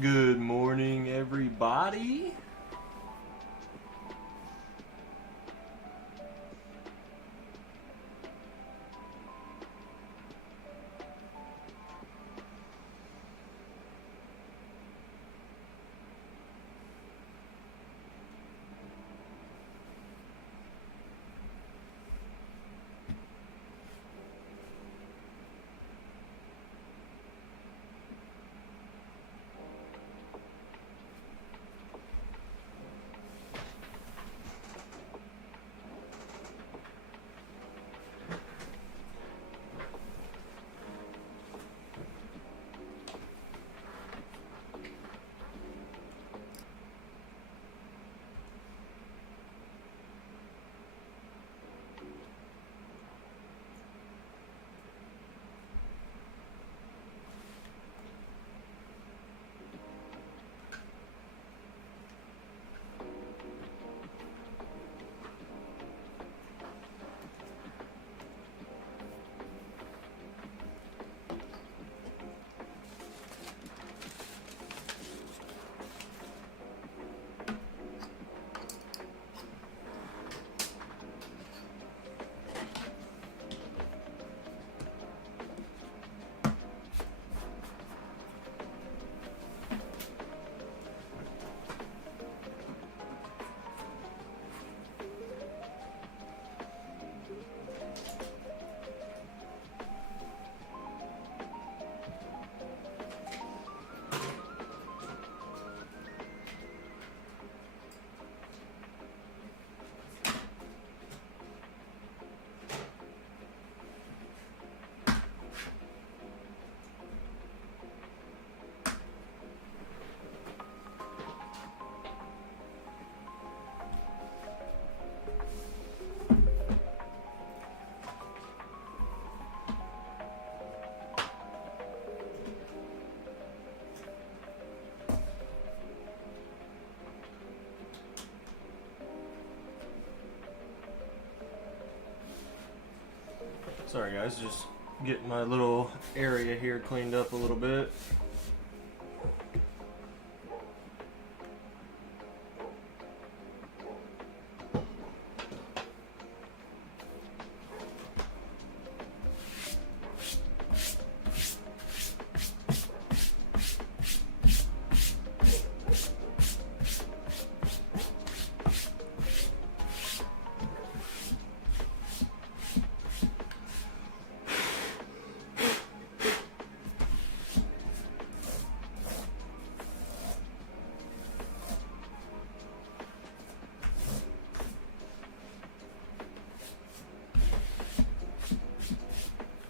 Good morning, everybody. Sorry guys, just getting my little area here cleaned up a little bit.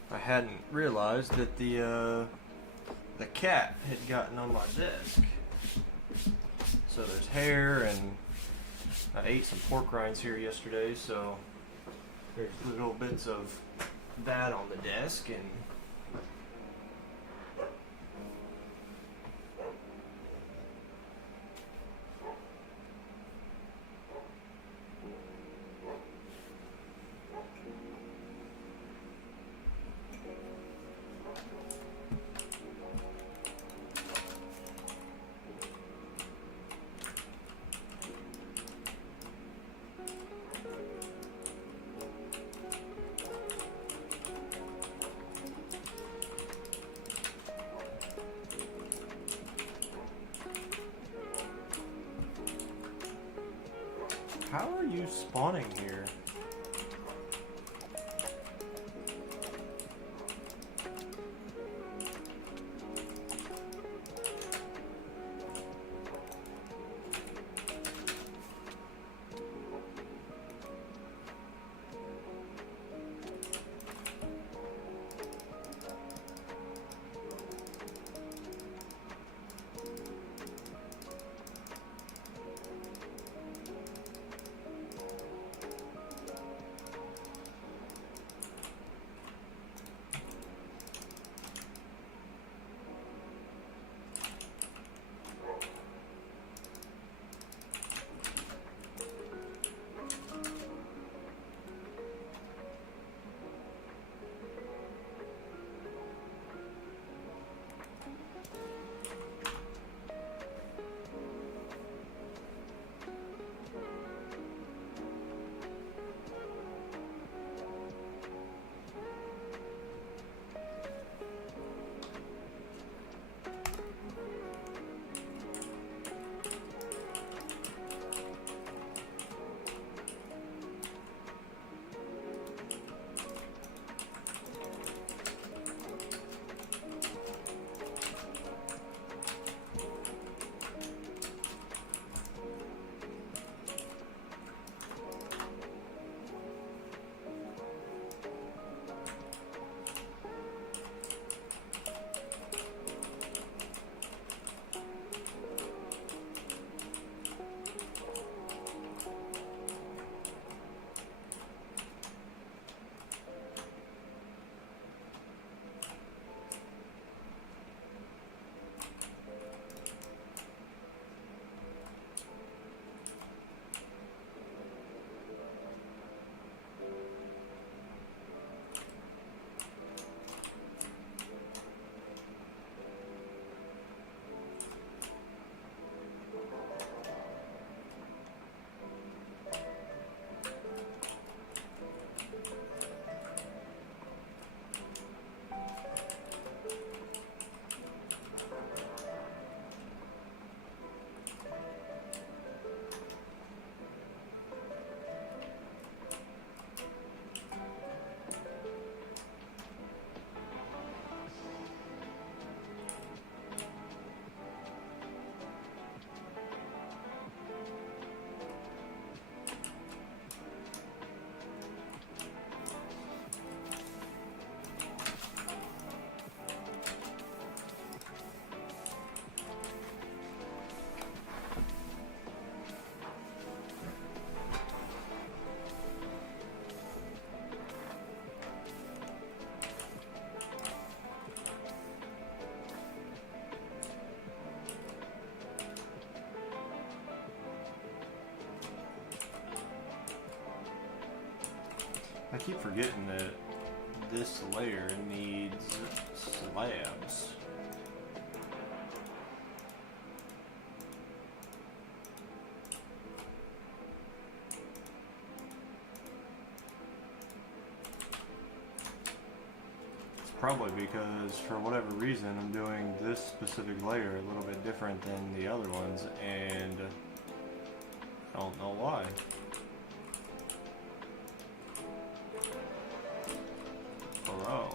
I hadn't realized that the cat had gotten on my desk. So there's hair, and I ate some pork rinds here yesterday, so there's little bits of that on the desk, and how are you spawning here? I keep forgetting that this layer needs slabs. Probably because for whatever reason I'm doing this specific layer a little bit different than the other ones, and I don't know why. Bro.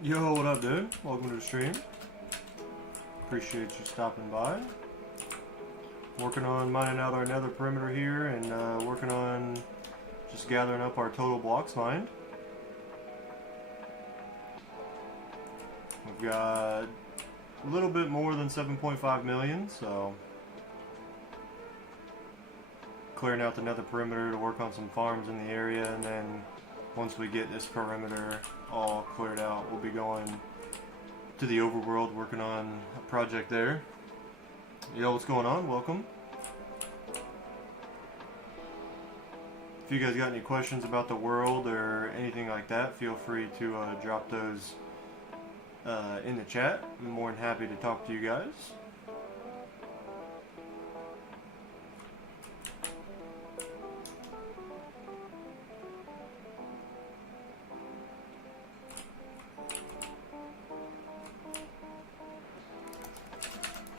Yo, what up, dude? Welcome to the stream. Appreciate you stopping by. Working on mining out our nether perimeter here and working on just gathering up our total blocks mined. We've got a little bit more than 7.5 million, so clearing out the nether perimeter to work on some farms in the area, and then once we get this perimeter all cleared out, we'll be going to the overworld working on a project there. Yo, what's going on? Welcome. If you guys got any questions about the world or anything like that, feel free to drop those in the chat. I'm more than happy to talk to you guys.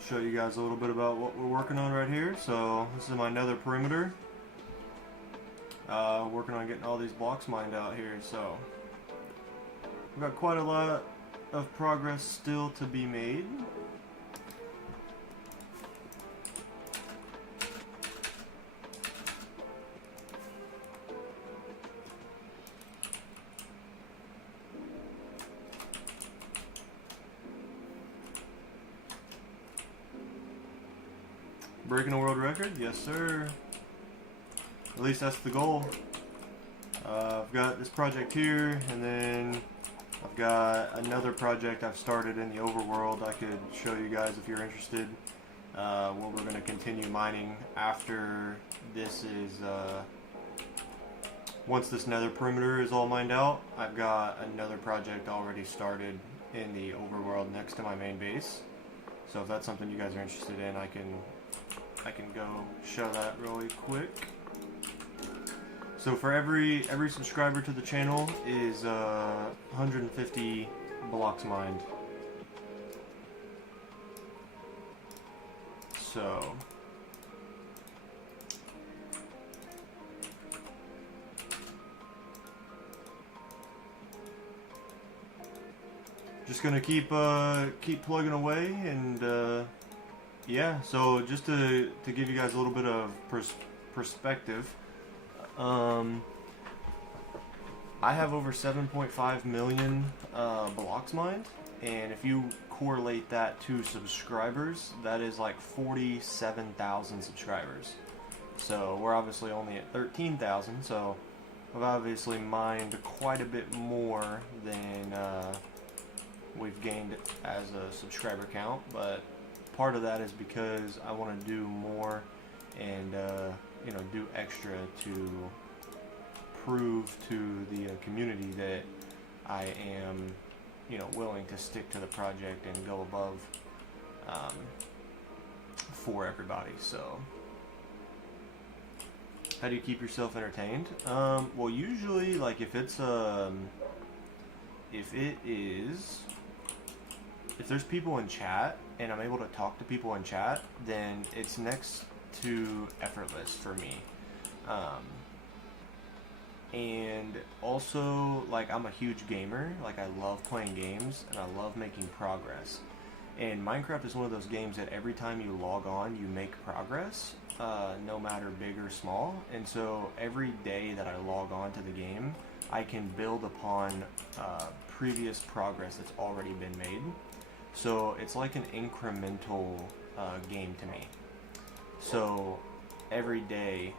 Show you guys a little bit about what we're working on right here. So this is my nether perimeter. Working on getting all these blocks mined out here. So we've got quite a lot of progress still to be made. Breaking a world record? Yes, sir. At least that's the goal. I've got this project here, and then I've got another project I've started in the overworld I could show you guys if you're interested. Where we're going to continue mining after this is, once this nether perimeter is all mined out. I've got another project already started in the overworld next to my main base. So if that's something you guys are interested in, I can go show that really quick. So for every subscriber to the channel is 150 blocks mined. So just gonna keep plugging away, and yeah. So just to give you guys a little bit of perspective. I have over 7.5 million blocks mined, and if you correlate that to subscribers, that is like 47,000 subscribers. So we're obviously only at 13,000, so I've obviously mined quite a bit more than we've gained as a subscriber count, but part of that is because I want to do more and you know, do extra to prove to the community that I am, you know, willing to stick to the project and go above for everybody. So how do you keep yourself entertained? Well, usually, like, if there's people in chat and I'm able to talk to people in chat, then it's next to effortless for me. And also, like, I'm a huge gamer. Like, I love playing games and I love making progress. And Minecraft is one of those games that every time you log on, you make progress, no matter big or small. And so every day that I log on to the game, I can build upon previous progress that's already been made. So it's like an incremental game to me. So every day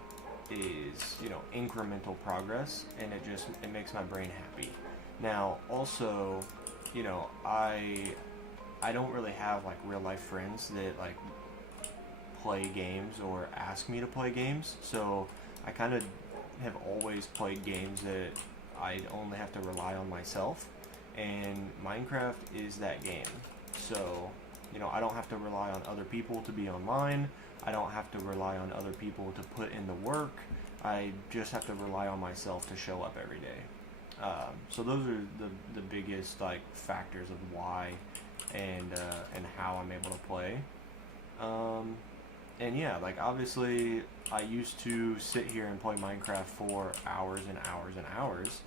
is, you know, incremental progress, and it makes my brain happy. Now, also, you know, I don't really have like real life friends that like play games or ask me to play games. So I kind of have always played games that I only have to rely on myself, and Minecraft is that game. So, you know, I don't have to rely on other people to be online. I don't have to rely on other people to put in the work. I just have to rely on myself to show up every day. So those are the biggest like factors of why and how I'm able to play. And yeah, like, obviously I used to sit here and play Minecraft for hours and hours and hours,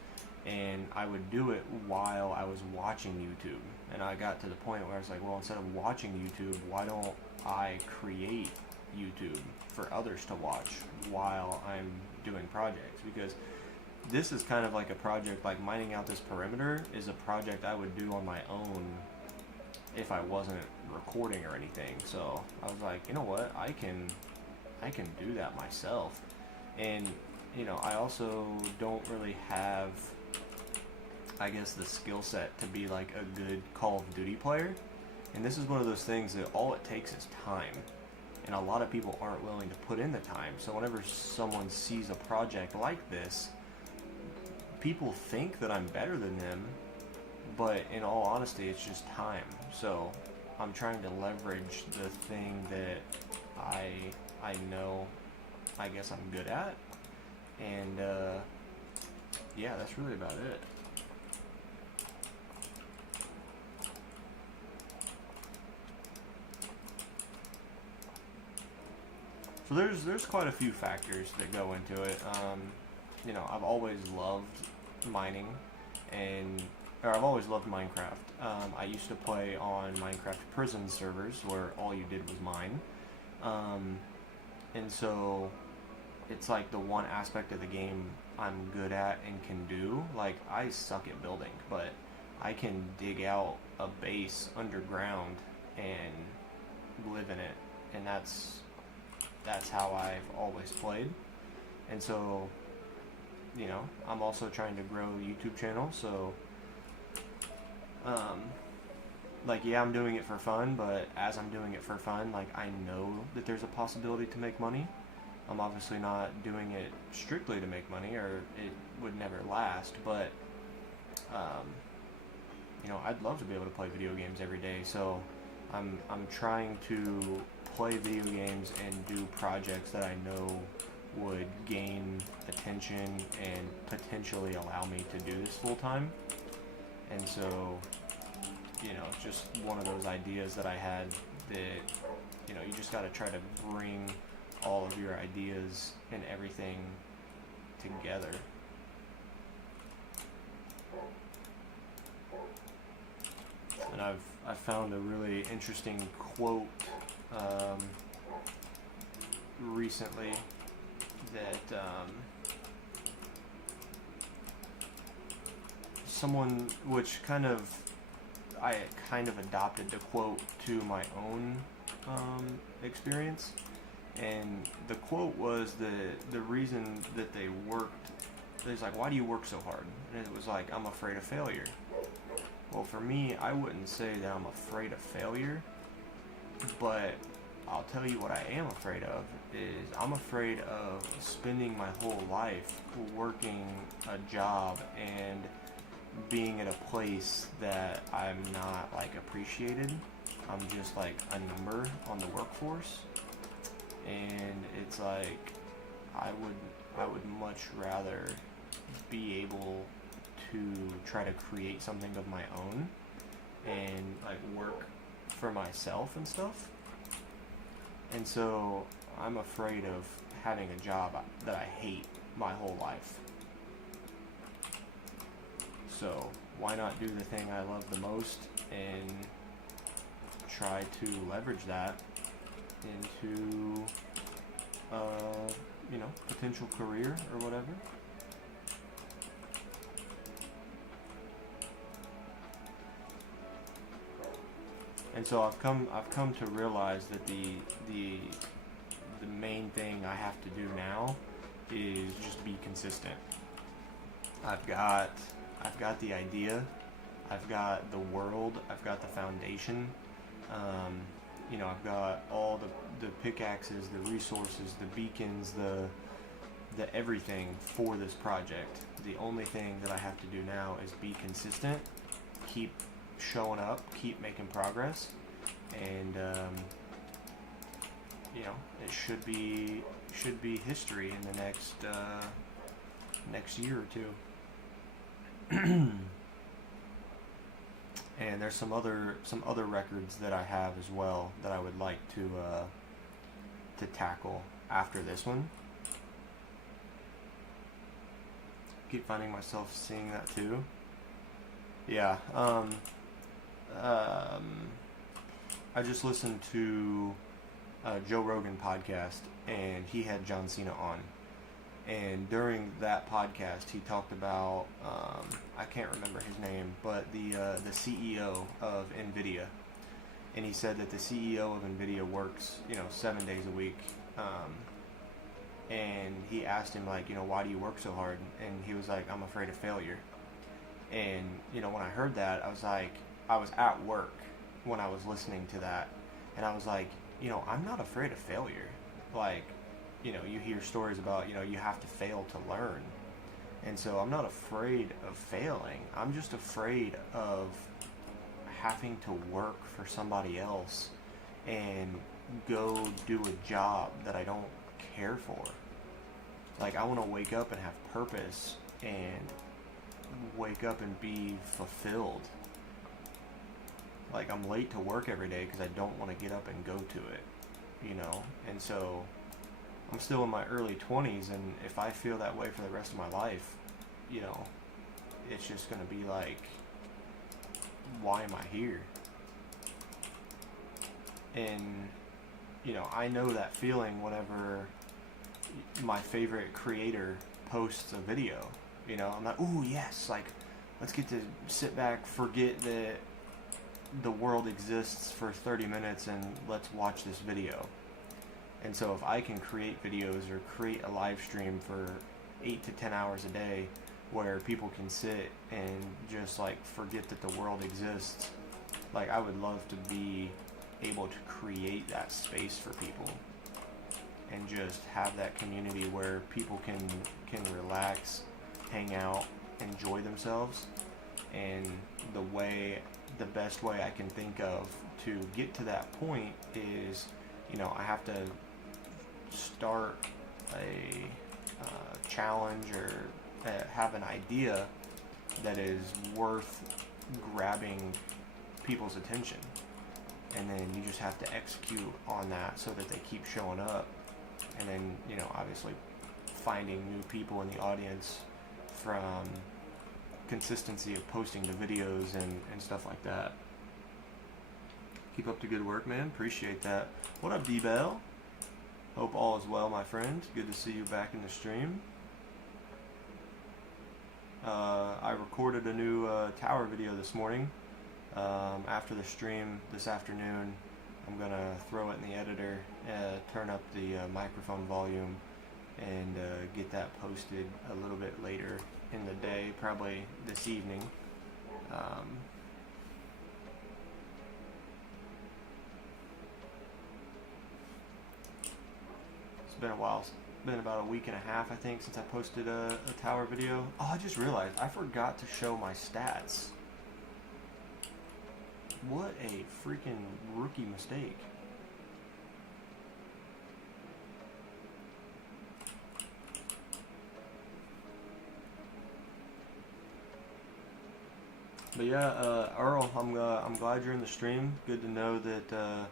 and I would do it while I was watching YouTube. And I got to the point where I was like, well, instead of watching YouTube, why don't I create YouTube for others to watch while I'm doing projects? Because this is kind of like a project, like mining out this perimeter is a project I would do on my own if I wasn't recording or anything. So I was like, you know what, I can do that myself. And you know, I also don't really have, I guess, the skill set to be like a good Call of Duty player. And this is one of those things that all it takes is time. And a lot of people aren't willing to put in the time. So whenever someone sees a project like this, people think that I'm better than them, but in all honesty, it's just time. So I'm trying to leverage the thing that I know, I guess I'm good at. And yeah, that's really about it. So there's quite a few factors that go into it. You know, I've always loved mining, or I've always loved Minecraft. I used to play on Minecraft prison servers where all you did was mine, and so it's like the one aspect of the game I'm good at and can do. Like, I suck at building, but I can dig out a base underground and live in it, and that's how I've always played. And so, you know, I'm also trying to grow a YouTube channel, so like, yeah, I'm doing it for fun, but as I'm doing it for fun, like, I know that there's a possibility to make money. I'm obviously not doing it strictly to make money, or it would never last, but you know, I'd love to be able to play video games every day, so I'm trying to play video games and do projects that I know would gain attention and potentially allow me to do this full time. And so, you know, it's just one of those ideas that I had that, you know, you just got to try to bring all of your ideas and everything together. And I've found a really interesting quote recently that someone, which I kind of adopted the quote to my own experience. And the quote was the reason that they worked, it's like, why do you work so hard? And it was like, I'm afraid of failure. Well, for me, I wouldn't say that I'm afraid of failure, but I'll tell you what I am afraid of is I'm afraid of spending my whole life working a job and being at a place that I'm not, like, appreciated. I'm just like a number on the workforce. And it's like, I would much rather be able to try to create something of my own and, like, work for myself and stuff. And so I'm afraid of having a job that I hate my whole life. So why not do the thing I love the most and try to leverage that into you know, potential career or whatever. And so I've come to realize that the main thing I have to do now is just be consistent. I've got the idea, I've got the world, I've got the foundation. You know, I've got all the pickaxes, the resources, the beacons, the everything for this project. The only thing that I have to do now is be consistent, keep showing up, keep making progress, and you know, it should be history in the next year or two. And there's some other records that I have as well that I would like to tackle after this one. keep finding myself seeing that too. Yeah. I just listened to a Joe Rogan podcast, and he had John Cena on. And during that podcast, he talked about, I can't remember his name, but the CEO of NVIDIA. And he said that the CEO of NVIDIA works, 7 days a week. And he asked him, like, why do you work so hard? And he was like, I'm afraid of failure. And, when I heard that, I was like, I was at work when I was listening to that. And I was like, I'm not afraid of failure. Like, you hear stories about, you have to fail to learn. And so I'm not afraid of failing. I'm just afraid of having to work for somebody else and go do a job that I don't care for. Like, I want to wake up and have purpose and wake up and be fulfilled. Like, I'm late to work every day because I don't want to get up and go to it, And so I'm still in my early 20s, and if I feel that way for the rest of my life, it's just going to be like, why am I here? And, I know that feeling whenever my favorite creator posts a video. I'm like, ooh, yes, like, let's get to sit back, forget that the world exists for 30 minutes, and let's watch this video. And so if I can create videos or create a live stream for 8 to 10 hours a day where people can sit and just, like, forget that the world exists, like, I would love to be able to create that space for people and just have that community where people can relax, hang out, enjoy themselves. And the best way I can think of to get to that point is, I have to start a challenge or have an idea that is worth grabbing people's attention. And then you just have to execute on that so that they keep showing up. And then, obviously finding new people in the audience from consistency of posting the videos and stuff like that. Keep up the good work, man. Appreciate that. What up, D-Bell? Hope all is well, my friend. Good to see you back in the stream. I recorded a new tower video this morning. After the stream this afternoon, I'm going to throw it in the editor, turn up the microphone volume, and get that posted a little bit later in the day, probably this evening. It's been a while. It's been about a week and a half, I think, since I posted a tower video. Oh, I just realized I forgot to show my stats. What a freaking rookie mistake. But yeah, Earl, I'm glad you're in the stream. Good to know that the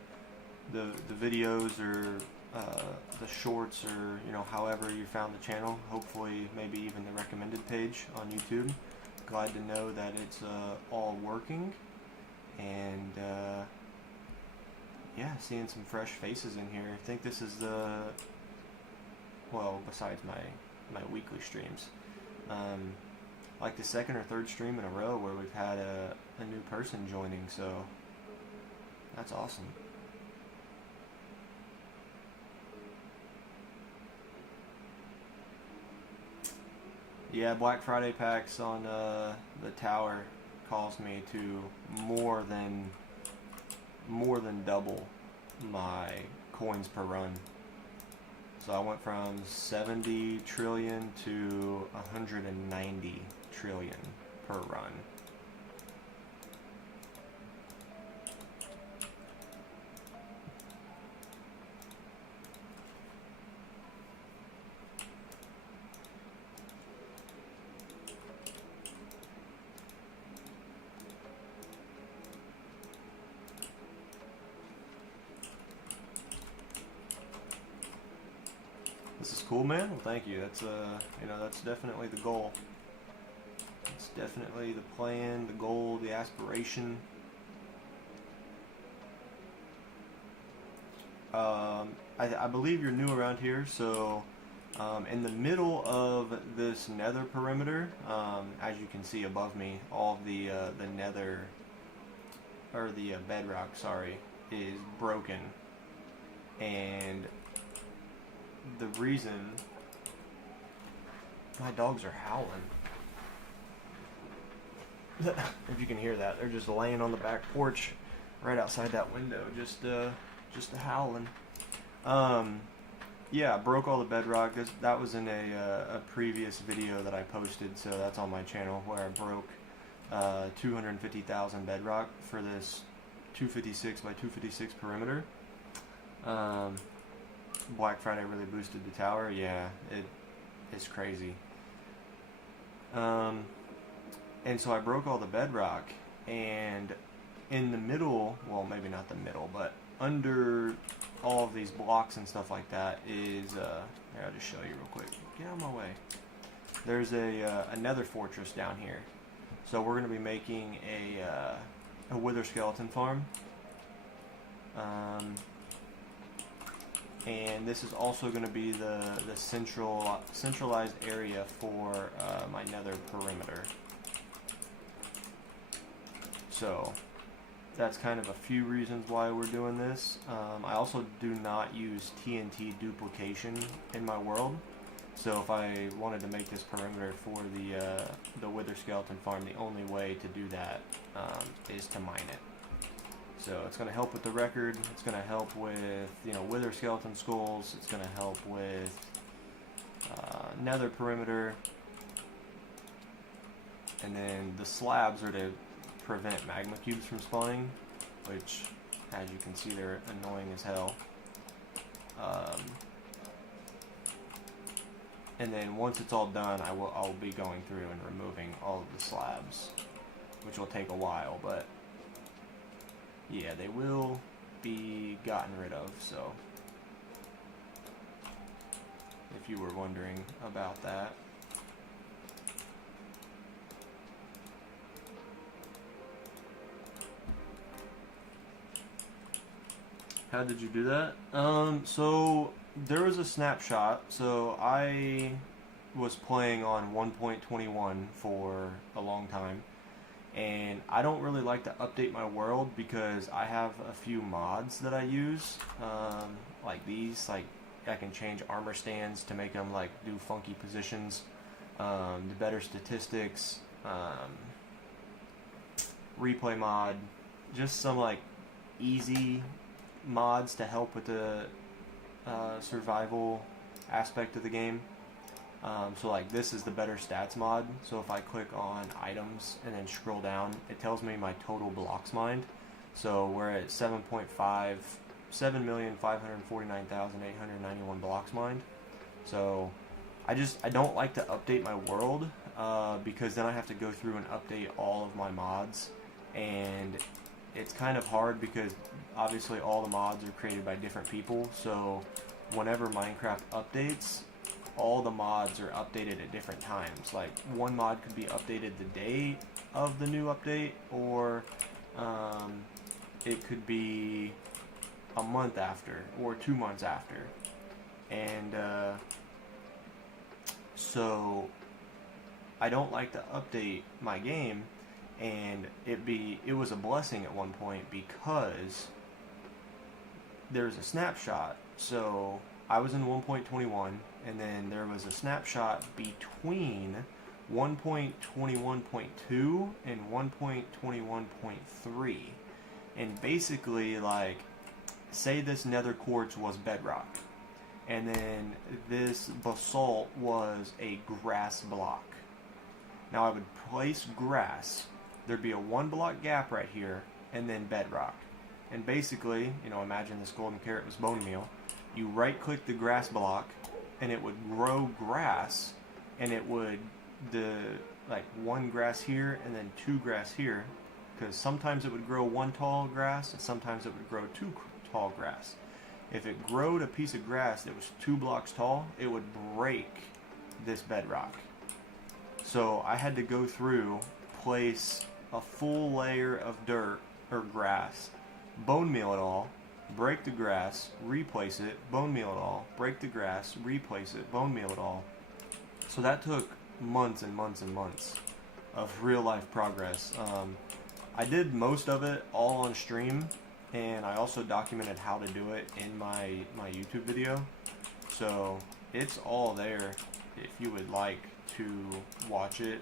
videos or the shorts or however you found the channel, hopefully maybe even the recommended page on YouTube. Glad to know that it's all working. And yeah, seeing some fresh faces in here. I think this is besides my weekly streams, like the second or third stream in a row where we've had a new person joining, so that's awesome. Yeah, Black Friday packs on the tower cost me to more than double my coins per run. So I went from 70 trillion to 190 trillion per run. This is cool, man. Well, thank you. That's that's definitely the goal. definitely the plan, the goal, the aspiration. I believe you're new around here, so in the middle of this nether perimeter, as you can see above me, all of the nether, or the bedrock, sorry, is broken. And the reason, my dogs are howling. If you can hear that, they're just laying on the back porch right outside that window, just howling. Yeah, broke all the bedrock. That was in a previous video that I posted, so that's on my channel, where I broke 250,000 bedrock for this 256 by 256 perimeter. Black Friday really boosted the tower. Yeah, it's crazy. And so I broke all the bedrock, and in the middle, well, maybe not the middle, but under all of these blocks and stuff like that is, here, I'll just show you real quick. Get out of my way. There's a nether fortress down here. So we're going to be making a wither skeleton farm. And this is also going to be the centralized area for my nether perimeter. So that's kind of a few reasons why we're doing this. I also do not use TNT duplication in my world. So if I wanted to make this perimeter for the wither skeleton farm, the only way to do that is to mine it. So it's going to help with the record. It's going to help with, you know, wither skeleton skulls. It's going to help with nether perimeter. And then the slabs are to prevent magma cubes from spawning, which, as you can see, they're annoying as hell. And then once it's all done, I'll be going through and removing all of the slabs, which will take a while, but yeah, they will be gotten rid of. So if you were wondering about that. How did you do that? So there was a snapshot. So I was playing on 1.21 for a long time, and I don't really like to update my world because I have a few mods that I use, like these. Like I can change armor stands to make them like do funky positions, the better statistics, replay mod, just some like easy mods to help with the survival aspect of the game. So like this is the better stats mod. So if I click on items and then scroll down, it tells me my total blocks mined. So we're at 7,549,891 blocks mined. So I don't like to update my world because then I have to go through and update all of my mods, and it's kind of hard because obviously all the mods are created by different people. So whenever Minecraft updates, all the mods are updated at different times. Like one mod could be updated the day of the new update, or it could be a month after or 2 months after. And so I don't like to update my game, and it was a blessing at one point because there's a snapshot. So I was in 1.21, and then there was a snapshot between 1.21.2 and 1.21.3. And basically, like, say this nether quartz was bedrock, and then this basalt was a grass block. Now I would place grass, there'd be a 1 block gap right here, and then bedrock. And basically, you know, imagine this golden carrot was bone meal. You right click the grass block, and it would grow grass, and it would, like 1 grass here and then 2 grass here, because sometimes it would grow 1 tall grass and sometimes it would grow 2 tall grass. If it growed a piece of grass that was 2 blocks tall, it would break this bedrock. So I had to go through, place a full layer of dirt or grass, bone meal it all, break the grass, replace it, bone meal it all, break the grass, replace it, bone meal it all. So that took months and months and months of real life progress. I did most of it all on stream, and I also documented how to do it in my YouTube video. So it's all there if you would like to watch it,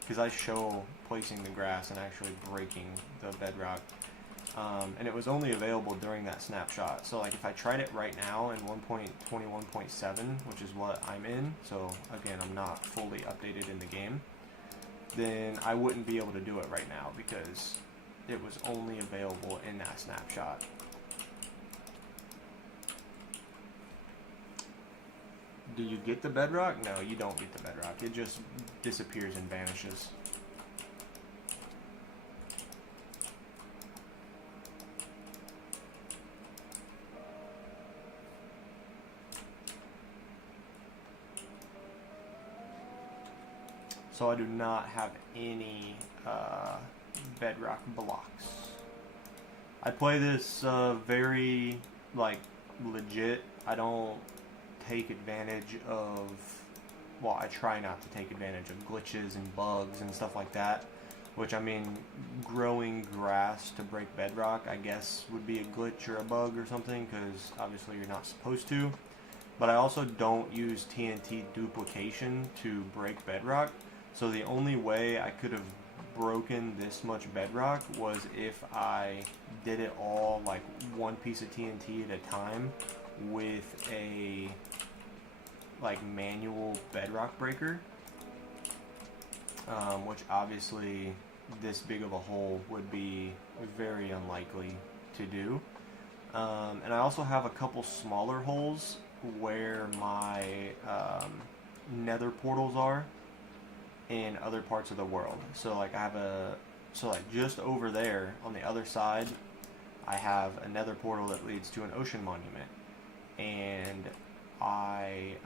because I show placing the grass and actually breaking the bedrock. And it was only available during that snapshot. So like if I tried it right now in 1.21.7, which is what I'm in, so again I'm not fully updated in the game, then I wouldn't be able to do it right now because it was only available in that snapshot. Do you get the bedrock? No, you don't get the bedrock. It just disappears and vanishes. So I do not have any bedrock blocks. I play this very legit. I don't take advantage of, well, I try not to take advantage of glitches and bugs and stuff like that, which, I mean, growing grass to break bedrock I guess would be a glitch or a bug or something, because obviously you're not supposed to. But I also don't use TNT duplication to break bedrock. So the only way I could have broken this much bedrock was if I did it all like one piece of TNT at a time with a manual bedrock breaker, which obviously this big of a hole would be very unlikely to do. And I also have a couple smaller holes where my nether portals are in other parts of the world. So like I have just over there on the other side, I have a nether portal that leads to an ocean monument, and I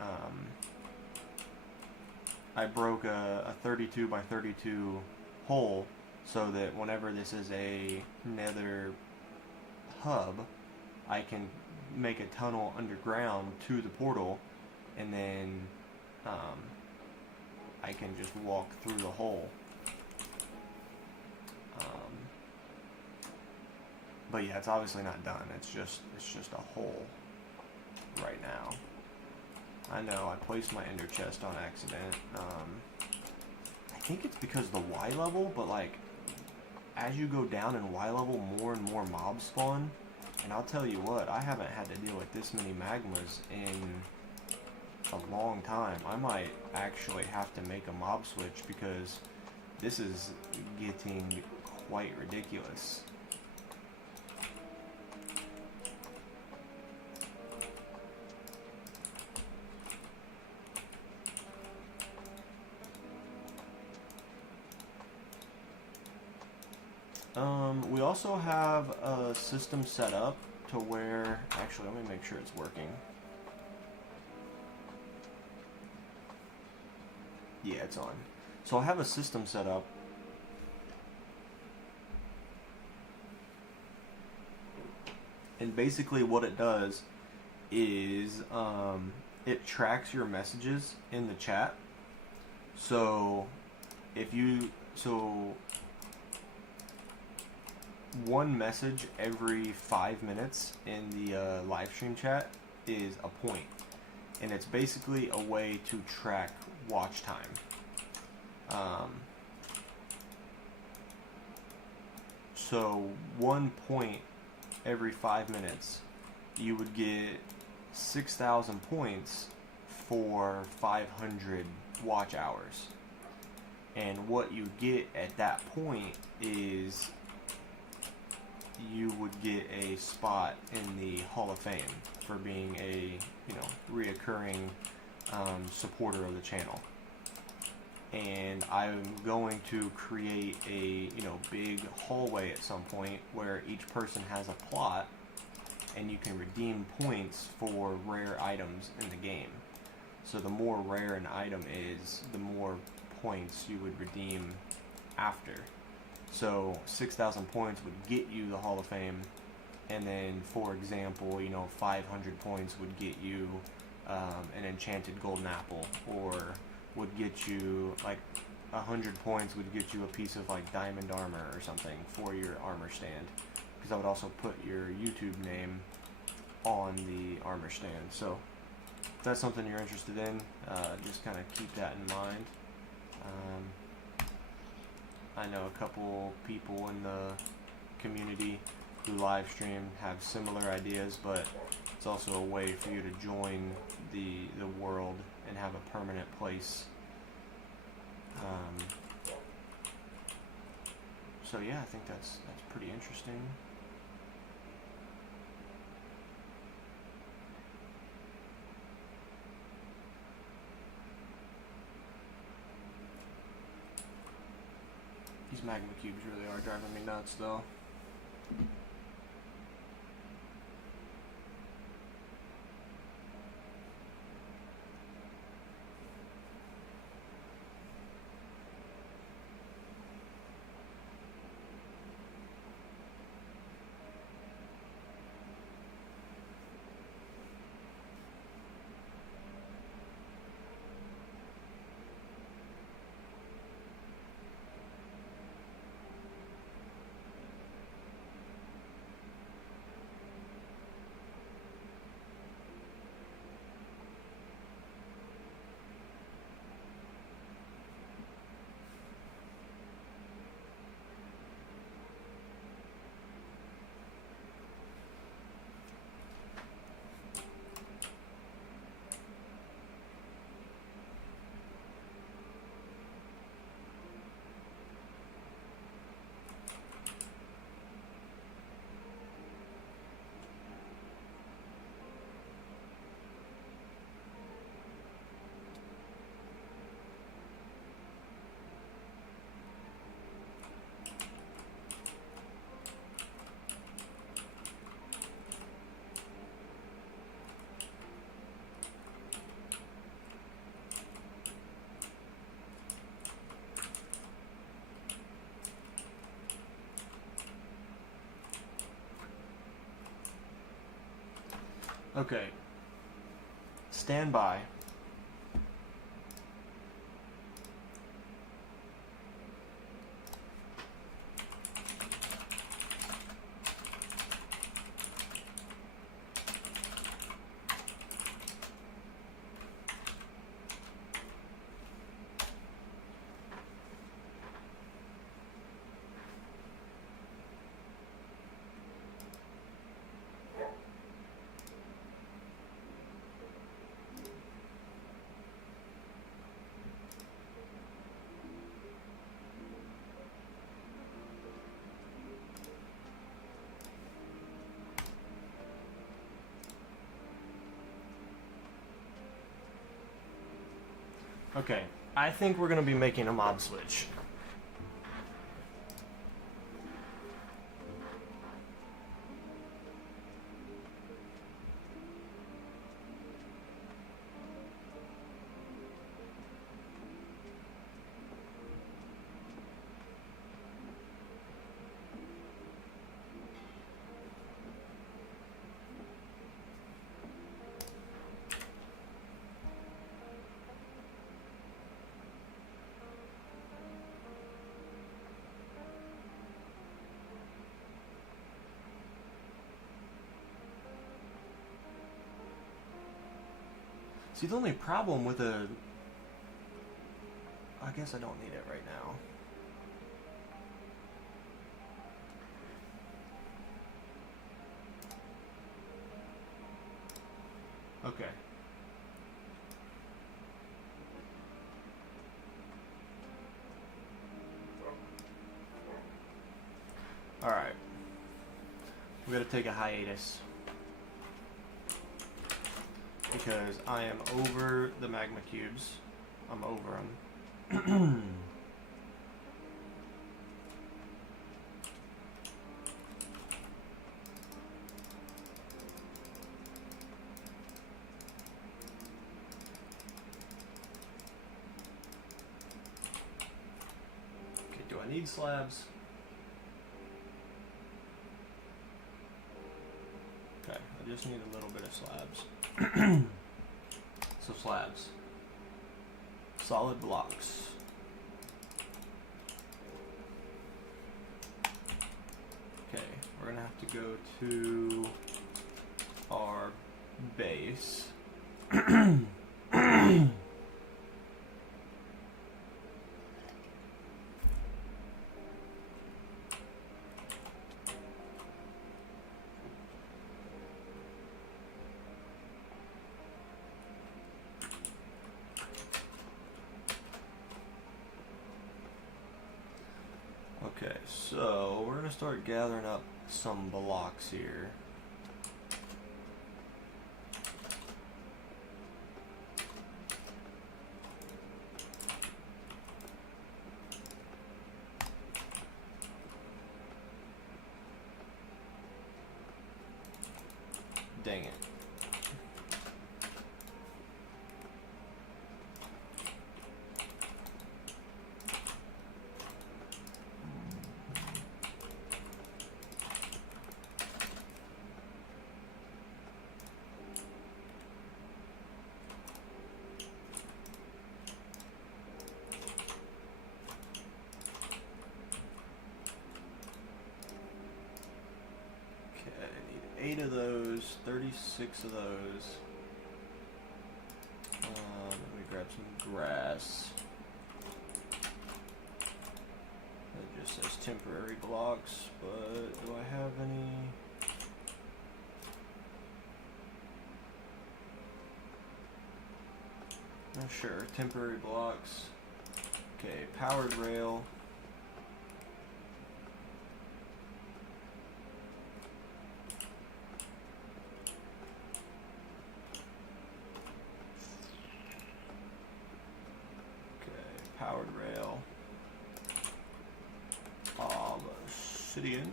broke a 32 by 32 hole so that whenever this is a nether hub, I can make a tunnel underground to the portal, and then I can just walk through the hole. But yeah, it's obviously not done. It's just a hole right now. I know I placed my ender chest on accident. I think it's because of the Y level, but like as you go down in Y level, more and more mobs spawn. And I'll tell you what, I haven't had to deal with this many magmas in a long time. I might actually have to make a mob switch because this is getting quite ridiculous. We also have a system set up to where, actually let me make sure it's working. Yeah, it's on. So I have a system set up and basically what it does is it tracks your messages in the chat. So one message every 5 minutes in the live stream chat is a point, and it's basically a way to track watch time. So 1 point every 5 minutes, you would get 6,000 points for 500 watch hours. And what you get at that point is you would get a spot in the Hall of Fame for being a, reoccurring supporter of the channel. And I'm going to create a, big hallway at some point where each person has a plot and you can redeem points for rare items in the game. So the more rare an item is, the more points you would redeem after. So 6,000 points would get you the Hall of Fame, and then, for example, 500 points would get you an enchanted golden apple, or would get you, like, 100 points would get you a piece of, like, diamond armor or something for your armor stand. Because I would also put your YouTube name on the armor stand. So if that's something you're interested in, just kind of keep that in mind. I know a couple people in the community who live stream have similar ideas, but it's also a way for you to join the world and have a permanent place. So yeah, I think that's pretty interesting. These magma cubes really are driving me nuts, though. Okay. Stand by. Okay, I think we're going to be making a mob switch. See, the only problem with I guess I don't need it right now. Okay. Alright. We gotta take a hiatus. Because I am over the magma cubes. I'm over them. need slabs? Okay, I just need a little bit of slabs. So slabs. Solid blocks. Okay, we're gonna have to go to our base. Okay, so we're gonna start gathering up some blocks here. Dang it. I need 8 of those, 36 of those. Let me grab some grass. It just says temporary blocks, but do I have any? Not sure. Temporary blocks. Okay, powered rail. Powered rail, obsidian,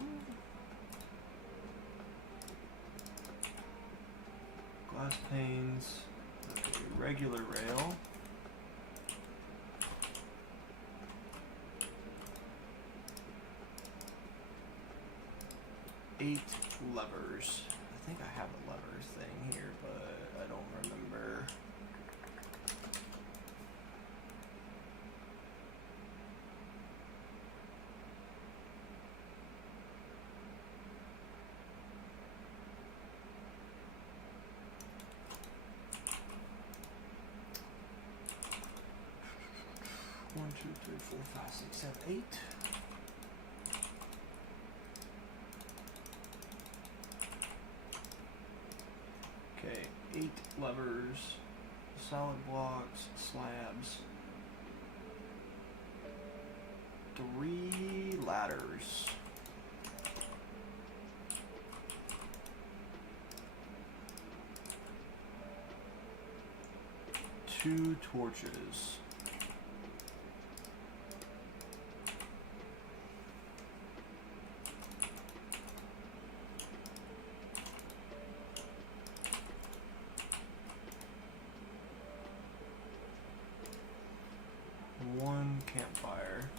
glass panes, okay, regular rail, eight levers. I think I have a levers thing here, but I don't remember. One, two, three, four, five, six, seven, 8. Okay, 8 levers, solid blocks, slabs, 3 ladders. 2 torches. One campfire.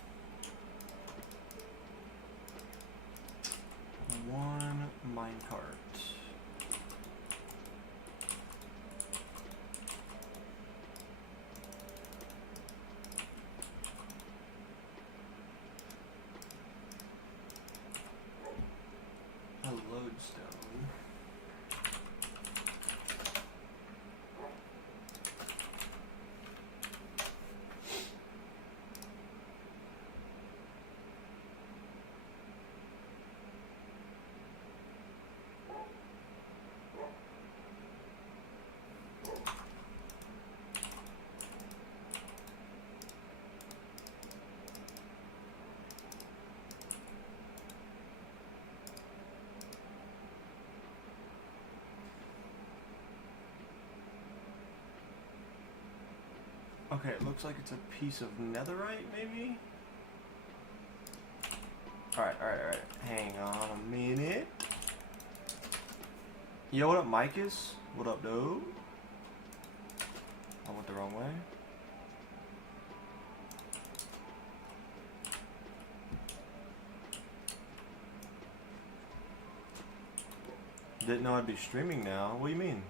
One minecart. A lodestone. Okay, it looks like it's a piece of netherite, maybe? Alright. Hang on a minute. Yo, what up, Micus? What up, dude? I went the wrong way. Didn't know I'd be streaming now. What do you mean?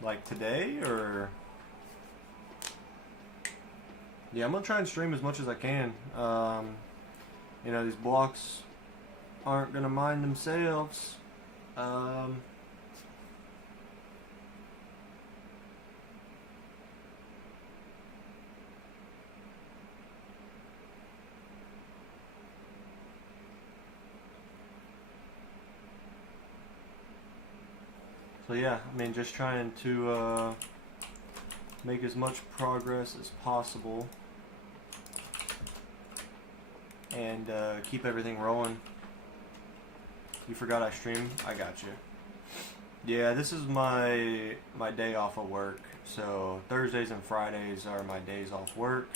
Like today, or? Yeah, I'm gonna try and stream as much as I can. You know, these blocks aren't gonna mind themselves. So yeah, I mean, just trying to make as much progress as possible and keep everything rolling. You forgot I stream? I got you. Yeah, this is my day off of work. So Thursdays and Fridays are my days off work.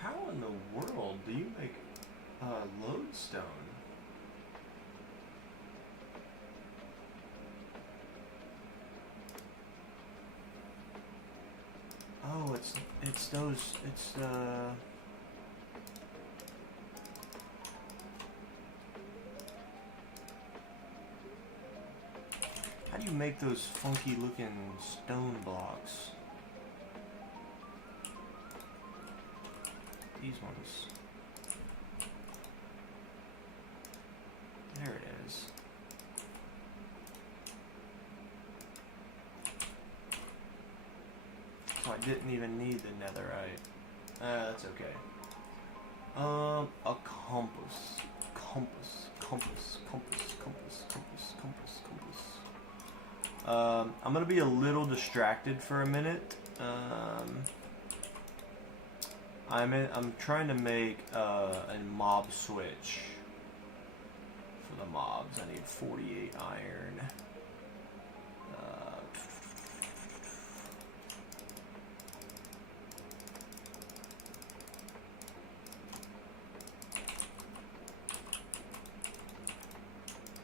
How in the world do you make lodestone? Oh, it's those, it's how do you make those funky looking stone blocks? These ones. There it is. So I didn't even need the netherite. That's okay. A compass. I'm gonna be a little distracted for a minute. I'm trying to make a mob switch for the mobs. I need 48 iron.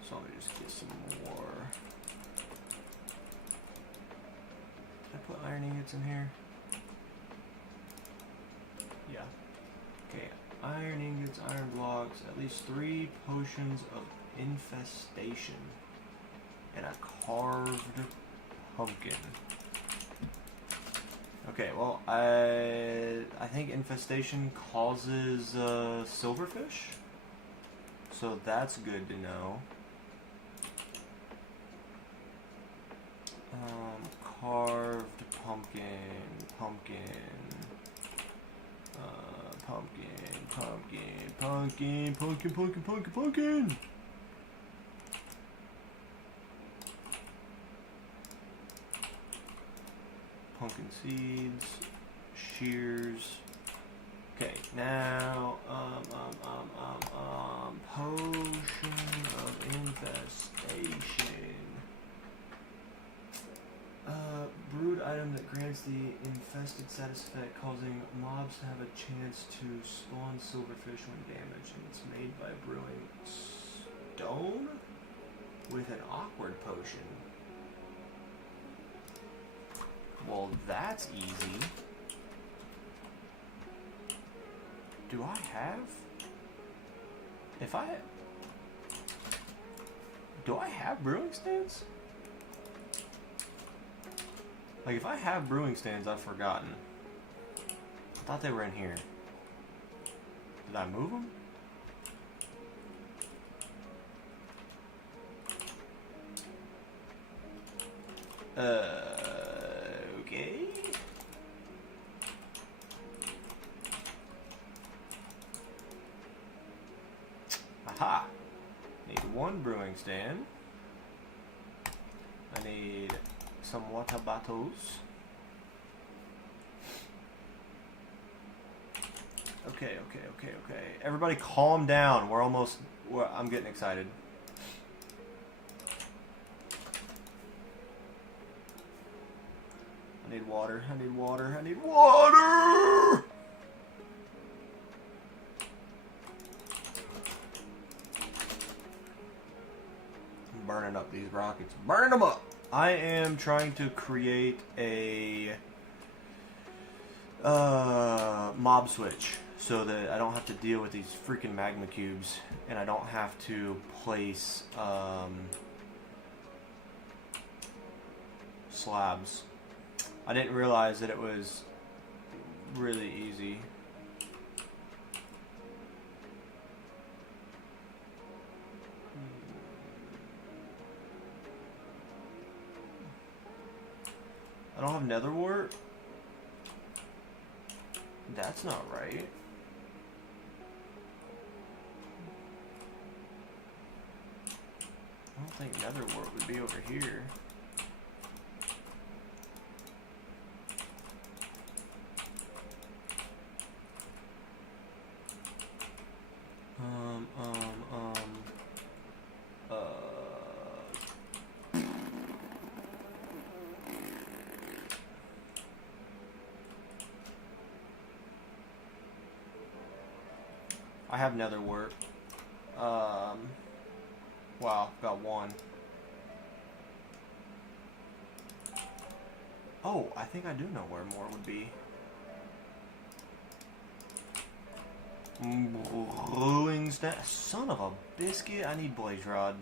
So let me just get some more. Did I put iron ingots in here? Yeah. Okay, iron ingots, iron blocks, at least 3 potions of infestation, and a carved pumpkin. Okay, well, I think infestation causes silverfish, so that's good to know. Carved pumpkin. Pumpkin. Pumpkin seeds, shears. Okay, now, potion of infestation. Brewed item that grants the infested status effect, causing mobs to have a chance to spawn silverfish when damaged, and it's made by brewing stone with an awkward potion. Well, that's easy. Do I have? Do I have brewing stands? Like, if I have brewing stands, I've forgotten. I thought they were in here. Did I move them? Okay. Aha! Need 1 brewing stand. I need some water bottles. Okay. Everybody calm down. I'm getting excited. I need water. burning up these rockets. Burning them up! I am trying to create a mob switch so that I don't have to deal with these freaking magma cubes, and I don't have to place slabs. I didn't realize that it was really easy. I don't have nether wart? That's not right. I don't think nether wart would be over here. I have nether wart. Wow, got one. Oh, I think I do know where more would be. Brewing stack. Son of a biscuit, I need blaze rod.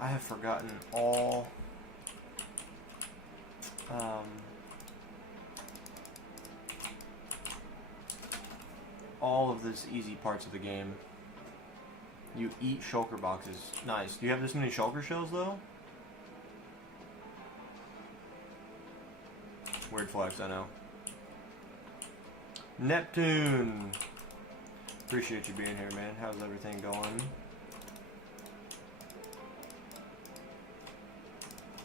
I have forgotten all of these easy parts of the game. You eat shulker boxes. Nice. Do you have this many shulker shells though? Weird flex, I know. Neptune! Appreciate you being here, man. How's everything going?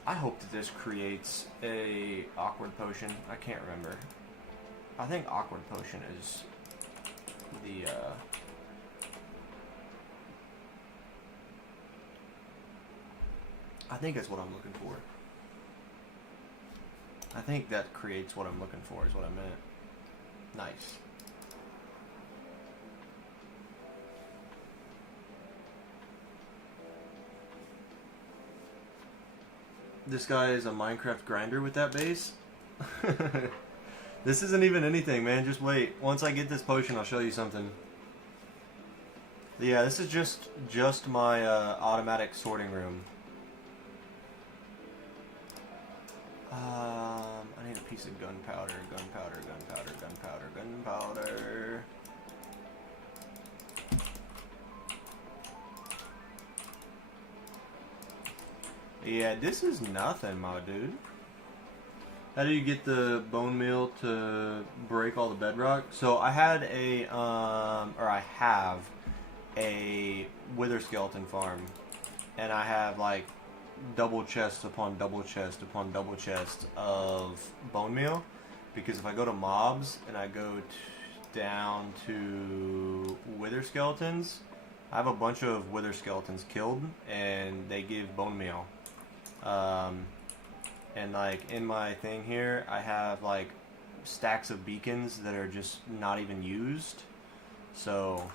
I hope that this creates a awkward potion. I can't remember. I think awkward potion is the I think that's what I'm looking for. I think that creates what I'm looking for is what I meant. Nice. This guy is a Minecraft grinder with that base. This isn't even anything, man. Just wait. Once I get this potion, I'll show you something. Yeah, this is just my automatic sorting room. I need a piece of gunpowder. Yeah, this is nothing, my dude. How do you get the bone meal to break all the bedrock? So I had a, or I have a wither skeleton farm, and I have like double chest upon double chest upon double chest of bone meal, because if I go to mobs and I go down to wither skeletons, I have a bunch of wither skeletons killed, and they give bone meal. And like in my thing here, I have like stacks of beacons that are just not even used. So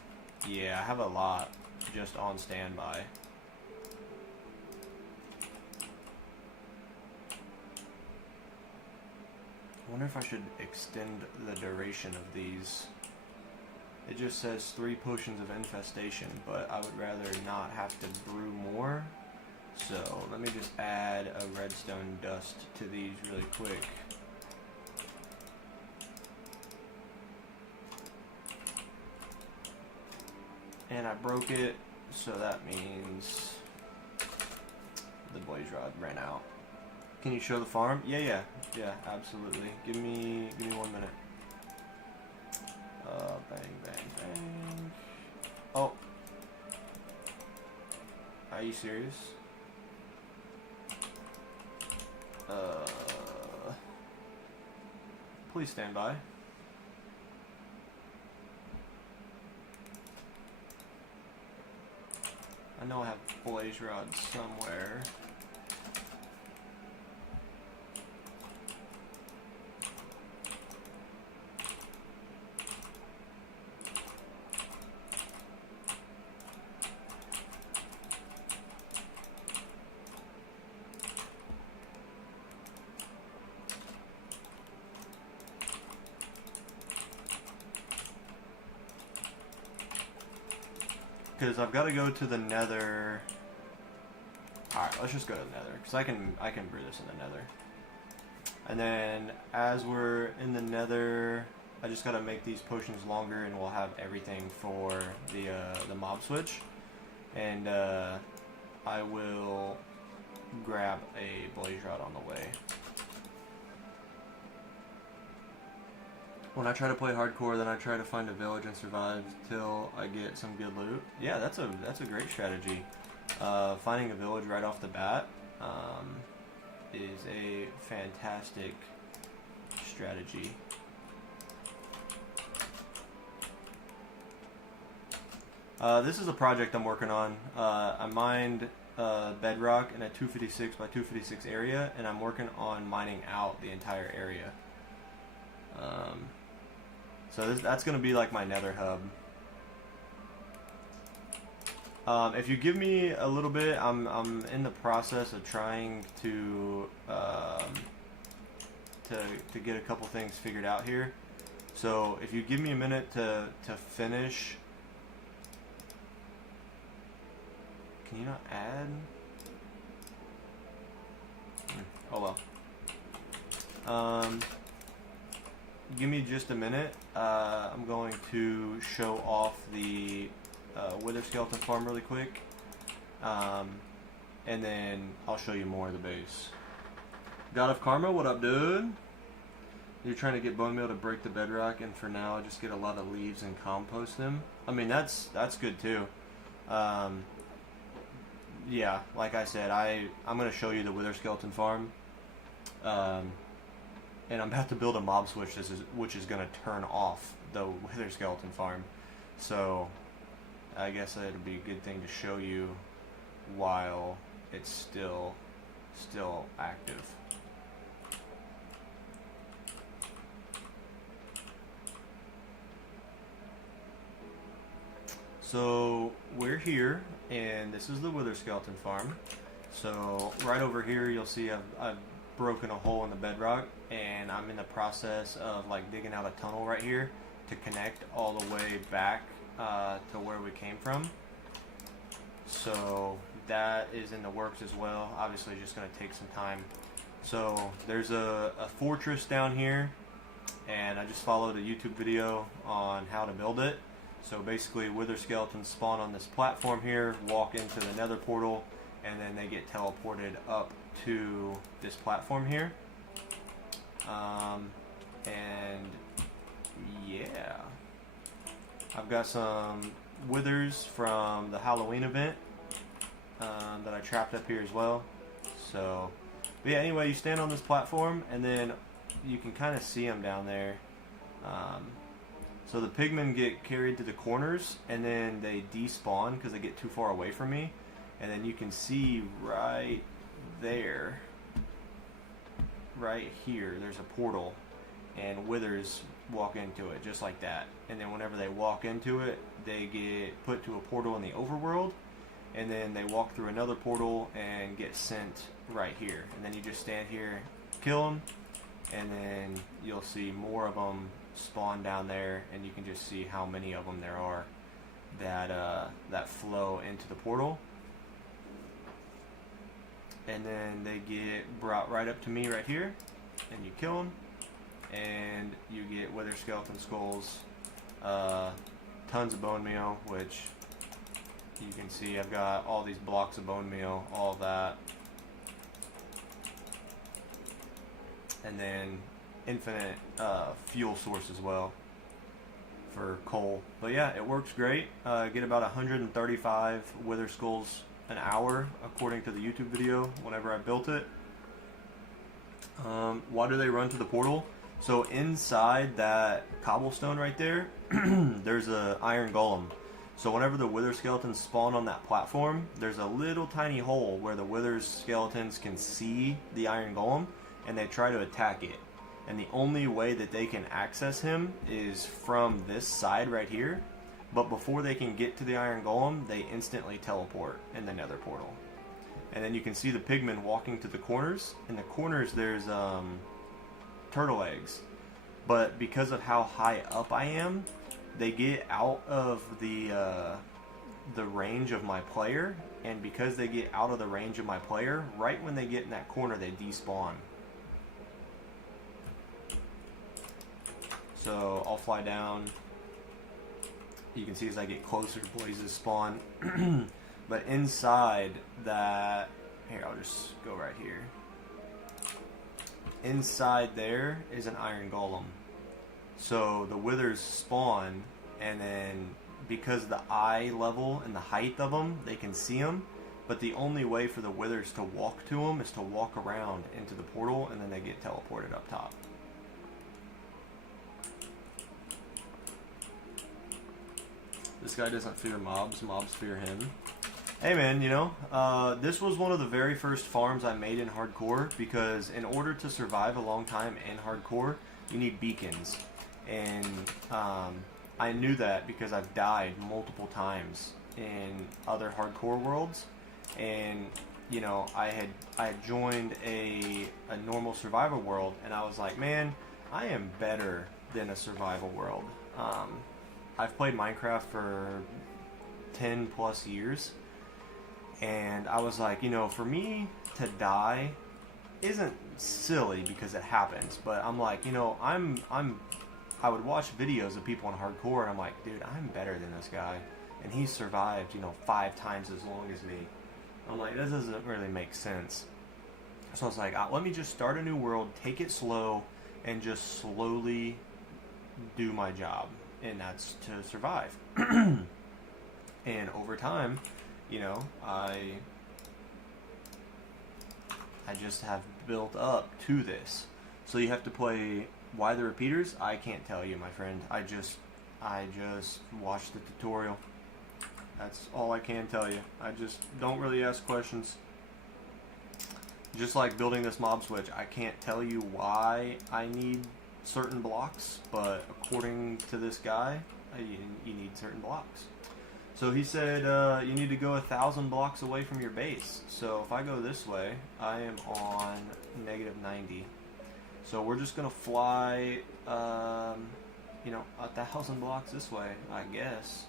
yeah, I have a lot just on standby. I wonder if I should extend the duration of these. It just says 3 potions of infestation, but I would rather not have to brew more. So let me just add a redstone dust to these really quick. And I broke it, so that means the blaze rod ran out. Can you show the farm? Yeah, absolutely. Give me 1 minute. Bang. Oh. Are you serious? Please stand by. I know I have blaze rods somewhere. because I've got to go to the nether. Alright, let's just go to the nether, because I can brew this in the nether. And then, as we're in the nether, I just got to make these potions longer, and we'll have everything for the mob switch. And I will grab a blaze rod on the way. When I try to play hardcore, then I try to find a village and survive till I get some good loot. Yeah, that's a great strategy. Finding a village right off the bat is a fantastic strategy. This is a project I'm working on. I mined bedrock in a 256 by 256 area, and I'm working on mining out the entire area. So that's going to be like my nether hub. If you give me a little bit, I'm in the process of trying to get a couple things figured out here. So if you give me a minute to finish, can you not add? Oh well. Give me just a minute. I'm going to show off the wither skeleton farm really quick, and then I'll show you more of the base. God of Karma, what up, dude? You're trying to get bone meal to break the bedrock, and for now, just get a lot of leaves and compost them. I mean, that's good too. Yeah, like I said, I'm gonna show you the wither skeleton farm, and I'm about to build a mob switch which is gonna turn off the wither skeleton farm. So I guess it'd be a good thing to show you while it's still active. So we're here, and this is the wither skeleton farm. So right over here, you'll see I've broken a hole in the bedrock, and I'm in the process of like digging out a tunnel right here to connect all the way back to where we came from. So that is in the works as well. Obviously, just going to take some time. So there's a fortress down here, and I just followed a YouTube video on how to build it. So basically, wither skeletons spawn on this platform here, walk into the nether portal, and then they get teleported up to this platform here. And yeah, I've got some withers from the Halloween event that I trapped up here as well. So, but yeah, anyway, you stand on this platform, and then you can kind of see them down there. So the pigmen get carried to the corners, and then they despawn because they get too far away from me. And then you can see right there, right here, there's a portal, and withers walk into it just like that. And then whenever they walk into it, they get put to a portal in the overworld, and then they walk through another portal and get sent right here. And then you just stand here, kill them, and then you'll see more of them spawn down there, and you can just see how many of them there are that flow into the portal. And then they get brought right up to me right here, and you kill them, and you get wither skeleton skulls, tons of bone meal, which you can see I've got all these blocks of bone meal, all of that, and then infinite fuel source as well for coal. But yeah, it works great. Get about 135 wither skulls an hour according to the YouTube video whenever I built it. Why do they run to the portal? So inside that cobblestone right there, there's a iron golem. So whenever the wither skeletons spawn on that platform, there's a little tiny hole where the wither skeletons can see the iron golem, and they try to attack it. And the only way that they can access him is from this side right here. But before they can get to the iron golem, they instantly teleport in the nether portal. And then you can see the pigmen walking to the corners. In the corners there's turtle eggs. But because of how high up I am, they get out of the the range of my player, and because they get out of the range of my player, right when they get in that corner, they despawn. So I'll fly down. You can see as I get closer, blazes spawn. But inside that, here, I'll just go right here. Inside there is an iron golem. So the withers spawn, and then because of the eye level and the height of them, they can see them. But the only way for the withers to walk to them is to walk around into the portal, and then they get teleported up top. This guy doesn't fear mobs, mobs fear him. Hey man, you know, this was one of the very first farms I made in hardcore, because in order to survive a long time in hardcore, you need beacons. And I knew that because I've died multiple times in other hardcore worlds. And, you know, I had joined a normal survival world, and I was like, man, I am better than a survival world. I've played Minecraft for 10 plus years, and I was like, you know, for me to die isn't silly because it happens, but I'm like, you know, I would watch videos of people in hardcore, and I'm like, dude, I'm better than this guy, and he survived, you know, 5 times as long as me. I'm like, that doesn't really make sense. So I was like, let me just start a new world, take it slow, and just slowly do my job. And that's to survive. And over time, you know, I just have built up to this. So you have to play why the repeaters? I can't tell you, my friend. I just watched the tutorial. That's all I can tell you. I just don't really ask questions. Just like building this mob switch, I can't tell you why I need certain blocks, but according to this guy, you need certain blocks. So he said you need to go 1,000 blocks away from your base. So if I go this way, I am on -90. So we're just gonna fly, you know, 1,000 blocks this way, I guess.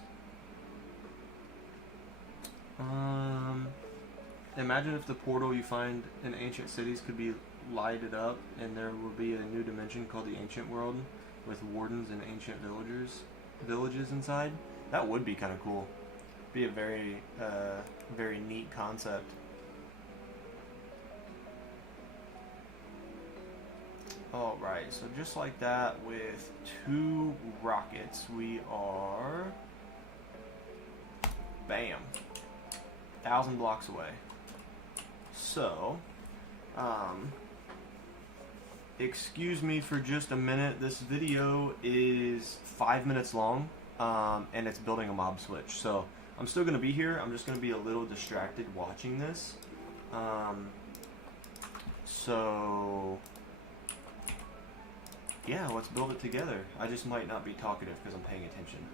Imagine if the portal you find in ancient cities could be lighted up, and there will be a new dimension called the Ancient World with wardens and ancient villages inside. That would be kind of cool. Be a very very neat concept. Alright, so just like that, with 2 rockets, we are, bam, 1,000 blocks away. So excuse me for just a minute. This video is 5 minutes long, and it's building a mob switch. So I'm still going to be here. I'm just going to be a little distracted watching this. So yeah, let's build it together. I just might not be talkative because I'm paying attention.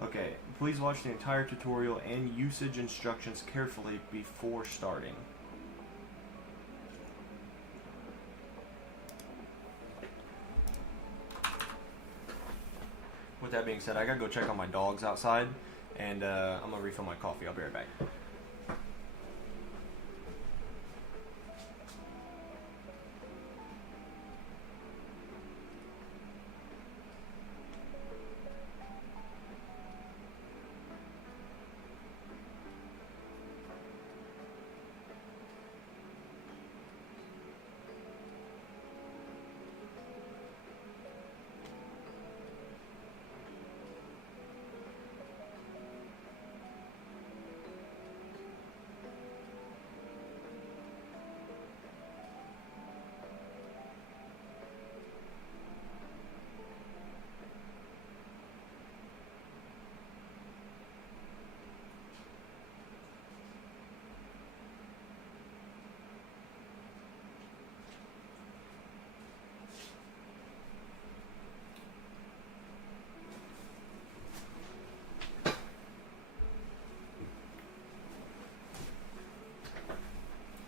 Okay, please watch the entire tutorial and usage instructions carefully before starting. With that being said, I gotta go check on my dogs outside, and I'm gonna refill my coffee. I'll be right back.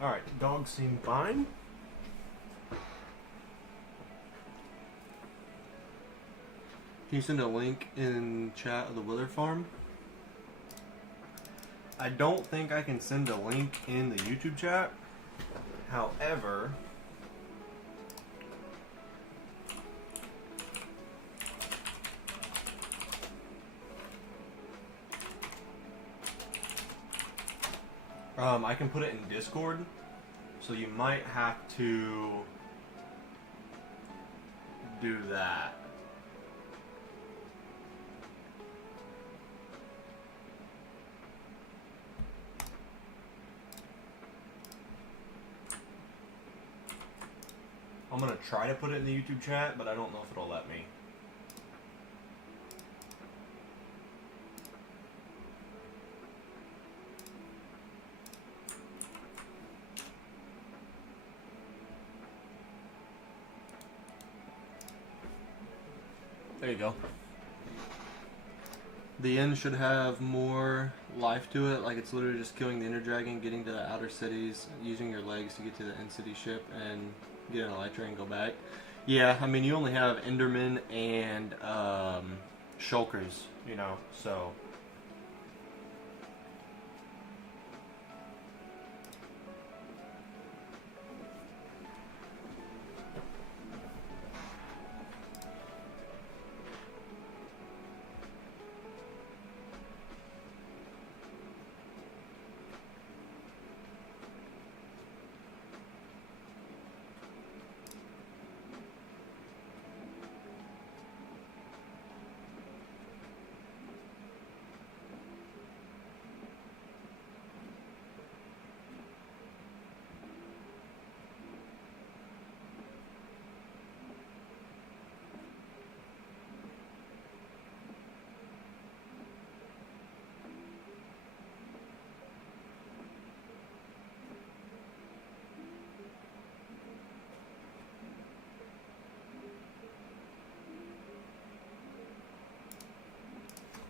Alright, dogs seem fine. Can you send a link in chat of the Willer Farm? I don't think I can send a link in the YouTube chat. However, I can put it in Discord, so you might have to do that. I'm gonna try to put it in the YouTube chat, but I don't know if it'll let me. There you go. The end should have more life to it, like it's literally just killing the inner dragon, getting to the outer cities, using your legs to get to the end city ship, and get an elytra and go back. Yeah, I mean, you only have Endermen and Shulkers, you know, so...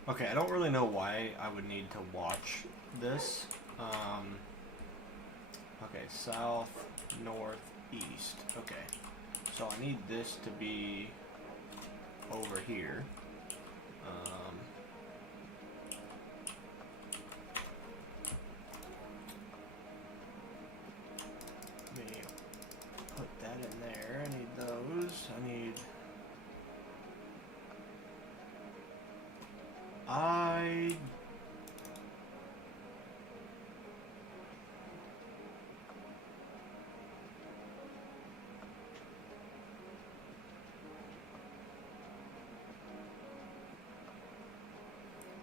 Okay, I don't really know why I would need to watch this. Okay, south, north, east. Okay, so I need this to be over here. Let me put that in there. I need those. I need... I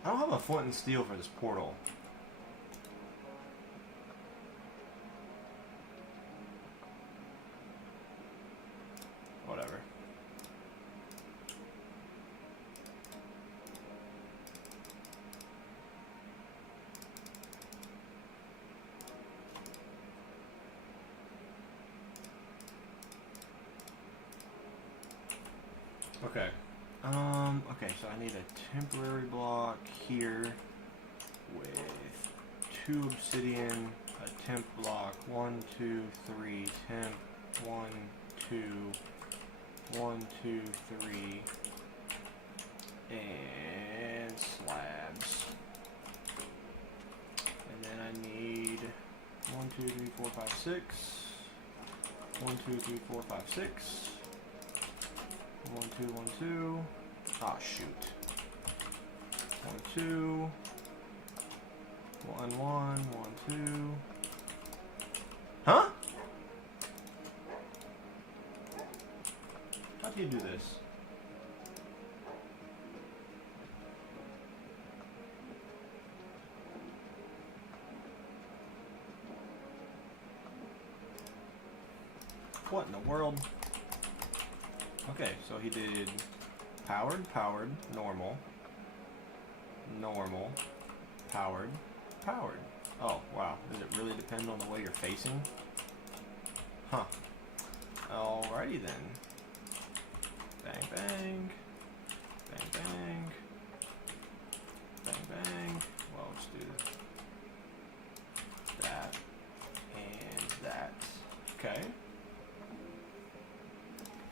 don't have a flint and steel for this portal. Whatever. Okay. Okay, so I need a temporary block here with 2 obsidian, a temp block, 1, 2, 3, temp, 1, 2, 1, 2, 3, and slabs. And then I need 1, 2, 3, 4, 5, 6. 1, 2, 3, 4, 5, 6. 1, 2, 1, 2. Ah, shoot. 1, 2. 1, 1, 1, 2. Huh? How do you do this? What in the world? Okay, so he did powered, powered, normal, normal, powered, powered. Oh, wow. Does it really depend on the way you're facing? Huh. Alrighty then. Bang, bang. Bang, bang. Bang, bang. Well, let's do that and that. Okay.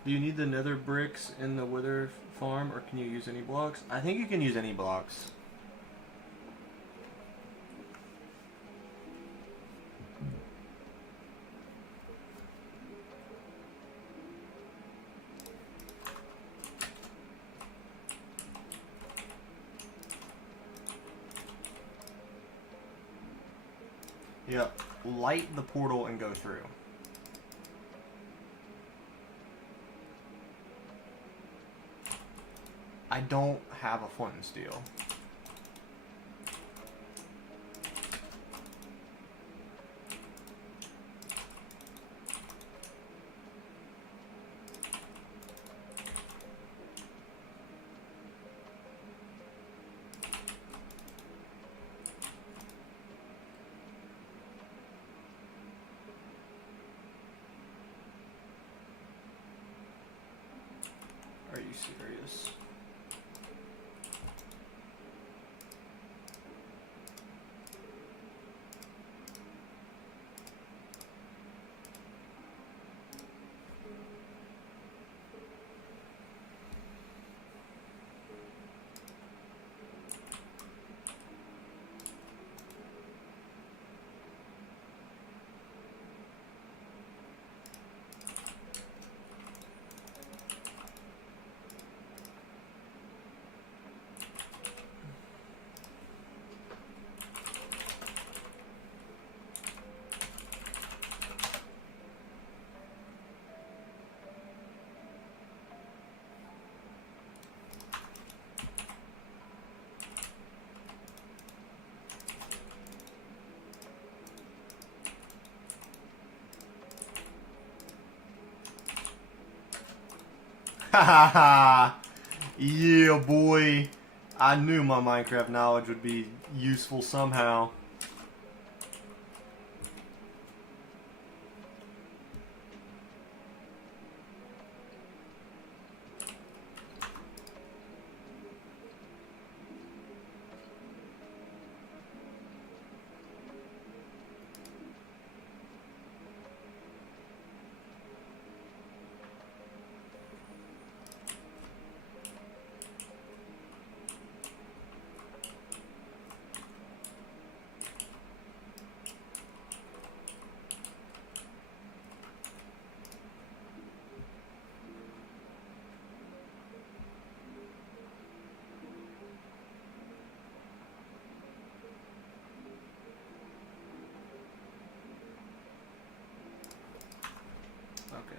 Do you need the nether bricks in the wither farm, or can you use any blocks? I think you can use any blocks. Yep, light the portal and go through. I don't have a flint and steel. Are you serious? Yeah, boy. I knew my Minecraft knowledge would be useful somehow. Okay,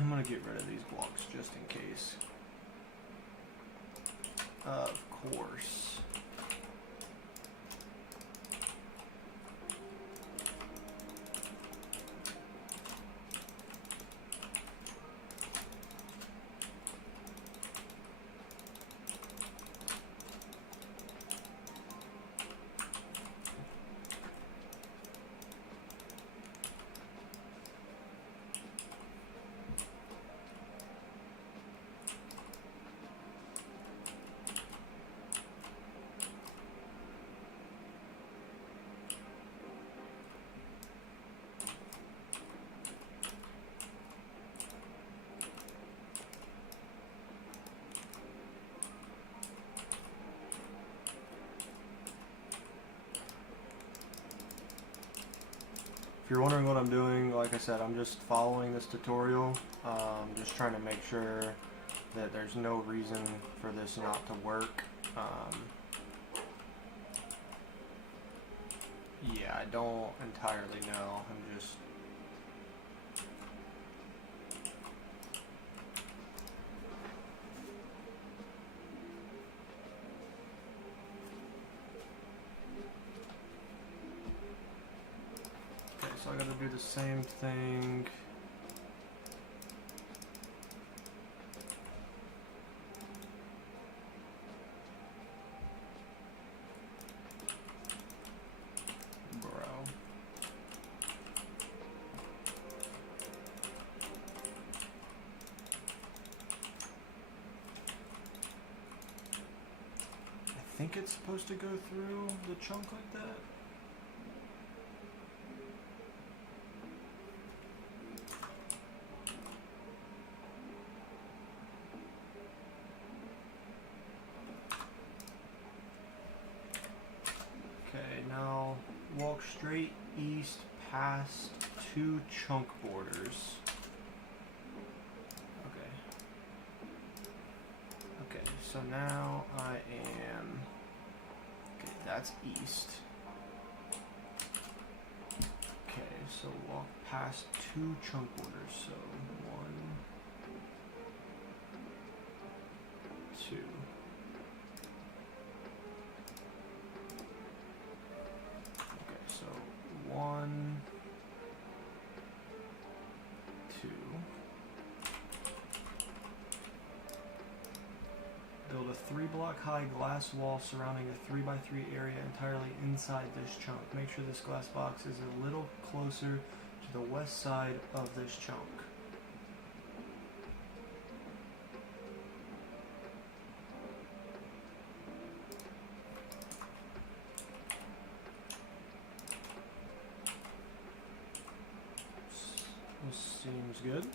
I'm gonna get rid of these blocks just in case. Of course. If you're wondering what I'm doing, like I said, I'm just following this tutorial, just trying to make sure that there's no reason for this not to work. Yeah, I don't entirely know. I'm just... Okay, so I gotta do the same thing. I think it's supposed to go through the chunk like that. walk straight east past 2 chunk borders. Okay, so now I am, okay, that's east. Okay, so walk past 2 chunk borders, so 1, 2. Okay, so 1, 2. Build a 3-block high glass wall surrounding a 3x3 area entirely inside this chunk. Make sure this glass box is a little closer to the west side of this chunk. This seems good.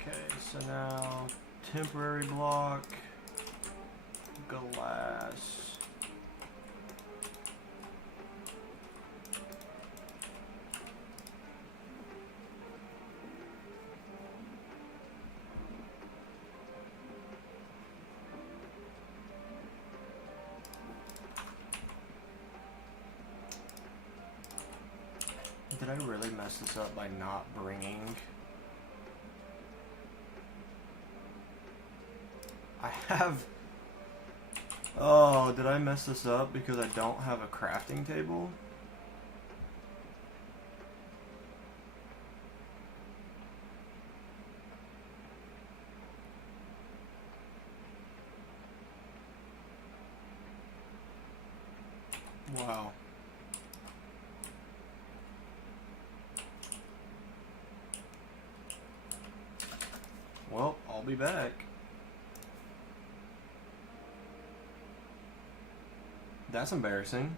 Okay, so now temporary block, glass. Did I really mess this up by not bringing? I have... Oh, did I mess this up because I don't have a crafting table? Wow. Well, I'll be back. That's embarrassing.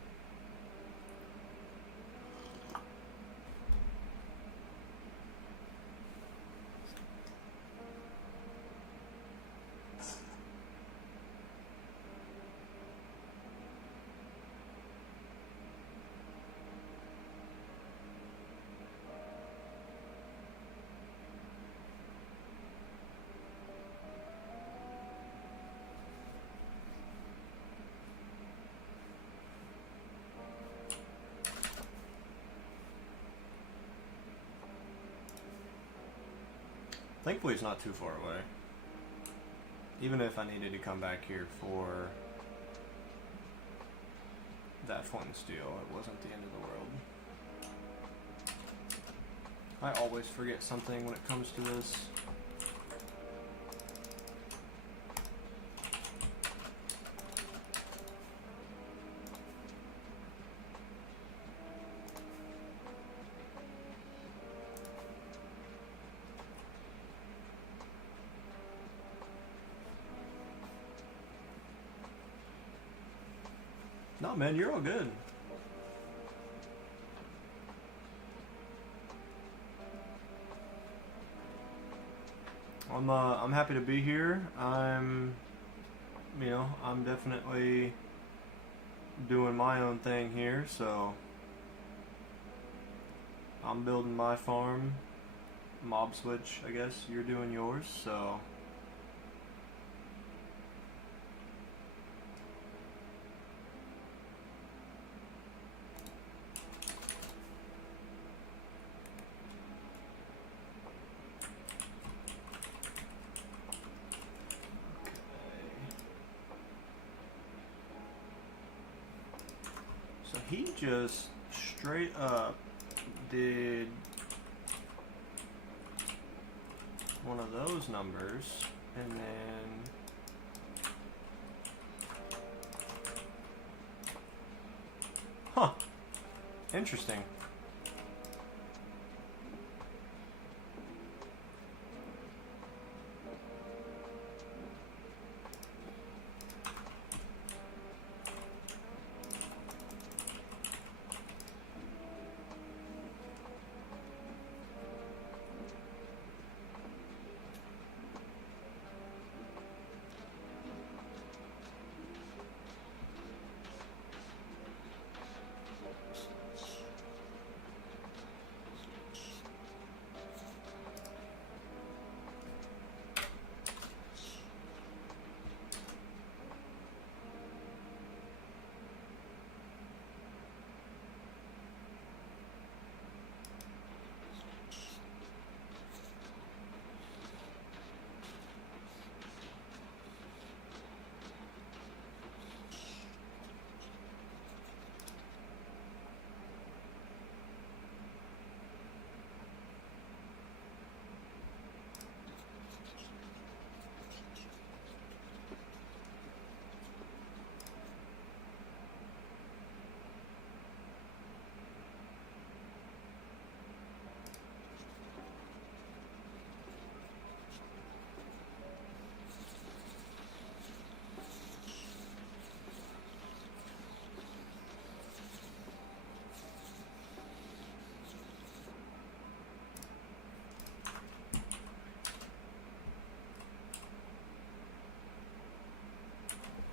Thankfully it's not too far away. Even if I needed to come back here for that flint and steel, it wasn't the end of the world. I always forget something when it comes to this. No, man, you're all good. I'm happy to be here. I'm definitely doing my own thing here, so I'm building my farm, mob switch, I guess. You're doing yours, so he just straight up did one of those numbers And then huh. Interesting.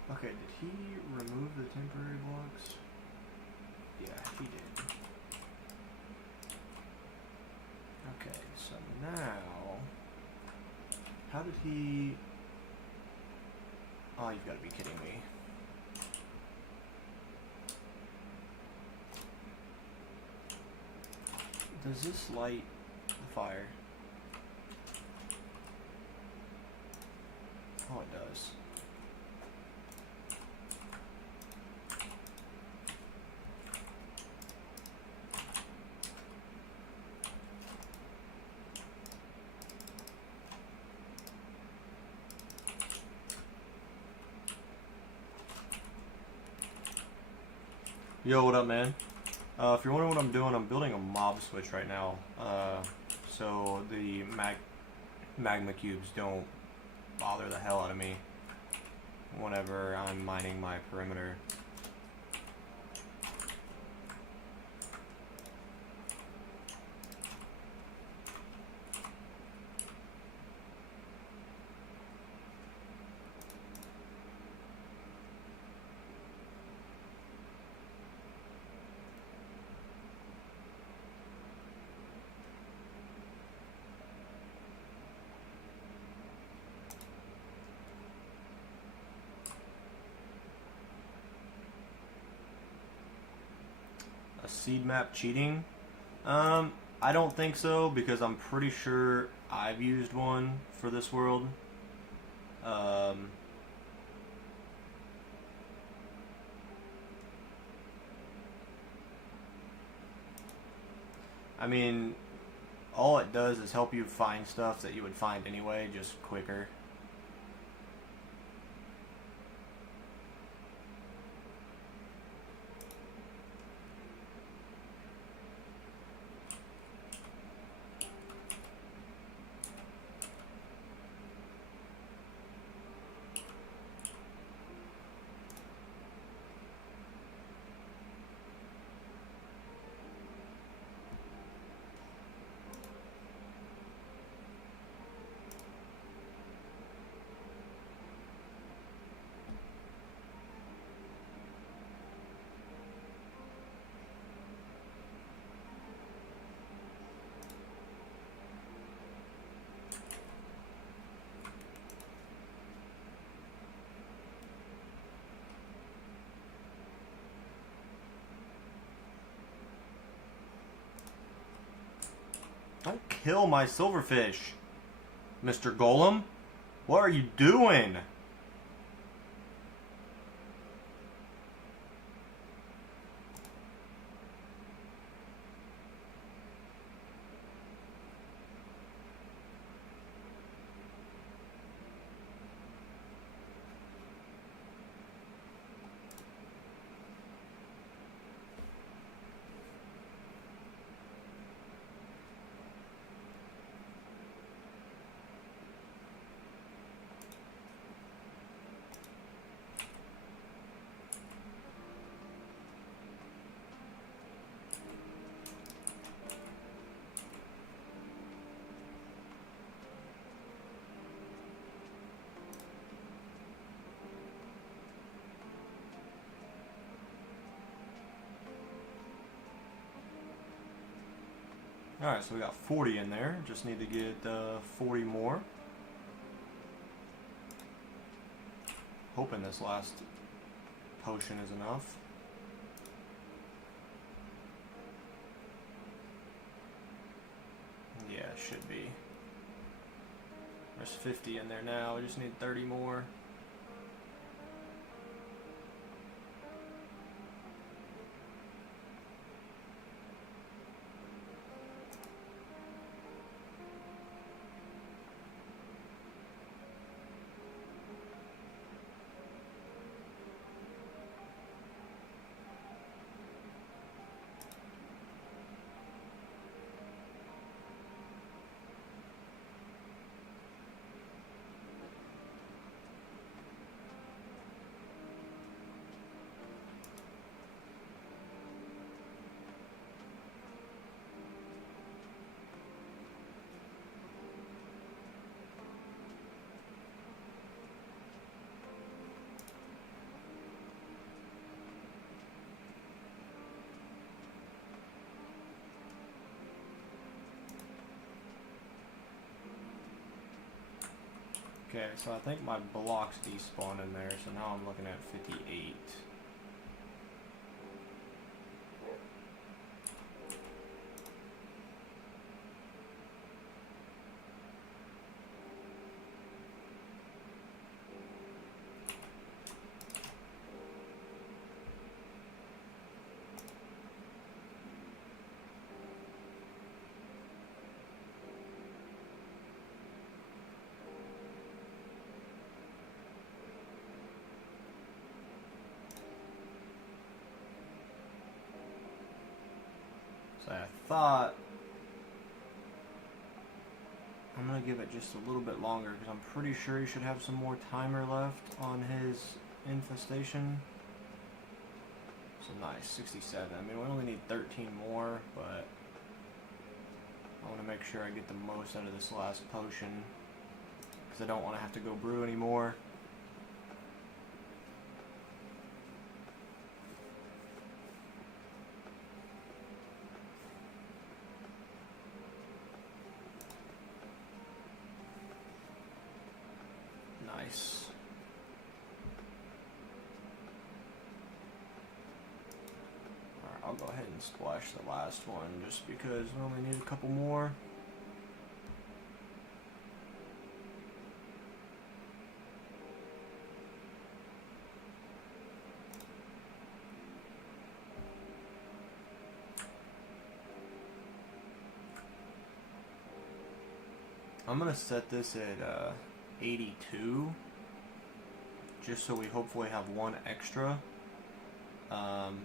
Okay, did he remove the temporary blocks? Yeah, he did. Okay, so now, how did he... Oh, you've got to be kidding me. Does this light the fire? Oh, it does. Yo, what up, man? If you're wondering what I'm doing, I'm building a mob switch right now. So the magma cubes don't bother the hell out of me whenever I'm mining my perimeter. A seed map cheating? I don't think so, because I'm pretty sure I've used one for this world. I mean, all it does is help you find stuff that you would find anyway, just quicker. Don't kill my silverfish, Mr. Golem. What are you doing? Alright, so we got 40 in there. Just need to get 40 more. Hoping this last potion is enough. Yeah, it should be. There's 50 in there now. We just need 30 more. Okay, so I think my blocks despawn in there, so now I'm looking at 58. So I thought I'm going to give it just a little bit longer because I'm pretty sure he should have some more timer left on his infestation. So nice, 67. I mean, we only need 13 more, but I want to make sure I get the most out of this last potion because I don't want to have to go brew anymore. Nice. Alright, I'll go ahead and splash the last one just because we only need a couple more. I'm gonna set this at 82, just so we hopefully have one extra,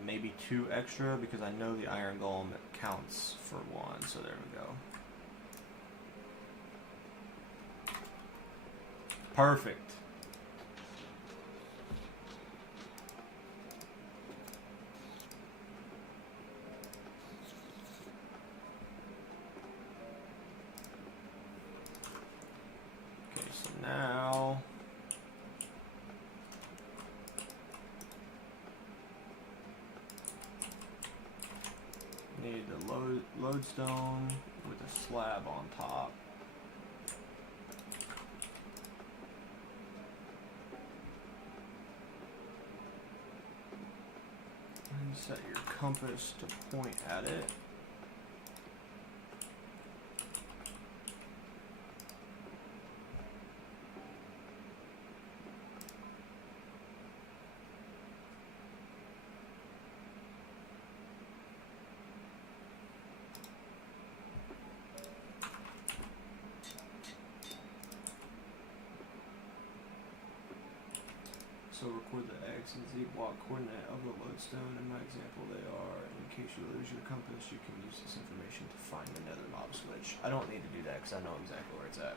maybe two extra, because I know the iron golem counts for one, so there we go. Perfect. Now, need the lodestone with a slab on top. And set your compass to point at it. So record the X and Z block coordinate of the lodestone. In my example, they are, in case you lose your compass, you can use this information to find another mob switch. I don't need to do that because I know exactly where it's at.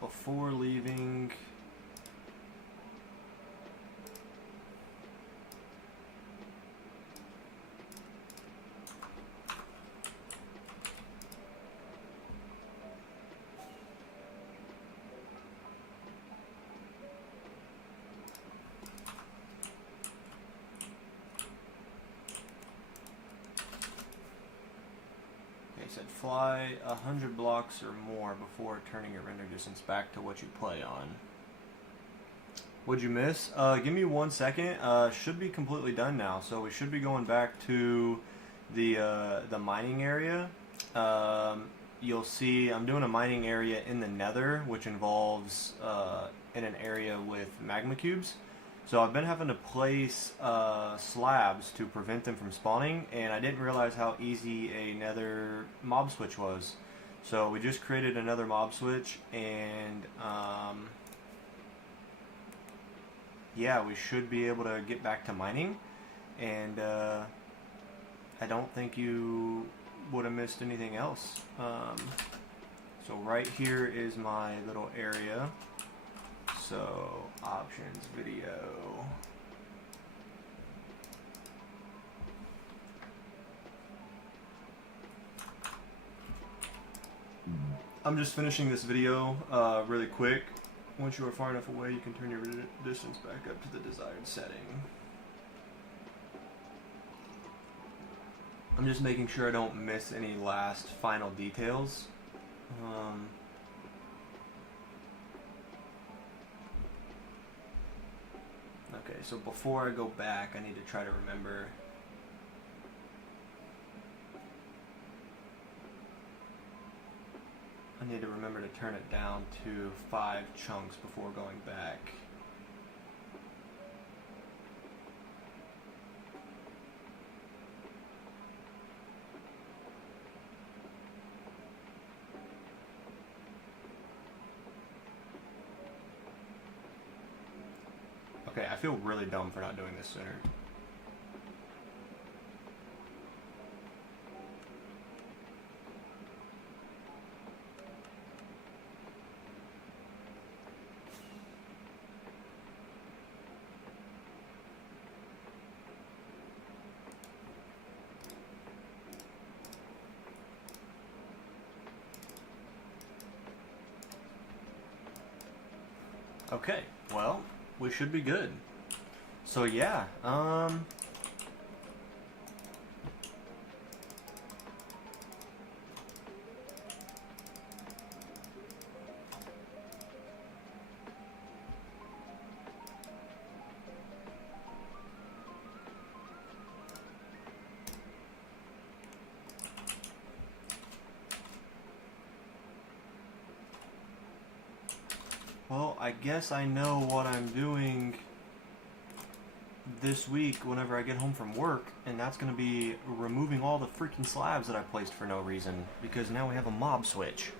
before leaving, said fly 100 blocks or more before turning your render distance back to what you play on. What'd you miss? Give me 1 second. Should be completely done now, so we should be going back to the mining area. You'll see I'm doing a mining area in the Nether, which involves in an area with magma cubes. So I've been having to place slabs to prevent them from spawning, and I didn't realize how easy a nether mob switch was. So we just created another mob switch, and yeah, we should be able to get back to mining, and I don't think you would have missed anything else. So right here is my little area. So, options, video. I'm just finishing this video really quick. Once you are far enough away, you can turn your distance back up to the desired setting. I'm just making sure I don't miss any last final details. Okay, so before I go back, I need to try to remember. I need to remember to turn it down to 5 chunks before going back. Okay, I feel really dumb for not doing this sooner. Okay, well, we should be good. So yeah, well, I guess I know what I'm doing this week whenever I get home from work, and that's going to be removing all the freaking slabs that I placed for no reason, because now we have a mob switch.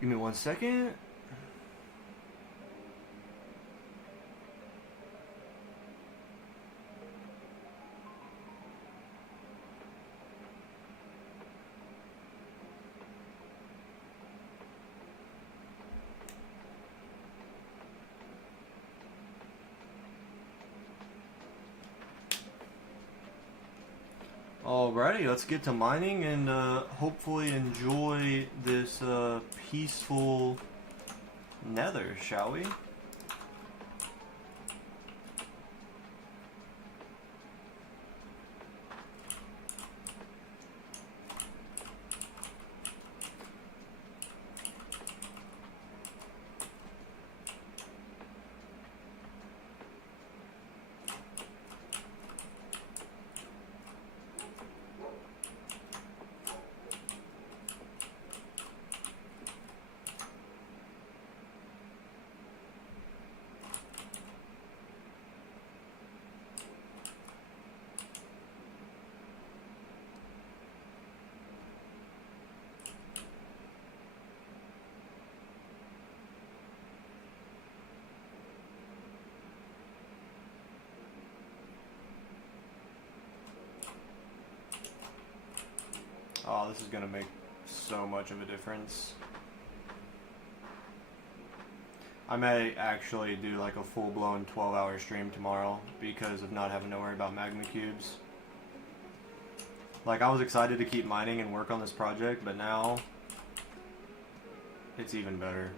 Give me 1 second. Alrighty, let's get to mining and hopefully enjoy this peaceful nether, shall we? Oh, this is gonna make so much of a difference. I may actually do like a full-blown 12-hour stream tomorrow because of not having to worry about magma cubes. Like, I was excited to keep mining and work on this project, but now it's even better.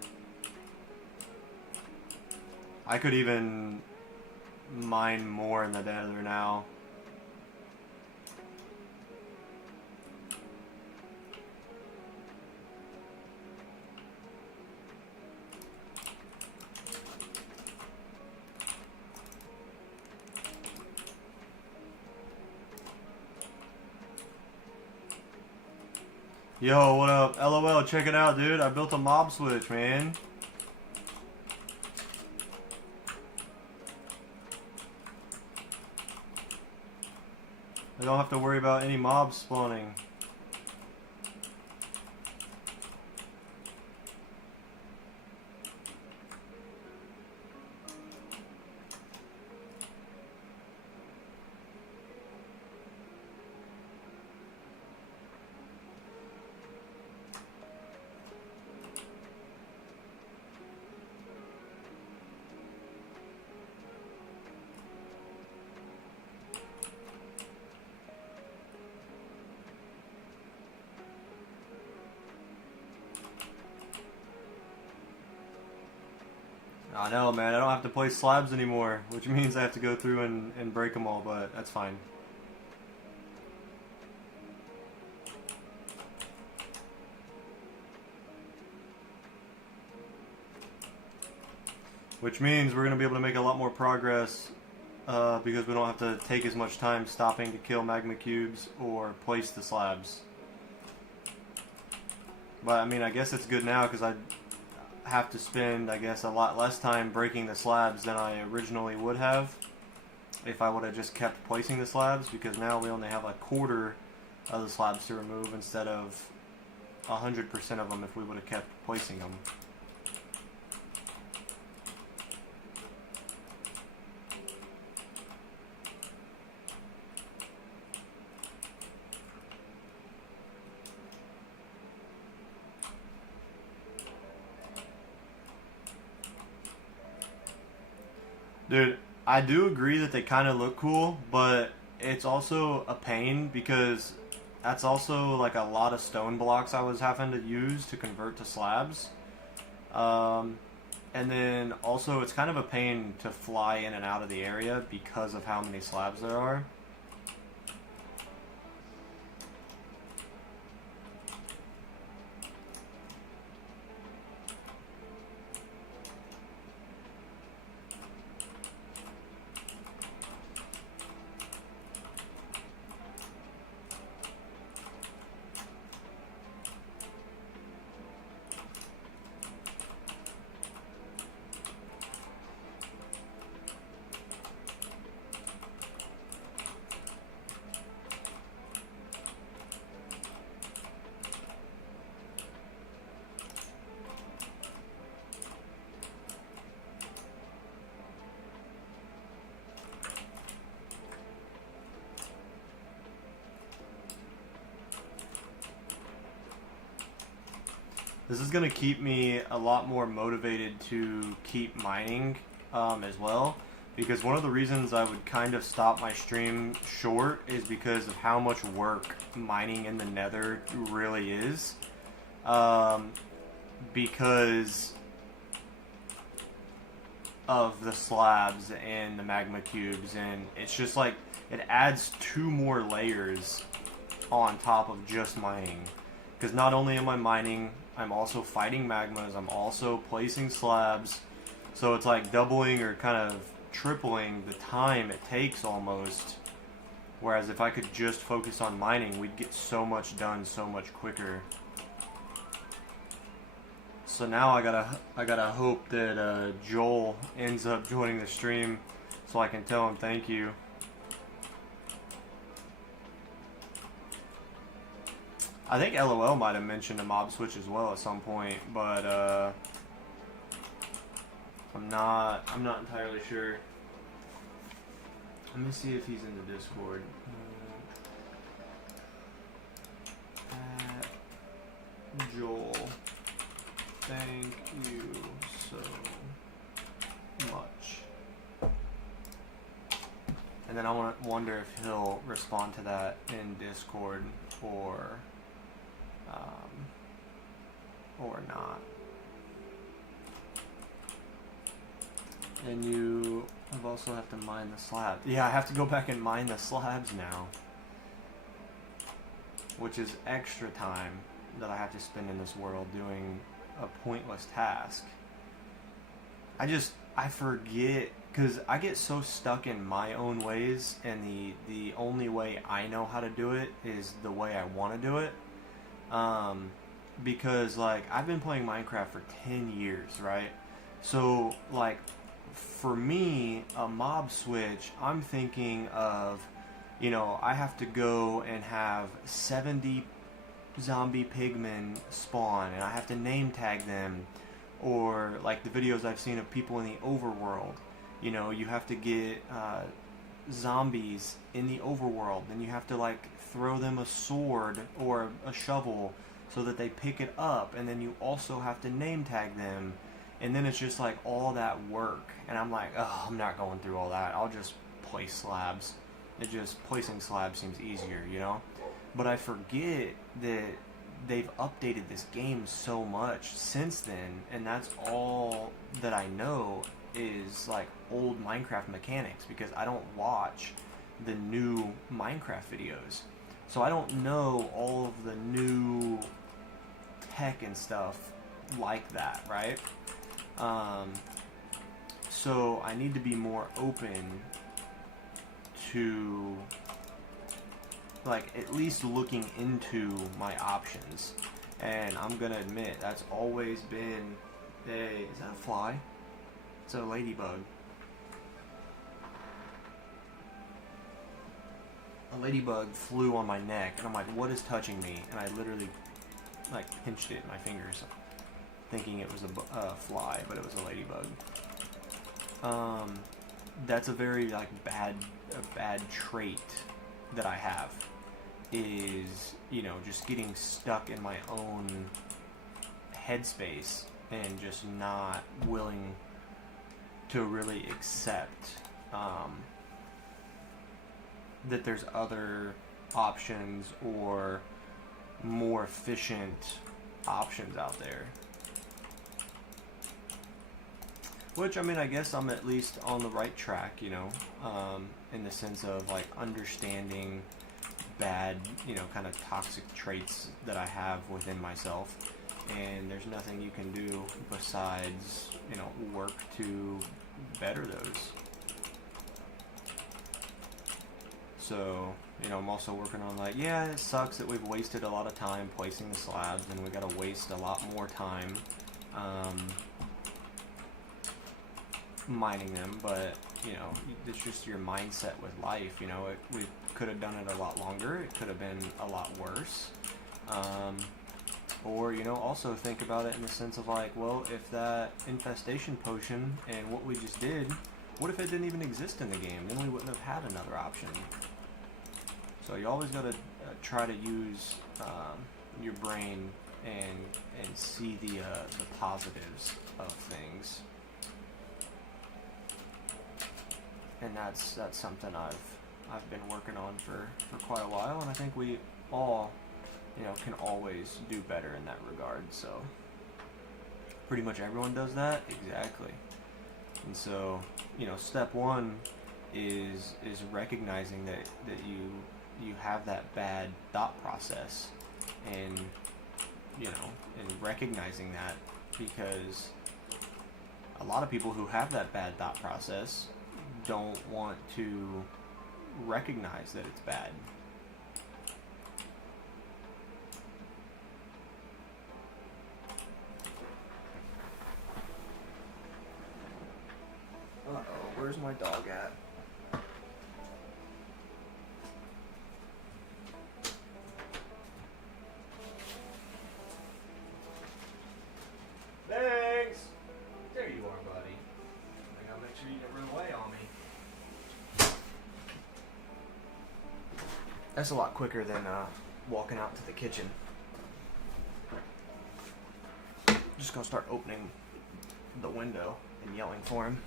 I could even mine more in the nether now. Yo, what up? LOL, check it out, dude. I built a mob switch, man. I don't have to worry about any mobs spawning. I know, man. I don't have to place slabs anymore, which means I have to go through and break them all, but that's fine. Which means we're going to be able to make a lot more progress because we don't have to take as much time stopping to kill magma cubes or place the slabs. But, I mean, I guess it's good now because I have to spend, I guess, a lot less time breaking the slabs than I originally would have if I would have just kept placing the slabs, because now we only have a quarter of the slabs to remove instead of 100% of them if we would have kept placing them. Dude, I do agree that they kind of look cool, but it's also a pain because that's also like a lot of stone blocks I was having to use to convert to slabs. And then also it's kind of a pain to fly in and out of the area because of how many slabs there are. This is going to keep me a lot more motivated to keep mining as well, because one of the reasons I would kind of stop my stream short is because of how much work mining in the nether really is. Because of the slabs and the magma cubes, and it's just like it adds 2 more layers on top of just mining. Because not only am I mining, I'm also fighting magmas, I'm also placing slabs, so it's like doubling or kind of tripling the time it takes almost. Whereas if I could just focus on mining, we'd get so much done so much quicker. So now I gotta hope that Joel ends up joining the stream so I can tell him thank you. I think LOL might have mentioned a mob switch as well at some point, but I'm not entirely sure. Let me see if he's in the Discord. Add And then I wonder if he'll respond to that in Discord or not. And you also have to mine the slabs. Yeah, I have to go back and mine the slabs now, which is extra time that I have to spend in this world doing a pointless task. I forget, because I get so stuck in my own ways, and the only way I know how to do it is the way I want to do it. Because, like, I've been playing Minecraft for 10 years, right? So, like, for me, a mob switch, I'm thinking of, you know, I have to go and have 70 zombie pigmen spawn, and I have to name tag them. Or, like, the videos I've seen of people in the overworld. You know, you have to get zombies in the overworld. Then you have to, like, throw them a sword or a shovel so that they pick it up. And then you also have to name tag them. And then it's just, like, all that work. And I'm like, oh, I'm not going through all that. I'll just place slabs. Placing slabs seems easier, you know? But I forget that they've updated this game so much since then, and that's all that I know is, like, old Minecraft mechanics, because I don't watch the new Minecraft videos. So I don't know all of the new tech and stuff like that, right? So I need to be more open to, like, at least looking into my options. And I'm gonna admit, that's always been is that a fly? It's a ladybug. A ladybug flew on my neck, and I'm like, what is touching me? And I literally, like, pinched it in my fingers, thinking it was a fly, but it was a ladybug. That's a very, like, bad trait that I have. Is, you know, just getting stuck in my own headspace and just not willing to really accept that there's other options or more efficient options out there. Which, I mean, I guess I'm at least on the right track, you know, in the sense of, like, understanding bad, you know, kind of toxic traits that I have within myself, and there's nothing you can do besides, you know, work to better those. So, you know, I'm also working on, like, yeah, it sucks that we've wasted a lot of time placing the slabs, and we gotta waste a lot more time mining them, but, you know, it's just your mindset with life, you know. We could have done it a lot longer, it could have been a lot worse, or, you know, also think about it in the sense of, like, well, if that infestation potion and what we just did, what if it didn't even exist in the game? Then we wouldn't have had another option. So you always gotta try to use your brain and see the positives of things. And that's something I've been working on for quite a while, and I think we all, you know, can always do better in that regard. So pretty much everyone does that, exactly. And so, you know, step one is recognizing that you have that bad thought process, and, you know, and recognizing that, because a lot of people who have that bad thought process don't want to recognize that it's bad. Uh-oh, where's my dog at? Thanks! There you are, buddy. I gotta make sure you don't run away on me. That's a lot quicker than walking out to the kitchen. Just gonna start opening the window and yelling for him.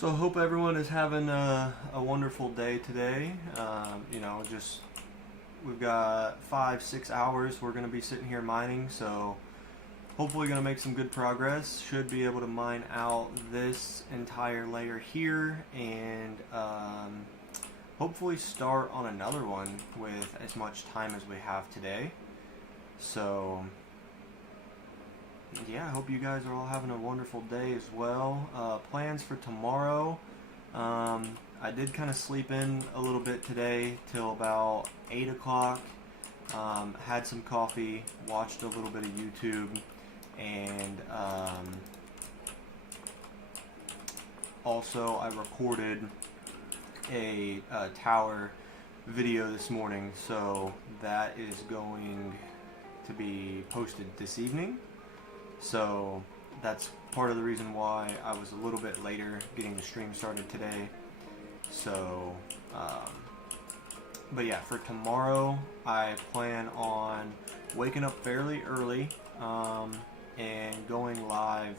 So I hope everyone is having a wonderful day today. We've got 5-6 hours we're going to be sitting here mining, so hopefully going to make some good progress. Should be able to mine out this entire layer here, and hopefully start on another one with as much time as we have today. So yeah, I hope you guys are all having a wonderful day as well. Plans for tomorrow. I did kind of sleep in a little bit today till about 8 o'clock. Had some coffee, watched a little bit of YouTube, and also I recorded a tower video this morning, so that is going to be posted this evening. So that's part of the reason why I was a little bit later getting the stream started today. So, but yeah, for tomorrow I plan on waking up fairly early and going live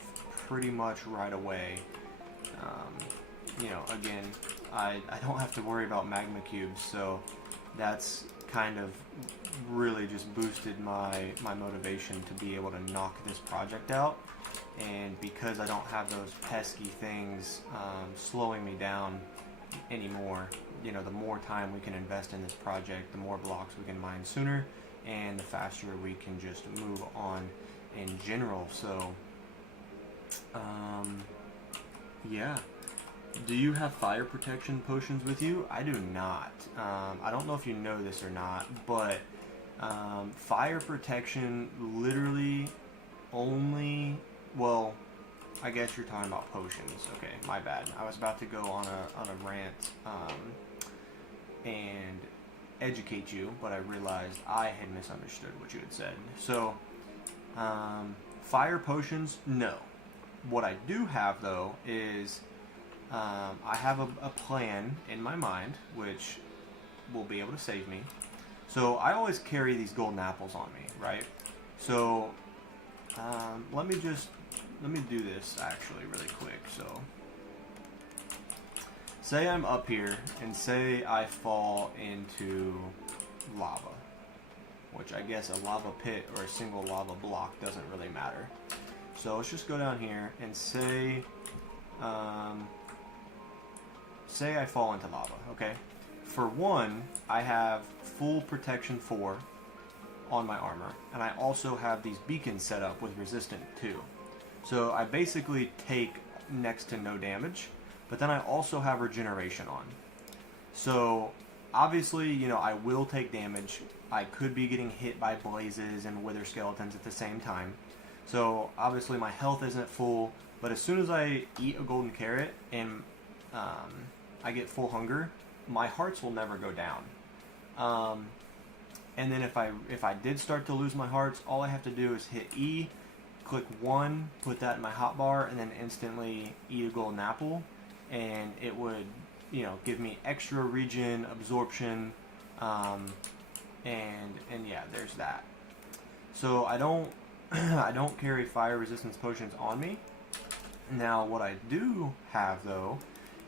pretty much right away. Again, I don't have to worry about magma cubes, so that's kind of really just boosted my motivation to be able to knock this project out. And because I don't have those pesky things slowing me down anymore, the more time we can invest in this project, the more blocks we can mine sooner, and the faster we can just move on in general. So yeah. Do you have fire protection potions with you? I do not. I don't know if you know this or not, but fire protection literally only, well, I guess you're talking about potions. Okay, my bad. I was about to go on a rant and educate you, but I realized I had misunderstood what you had said. So, fire potions, no. What I do have, though, is I have a plan in my mind, which will be able to save me. So I always carry these golden apples on me, right? So let me do this actually really quick. So say I'm up here and say I fall into lava, which I guess a lava pit or a single lava block doesn't really matter. So let's just go down here and say I fall into lava, okay? For one, I have full protection 4 on my armor, and I also have these beacons set up with resistant 2. So I basically take next to no damage, but then I also have regeneration on. So obviously, I will take damage. I could be getting hit by blazes and wither skeletons at the same time. So obviously my health isn't full, but as soon as I eat a golden carrot and I get full hunger, my hearts will never go down. And then if I did start to lose my hearts, all I have to do is hit E, click 1, put that in my hotbar, and then instantly eat a golden apple, and it would, give me extra regen, absorption, and yeah, there's that. So I don't carry fire resistance potions on me. Now what I do have though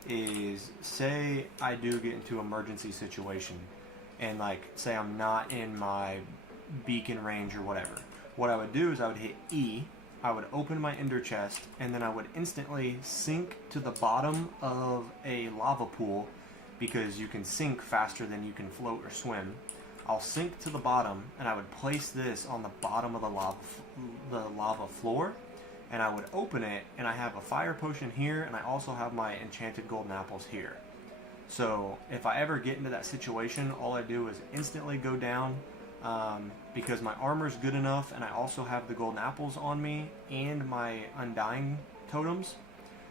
is, say I do get into emergency situation and say I'm not in my beacon range or whatever, what I would do is I would hit E, I would open my ender chest, and then I would instantly sink to the bottom of a lava pool, because you can sink faster than you can float or swim. I'll sink to the bottom and I would place this on the bottom of the lava floor, and I would open it, and I have a fire potion here, and I also have my enchanted golden apples here. So if I ever get into that situation, all I do is instantly go down, because my armor's good enough, and I also have the golden apples on me and my undying totems.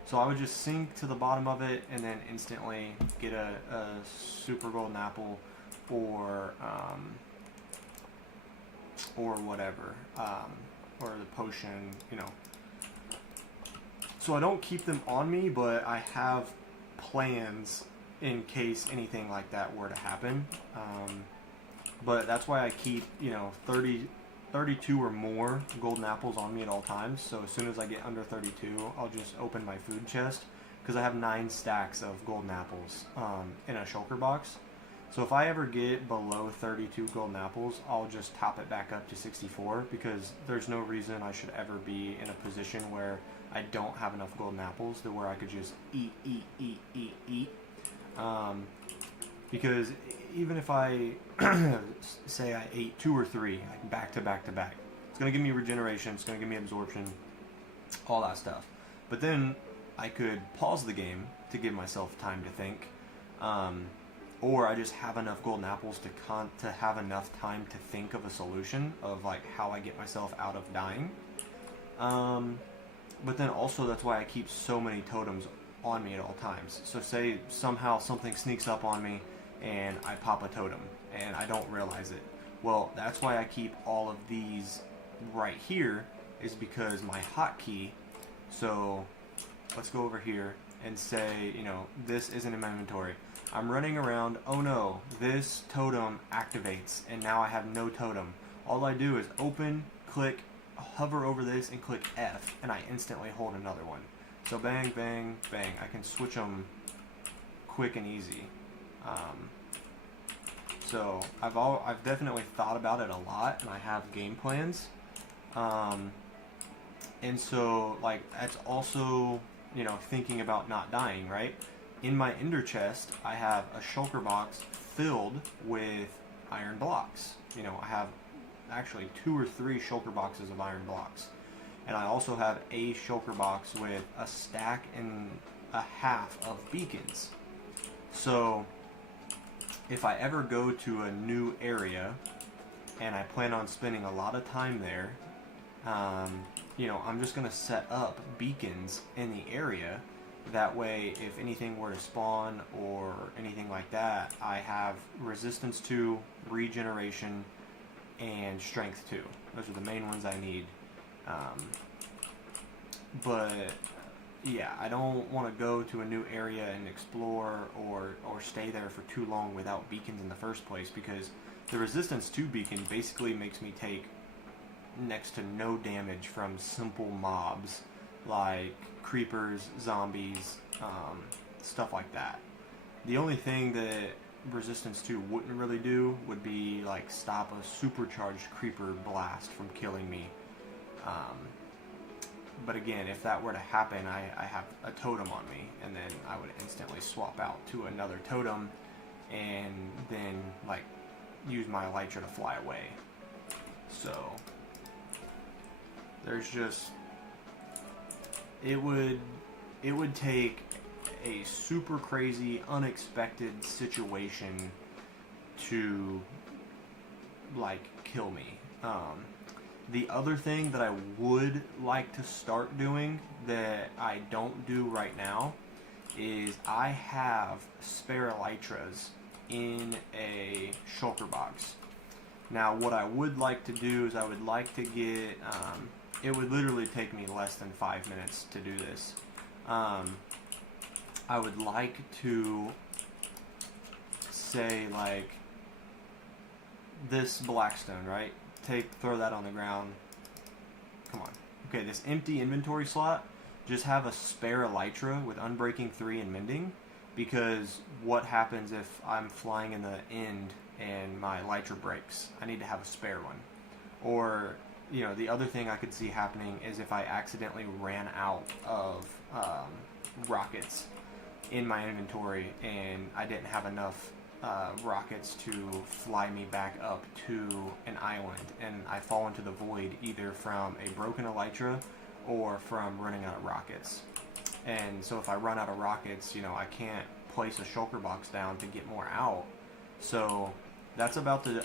So I would just sink to the bottom of it and then instantly get a super golden apple or whatever, or the potion, So I don't keep them on me, but I have plans in case anything like that were to happen. But that's why I keep, 32 or more golden apples on me at all times. So as soon as I get under 32, I'll just open my food chest because I have 9 stacks of golden apples in a shulker box. So if I ever get below 32 golden apples, I'll just top it back up to 64, because there's no reason I should ever be in a position where I don't have enough golden apples to where I could just eat. Because even if I say I ate 2 or 3 like back to back to back, it's going to give me regeneration, it's going to give me absorption, all that stuff. But then I could pause the game to give myself time to think. Or I just have enough golden apples to have enough time to think of a solution of like how I get myself out of dying. But then also that's why I keep so many totems on me at all times. So say somehow something sneaks up on me and I pop a totem and I don't realize it. Well, that's why I keep all of these right here, is because my hotkey. So let's go over here and say, you know, this isn't in my inventory. I'm running around, oh no, this totem activates, and now I have no totem. All I do is open, click, hover over this, and click F, and I instantly hold another one. So bang, bang, bang. I can switch them quick and easy. So I've definitely thought about it a lot, and I have game plans. And so, like, that's also, you know, thinking about not dying, right? In my ender chest, I have a shulker box filled with iron blocks. You know, I have actually 2 or 3 shulker boxes of iron blocks. And I also have a shulker box with a stack and a half of beacons. So, if I ever go to a new area, and I plan on spending a lot of time there, you know, I'm just going to set up beacons in the area. That way, if anything were to spawn or anything like that, I have resistance 2, regeneration, and strength 2. Those are the main ones I need. But yeah, I don't want to go to a new area and explore or stay there for too long without beacons in the first place, because the resistance 2 beacon basically makes me take next to no damage from simple mobs like creepers, zombies, stuff like that. The only thing that resistance 2 wouldn't really do would be like stop a supercharged creeper blast from killing me. But again, if that were to happen, I have a totem on me, and then I would instantly swap out to another totem and then like use my elytra to fly away. So there's just, it would take a super crazy, unexpected situation to like kill me. The other thing that I would like to start doing that I don't do right now is I have spare elytras in a shulker box. Now what I would like to do is I would like to get, it would literally take me less than 5 minutes to do this. I would like to say like this blackstone, right? Throw that on the ground. Come on. Okay, this empty inventory slot, just have a spare elytra with Unbreaking 3 and Mending, because what happens if I'm flying in the end and my elytra breaks? I need to have a spare one. Or, you know, the other thing I could see happening is if I accidentally ran out of rockets in my inventory and I didn't have enough rockets to fly me back up to an island, and I fall into the void either from a broken elytra or from running out of rockets. And so if I run out of rockets, you know, I can't place a shulker box down to get more out. So that's about the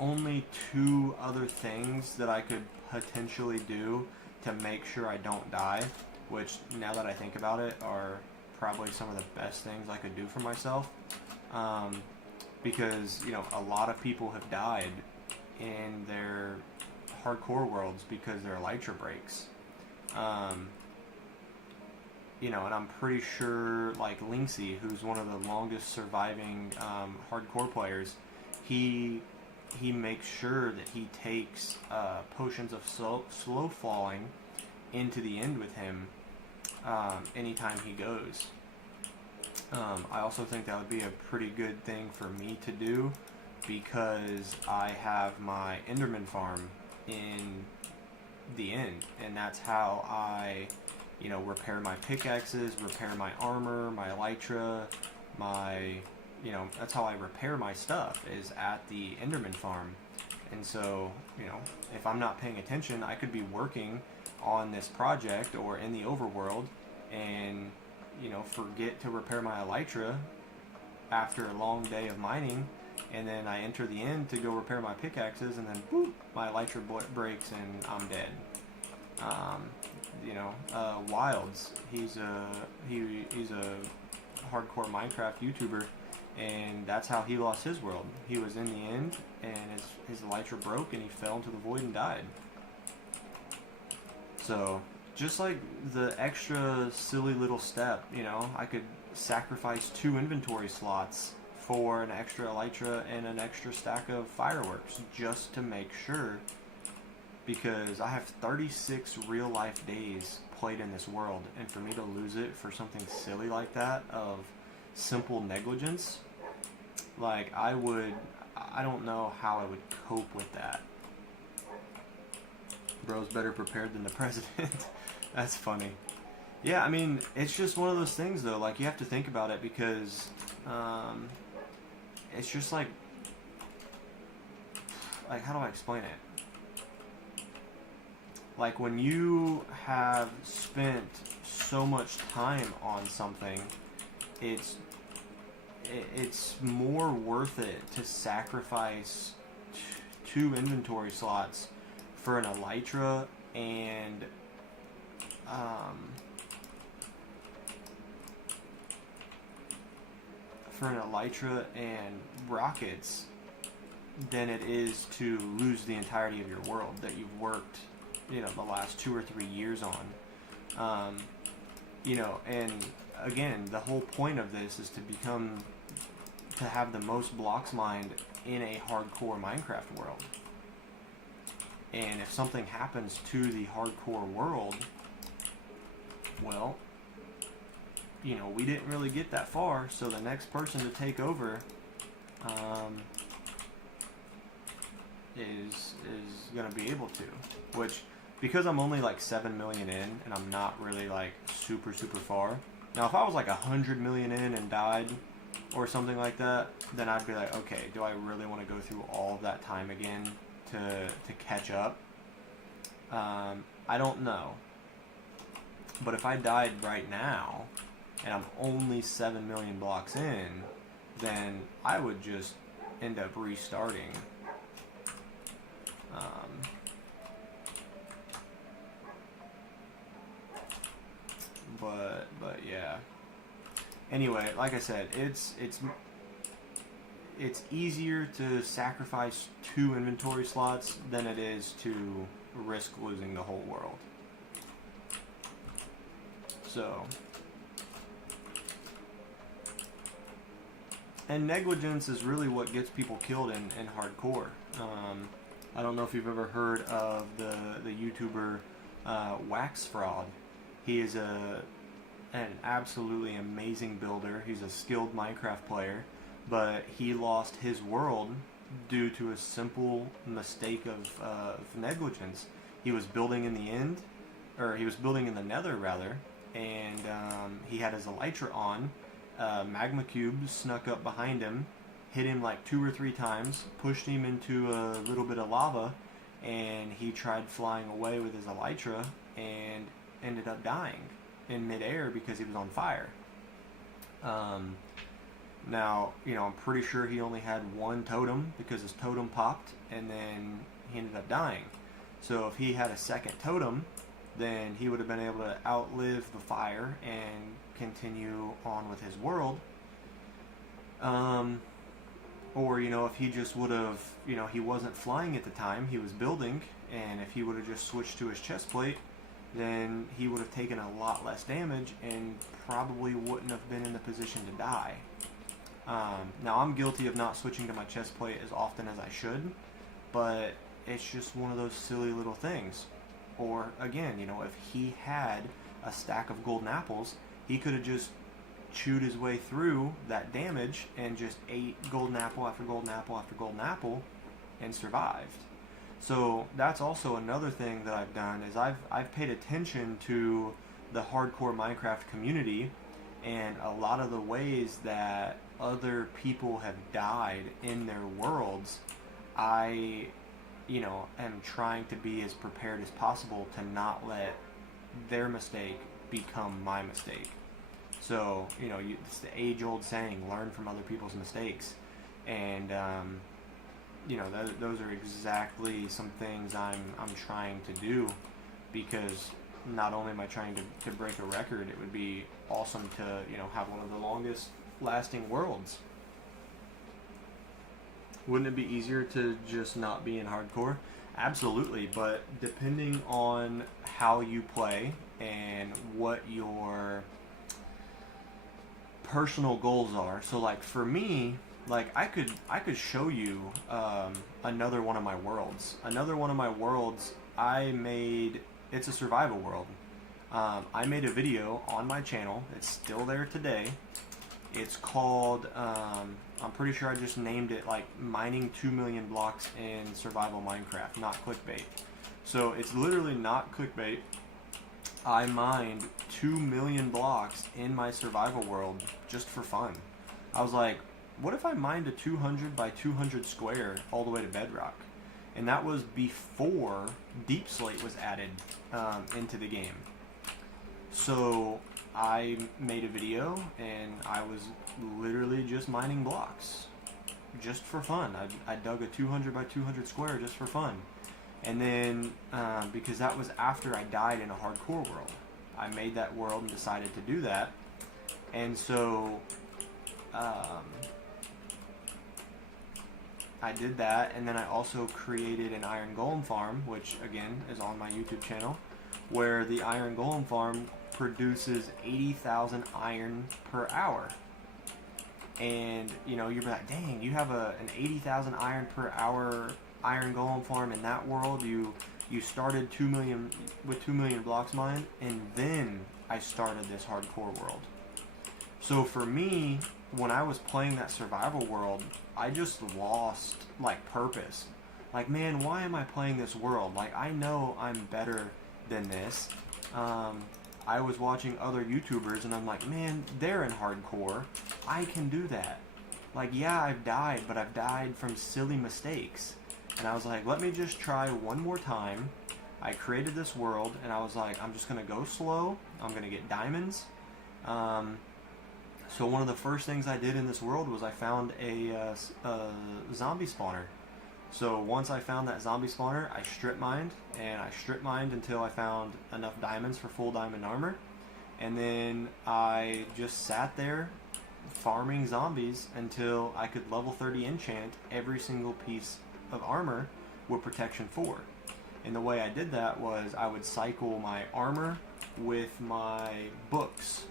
only 2 other things that I could potentially do to make sure I don't die, which now that I think about it are probably some of the best things I could do for myself. Because, you know, a lot of people have died in their hardcore worlds because their elytra breaks. You know, and I'm pretty sure, like, Linksy, who's one of the longest surviving hardcore players, he makes sure that he takes potions of slow falling into the end with him, anytime he goes. I also think that would be a pretty good thing for me to do, because I have my Enderman farm in the end, and that's how I, repair my pickaxes, repair my armor, my elytra, that's how I repair my stuff, is at the Enderman farm. And so, if I'm not paying attention, I could be working on this project or in the overworld and, forget to repair my elytra after a long day of mining, and then I enter the end to go repair my pickaxes, and then boop, my elytra breaks and I'm dead. Wilds, he's a hardcore Minecraft YouTuber, and that's how he lost his world. He was in the end, and his elytra broke, and he fell into the void and died. So, just like the extra silly little step, I could sacrifice 2 inventory slots for an extra elytra and an extra stack of fireworks, just to make sure, because I have 36 real life days played in this world, and for me to lose it for something silly like that, of simple negligence, like, I don't know how I would cope with that. Bro's better prepared than the president. That's funny. Yeah, I mean, it's just one of those things, though. Like, you have to think about it, because it's just like, how do I explain it? Like, when you have spent so much time on something, it's more worth it to sacrifice 2 inventory slots for an elytra and rockets than it is to lose the entirety of your world that you've worked, the last 2 or 3 years on. And again, the whole point of this is to have the most blocks mined in a hardcore Minecraft world. And if something happens to the hardcore world, well, we didn't really get that far, so the next person to take over is going to be able to. Which, because I'm only like 7 million in, and I'm not really like super far. Now, if I was like 100 million in and died, or something like that, then I'd be like, okay, do I really want to go through all of that time again to catch up? I don't know. But if I died right now, and I'm only 7 million blocks in, then I would just end up restarting. But yeah. Anyway, like I said, it's easier to sacrifice 2 inventory slots than it is to risk losing the whole world. So, and negligence is really what gets people killed in hardcore. I don't know if you've ever heard of the YouTuber Wax Fraud. He is an absolutely amazing builder. He's a skilled Minecraft player, but he lost his world due to a simple mistake of negligence. He was building in the end, or he was building in the nether rather, and he had his elytra on. Magma cube snuck up behind him, hit him like 2 or 3 times, pushed him into a little bit of lava, and he tried flying away with his elytra and ended up dying in midair because he was on fire. Now, I'm pretty sure he only had 1 totem because his totem popped, and then he ended up dying. So if he had a second totem, then he would have been able to outlive the fire and continue on with his world. Or, if he just would have, he wasn't flying at the time, he was building, and if he would have just switched to his chest plate, then he would have taken a lot less damage and probably wouldn't have been in the position to die. Now, I'm guilty of not switching to my chest plate as often as I should, but it's just one of those silly little things. Or, again, if he had a stack of golden apples, he could have just chewed his way through that damage and just ate golden apple after golden apple after golden apple and survived. So that's also another thing that I've done, is I've paid attention to the hardcore Minecraft community and a lot of the ways that other people have died in their worlds. I, am trying to be as prepared as possible to not let their mistake become my mistake. So, it's the age-old saying, learn from other people's mistakes. And, those are exactly some things I'm trying to do, because not only am I trying to break a record, it would be awesome to, have one of the longest lasting worlds. Wouldn't it be easier to just not be in hardcore? Absolutely, but depending on how you play and what your personal goals are. So like for me, like I could show you another one of my worlds. Another one of my worlds I made. It's a survival world. I made a video on my channel. It's still there today. It's called, I'm pretty sure I just named it like mining 2 million blocks in survival Minecraft, not clickbait. So it's literally not clickbait. I mined 2 million blocks in my survival world just for fun. I was like, what if I mined a 200 by 200 square all the way to bedrock? And that was before Deep Slate was added into the game. So I made a video and I was literally just mining blocks just for fun. I dug a 200 by 200 square just for fun. And then because that was after I died in a hardcore world, I made that world and decided to do that. And so I did that, and then I also created an iron golem farm, which again is on my YouTube channel, where the iron golem farm produces 80,000 iron per hour. And you're like, dang, you have an 80,000 iron per hour iron golem farm in that world. You started 2 million with 2 million blocks mined, and then I started this hardcore world. So for me, when I was playing that survival world, I just lost like purpose. Like, man, why am I playing this world? Like, I know I'm better than this. I was watching other YouTubers and I'm like, man, they're in hardcore. I can do that. Like, yeah, I've died, but I've died from silly mistakes. And I was like, let me just try one more time. I created this world and I was like, I'm just gonna go slow. I'm gonna get diamonds. So one of the first things I did in this world was I found a zombie spawner. So once I found that zombie spawner, I strip mined, and I strip mined until I found enough diamonds for full diamond armor. And then I just sat there farming zombies until I could level 30 enchant every single piece of armor with protection 4. And the way I did that was I would cycle my armor with my books.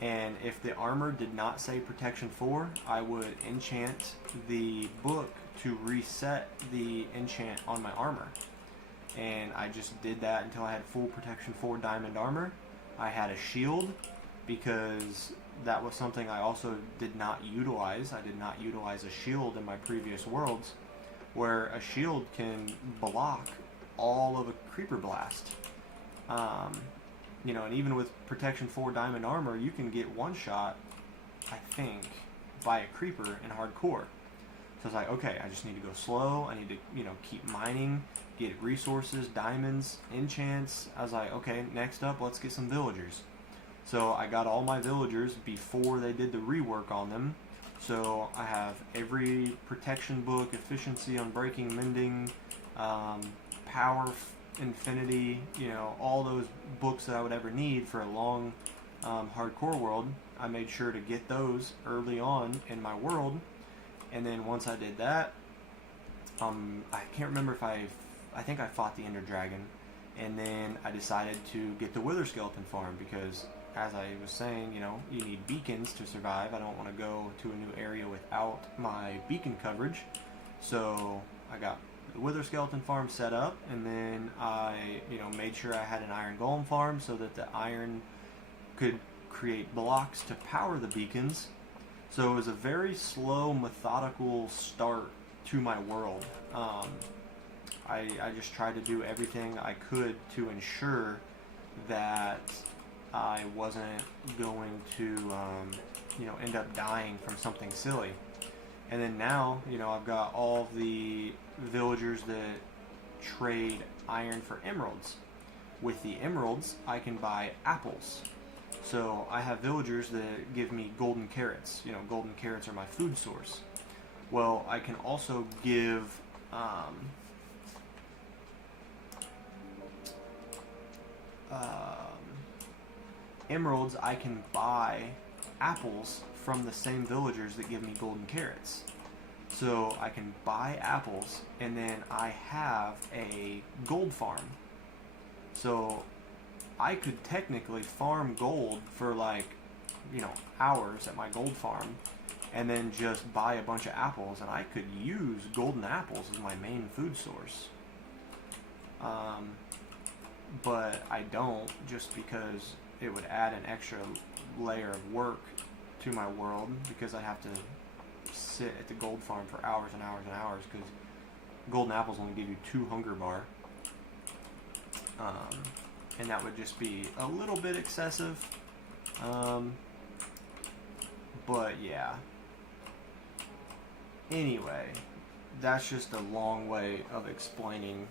And if the armor did not say protection 4, I would enchant the book to reset the enchant on my armor. And I just did that until I had full protection 4 diamond armor. I had a shield because that was something I also did not utilize. I did not utilize a shield in my previous worlds, where a shield can block all of a creeper blast. And even with protection 4 diamond armor, you can get one shot, I think, by a creeper in hardcore. So it's like, okay, I just need to go slow. I need to, keep mining, get resources, diamonds, enchants. I was like, okay, next up, let's get some villagers. So I got all my villagers before they did the rework on them. So I have every protection book, efficiency, unbreaking, mending, power, infinity, all those books that I would ever need for a long hardcore world. I made sure to get those early on in my world. And then once I did that, I can't remember if I think I fought the Ender Dragon, and then I decided to get the Wither Skeleton farm because, as I was saying, you need beacons to survive. I don't want to go to a new area without my beacon coverage. So I got the wither skeleton farm set up, and then I, made sure I had an iron golem farm so that the iron could create blocks to power the beacons. So it was a very slow, methodical start to my world. I just tried to do everything I could to ensure that I wasn't going to, end up dying from something silly. And then now, I've got all the villagers that trade iron for emeralds. With the emeralds, I can buy apples. So I have villagers that give me golden carrots. Golden carrots are my food source. Well, I can also give emeralds. I can buy apples from the same villagers that give me golden carrots. So I can buy apples, and then I have a gold farm. So I could technically farm gold for hours at my gold farm, and then just buy a bunch of apples, and I could use golden apples as my main food source. But I don't, just because it would add an extra layer of work to my world, because I have to sit at the gold farm for hours and hours and hours, because golden apples only give you 2 hunger bar. And that would just be a little bit excessive. But yeah. Anyway, that's just a long way of explaining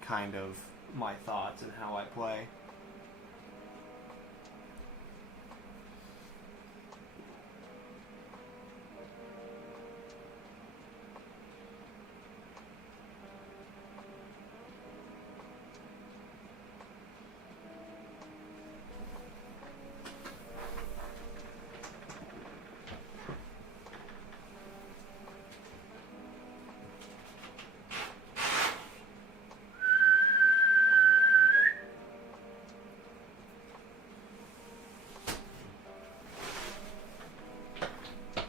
kind of my thoughts and how I play.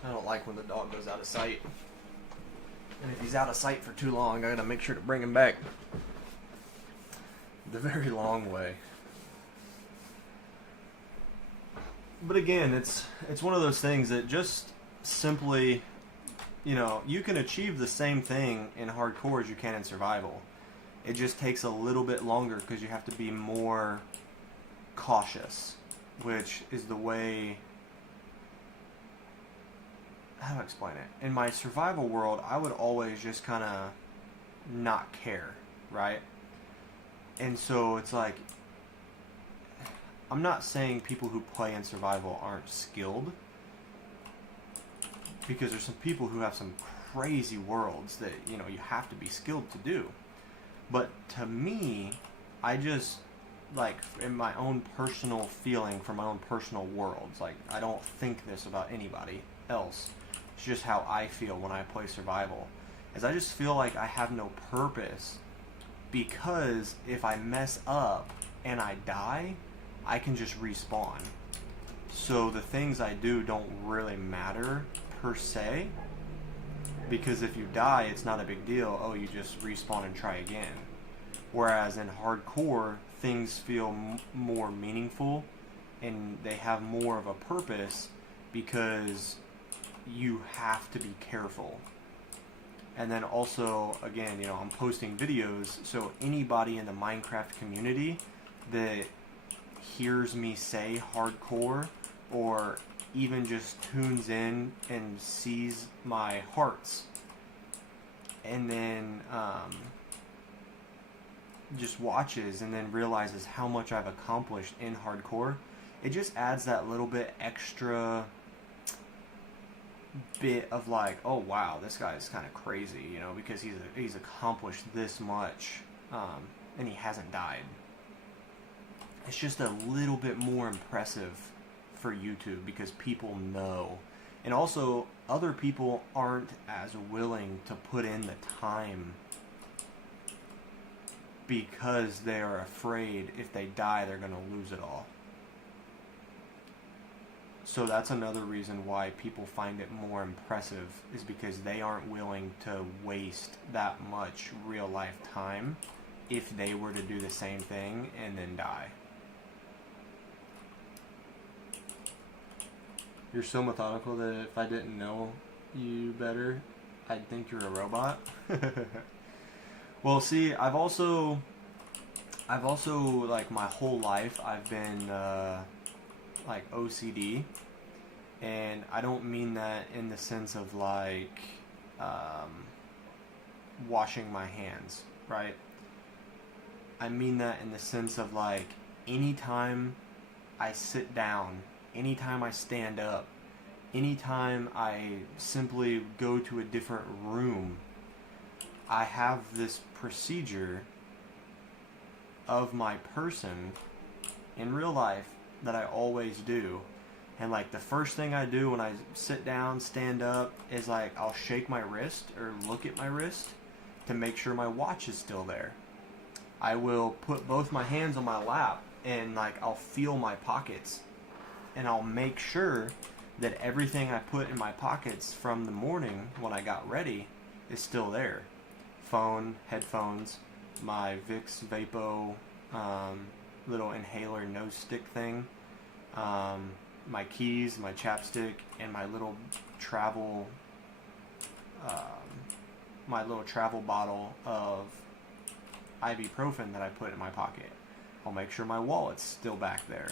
I don't like when the dog goes out of sight. And if he's out of sight for too long, I gotta make sure to bring him back the very long way. But again, it's one of those things that just simply, you can achieve the same thing in hardcore as you can in survival. It just takes a little bit longer because you have to be more cautious, which is the way... How do I explain it? In my survival world, I would always just kind of not care, right? And so it's like, I'm not saying people who play in survival aren't skilled, because there's some people who have some crazy worlds that, you have to be skilled to do. But to me, I just, in my own personal feeling from my own personal worlds, I don't think this about anybody else. It's just how I feel when I play survival. Is I just feel like I have no purpose, because if I mess up and I die, I can just respawn. So the things I do don't really matter per se, because if you die, it's not a big deal. Oh, you just respawn and try again. Whereas in hardcore, things feel more meaningful, and they have more of a purpose, because you have to be careful. And then also, again, I'm posting videos, so anybody in the Minecraft community that hears me say hardcore, or even just tunes in and sees my hearts, and then just watches and then realizes how much I've accomplished in hardcore, it just adds that little bit extra bit of oh wow, this guy's kind of crazy, because he's accomplished this much, and he hasn't died. It's just a little bit more impressive for YouTube, because people know, and also other people aren't as willing to put in the time, because they are afraid if they die they're going to lose it all. So that's another reason why people find it more impressive, is because they aren't willing to waste that much real life time if they were to do the same thing and then die. You're so methodical that if I didn't know you better, I'd think you're a robot. Well, see, I've also like my whole life I've been like OCD, and I don't mean that in the sense of like washing my hands, right? I mean that in the sense of like anytime I sit down, anytime I stand up, anytime I simply go to a different room, I have this procedure of my person in real life that I always do. And like the first thing I do when I sit down, stand up, is like I'll shake my wrist or look at my wrist to make sure my watch is still there. I will put both my hands on my lap and like I'll feel my pockets, and I'll make sure that everything I put in my pockets from the morning when I got ready is still there. Phone, headphones, my Vicks Vapo little inhaler nose stick thing, my keys, my chapstick, and my little travel bottle of ibuprofen that I put in my pocket. I'll make sure my wallet's still back there.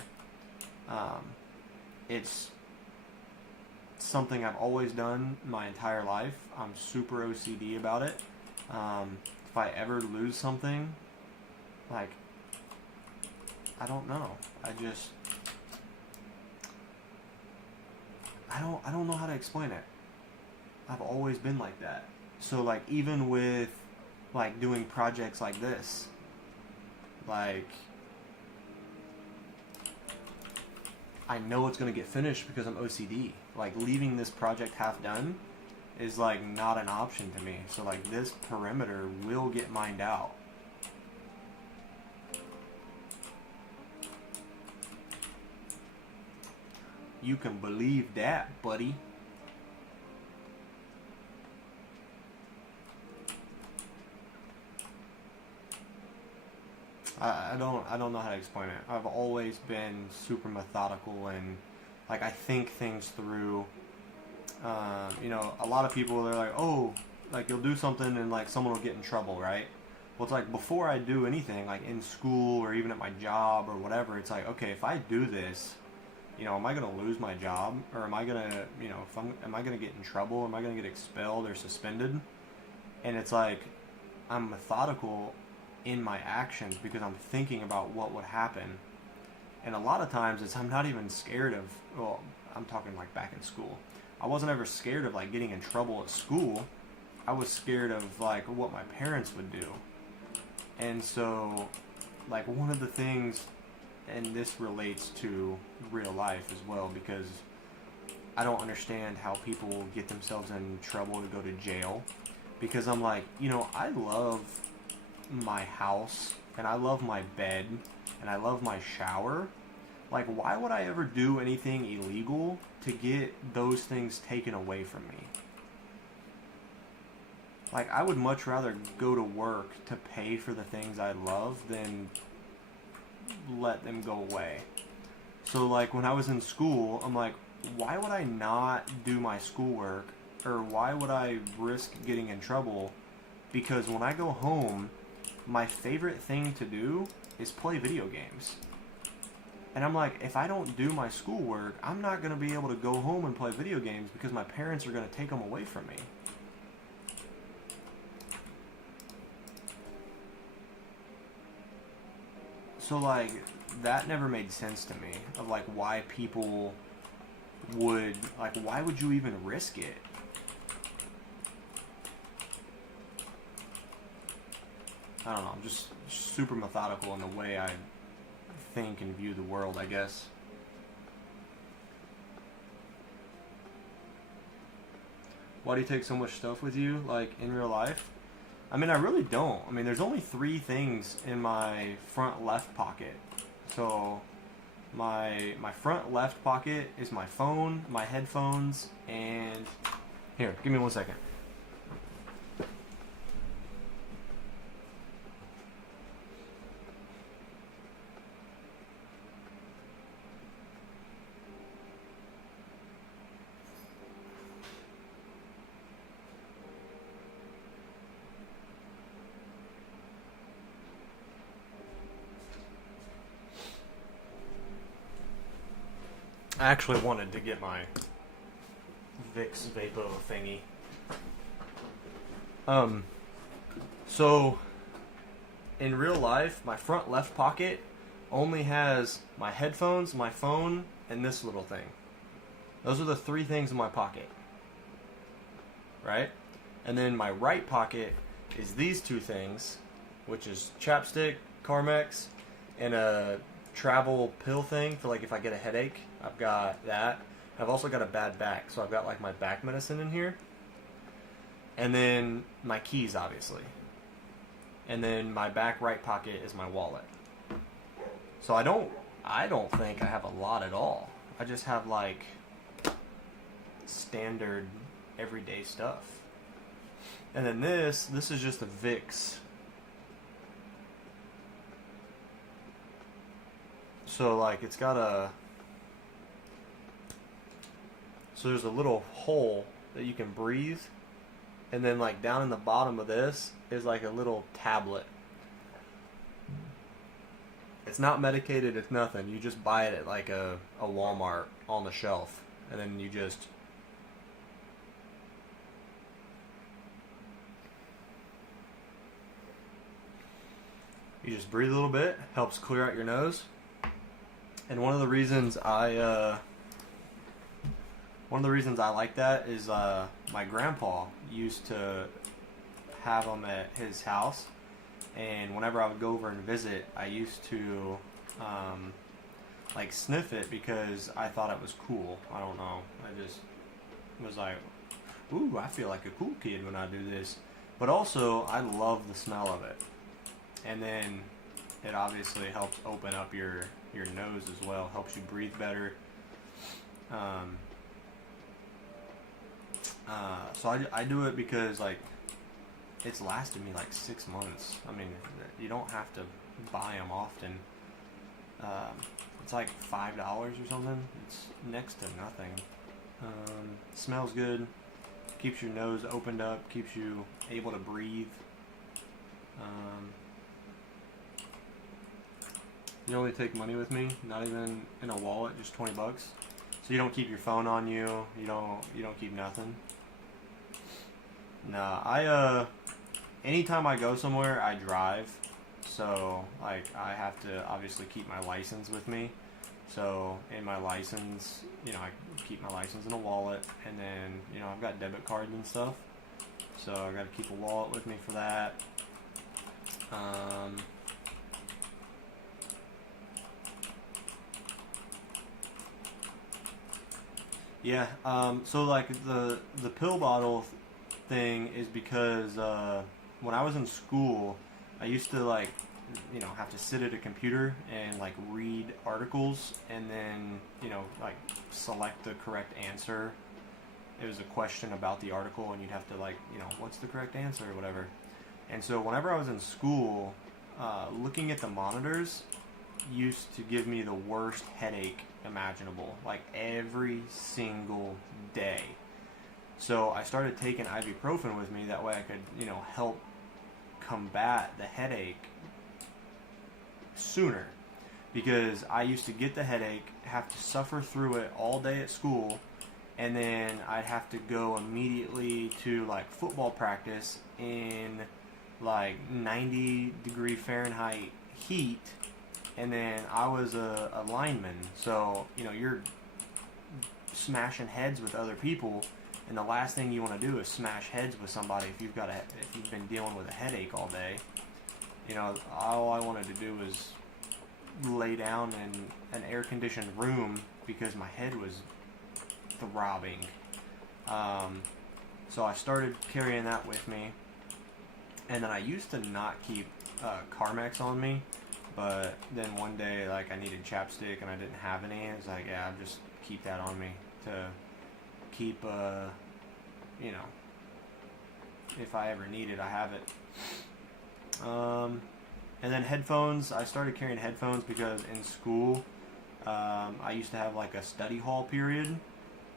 It's something I've always done my entire life. I'm super OCD about it. If I ever lose something, like, I don't know. I don't know how to explain it. I've always been like that. So like even with like doing projects like this, like I know it's gonna get finished because I'm OCD. Like leaving this project half done is like not an option to me. So like this perimeter will get mined out. You can believe that, buddy. I don't know how to explain it. I've always been super methodical and like I think things through. You know, a lot of people, they're like, oh, like you'll do something and like someone will get in trouble, right? Well, it's like before I do anything, like in school or even at my job or whatever, it's like, okay, if I do this, you know, am I going to lose my job, or am I going to, you know, am I going to get in trouble? Am I going to get expelled or suspended? And it's like, I'm methodical in my actions because I'm thinking about what would happen. And a lot of times it's, I'm not even scared of, well, I'm talking like back in school. I wasn't ever scared of like getting in trouble at school. I was scared of like what my parents would do. And so like one of the things, and this relates to real life as well, because I don't understand how people get themselves in trouble to go to jail. Because I'm like, you know, I love my house, and I love my bed, and I love my shower. Like, why would I ever do anything illegal to get those things taken away from me? Like, I would much rather go to work to pay for the things I love than let them go away. So like when I was in school, I'm like, why would I not do my schoolwork, or why would I risk getting in trouble? Because when I go home, my favorite thing to do is play video games. And I'm like, if I don't do my schoolwork, I'm not going to be able to go home and play video games because my parents are going to take them away from me. So like that never made sense to me, of like why people would, like, why would you even risk it? I don't know, I'm just super methodical in the way I think and view the world, I guess. Why do you take so much stuff with you, like, in real life? I mean, I really don't. I mean, there's only 3 things in my front left pocket. So, my front left pocket is my phone, my headphones, and here, give me 1 second. I actually wanted to get my Vicks Vapo thingy. So in real life, my front left pocket only has my headphones, my phone, and this little thing. Those are the 3 things in my pocket. Right? And then my right pocket is these 2 things, which is chapstick, Carmex, and a travel pill thing for like if I get a headache. I've got that. I've also got a bad back, so I've got like my back medicine in here. And then my keys, obviously. And then my back right pocket is my wallet. So I don't think I have a lot at all. I just have like standard everyday stuff. And then this is just a Vicks. So like it's got a, so there's a little hole that you can breathe, and then like down in the bottom of this is like a little tablet. It's not medicated, it's nothing. You just buy it at like a Walmart on the shelf, and then you just breathe a little bit, helps clear out your nose. And one of the reasons I like that is my grandpa used to have them at his house, and whenever I would go over and visit, I used to like sniff it because I thought it was cool. I don't know. I just was like, ooh, I feel like a cool kid when I do this. But also, I love the smell of it. And then it obviously helps open up your nose as well. Helps you breathe better. So I do it because like it's lasted me like 6 months. I mean, you don't have to buy them often. It's like $5 or something. It's next to nothing. Smells good. Keeps your nose opened up. Keeps you able to breathe. You only take money with me, not even in a wallet, just 20 bucks. So you don't keep your phone on you. You don't keep nothing. Nah, anytime I go somewhere, I drive. So like I have to obviously keep my license with me. So in my license, I keep my license in a wallet, and then I've got debit cards and stuff. So I got to keep a wallet with me for that. Yeah, so like the pill bottle thing is because when I was in school, I used to like, have to sit at a computer and like read articles and then, like select the correct answer. It was a question about the article and you'd have to like, what's the correct answer or whatever. And so whenever I was in school, looking at the monitors used to give me the worst headache imaginable, like every single day. So I started taking ibuprofen with me, that way I could, help combat the headache sooner. Because I used to get the headache, have to suffer through it all day at school, and then I'd have to go immediately to like football practice in like 90-degree Fahrenheit heat. And then I was a lineman, so you're smashing heads with other people, and the last thing you want to do is smash heads with somebody if you've been dealing with a headache all day. All I wanted to do was lay down in an air-conditioned room because my head was throbbing. So I started carrying that with me, and then I used to not keep Carmex on me. But then one day, like, I needed chapstick and I didn't have any. It was like, yeah, I'll just keep that on me to keep, you know, if I ever need it, I have it. And then headphones. I started carrying headphones because in school, I used to have like a study hall period,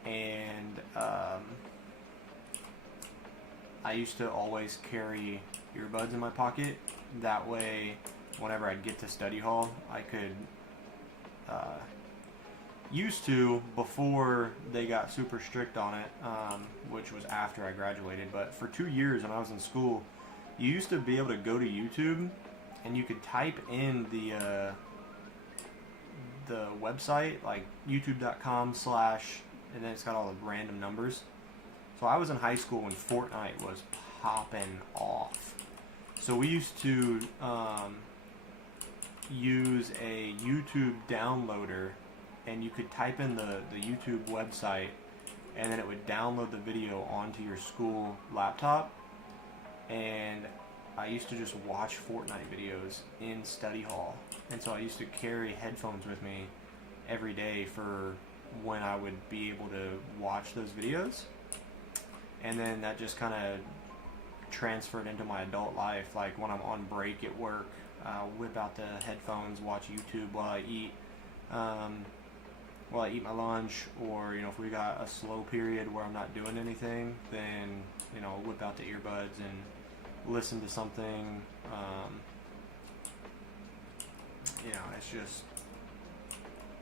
and I used to always carry earbuds in my pocket. That way, whenever I'd get to study hall, I could, used to, before they got super strict on it, which was after I graduated, but for 2 years when I was in school, you used to be able to go to YouTube and you could type in the website, like youtube.com/ and then it's got all the random numbers. So I was in high school when Fortnite was popping off. So we used to use a YouTube downloader, and you could type in the YouTube website, and then it would download the video onto your school laptop. And I used to just watch Fortnite videos in study hall, and so I used to carry headphones with me every day for when I would be able to watch those videos. And then that just kind of transferred into my adult life. Like when I'm on break at work, I'll whip out the headphones, watch YouTube while I eat my lunch, or, you know, if we got a slow period where I'm not doing anything, then, you know, whip out the earbuds and listen to something. You know, it's just,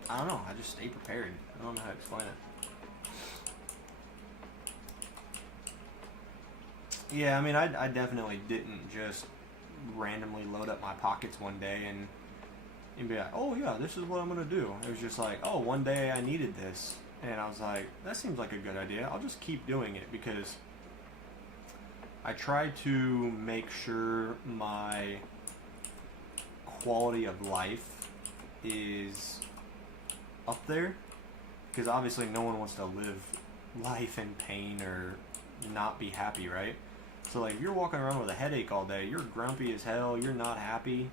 I don't know, I just stay prepared. I don't know how to explain it. Yeah, I mean, I definitely didn't just randomly load up my pockets one day and be like, oh yeah, this is what I'm going to do. It was just like, oh, one day I needed this. And I was like, that seems like a good idea. I'll just keep doing it, because I try to make sure my quality of life is up there. Because obviously no one wants to live life in pain or not be happy, right? So like, if you're walking around with a headache all day, you're grumpy as hell, you're not happy.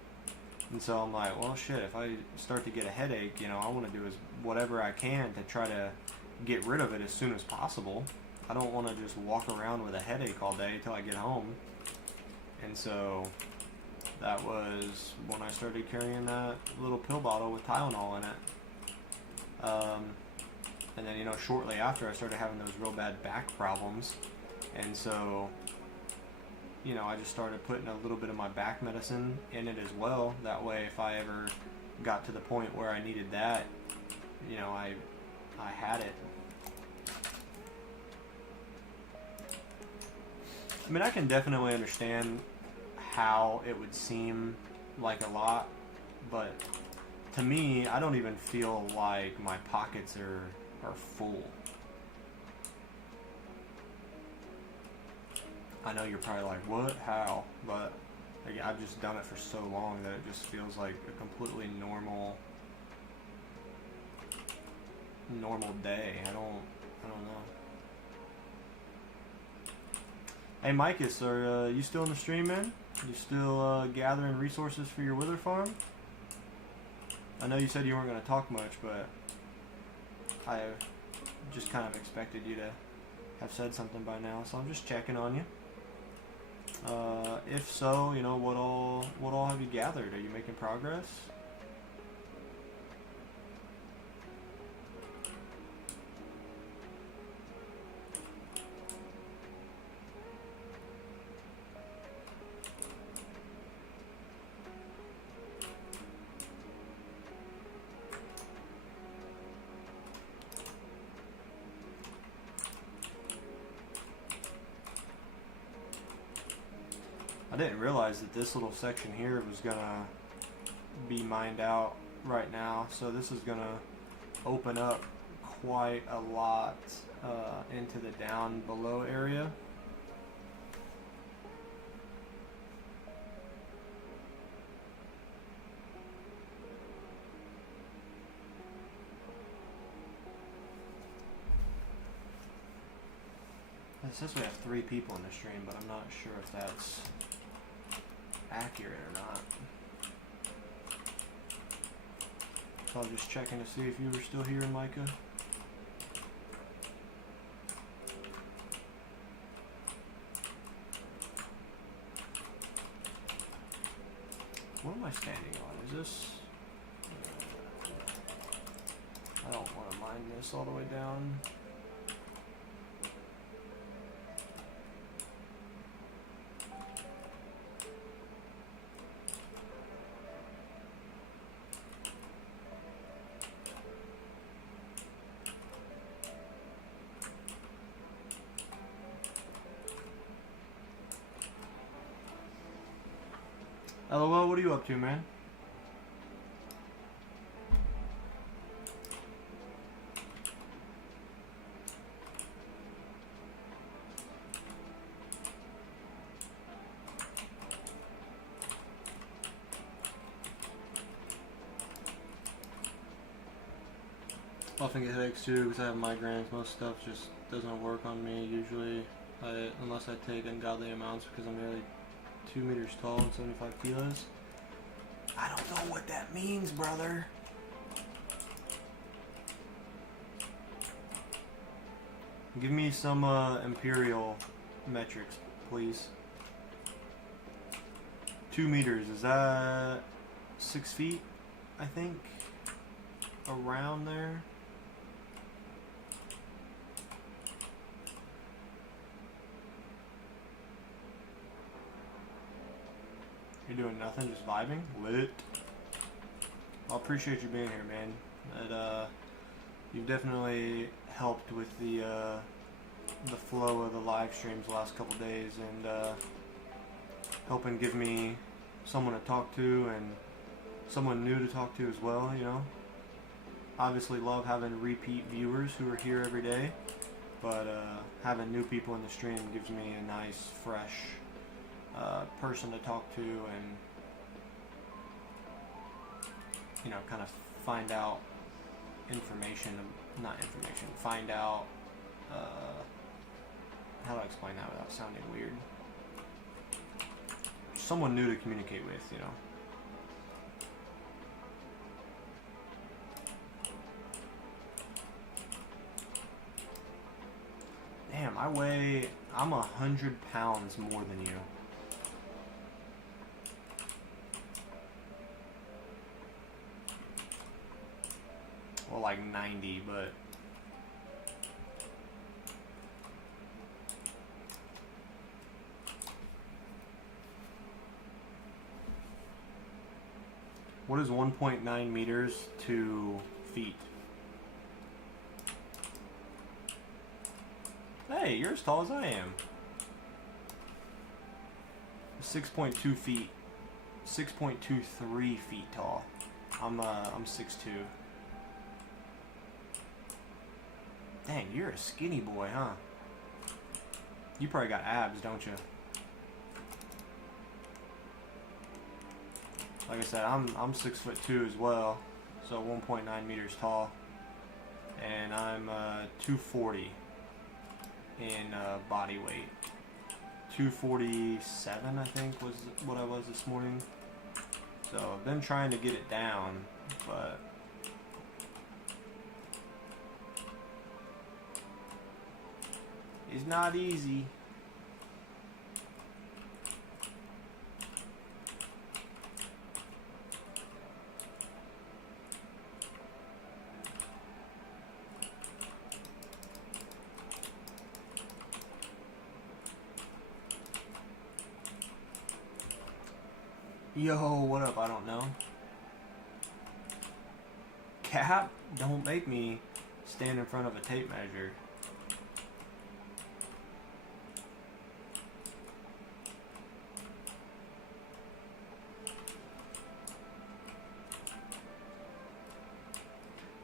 And so I'm like, well, shit, if I start to get a headache, you know, I want to do whatever I can to try to get rid of it as soon as possible. I don't want to just walk around with a headache all day until I get home. And so that was when I started carrying that little pill bottle with Tylenol in it. And then, you know, shortly after, I started having those real bad back problems. And so, you know, I just started putting a little bit of my back medicine in it as well. That way, if I ever got to the point where I needed that, you know, I had it. I mean, I can definitely understand how it would seem like a lot, but to me, I don't even feel like my pockets are full. I know you're probably like, what? How? But like, I've just done it for so long that it just feels like a completely normal day. I don't know. Hey, Micus, are you still in the stream, man? You still gathering resources for your wither farm? I know you said you weren't going to talk much, but I just kind of expected you to have said something by now, so I'm just checking on you. If so, you know, what all have you gathered? Are you making progress? I didn't realize that this little section here was gonna be mined out right now, so this is gonna open up quite a lot into the down below area. It says we have 3 people in the stream, but I'm not sure if that's accurate or not. So I was just checking to see if you were still here, Micah. What am I standing on? Is this... I don't want to mine this all the way down. LOL, what are you up to, man? Often get headaches too because I have migraines. Most stuff just doesn't work on me usually, unless I take ungodly amounts because I'm nearly 2 meters tall and 75 kilos. I don't know what that means, brother. Give me some imperial metrics, please. 2 meters, is that 6 feet, I think? Around there? You're doing nothing, just vibing? Lit. I appreciate you being here, man. You've definitely helped with the flow of the live streams the last couple days, and helping give me someone to talk to and someone new to talk to as well, you know. Obviously love having repeat viewers who are here every day, but having new people in the stream gives me a nice, fresh person to talk to and, you know, kind of find out find out, how do I explain that without sounding weird? Someone new to communicate with, you know. Damn, I'm 100 pounds more than you. Well, like 90, but... What is 1.9 meters to feet? Hey, you're as tall as I am. 6.2 feet. 6.23 feet tall. I'm 6'2". Dang, you're a skinny boy, huh? You probably got abs, don't you? Like I said, I'm 6'2" as well, so 1.9 meters tall, and I'm 240 in body weight. 247, I think, was what I was this morning. So I've been trying to get it down, but it's not easy. Yo, what up? I don't know. Cap, don't make me stand in front of a tape measure.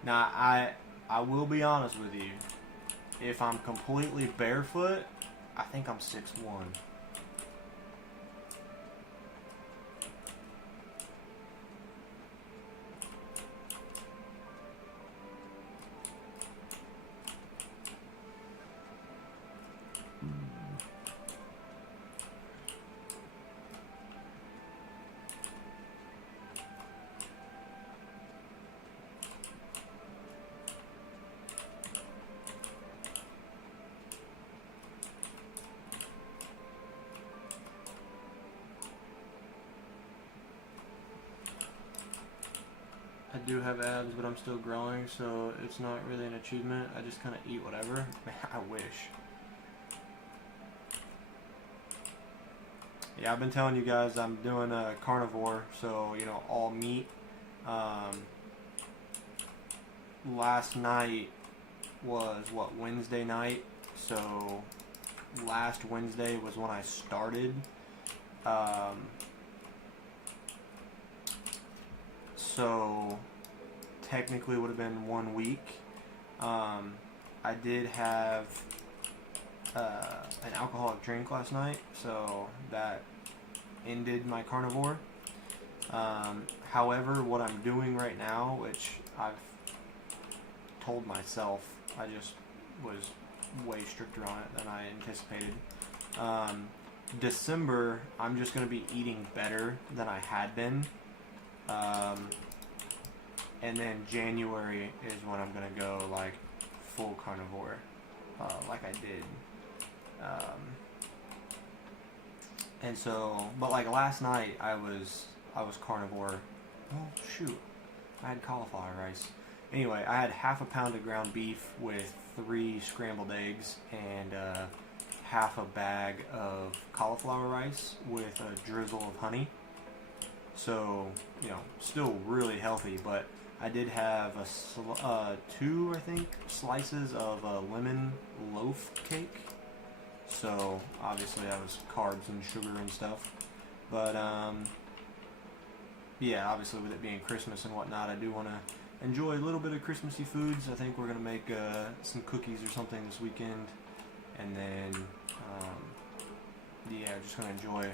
Now, I will be honest with you. If I'm completely barefoot, I think I'm 6'1". do have abs, but I'm still growing, so it's not really an achievement. I just kind of eat whatever. Man, I wish. Yeah, I've been telling you guys I'm doing a carnivore, so, you know, all meat. Last night was, what, Wednesday night? So, last Wednesday was when I started. So, technically would have been 1 week. I did have an alcoholic drink last night, so that ended my carnivore. However, what I'm doing right now, which I've told myself, I just was way stricter on it than I anticipated. December, I'm just going to be eating better than I had been. And then January is when I'm going to go like full carnivore, like I did. And so, but like last night I was carnivore. Oh shoot, I had cauliflower rice. Anyway, I had half a pound of ground beef with 3 scrambled eggs and half a bag of cauliflower rice with a drizzle of honey. So, you know, still really healthy, but I did have 2, I think, slices of a lemon loaf cake. So, obviously that was carbs and sugar and stuff. But, yeah, obviously with it being Christmas and whatnot, I do want to enjoy a little bit of Christmassy foods. I think we're going to make some cookies or something this weekend. And then, yeah, just going to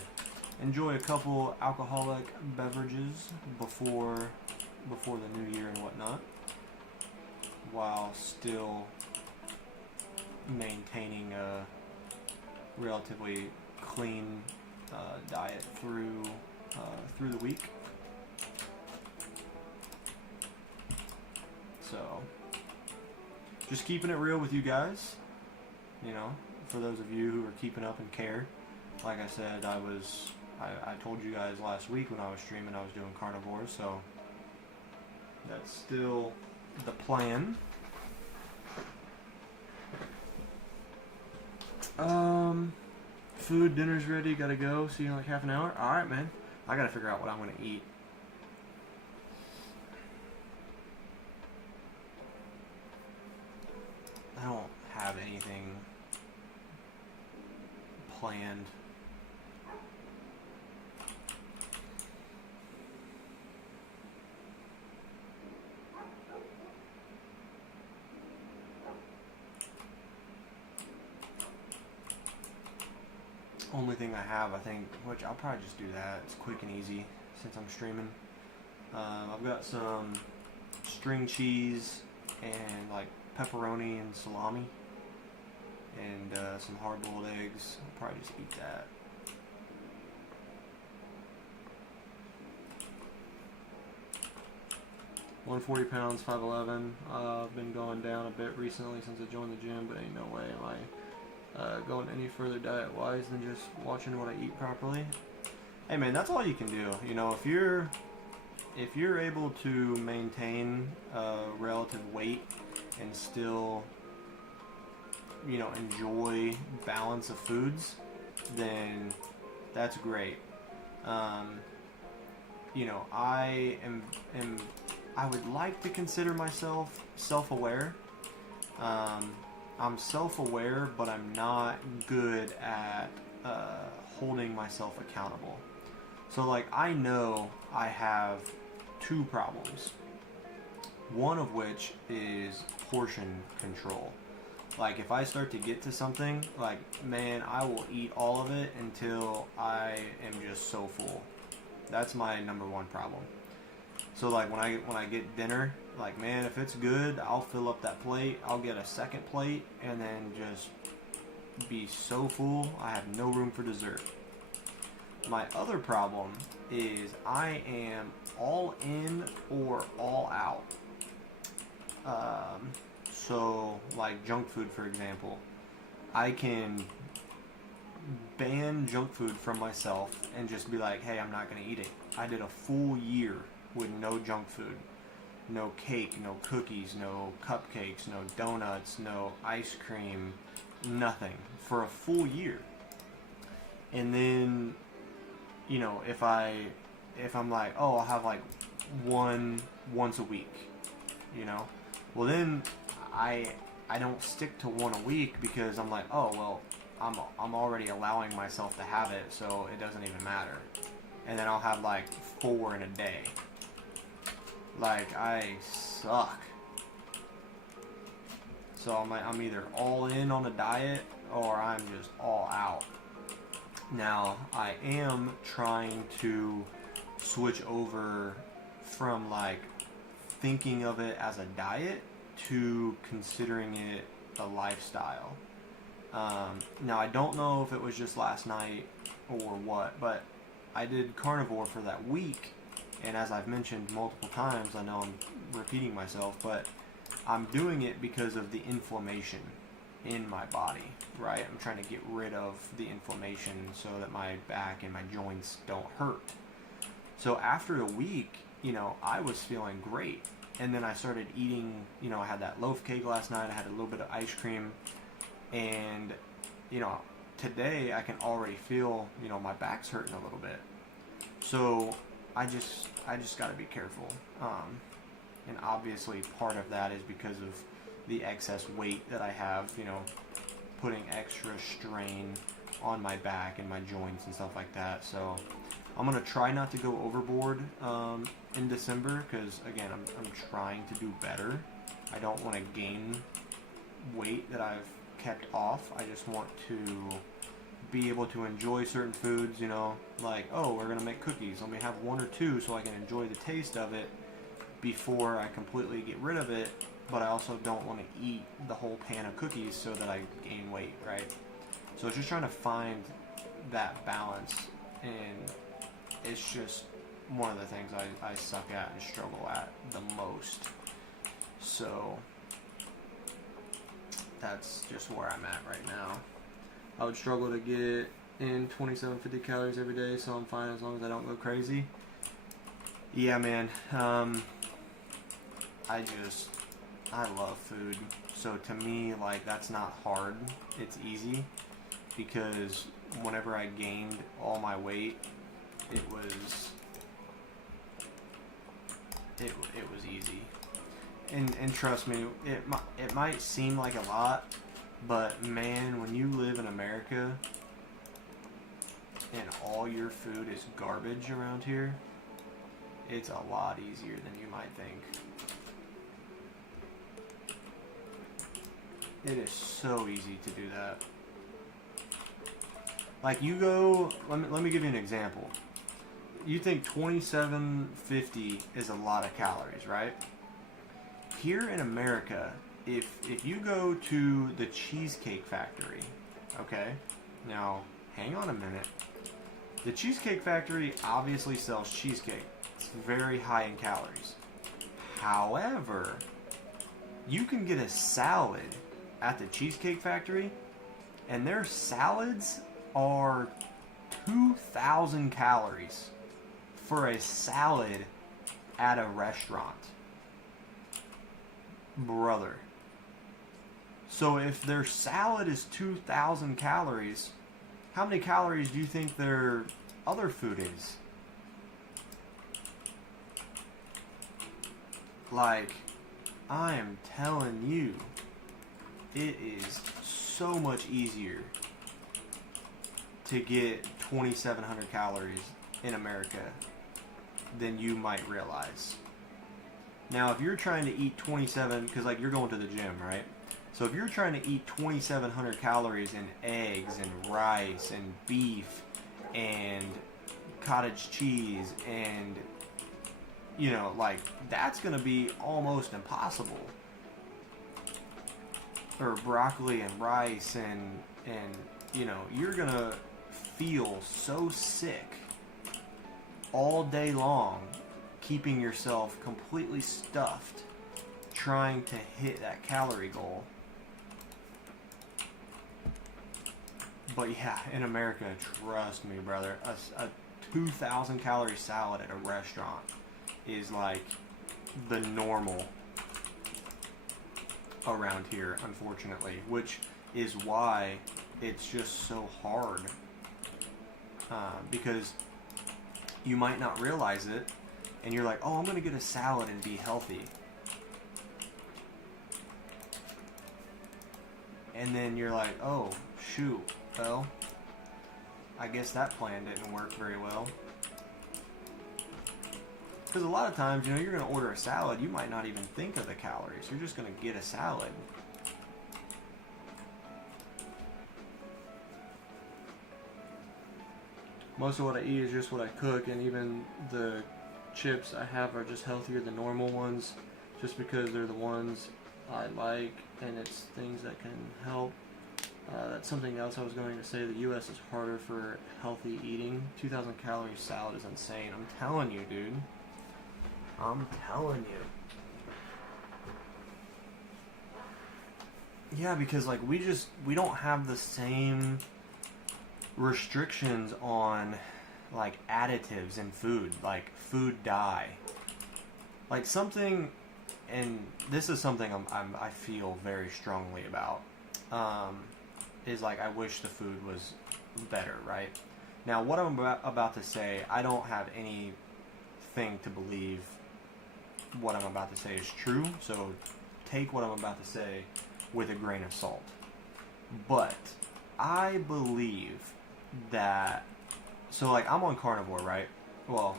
enjoy a couple alcoholic beverages before the new year and whatnot, while still maintaining a relatively clean diet through the week. So, just keeping it real with you guys, you know, for those of you who are keeping up and care. Like I said, I told you guys last week when I was streaming I was doing carnivore, so that's still the plan. Food, dinner's ready, gotta go. See you in like half an hour. Alright, man. I gotta figure out what I'm gonna eat. I don't have anything planned. Only thing I have, I think, which I'll probably just do that. It's quick and easy since I'm streaming. I've got some string cheese and like pepperoni and salami and some hard-boiled eggs. I'll probably just eat that. $140, 5'11". I've been going down a bit recently since I joined the gym, but ain't no way am I going any further diet-wise than just watching what I eat properly. Hey man, that's all you can do. You know, if you're able to maintain relative weight and still, you know, enjoy balance of foods, then that's great. You know, I would like to consider myself self-aware. I'm self-aware, but I'm not good at holding myself accountable. So, like, I know I have 2 problems. One of which is portion control. Like, if I start to get to something, like, man, I will eat all of it until I am just so full. That's my number 1 problem. So like when I get dinner, like man, if it's good, I'll fill up that plate. I'll get a second plate and then just be so full I have no room for dessert. My other problem is I am all in or all out. So like junk food, for example, I can ban junk food from myself and just be like, hey, I'm not going to eat it. I did a full year with no junk food. no cake, no cookies, no cupcakes, no donuts, no ice cream, nothing for a full year. And then, you know, if I'm like, oh, I'll have like one once a week, you know, well then I don't stick to one a week because I'm like, oh well, I'm already allowing myself to have it, so it doesn't even matter. And then I'll have like 4 in a day. Like, I suck. So I'm either all in on a diet or I'm just all out. Now, I am trying to switch over from like thinking of it as a diet to considering it a lifestyle. Now, I don't know if it was just last night or what, but I did carnivore for that week, and as I've mentioned multiple times, I know I'm repeating myself, but I'm doing it because of the inflammation in my body, right? I'm trying to get rid of the inflammation so that my back and my joints don't hurt. So after a week, you know, I was feeling great. And then I started eating, you know, I had that loaf cake last night, I had a little bit of ice cream, and, you know, today I can already feel, you know, my back's hurting a little bit. So I just got to be careful. And obviously part of that is because of the excess weight that I have, you know, putting extra strain on my back and my joints and stuff like that. So I'm going to try not to go overboard in December because, again, I'm trying to do better. I don't want to gain weight that I've kept off. I just want to be able to enjoy certain foods, you know, like, oh, we're going to make cookies. Let me have 1 or 2 so I can enjoy the taste of it before I completely get rid of it. But I also don't want to eat the whole pan of cookies so that I gain weight, right? So it's just trying to find that balance, and it's just one of the things I suck at and struggle at the most. So that's just where I'm at right now. I would struggle to get in 2750 calories every day, so I'm fine as long as I don't go crazy. Yeah, man. I love food. So to me, like, that's not hard. It's easy because whenever I gained all my weight, it was easy. And trust me, it might seem like a lot, but man, when you live in America and all your food is garbage around here, it's a lot easier than you might think. It is so easy to do that. Like, you go, let me give you an example. You think 2750 is a lot of calories, right? Here in America, if you go to the Cheesecake Factory, okay? Now, hang on a minute. The Cheesecake Factory obviously sells cheesecake. It's very high in calories. However, you can get a salad at the Cheesecake Factory, and their salads are 2,000 calories for a salad at a restaurant. Brother. So if their salad is 2,000 calories, how many calories do you think their other food is? Like, I am telling you, it is so much easier to get 2,700 calories in America than you might realize. Now, if you're trying to eat 27, because like you're going to the gym, right? So if you're trying to eat 2,700 calories in eggs and rice and beef and cottage cheese and, you know, like, that's going to be almost impossible. Or broccoli and rice and you know, you're going to feel so sick all day long keeping yourself completely stuffed trying to hit that calorie goal. But yeah, in America, trust me, brother, a 2,000 calorie salad at a restaurant is like the normal around here, unfortunately, which is why it's just so hard. Because you might not realize it, and you're like, oh, I'm going to get a salad and be healthy. And then you're like, oh, shoot, well, I guess that plan didn't work very well. Because a lot of times, you're going to order a salad, you might not even think of the calories. You're just going to get a salad. Most of what I eat is just what I cook, and even the chips I have are just healthier than normal ones, just because they're the ones I like, and it's things that can help. That's something else I was going to say. The U.S. is harder for healthy eating. 2,000 calorie salad is insane. I'm telling you, dude. I'm telling you. Yeah, because like we don't have the same restrictions on like additives in food, like food dye. Like something, and this is something I feel very strongly about. Is like I wish the food was better, right? Now, what I'm about to say, I don't have anything to believe what I'm about to say is true, so take what I'm about to say with a grain of salt. But I believe that, so like I'm on carnivore, right? Well,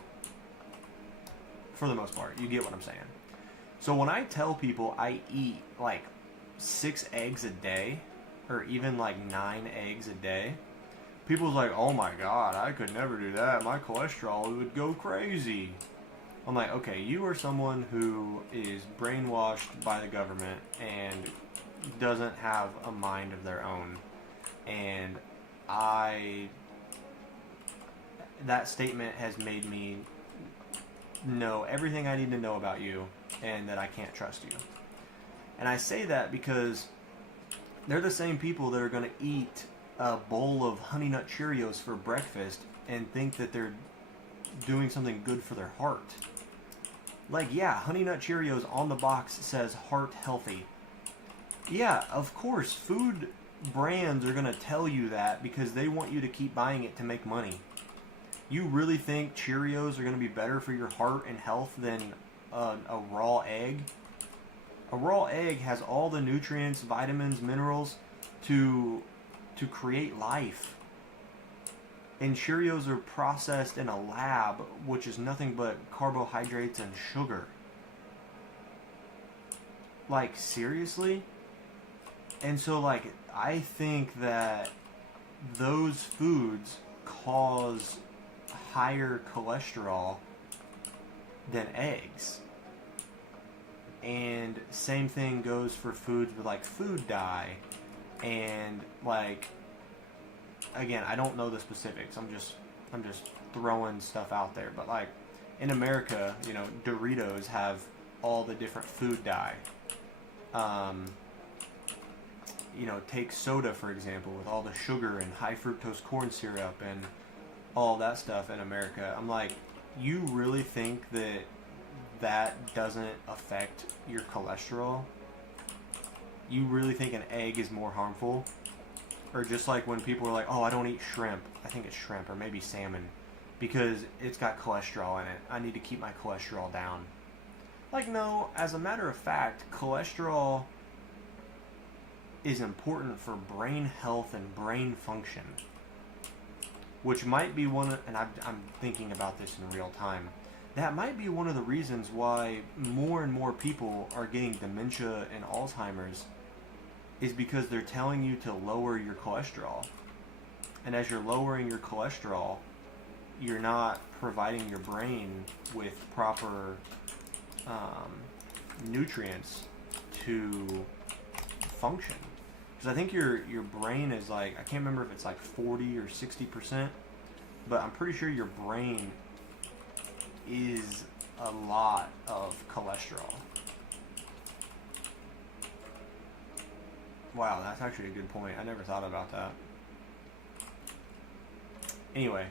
for the most part, you get what I'm saying. So when I tell people I eat like 6 eggs a day, or even like 9 eggs a day, people's like, oh my god, I could never do that. My cholesterol would go crazy. I'm like, okay, you are someone who is brainwashed by the government and doesn't have a mind of their own. And that statement has made me know everything I need to know about you, and that I can't trust you. And I say that because they're the same people that are going to eat a bowl of Honey Nut Cheerios for breakfast and think that they're doing something good for their heart. Like, yeah, Honey Nut Cheerios on the box says heart healthy. Yeah, of course, food brands are going to tell you that because they want you to keep buying it to make money. You really think Cheerios are going to be better for your heart and health than a raw egg? A raw egg has all the nutrients, vitamins, minerals to create life. And Cheerios are processed in a lab, which is nothing but carbohydrates and sugar. Like, seriously? And so, like, I think that those foods cause higher cholesterol than eggs. And same thing goes for foods with like food dye, and like, again, I don't know the specifics. I'm just throwing stuff out there. But like in America, Doritos have all the different food dye. Take soda for example, with all the sugar and high fructose corn syrup and all that stuff in America. I'm like, you really think that doesn't affect your cholesterol? You really think an egg is more harmful? Or just like when people are like, oh, I don't eat shrimp. I think it's shrimp or maybe salmon because it's got cholesterol in it. I need to keep my cholesterol down. Like, no, as a matter of fact, cholesterol is important for brain health and brain function. Which might be and I'm thinking about this in real time, that might be one of the reasons why more and more people are getting dementia and Alzheimer's, is because they're telling you to lower your cholesterol. And as you're lowering your cholesterol, you're not providing your brain with proper nutrients to function. Because I think your brain is like, I can't remember if it's like 40 or 60%, but I'm pretty sure your brain is a lot of cholesterol. Wow, that's actually a good point. I never thought about that. Anyway,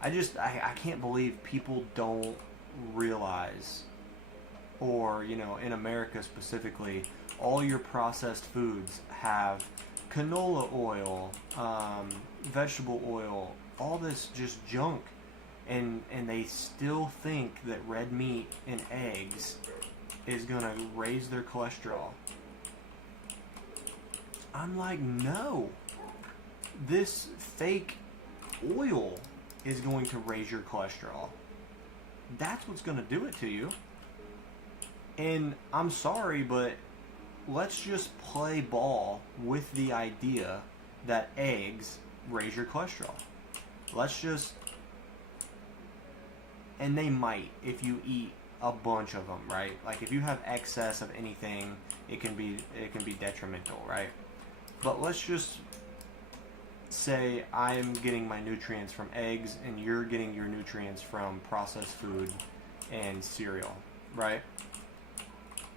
I can't believe people don't realize or, you know, in America specifically, all your processed foods have canola oil, vegetable oil, all this just junk, and they still think that red meat and eggs is gonna raise their cholesterol. I'm like, no. This fake oil is going to raise your cholesterol. That's what's going to do it to you. And I'm sorry, but let's just play ball with the idea that eggs raise your cholesterol. Let's just... And they might if you eat a bunch of them, right? Like if you have excess of anything, it can be detrimental, right? But let's just say I'm getting my nutrients from eggs and you're getting your nutrients from processed food and cereal, right?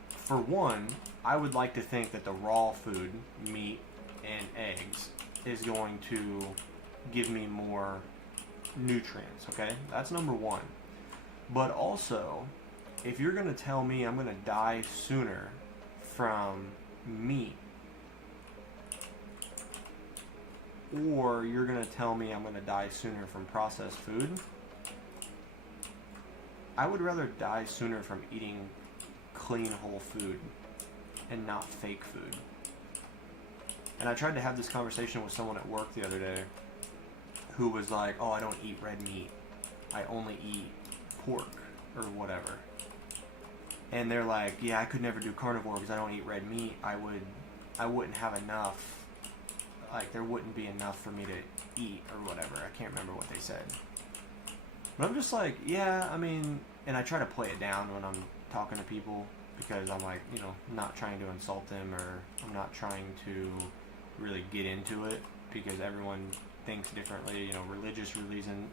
For one, I would like to think that the raw food, meat and eggs, is going to give me more nutrients, okay? That's number one. But also, if you're going to tell me I'm going to die sooner from meat, or you're going to tell me I'm going to die sooner from processed food, I would rather die sooner from eating clean whole food and not fake food. And I tried to have this conversation with someone at work the other day who was like, oh, I don't eat red meat. I only eat pork or whatever. And they're like, yeah, I could never do carnivore because I don't eat red meat. I wouldn't have enough. Like, there wouldn't be enough for me to eat or whatever. I can't remember what they said. But I'm just like, yeah, I mean, and I try to play it down when I'm talking to people because I'm like, you know, not trying to insult them, or I'm not trying to really get into it because everyone thinks differently, you know, religious reasons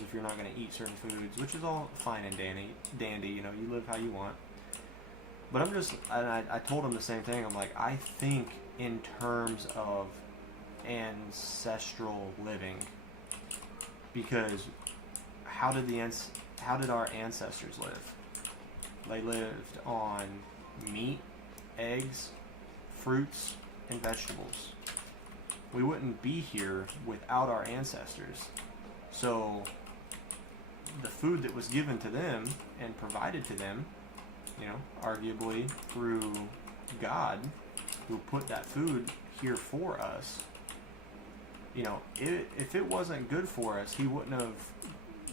if you're not going to eat certain foods, which is all fine and dandy, you know, you live how you want. But I'm just, and I told him the same thing. I'm like, I think in terms of ancestral living, because how did our ancestors live? They lived on meat, eggs, fruits, and vegetables. We wouldn't be here without our ancestors. So the food that was given to them and provided to them, you know, arguably through God, who put that food here for us, you know, if it wasn't good for us, he wouldn't have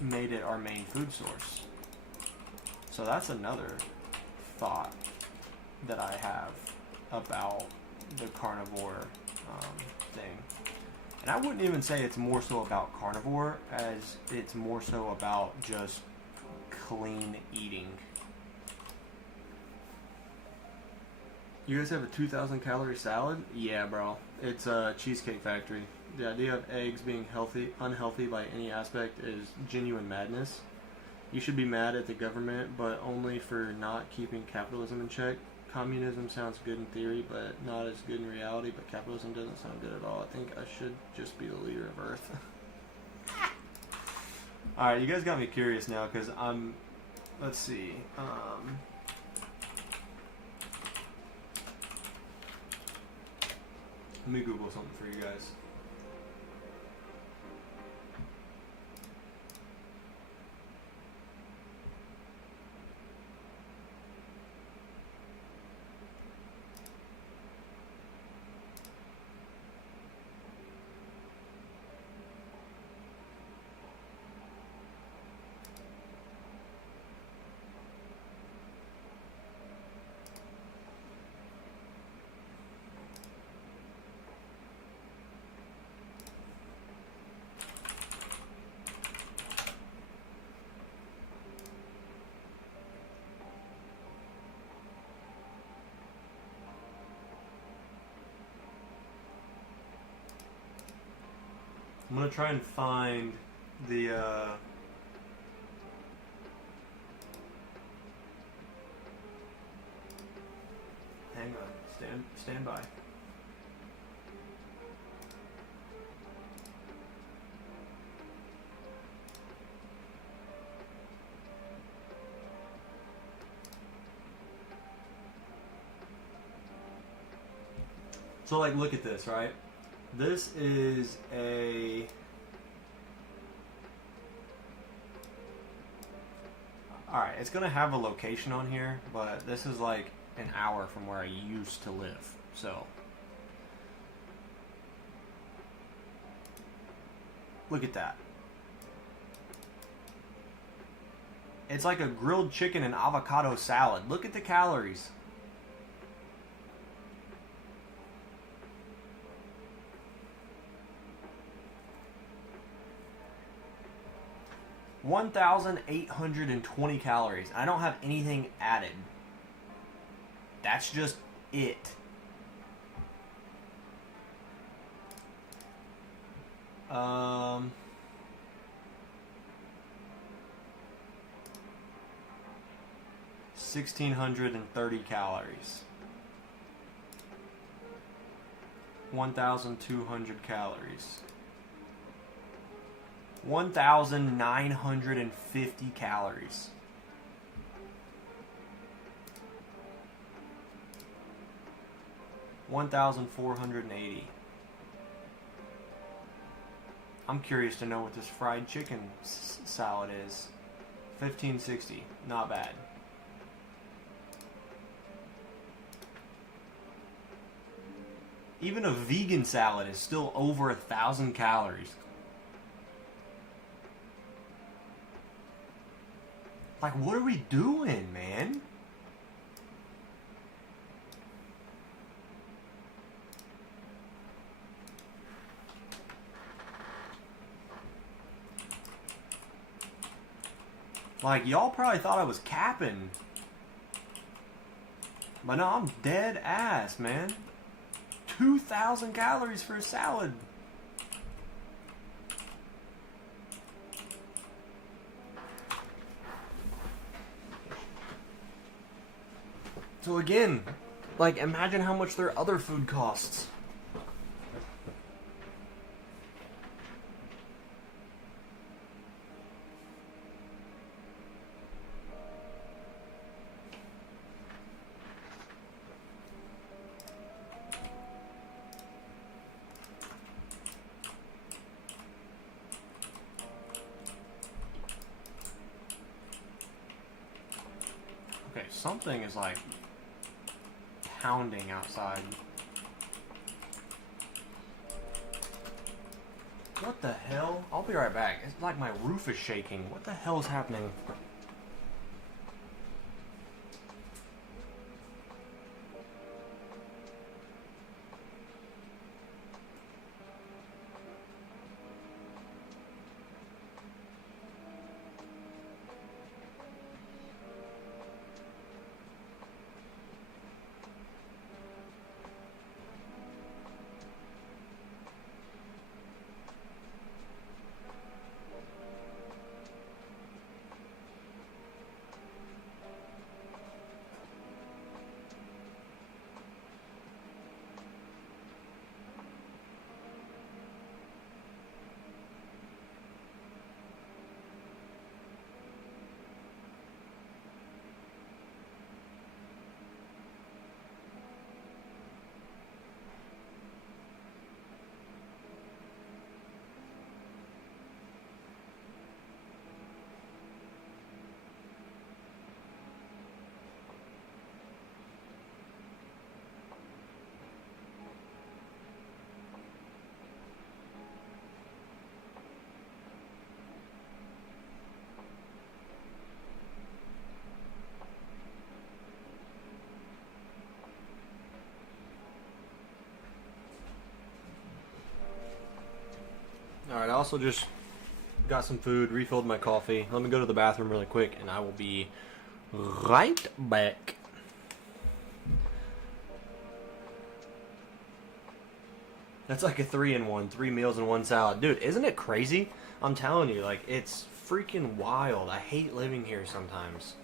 made it our main food source. So that's another thought that I have about the carnivore thing. And I wouldn't even say it's more so about carnivore as it's more so about just clean eating. You guys have a 2,000 calorie salad? Yeah, bro. It's a Cheesecake Factory. The idea of eggs being unhealthy by any aspect is genuine madness. You should be mad at the government, but only for not keeping capitalism in check. Communism sounds good in theory, but not as good in reality, but capitalism doesn't sound good at all. I think I should just be the leader of Earth. Alright, you guys got me curious now, because let's see, let me Google something for you guys. I'm going to try and find the, hang on, stand by. So like, look at this, right? This is a... Alright, it's gonna have a location on here, but this is like an hour from where I used to live, so... Look at that. It's like a grilled chicken and avocado salad. Look at the calories. (1,820 calories. I don't have anything added. That's just it. Um... 1,630 calories. 1,200 calories. 1,950 calories. $1,480. I'm curious to know what this fried chicken salad is. $15.60. Not bad. Even a vegan salad is still over 1,000 calories. Like, what are we doing, man? Like, y'all probably thought I was capping. But no, I'm dead ass, man. 2,000 calories for a salad. So again, like, imagine how much their other food costs. Okay, something is like pounding outside. What the hell? I'll be right back. It's like my roof is shaking. What the hell is happening? Alright, I also just got some food, refilled my coffee. Let me go to the bathroom really quick, and I will be right back. That's like a 3-in-1, 3 meals and 1 salad. Dude, isn't it crazy? I'm telling you, like, it's freaking wild. I hate living here sometimes.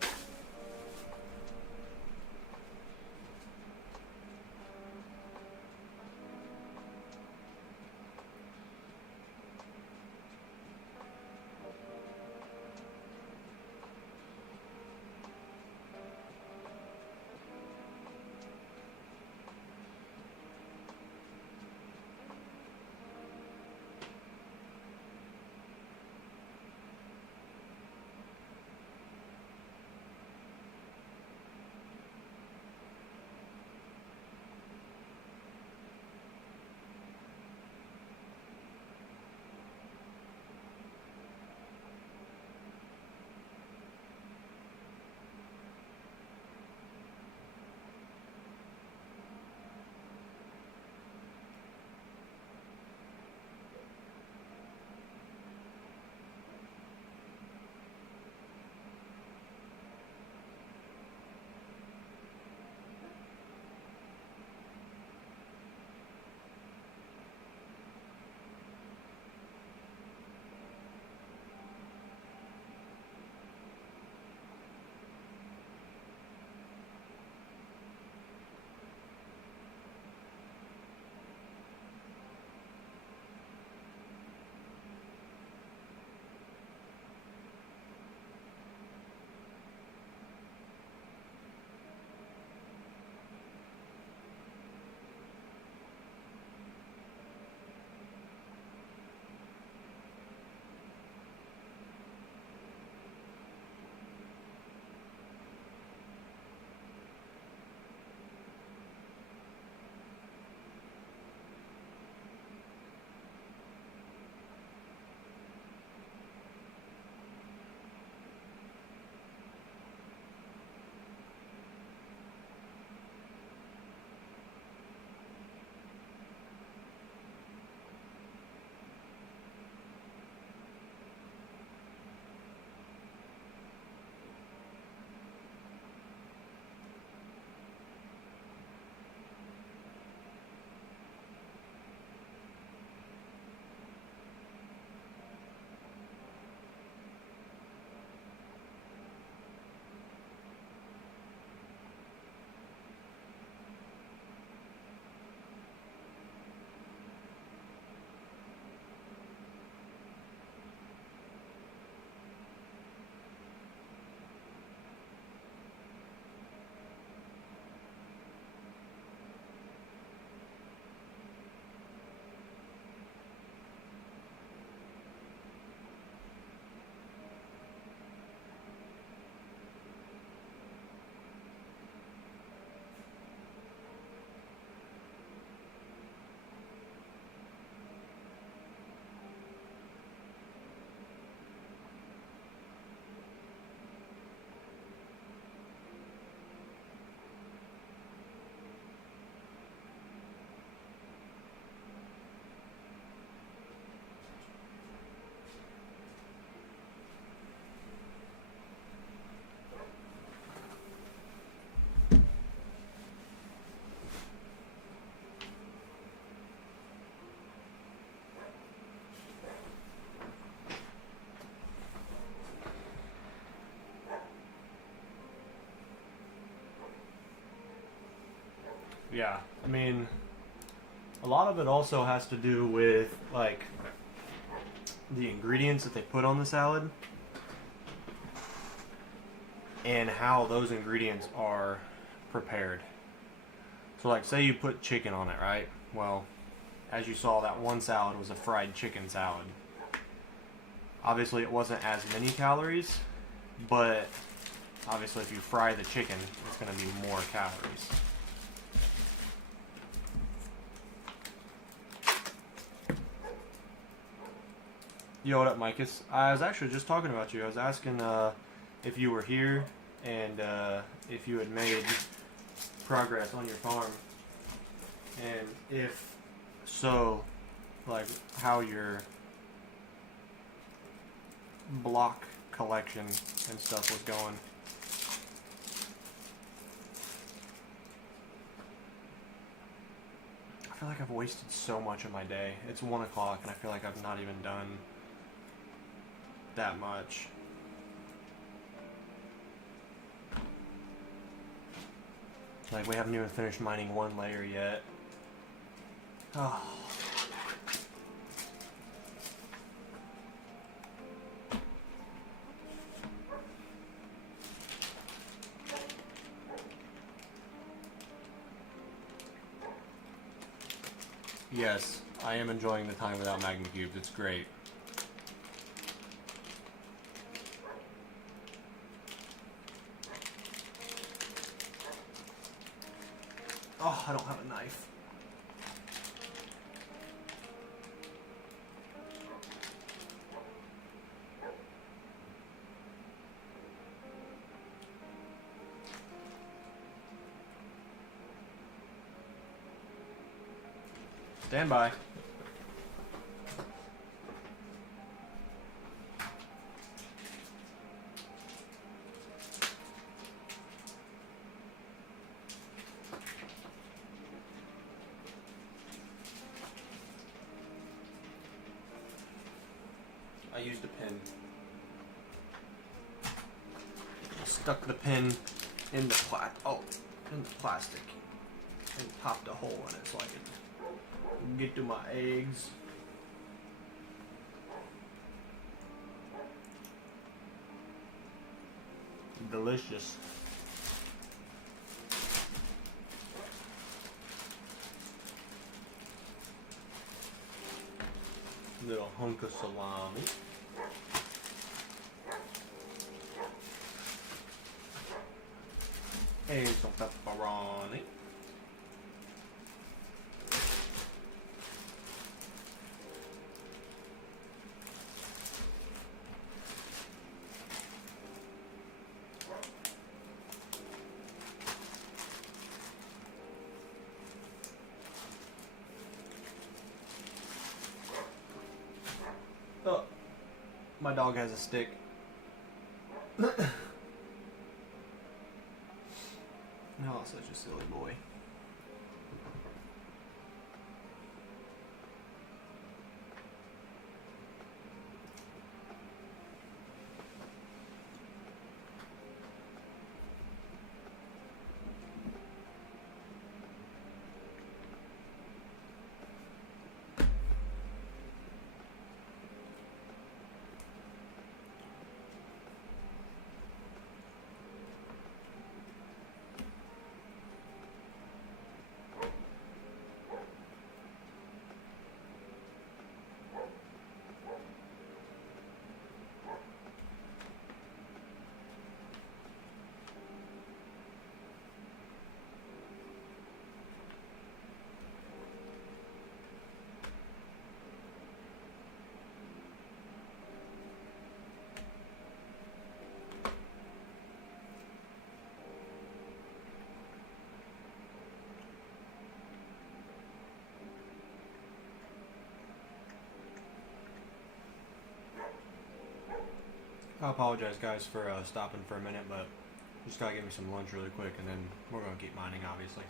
yeah, I mean, a lot of it also has to do with like the ingredients that they put on the salad and how those ingredients are prepared. So like say you put chicken on it, right? Well, as you saw, that one salad was a fried chicken salad. Obviously it wasn't as many calories, but obviously if you fry the chicken, it's going to be more calories. Yo, what up, Micus? I was actually just talking about you. I was asking if you were here and if you had made progress on your farm, and if so, like how your block collection and stuff was going. I feel like I've wasted so much of my day. It's 1 o'clock and I feel like I've not even done that much. Like we haven't even finished mining one layer yet. Oh. Yes, I am enjoying the time without Magma Cubes. It's great. Oh, I don't have a knife. Stand by. I used a pin. I stuck the pin in the plastic and popped a hole in it so I could get to my eggs. Delicious. Little hunk of salami. And some pepperoni. Oh, my dog has a stick. Oh, such a silly boy. I apologize, guys, for stopping for a minute, but just gotta get me some lunch really quick, and then we're gonna keep mining, obviously.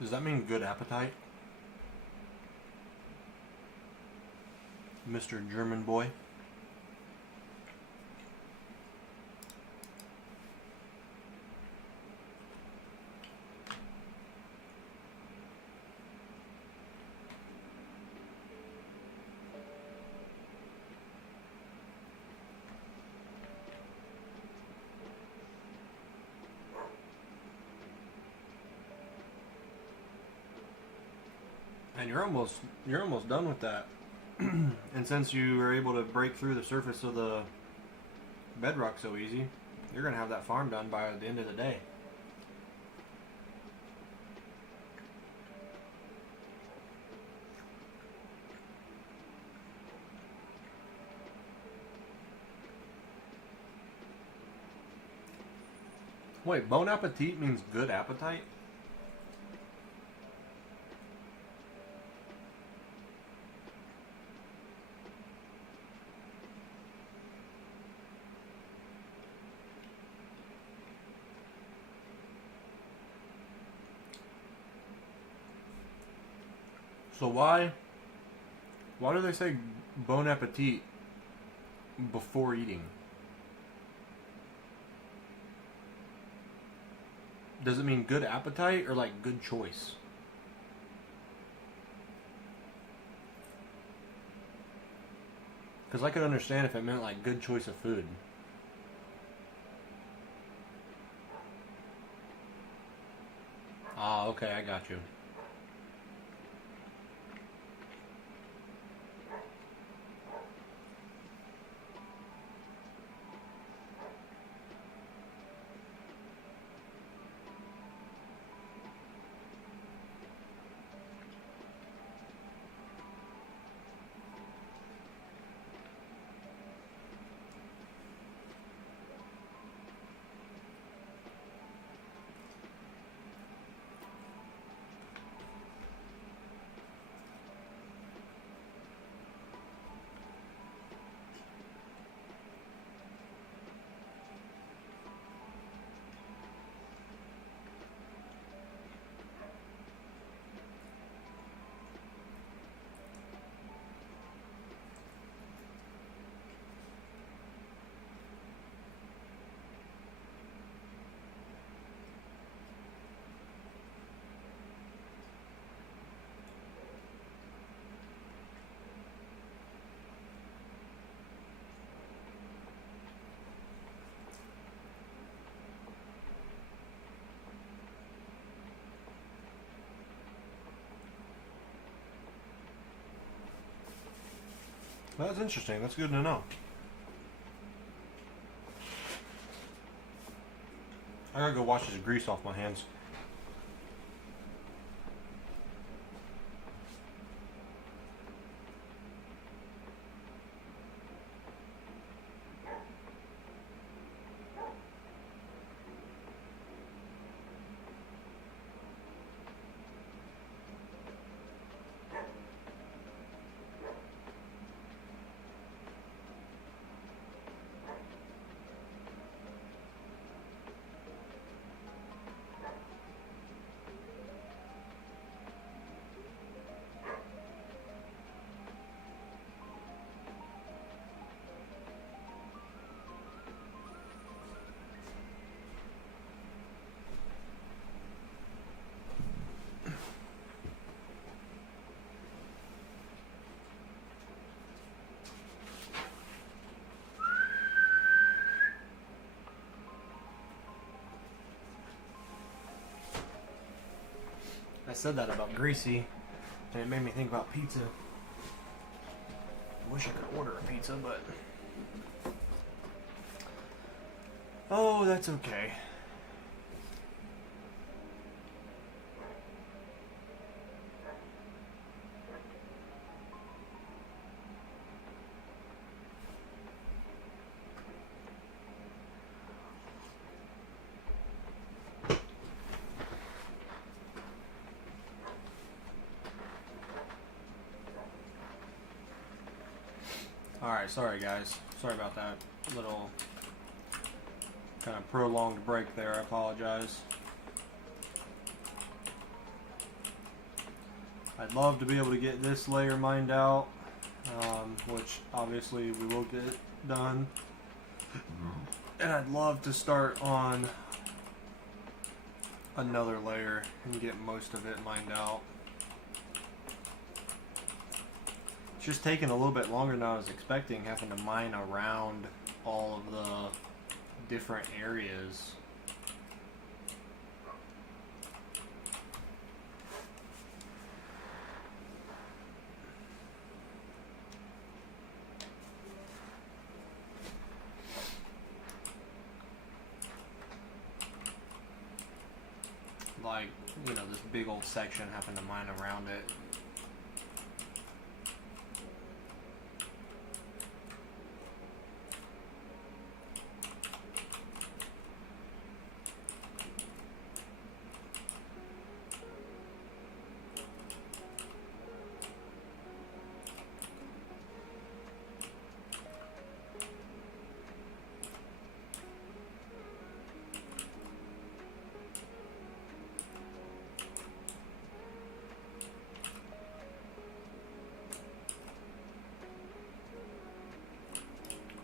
Does that mean good appetite? Mr. German boy. And you're almost done with that. And since you were able to break through the surface of the bedrock so easy, you're gonna have that farm done by the end of the day. Wait, bon appetit means good appetite? So why do they say bon appetit before eating? Does it mean good appetite or like good choice? Because I could understand if it meant like good choice of food. Ah, okay, I got you. That's interesting. That's good to know. I gotta go wash this grease off my hands. I said that about greasy, and it made me think about pizza. I wish I could order a pizza, but... oh, that's okay. Alright, sorry guys. Sorry about that little kind of prolonged break there. I apologize. I'd love to be able to get this layer mined out, which obviously we will get done. And I'd love to start on another layer and get most of it mined out. It's just taking a little bit longer than I was expecting, having to mine around all of the different areas. Like, you know, this big old section, having to mine around it.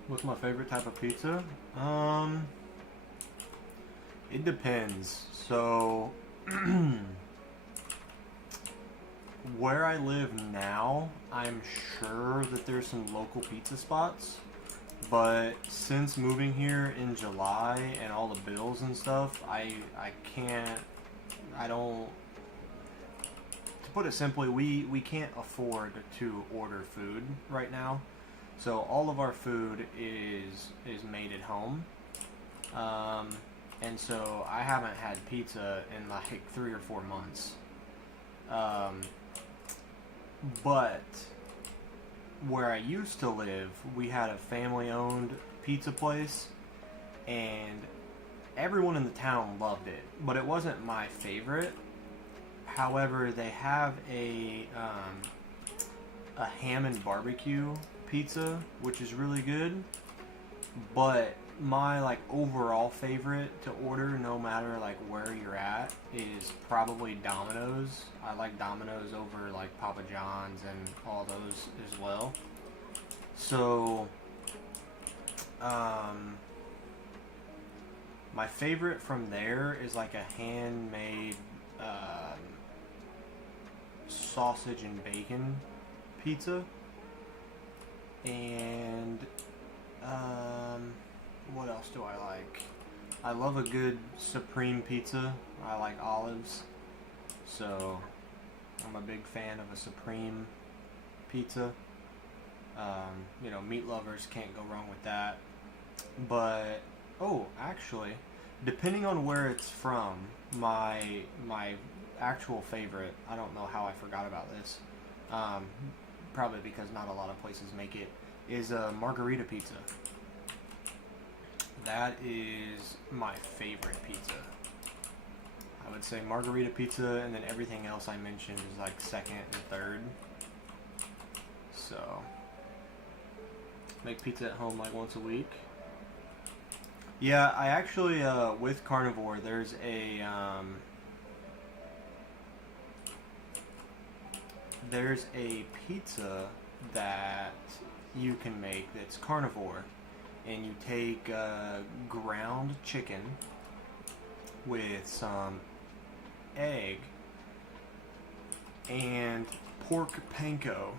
What's my favorite type of pizza? It depends. So, where I live now, I'm sure that there's some local pizza spots. But since moving here in July and all the bills and stuff, I don't, to put it simply, we can't afford to order food right now. So all of our food is made at home, and so I haven't had pizza in like 3 or 4 months. But where I used to live, we had a family-owned pizza place, and everyone in the town loved it, but it wasn't my favorite. However, they have a ham and barbecue pizza, which is really good, but my like overall favorite to order, no matter like where you're at, is probably Domino's. I like Domino's over like Papa John's and all those as well. So my favorite from there is like a handmade sausage and bacon pizza. And what else do I like? I love a good supreme pizza. I like olives, so I'm a big fan of a supreme pizza. You know, meat lovers can't go wrong with that. But actually, depending on where it's from, my actual favorite, I don't know how I forgot about this, probably because not a lot of places make it, is a margarita pizza. That is my favorite pizza. I would say margarita pizza, and then everything else I mentioned is like second and third. So, make pizza at home like once a week. Yeah, I actually, with carnivore, there's a pizza that you can make that's carnivore, and you take ground chicken with some egg and pork panko,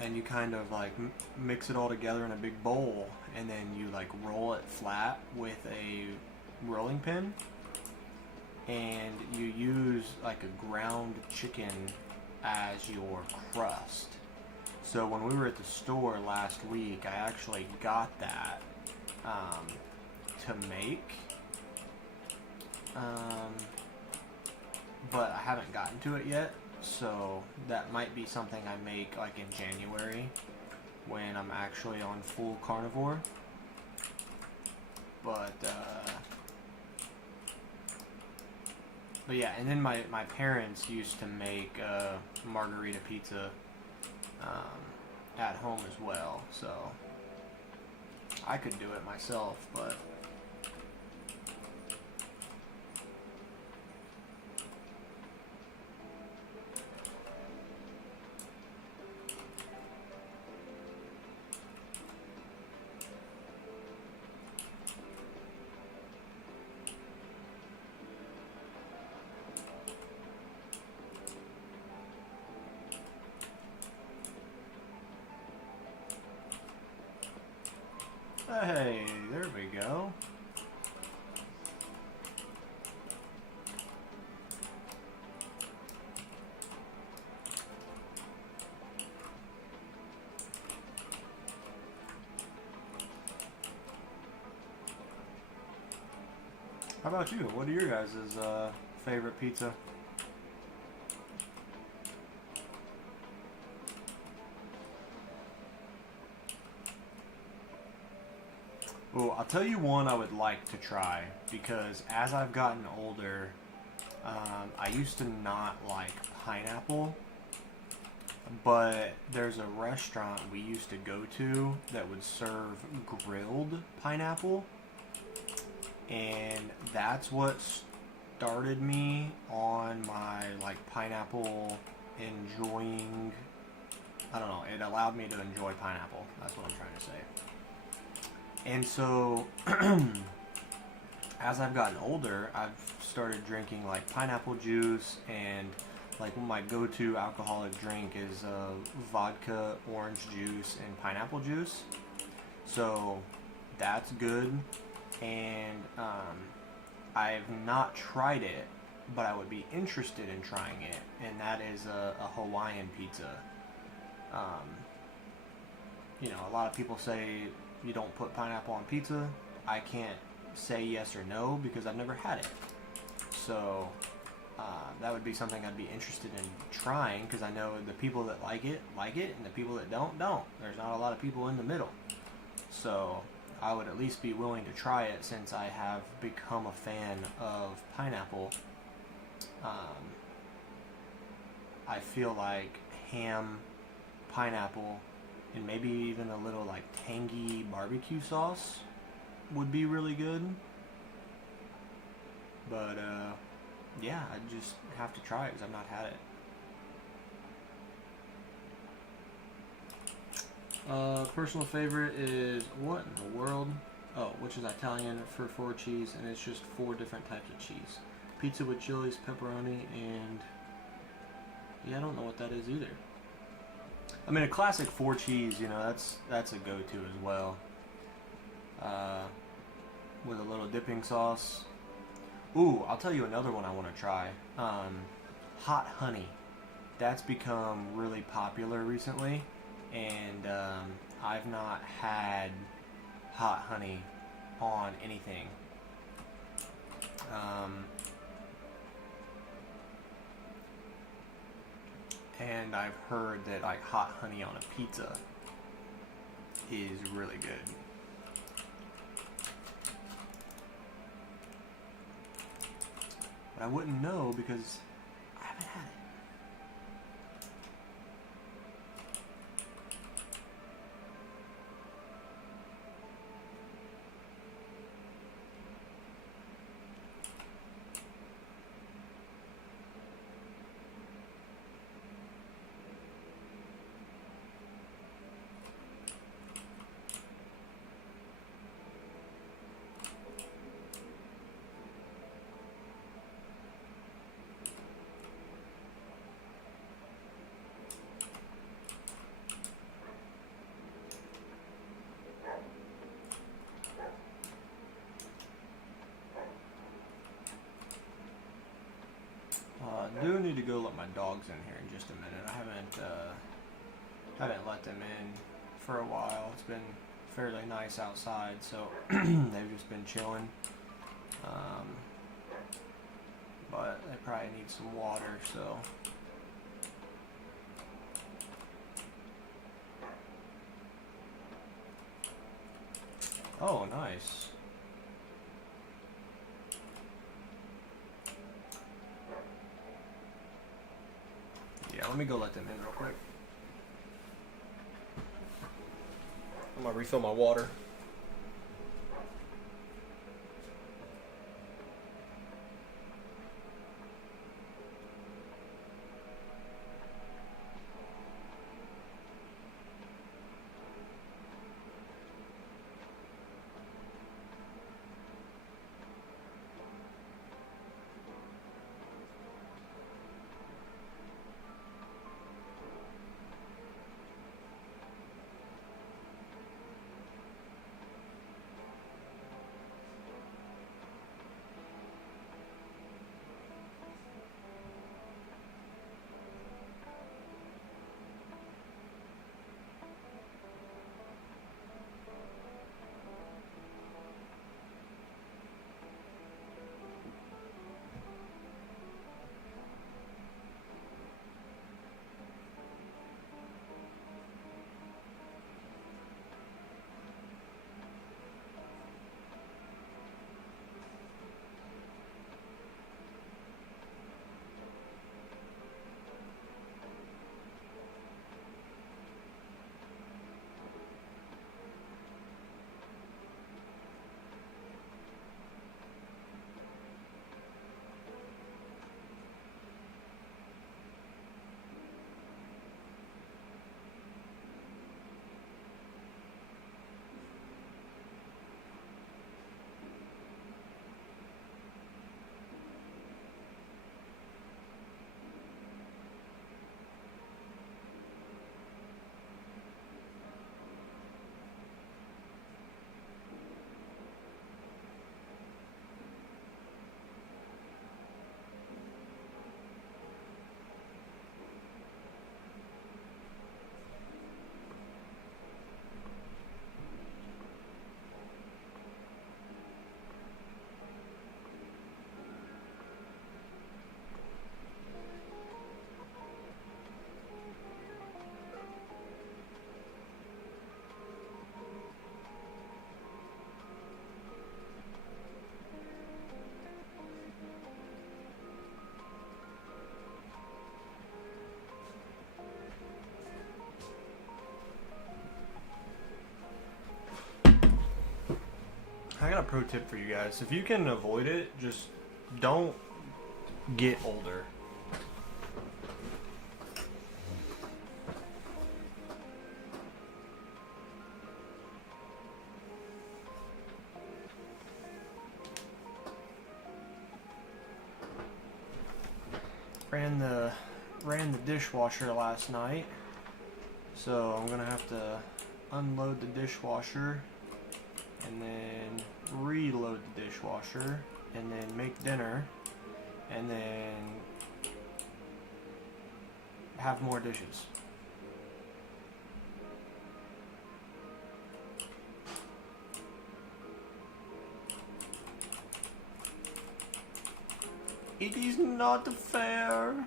and you kind of like mix it all together in a big bowl, and then you like roll it flat with a rolling pin, and you use like a ground chicken as your crust. So when we were at the store last week, I actually got that to make, but I haven't gotten to it yet, so that might be something I make like in January when I'm actually on full carnivore. But yeah, and then my parents used to make margarita pizza at home as well, so I could do it myself, but Hey, there we go. How about you? What are your guys' favorite pizza? Well, I'll tell you one I would like to try because as I've gotten older, I used to not like pineapple, but there's a restaurant we used to go to that would serve grilled pineapple, and that's what started me on my like pineapple enjoying. I don't know, it allowed me to enjoy pineapple. That's what I'm trying to say. And so, as I've gotten older, I've started drinking like pineapple juice, and like my go-to alcoholic drink is vodka, orange juice, and pineapple juice. So that's good, and I've not tried it, but I would be interested in trying it, and that is a Hawaiian pizza. You know, a lot of people say you don't put pineapple on pizza. I can't say yes or no because I've never had it. So that would be something I'd be interested in trying because I know the people that like it, and the people that don't. There's not a lot of people in the middle. So I would at least be willing to try it since I have become a fan of pineapple. I feel like ham, pineapple, and maybe even a little like tangy barbecue sauce would be really good. But yeah, I just have to try it because I've not had it. Personal favorite is what in the world? Oh, which is Italian for 4 cheese, and it's just 4 different types of cheese. Pizza with chilies, pepperoni, and yeah, I don't know what that is either. I mean, a classic 4 cheese, you know, that's a go-to as well. With a little dipping sauce. Ooh, I'll tell you another one I want to try. Hot honey. That's become really popular recently, and I've not had hot honey on anything. And I've heard that like hot honey on a pizza is really good. But I wouldn't know because I haven't had it. I do need to go let my dogs in here in just a minute. I haven't let them in for a while. It's been fairly nice outside, so they've just been chilling. But they probably need some water, so. Oh, nice. Yeah, let me go let them in real quick. I'm gonna refill my water. I got a pro tip for you guys. If you can avoid it, just don't get older. Ran the dishwasher last night, so I'm gonna have to unload the dishwasher and then reload the dishwasher and then make dinner and then have more dishes. It is not fair.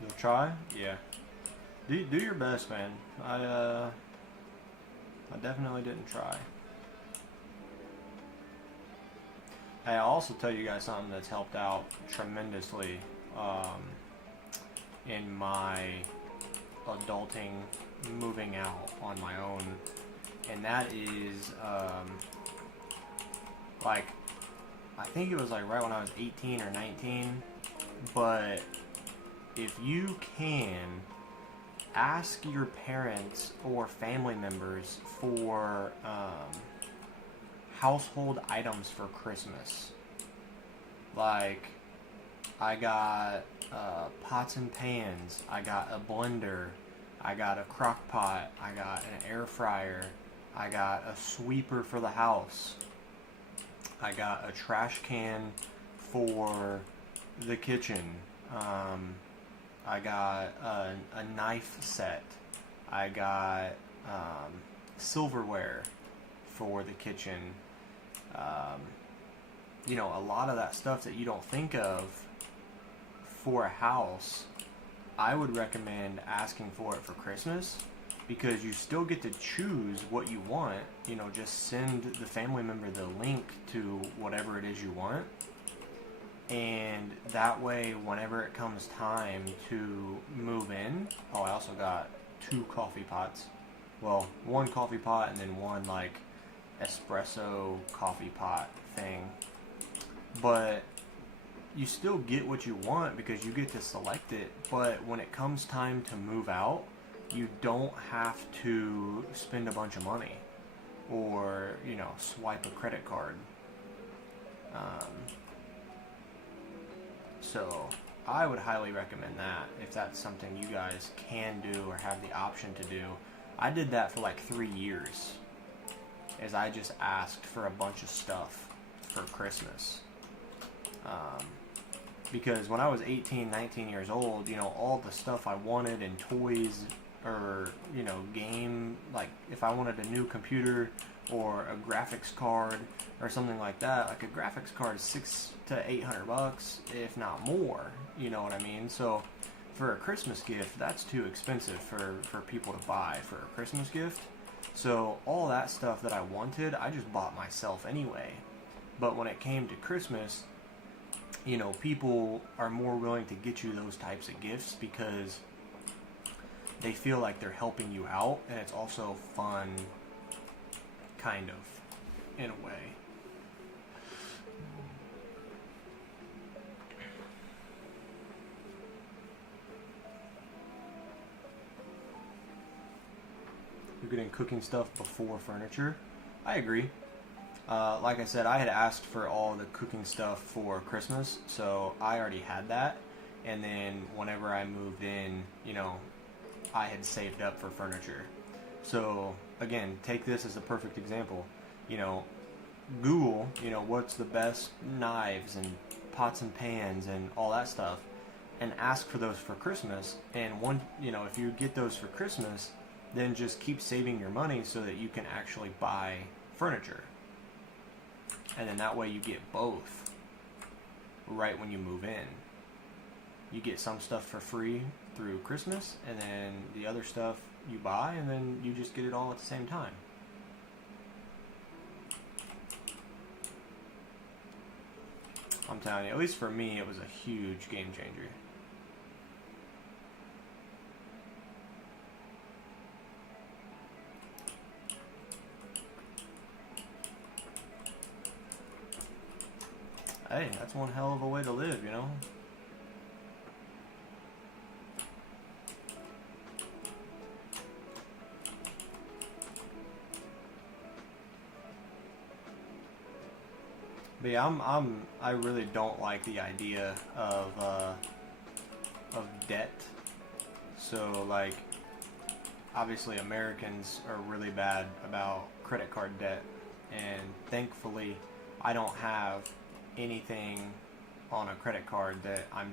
You'll try? Yeah. Do your best, man. I definitely didn't try. Hey, I'll also tell you guys something that's helped out tremendously in my adulting, moving out on my own, and that is like, I think it was like right when I was 18 or 19, but if you can ask your parents or family members for household items for Christmas. Like, I got pots and pans, I got a blender, I got a crock pot, I got an air fryer, I got a sweeper for the house, I got a trash can for the kitchen, I got a knife set, I got silverware for the kitchen. You know, a lot of that stuff that you don't think of for a house, I would recommend asking for it for Christmas, because you still get to choose what you want. You know, just send the family member the link to whatever it is you want, and that way whenever it comes time to move in, oh, I also got 2 coffee pots. Well, 1 coffee pot and then 1 like espresso coffee pot thing. But you still get what you want because you get to select it. But when it comes time to move out, you don't have to spend a bunch of money or, you know, swipe a credit card. So I would highly recommend that if that's something you guys can do or have the option to do. I did that for like 3 years, as I just asked for a bunch of stuff for Christmas. Because when I was 18, 19 years old, you know, all the stuff I wanted in toys or, you know, game, like if I wanted a new computer or a graphics card or something like that, like a graphics card is $600 to $800, if not more, you know what I mean? So for a Christmas gift, that's too expensive for people to buy for a Christmas gift. So all that stuff that I wanted, I just bought myself anyway. But when it came to Christmas, you know, people are more willing to get you those types of gifts because they feel like they're helping you out, and it's also fun, kind of, in a way. You're getting cooking stuff before furniture. I agree. Like I said, I had asked for all the cooking stuff for Christmas, so I already had that. And then whenever I moved in, you know, I had saved up for furniture. So again, take this as a perfect example. You know, Google, you know, what's the best knives and pots and pans and all that stuff, and ask for those for Christmas. And one, you know, if you get those for Christmas, then just keep saving your money so that you can actually buy furniture. And then that way you get both right when you move in. You get some stuff for free through Christmas, and then the other stuff you buy, and then you just get it all at the same time. I'm telling you, at least for me, it was a huge game changer. Hey, that's one hell of a way to live, you know? But yeah, I really don't like the idea of debt. So like, obviously Americans are really bad about credit card debt, and thankfully I don't have anything on a credit card that I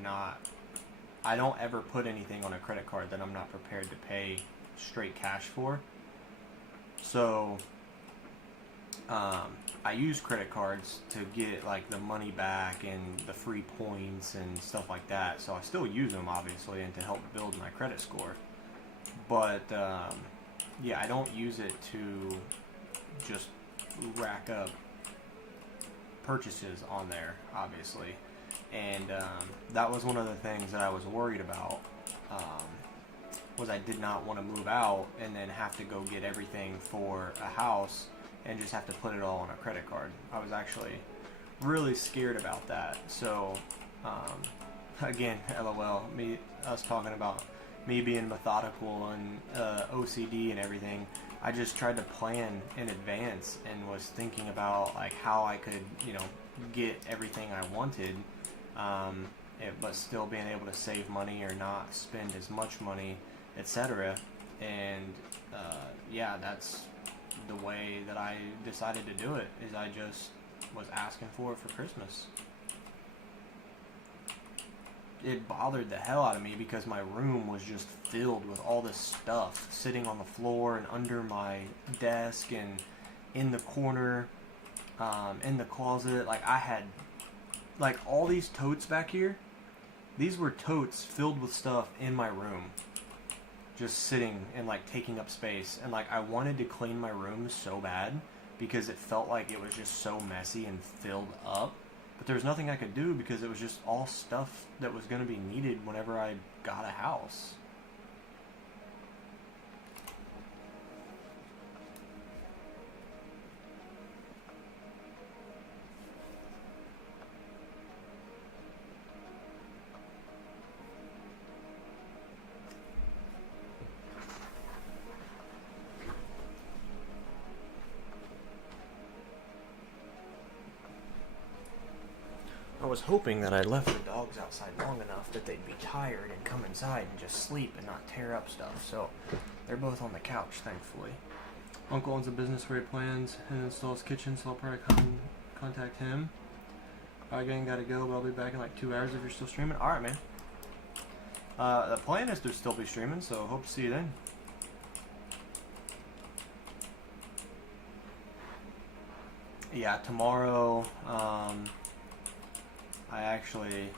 don't ever put anything on a credit card that I'm not prepared to pay straight cash for. So I use credit cards to get like the money back and the free points and stuff like that. So I still use them, obviously, and to help build my credit score. But yeah, I don't use it to just rack up purchases on there, obviously. And that was one of the things that I was worried about. Was I did not want to move out and then have to go get everything for a house and just have to put it all on a credit card. I was actually really scared about that. So, again, LOL, us talking about me being methodical and OCD and everything. I just tried to plan in advance and was thinking about like how I could, you know, get everything I wanted, but still being able to save money or not spend as much money, etc. And yeah, that's the way that I decided to do it, is I just was asking for it for Christmas. It bothered the hell out of me because my room was just filled with all this stuff sitting on the floor and under my desk and in the corner, in the closet. Like I had like all these totes back here. These were totes filled with stuff in my room, just sitting and like taking up space. And like I wanted to clean my room so bad because it felt like it was just so messy and filled up. But there was nothing I could do because it was just all stuff that was going to be needed whenever I got a house. I was hoping that I left the dogs outside long enough that they'd be tired and come inside and just sleep and not tear up stuff. So they're both on the couch, thankfully. Uncle owns a business where he plans and installs kitchen, so I'll probably contact him. Alright, gang, gotta go, but I'll be back in like 2 hours if you're still streaming. Alright, man. The plan is to still be streaming, so hope to see you then. Yeah, tomorrow, I'm actually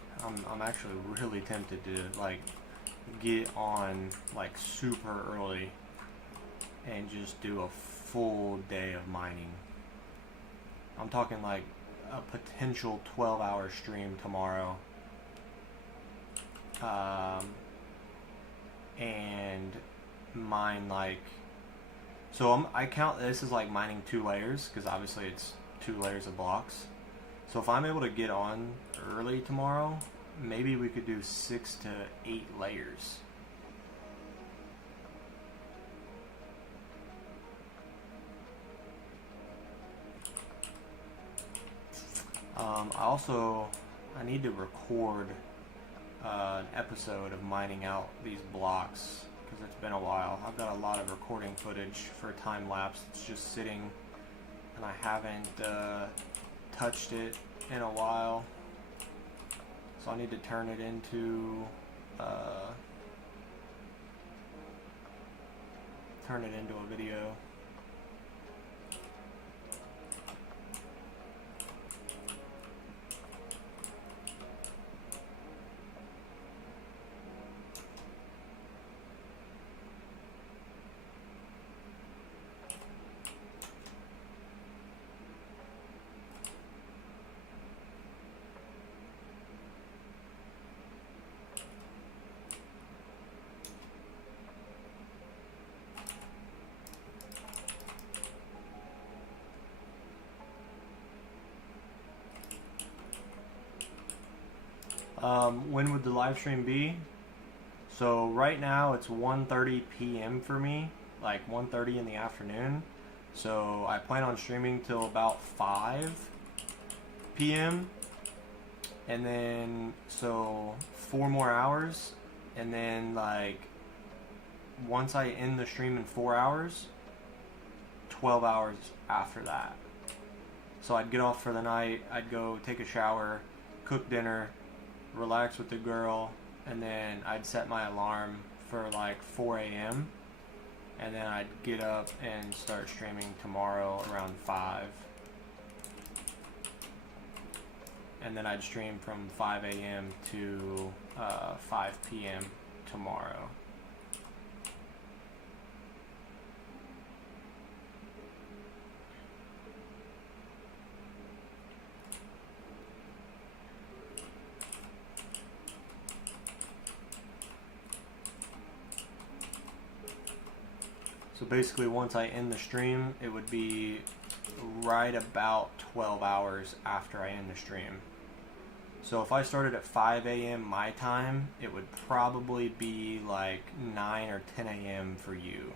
really tempted to like get on like super early and just do a full day of mining. I'm talking like a potential 12-hour stream tomorrow, and mine like, so I count this as like mining 2 layers because obviously it's 2 layers of blocks. So if I'm able to get on early tomorrow, maybe we could do 6 to 8 layers. I need to record an episode of mining out these blocks because it's been a while. I've got a lot of recording footage for a time lapse. It's just sitting and I haven't touched it in a while, so I need to turn it into a video. When would the live stream be? So right now it's 1:30 p.m. for me, like 1:30 in the afternoon. So I plan on streaming till about 5 p.m. and then so 4 more hours, and then like once I end the stream in 4 hours, 12 hours after that. So I'd get off for the night, I'd go take a shower, cook dinner, relax with the girl, and then I'd set my alarm for like 4 a.m. and then I'd get up and start streaming tomorrow around 5. And then I'd stream from 5 a.m. to 5 p.m. tomorrow. So basically once I end the stream, it would be right about 12 hours after I end the stream. So if I started at 5 a.m. my time, it would probably be like 9 or 10 a.m. for you.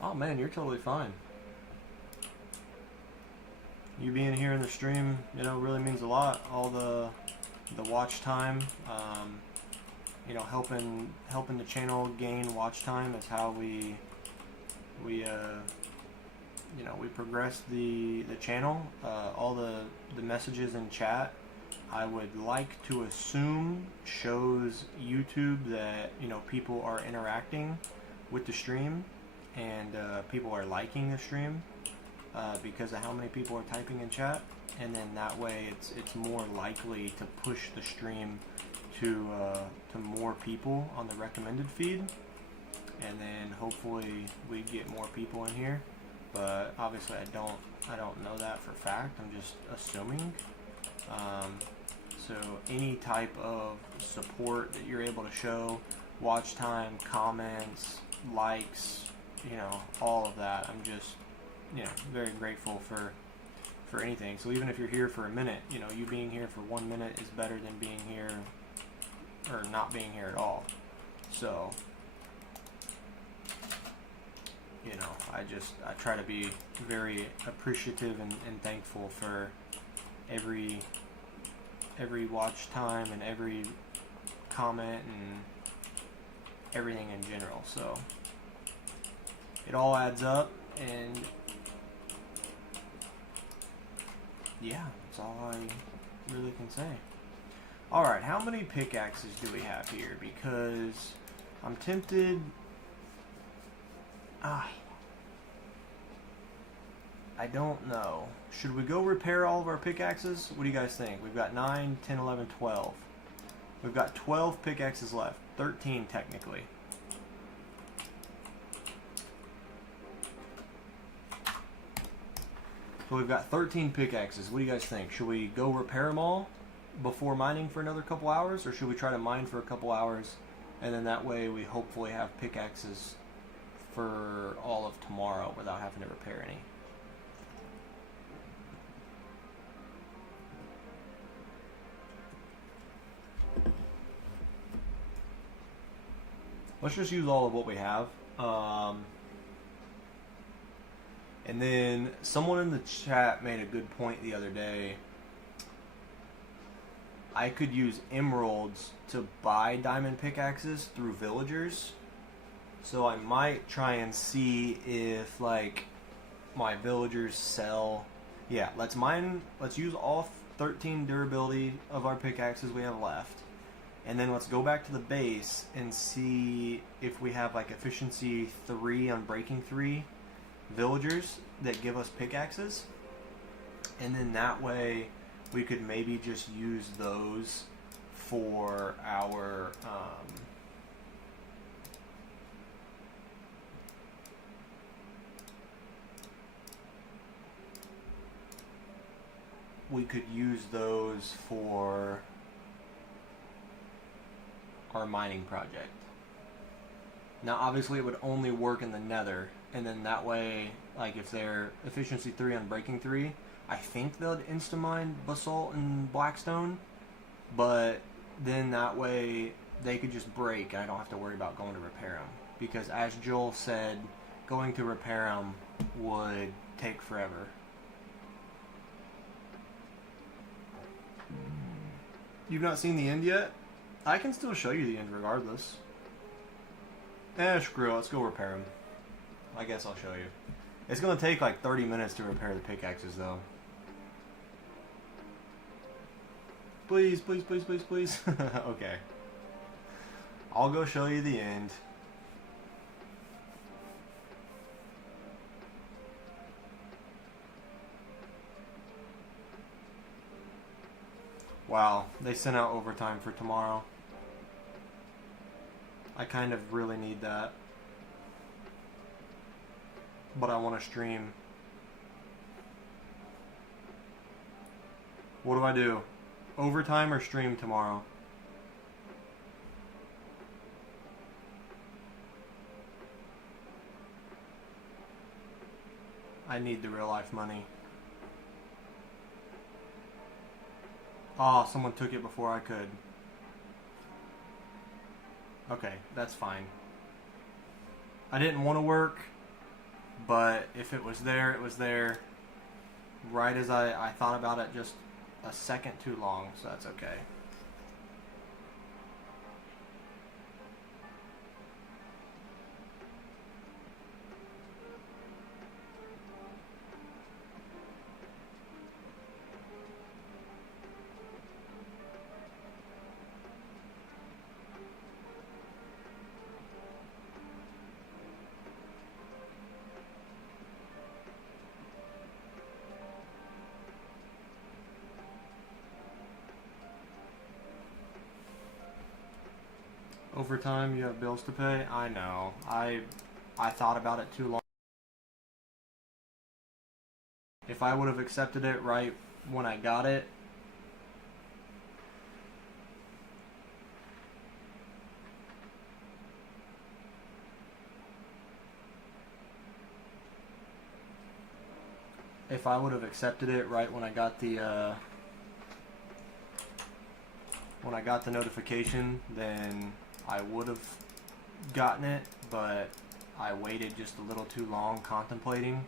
Oh man, you're totally fine. You being here in the stream, you know, really means a lot. All the watch time, you know, helping the channel gain watch time is how we you know, we progress the channel. All the messages in chat, I would like to assume shows YouTube that, you know, people are interacting with the stream and people are liking the stream. Because of how many people are typing in chat, and then that way it's more likely to push the stream to more people on the recommended feed, and then hopefully we get more people in here. But obviously I don't know that for fact. I'm just assuming. So any type of support that you're able to show, watch time, comments, likes, you know, all of that, I'm just, you know, very grateful for anything. So even if you're here for a minute, you know, you being here for 1 minute is better than being here or not being here at all. So, you know, I try to be very appreciative and thankful for every watch time and every comment and everything in general. So it all adds up, and yeah, that's all I really can say. Alright, how many pickaxes do we have here? Because I'm tempted. I don't know. Should we go repair all of our pickaxes? What do you guys think? We've got 9, 10, 11, 12. We've got 12 pickaxes left. 13 technically. So we've got 13 pickaxes. What do you guys think? Should we go repair them all before mining for another couple hours? Or should we try to mine for a couple hours, and then that way we hopefully have pickaxes for all of tomorrow without having to repair any? Let's just use all of what we have. And then someone in the chat made a good point the other day. I could use emeralds to buy diamond pickaxes through villagers. So I might try and see if, like, my villagers sell. Yeah, let's use all 13 durability of our pickaxes we have left. And then let's go back to the base and see if we have like efficiency 3 on breaking 3 villagers that give us pickaxes. And then that way we could maybe just use those for our we could use those for our mining project. Now, obviously, it would only work in the nether, and then that way, like if they're efficiency 3 on breaking 3, I think they'll insta-mine basalt and blackstone, but then that way they could just break, and I don't have to worry about going to repair them. Because as Joel said, going to repair them would take forever. You've not seen the end yet? I can still show you the end regardless. Screw it, let's go repair them. I guess I'll show you. It's going to take like 30 minutes to repair the pickaxes though. Please, please, please, please, please. Okay. I'll go show you the end. Wow, they sent out overtime for tomorrow. I kind of really need that. But I want to stream. What do I do? Overtime or stream tomorrow? I need the real life money. Oh, someone took it before I could. Okay, that's fine. I didn't want to work, but if it was there, it was there. Right as I thought about it, just a second too long, so that's okay. Overtime, you have bills to pay? I know. I thought about it too long. If I would have accepted it right when I got it, when I got the notification, then I would have gotten it, but I waited just a little too long contemplating,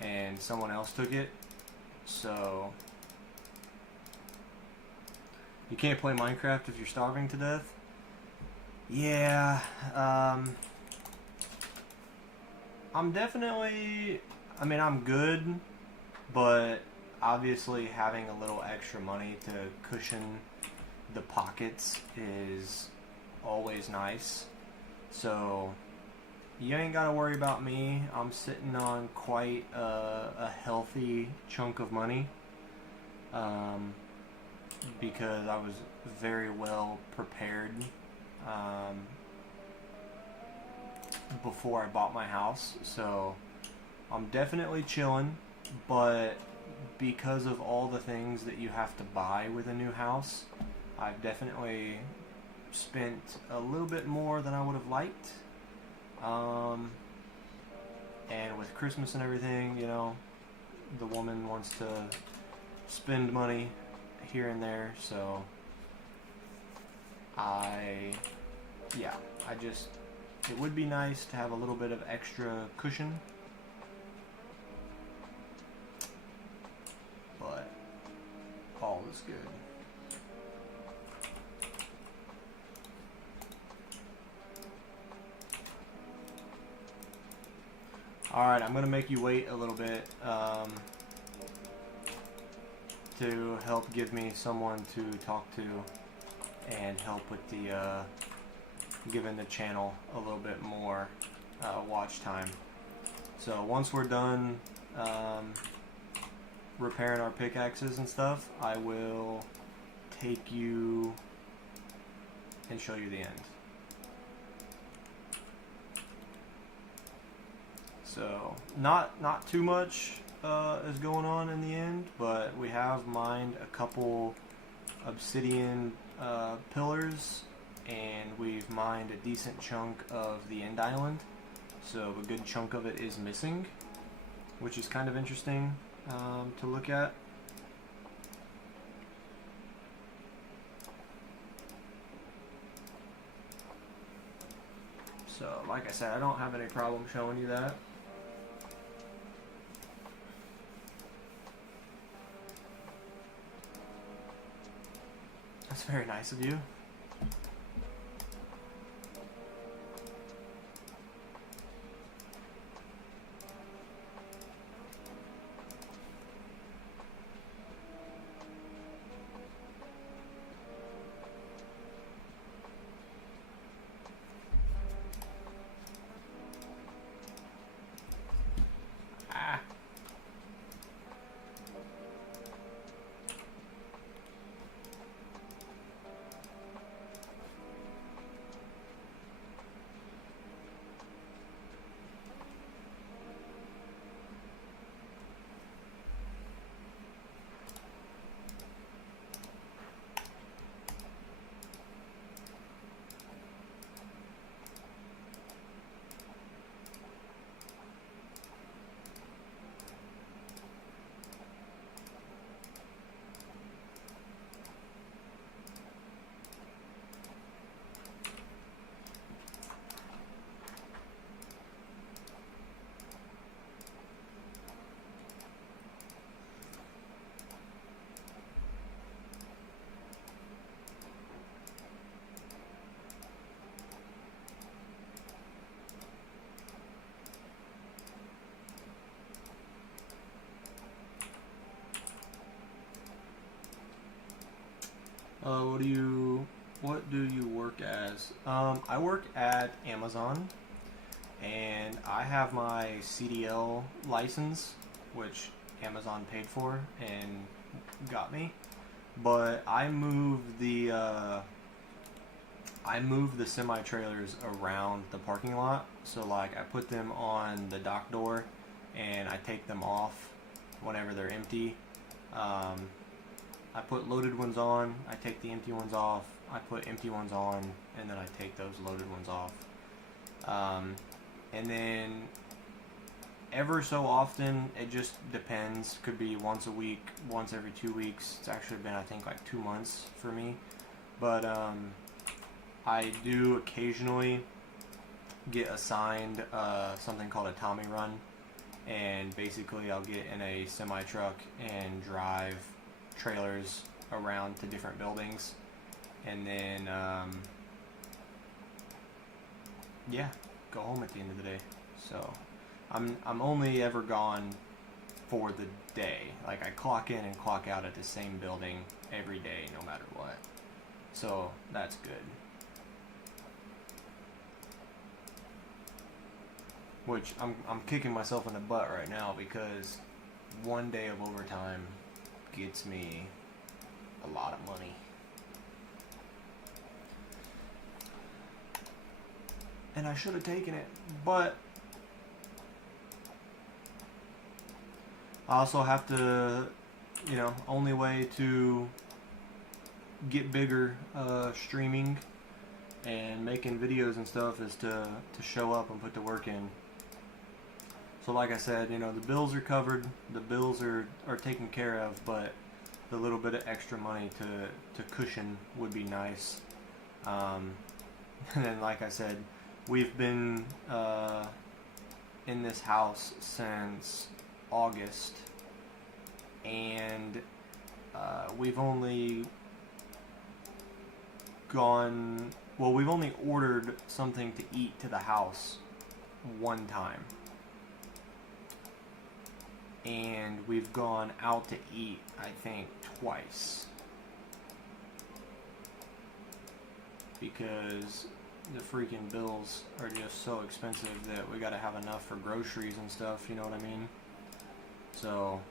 and someone else took it. So you can't play Minecraft if you're starving to death? Yeah, I'm definitely, I mean, I'm good, but obviously having a little extra money to cushion the pockets is always nice. So you ain't gotta worry about me. I'm sitting on quite a healthy chunk of money, because I was very well prepared before I bought my house. So I'm definitely chilling, but because of all the things that you have to buy with a new house, I've definitely spent a little bit more than I would have liked. And with Christmas and everything, you know, the woman wants to spend money here and there, so it would be nice to have a little bit of extra cushion, but all is good. Alright, I'm going to make you wait a little bit to help give me someone to talk to and help with the giving the channel a little bit more watch time. So once we're done repairing our pickaxes and stuff, I will take you and show you the end. So not too much is going on in the end, but we have mined a couple obsidian pillars and we've mined a decent chunk of the end island. So a good chunk of it is missing, which is kind of interesting to look at. So, like I said, I don't have any problem showing you that. That's very nice of you. What do you work as? I work at Amazon, and I have my CDL license, which Amazon paid for and got me. But I move the semi trailers around the parking lot. So like I put them on the dock door, and I take them off whenever they're empty. I put loaded ones on, I take the empty ones off, I put empty ones on, and then I take those loaded ones off. And then ever so often, it just depends. Could be once a week, once every 2 weeks. It's actually been, I think, like 2 months for me. But I do occasionally get assigned something called a Tommy run. And basically I'll get in a semi truck and drive trailers around to different buildings, and then yeah, go home at the end of the day. So I'm only ever gone for the day. Like I clock in and clock out at the same building every day, no matter what. So that's good. Which I'm kicking myself in the butt right now, because one day of overtime gets me a lot of money. And I should have taken it, but I also have to, only way to get bigger streaming and making videos and stuff is to show up and put the work in. So like I said, the bills are covered, the bills are taken care of, but the little bit of extra money to cushion would be nice. And then like I said, we've been in this house since August, and we've only ordered something to eat to the house one time. And we've gone out to eat, I think, twice. Because the freaking bills are just so expensive that we gotta have enough for groceries and stuff, you know what I mean? So,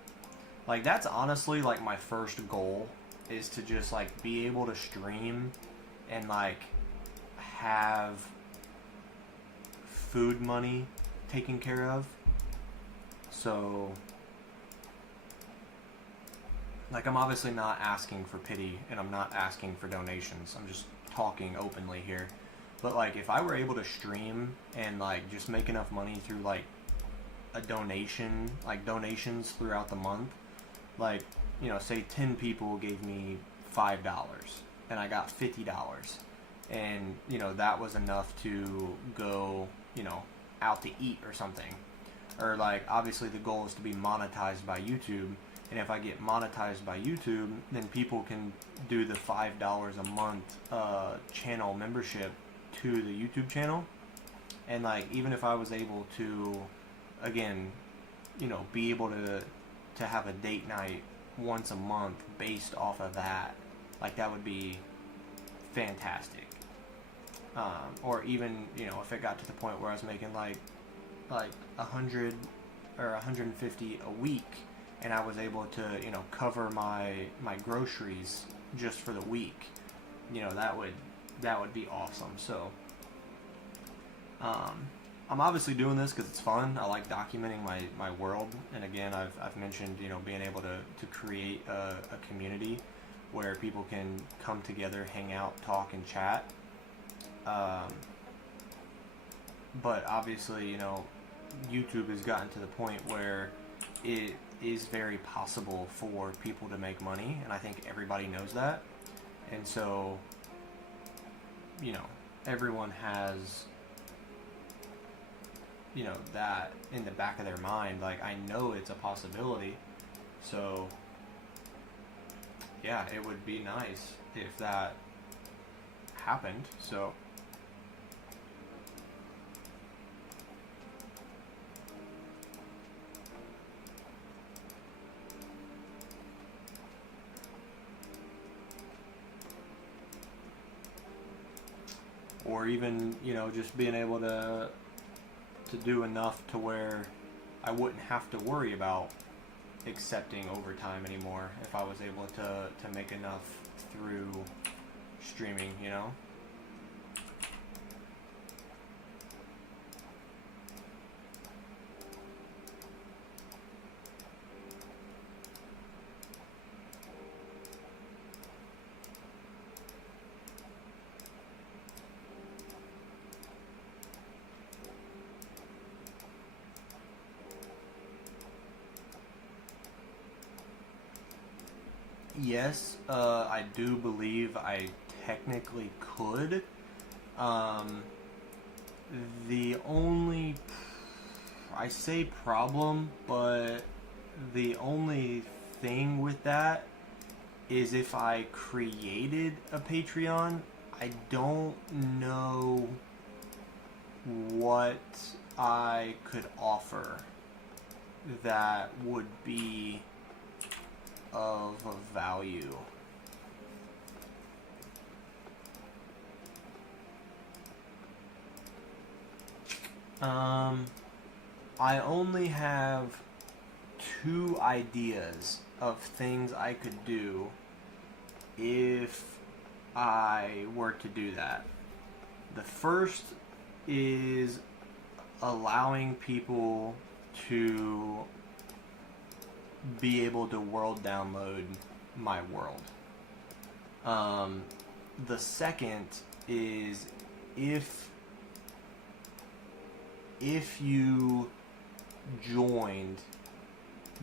like, that's honestly, like, my first goal, is to just, like, be able to stream and, like, have food money taken care of. So, like, I'm obviously not asking for pity, and I'm not asking for donations. I'm just talking openly here, but like if I were able to stream and like just make enough money through like a donation, like donations throughout the month, like, you know, say 10 people gave me $5 and I got $50, and, you know, that was enough to go, you know, out to eat or something. Or like, obviously the goal is to be monetized by YouTube, and if I get monetized by YouTube, then people can do the $5 a month channel membership to the YouTube channel. And like, even if I was able to, again, you know, be able to have a date night once a month based off of that, like, that would be fantastic. Or even, you know, if it got to the point where I was making like 100 or 150 a week, and I was able to, you know, cover my groceries just for the week, you know, that would be awesome. So I'm obviously doing this because it's fun. I like documenting my world, and again, I've mentioned, you know, being able to create a community where people can come together, hang out, talk, and chat. But obviously, you know, YouTube has gotten to the point where it is very possible for people to make money, and I think everybody knows that. And so, you know, everyone has, you know, that in the back of their mind, like, I know it's a possibility. So yeah, it would be nice if that happened. So or even, you know, just being able to do enough to where I wouldn't have to worry about accepting overtime anymore if I was able to make enough through streaming, you know? Yes, I do believe I technically could. The only, I say problem, but the only thing with that is if I created a Patreon, I don't know what I could offer that would be of value. I only have 2 ideas of things I could do if I were to do that. The first is allowing people to be able to world download my world. The second is if you joined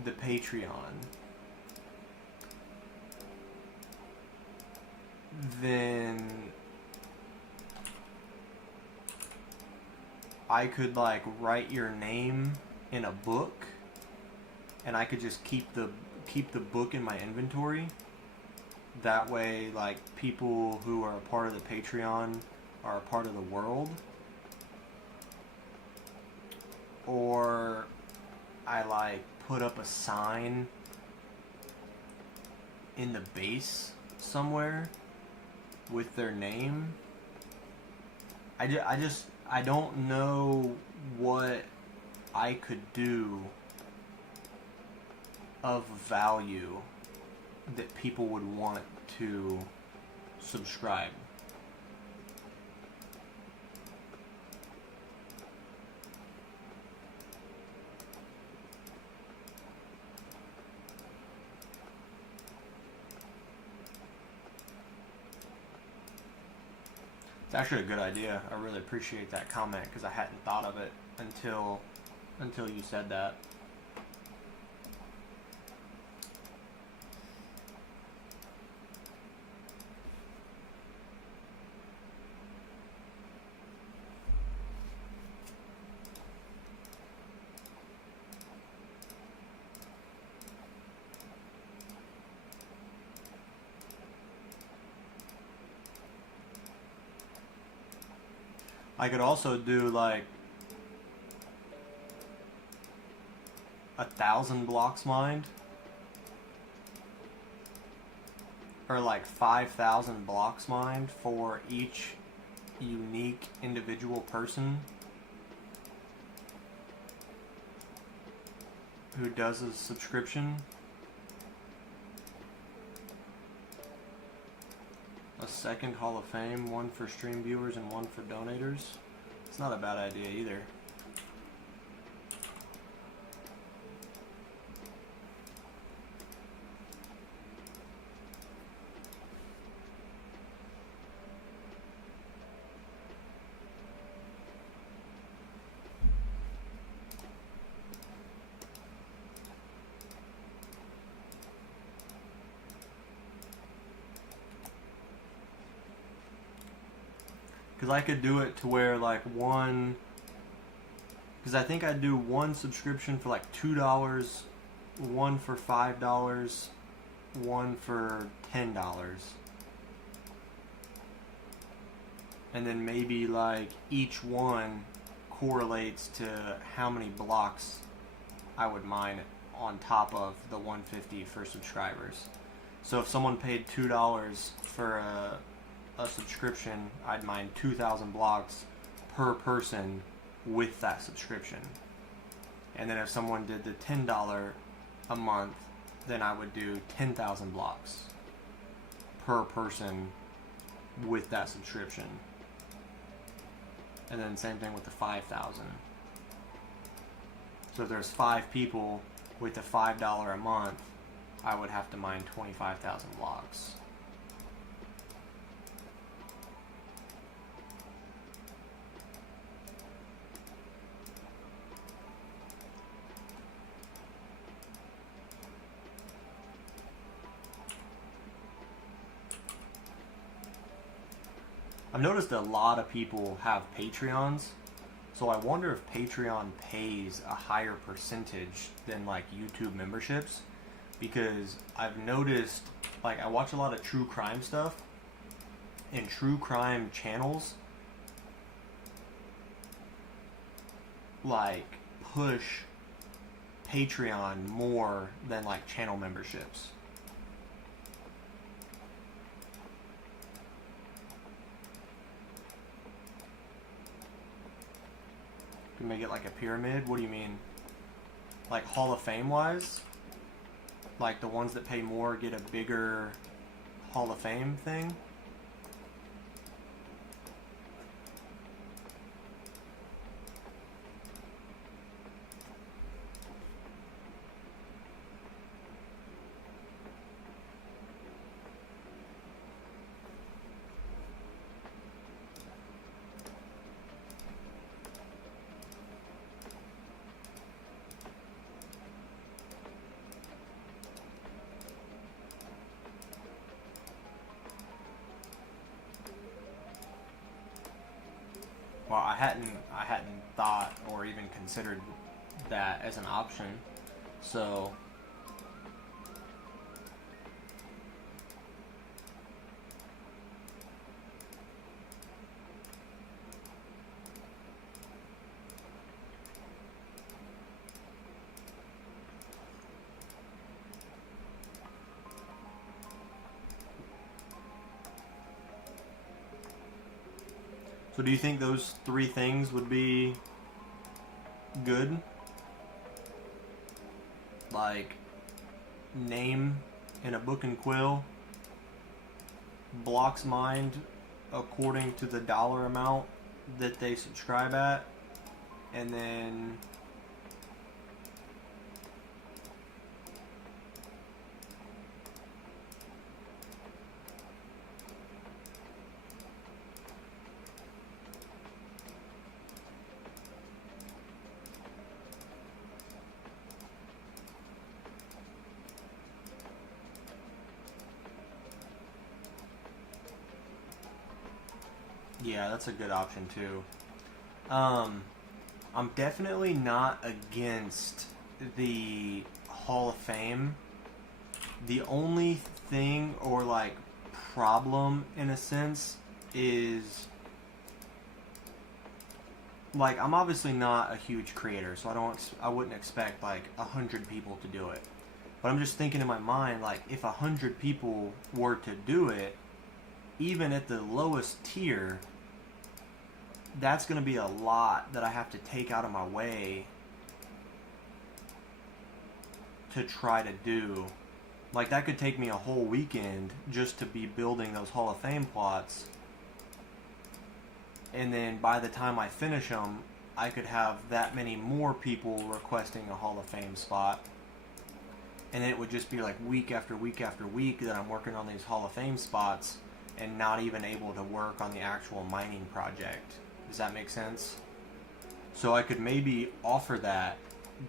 the Patreon, then I could like write your name in a book, and I could just keep the book in my inventory. That way, like, people who are a part of the Patreon are a part of the world. Or I like put up a sign in the base somewhere with their name. I don't know what I could do of value that people would want to subscribe. It's actually a good idea. I really appreciate that comment because I hadn't thought of it until you said that. I could also do like 1,000 blocks mined, or like 5,000 blocks mined for each unique individual person who does a subscription. A second Hall of Fame, one for stream viewers and one for donators. It's not a bad idea either. Because I could do it to where like one, because I think I'd do one subscription for like $2, one for $5, one for $10. And then maybe like each one correlates to how many blocks I would mine on top of the 150 for subscribers. So if someone paid $2 for a subscription, I'd mine 2,000 blocks per person with that subscription. And then if someone did the $10 a month, then I would do 10,000 blocks per person with that subscription. And then same thing with the 5,000. So if there's 5 people with the $5 a month, I would have to mine 25,000 blocks. I've noticed a lot of people have Patreons, so I wonder if Patreon pays a higher percentage than like YouTube memberships, because I've noticed, like, I watch a lot of true crime stuff, and true crime channels like push Patreon more than like channel memberships. You make it like a pyramid? What do you mean? Like Hall of Fame wise? Like the ones that pay more get a bigger Hall of Fame thing? Well, I hadn't thought or even considered that as an option. So So do you think those 3 things would be good? Like name in a book and quill, blocks mined according to the dollar amount that they subscribe at, and then Yeah, that's a good option too. I'm definitely not against the Hall of Fame. The only thing, or like problem in a sense, is like I'm obviously not a huge creator, so I wouldn't expect like 100 people to do it. But I'm just thinking in my mind, like if 100 people were to do it, even at the lowest tier, that's going to be a lot that I have to take out of my way to try to do. Like that could take me a whole weekend just to be building those Hall of Fame plots. And then by the time I finish them, I could have that many more people requesting a Hall of Fame spot. And it would just be like week after week after week that I'm working on these Hall of Fame spots and not even able to work on the actual mining project. Does that make sense? So I could maybe offer that,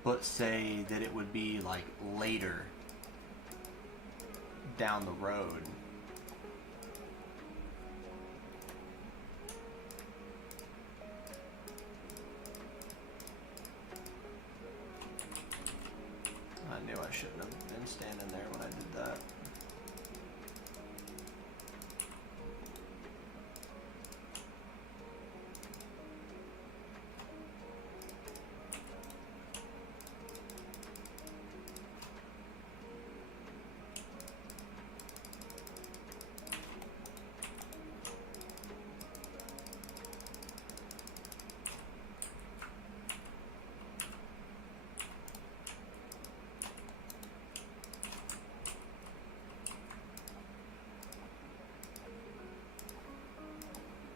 but say that it would be like later down the road. I knew I shouldn't have been standing there when I did that.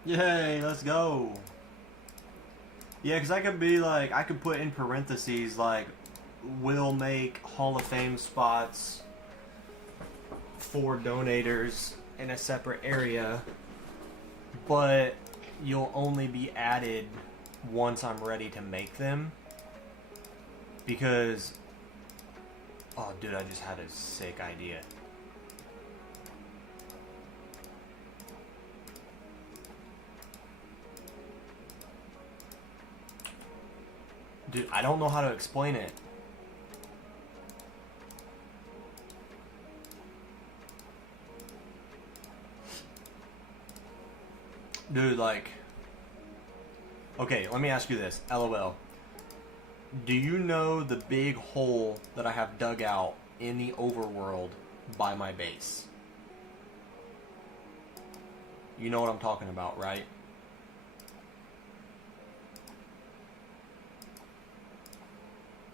Yay, let's go. Yeah, because I could be like, I could put in parentheses like, will make Hall of Fame spots for donators in a separate area, but you'll only be added once I'm ready to make them. Because, oh dude, I just had a sick idea. Dude, I don't know how to explain it. Dude, like... Okay, let me ask you this. LOL. Do you know the big hole that I have dug out in the overworld by my base? You know what I'm talking about, right?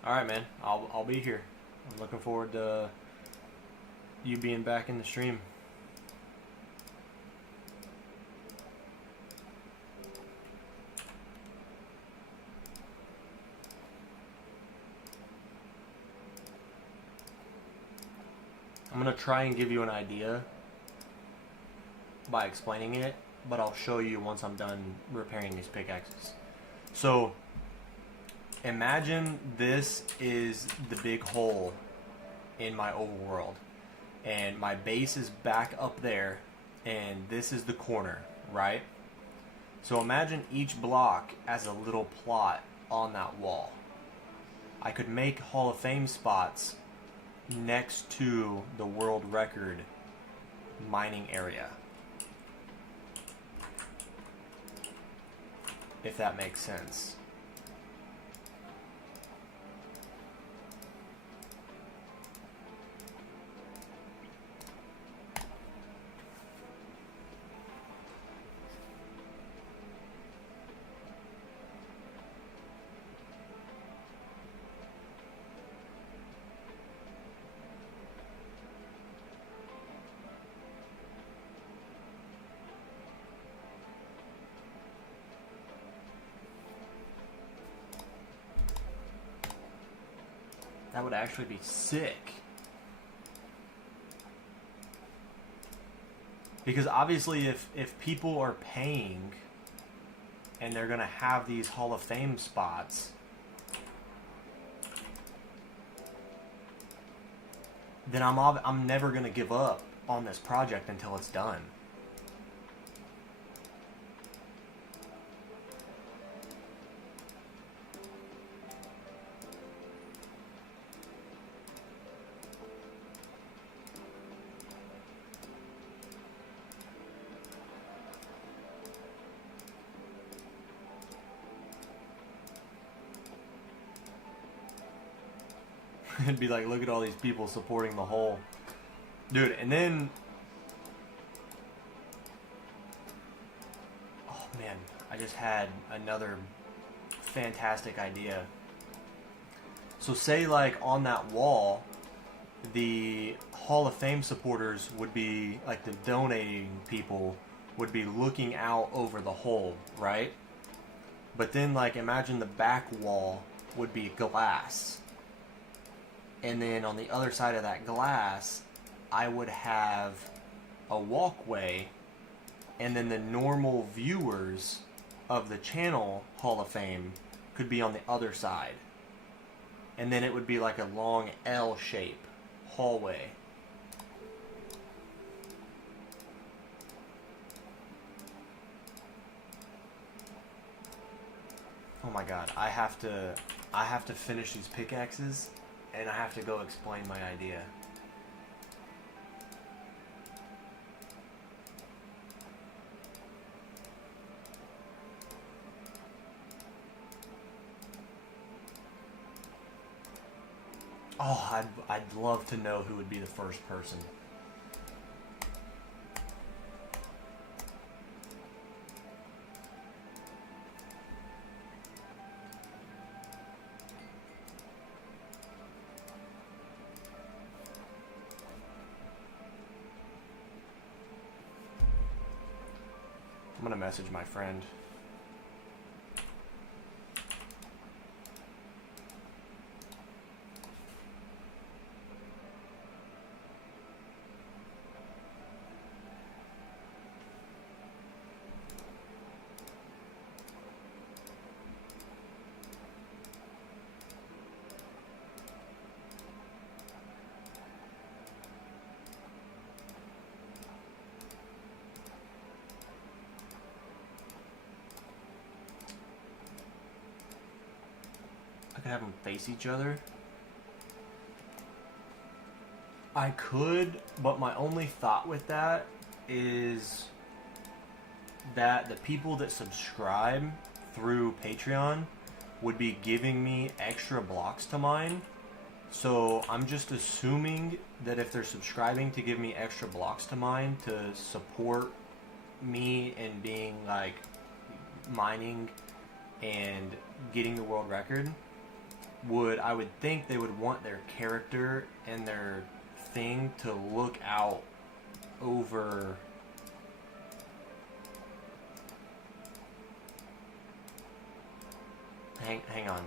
Alright, man. I'll be here. I'm looking forward to you being back in the stream. I'm going to try and give you an idea by explaining it, but I'll show you once I'm done repairing these pickaxes. So, imagine this is the big hole in my overworld, and my base is back up there, and this is the corner, right? So imagine each block as a little plot on that wall. I could make Hall of Fame spots next to the world record mining area, if that makes sense. That would actually be sick. Because obviously if people are paying and they're going to have these Hall of Fame spots, then I'm never going to give up on this project until it's done. It'd be like, look at all these people supporting the whole. Dude, and then... Oh, man. I just had another fantastic idea. So say, like, on that wall, the Hall of Fame supporters would be, like, the donating people would be looking out over the hole, right? But then, like, imagine the back wall would be glass. And then on the other side of that glass, I would have a walkway, and then the normal viewers of the channel Hall of Fame could be on the other side. And then it would be like a long L shape hallway. Oh my god, I have to finish these pickaxes, and I have to go explain my idea. Oh, I'd love to know who would be the first person. I'm gonna message my friend. I could have them face each other. I could, but my only thought with that is that the people that subscribe through Patreon would be giving me extra blocks to mine. So I'm just assuming that if they're subscribing to give me extra blocks to mine to support me in being like mining and getting the world record, I would think they would want their character and their thing to look out over hang on.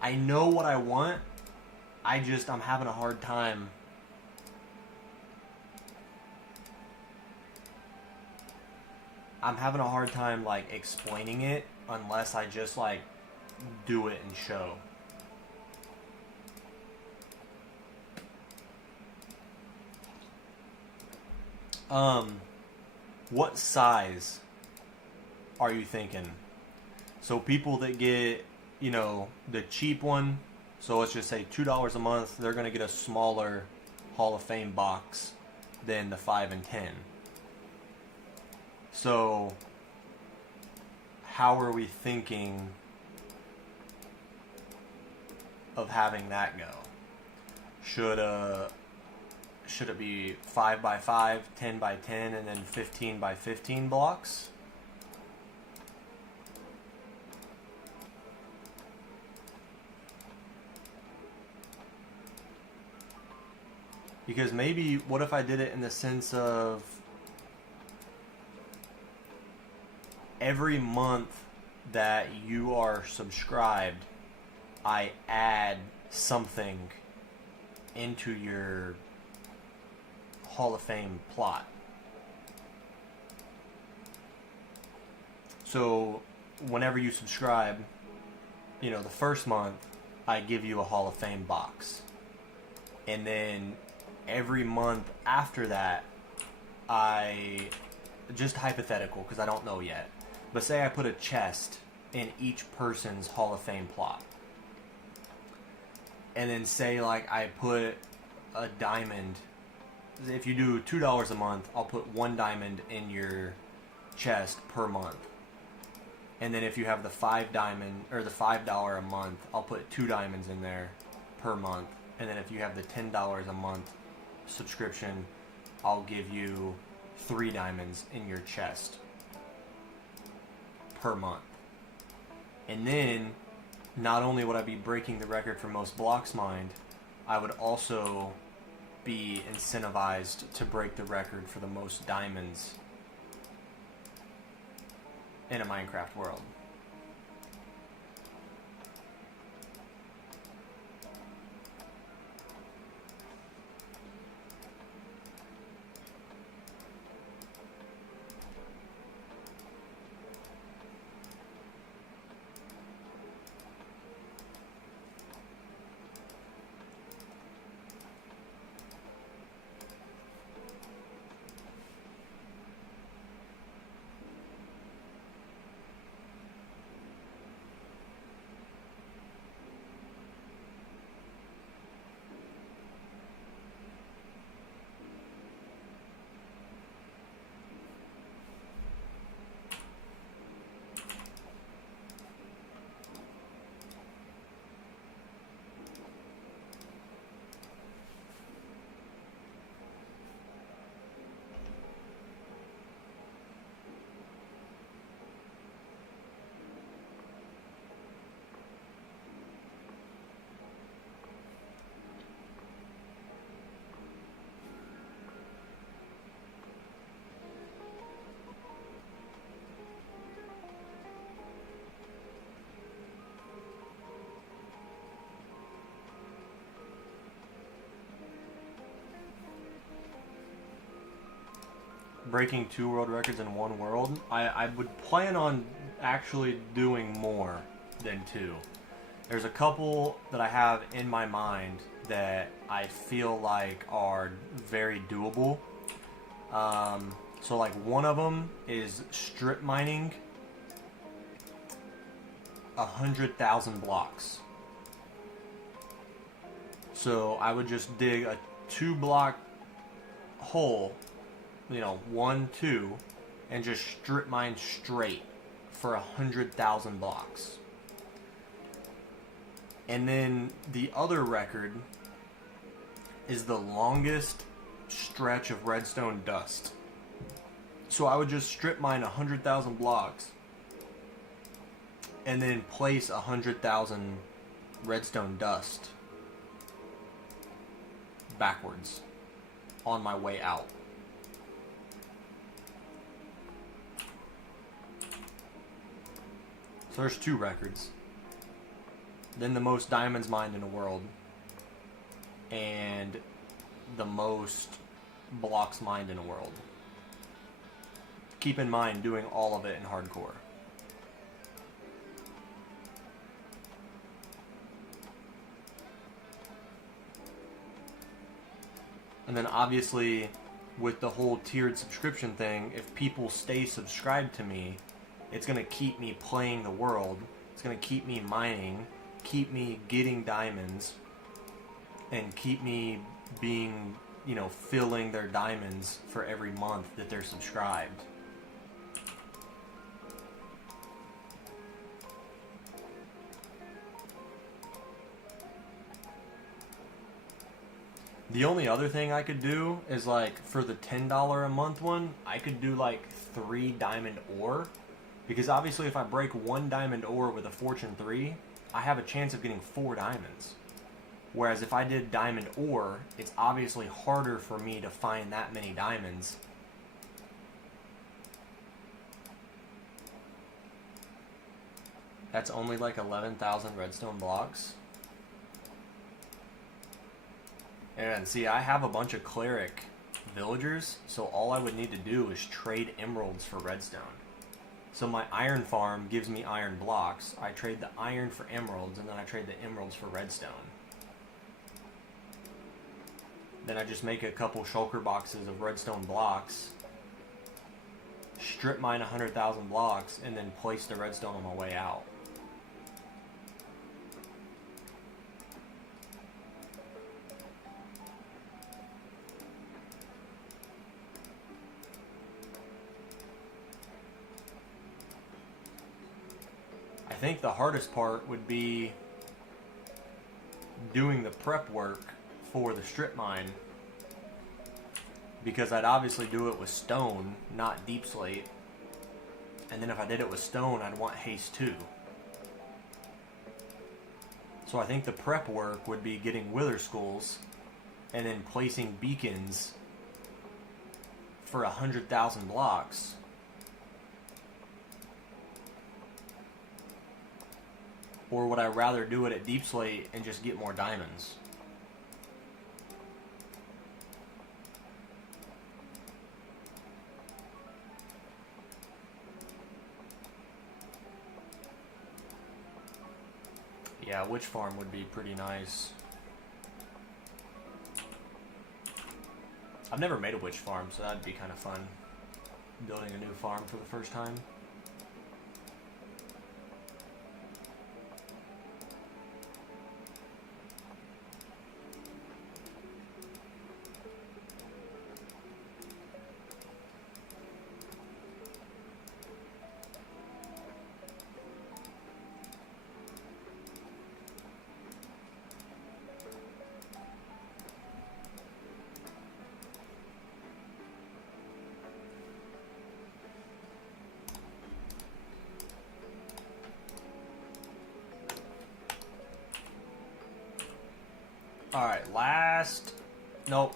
I know what I want. I'm having a hard time. I'm having a hard time like explaining it unless I just like do it and show. What size are you thinking? So people that get, you know, the cheap one, so let's just say $2 a month, they're going to get a smaller Hall of Fame box than the 5 and 10. So how are we thinking of having that go? Should it be 5 by 5, 10 by 10, and then 15 by 15 blocks? Because maybe, what if I did it in the sense of every month that you are subscribed, I add something into your Hall of Fame plot. So whenever you subscribe, you know, the first month I give you a Hall of Fame box. And then every month after that, I, just hypothetical because I don't know yet, but say I put a chest in each person's Hall of Fame plot. And then say like I put a diamond. If you do $2 a month, I'll put 1 diamond in your chest per month. And then if you have the $5 or the $5 a month, I'll put 2 diamonds in there per month. And then if you have the $10 a month subscription, I'll give you 3 diamonds in your chest per month. And then not only would I be breaking the record for most blocks mined, I would also be incentivized to break the record for the most diamonds in a Minecraft world. Breaking 2 world records in 1 world, I would plan on actually doing more than 2. There's a couple that I have in my mind that I feel like are very doable. So like one of them is strip mining 100,000 blocks. So I would just dig a 2-block hole, 1, 2, and just strip mine straight for 100,000 blocks. And then the other record is the longest stretch of redstone dust. So I would just strip mine 100,000 blocks and then place 100,000 redstone dust backwards on my way out. So there's 2 records. Then the most diamonds mined in the world, and the most blocks mined in the world. Keep in mind doing all of it in hardcore. And then obviously with the whole tiered subscription thing, if people stay subscribed to me, it's going to keep me playing the world. It's going to keep me mining, keep me getting diamonds, and keep me being, filling their diamonds for every month that they're subscribed. The only other thing I could do is for the $10 a month one, I could do 3 diamond ore. Because obviously if I break 1 diamond ore with a fortune 3, I have a chance of getting 4 diamonds. Whereas if I did diamond ore, it's obviously harder for me to find that many diamonds. That's only 11,000 redstone blocks. And see, I have a bunch of cleric villagers, so all I would need to do is trade emeralds for redstone. So my iron farm gives me iron blocks. I trade the iron for emeralds, and then I trade the emeralds for redstone. Then I just make a couple shulker boxes of redstone blocks, strip mine 100,000 blocks, and then place the redstone on my way out. think the hardest part would be doing the prep work for the strip mine, because I'd obviously do it with stone, not deep slate. And then if I did it with stone, I'd want haste too. So I think the prep work would be getting wither skulls and then placing beacons for 100,000 blocks. Or would I rather do it at deep slate and just get more diamonds? Yeah, witch farm would be pretty nice. I've never made a witch farm, so that'd be kind of fun. Building a new farm for the first time. Alright, last... Nope.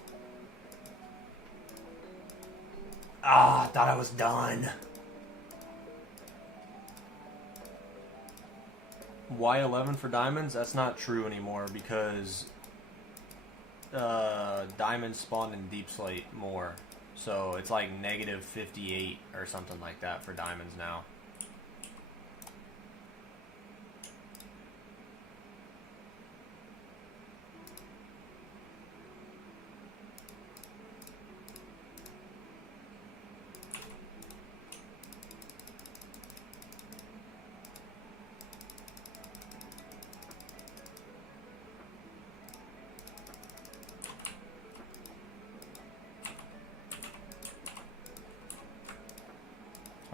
Ah, I thought I was done. Why 11 for diamonds? That's not true anymore because diamonds spawn in deep slate more. So it's like negative 58 or something like that for diamonds now.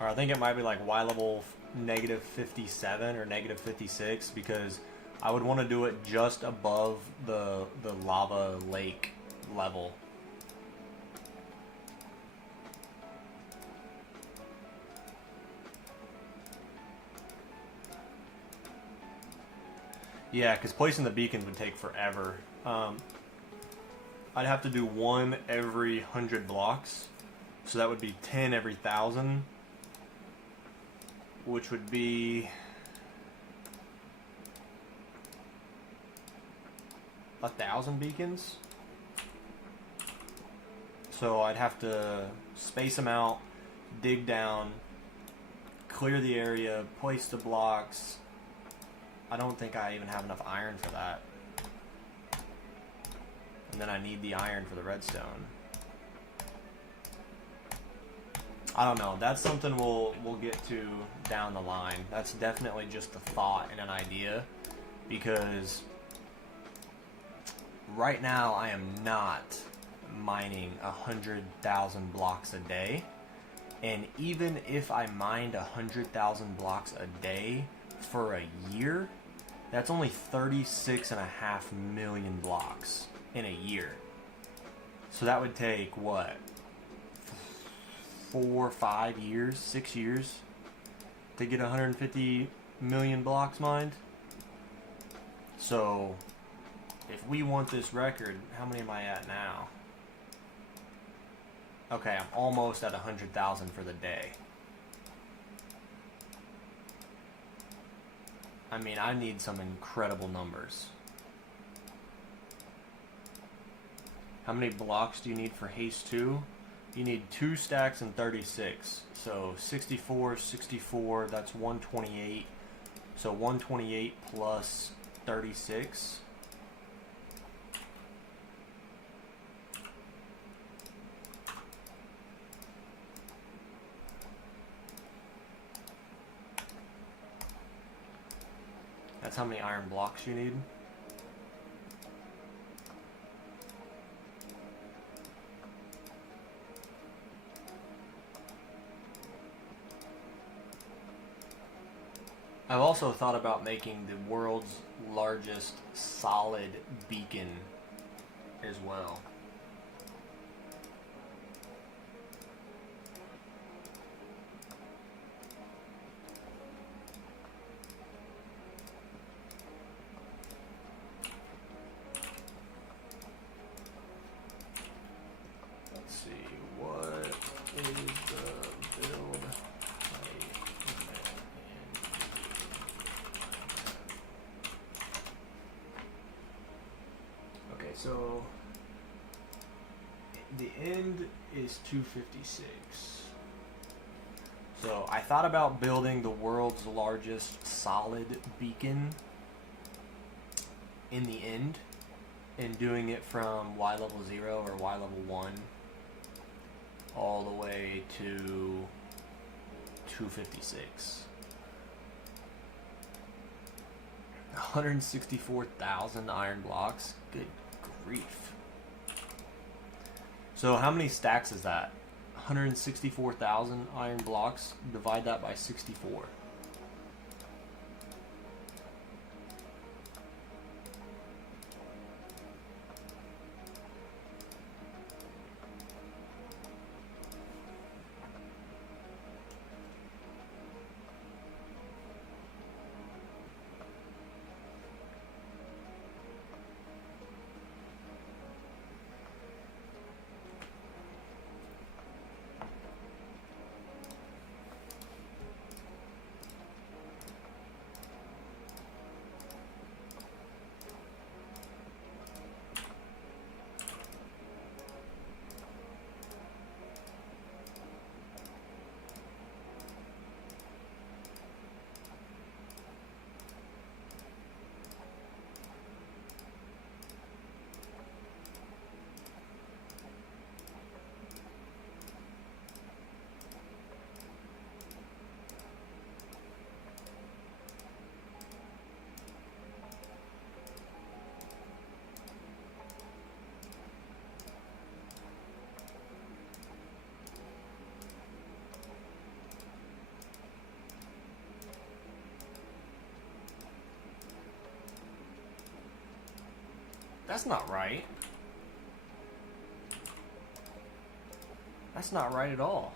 Or I think it might be like Y level negative 57 or negative 56 because I would want to do it just above the lava lake level. Yeah, because placing the beacons would take forever. I'd have to do one every 100 blocks, so that would be 10 every 1,000. Which would be 1,000 beacons. So I'd have to space them out, dig down, clear the area, place the blocks. I don't think I even have enough iron for that. And then I need the iron for the redstone. I don't know. That's something we'll get to down the line. That's definitely just a thought and an idea, because right now I am not mining 100,000 blocks a day, and even if I mined 100,000 blocks a day for a year, that's only 36.5 million blocks in a year. So that would take what? 4, 5 years, 6 years to get 150 million blocks mined. So if we want this record, how many am I at now? Okay, I'm almost at 100,000 for the day. I mean, I need some incredible numbers. How many blocks do you need for haste 2? You need 2 stacks and 36. So 64, 64, that's 128. So 128 plus 36. That's how many iron blocks you need. I've also thought about making the world's largest solid beacon as well. Let's see, what is the build height? Okay, so the end is 256. So I thought about building the world's largest solid beacon in the end and doing it from Y level 0 or Y level 1 all the way to 256. 164,000 iron blocks. Good grief. So how many stacks is that? 164,000 iron blocks. Divide that by 64. That's not right. That's not right at all.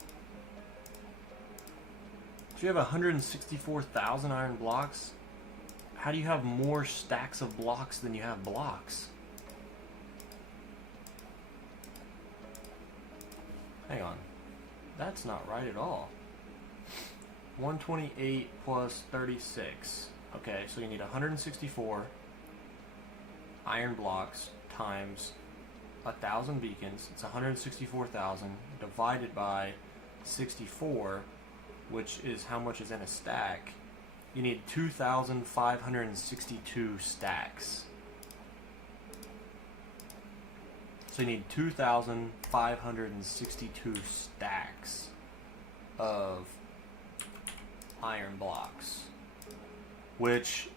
So you have 164,000 iron blocks. How do you have more stacks of blocks than you have blocks? Hang on. That's not right at all. 128 plus 36. Okay, so you need 164 iron blocks times 1,000 beacons. It's 164,000 divided by 64, which is how much is in a stack. You need 2,562 stacks. So you need 2,562 stacks of iron blocks, which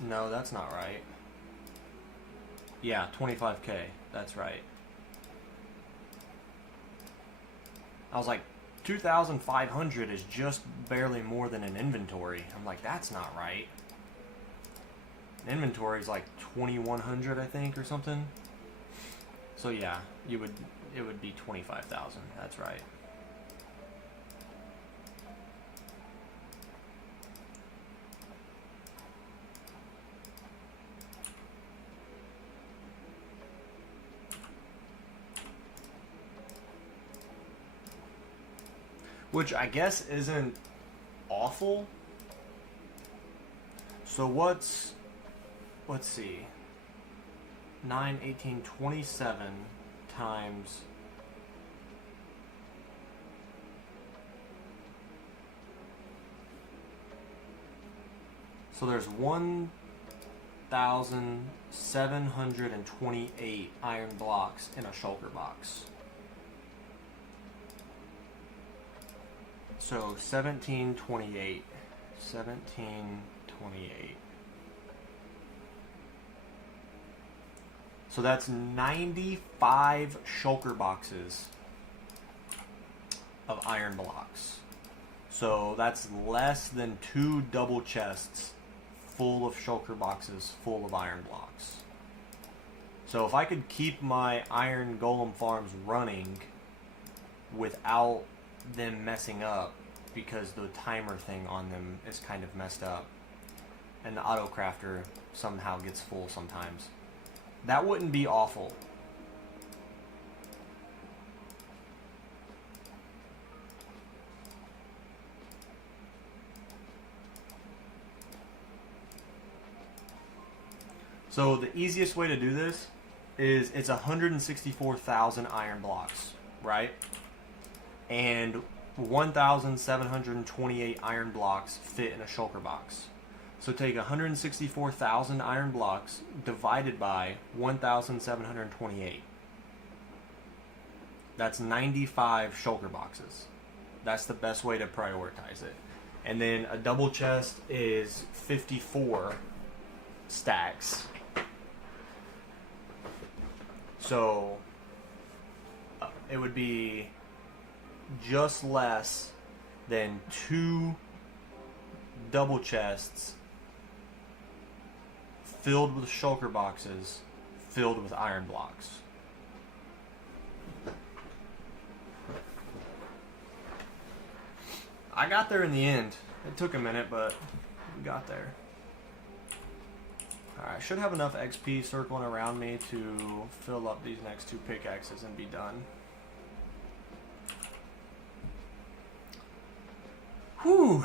no, that's not right. Yeah, 25k. That's right. I was like, 2,500 is just barely more than an inventory. I'm like, that's not right. An inventory is like 2,100, I think, or something. So yeah, it would be 25,000. That's right. Which I guess isn't awful. So let's see. 9, 18, 27 times so there's 1,728 iron blocks in a shulker box. So 1728. 1728. So that's 95 shulker boxes of iron blocks. So that's less than 2 double chests full of shulker boxes full of iron blocks. So if I could keep my iron golem farms running without them messing up, because the timer thing on them is kind of messed up and the auto crafter somehow gets full sometimes, that wouldn't be awful. So the easiest way to do this is it's 164,000 iron blocks, right? And 1,728 iron blocks fit in a shulker box. So take 164,000 iron blocks divided by 1,728. That's 95 shulker boxes. That's the best way to prioritize it. And then a double chest is 54 stacks. So it would be just less than 2 double chests filled with shulker boxes filled with iron blocks. I got there in the end. It took a minute, but we got there. Alright, I should have enough XP circling around me to fill up these next 2 pickaxes and be done. Whew.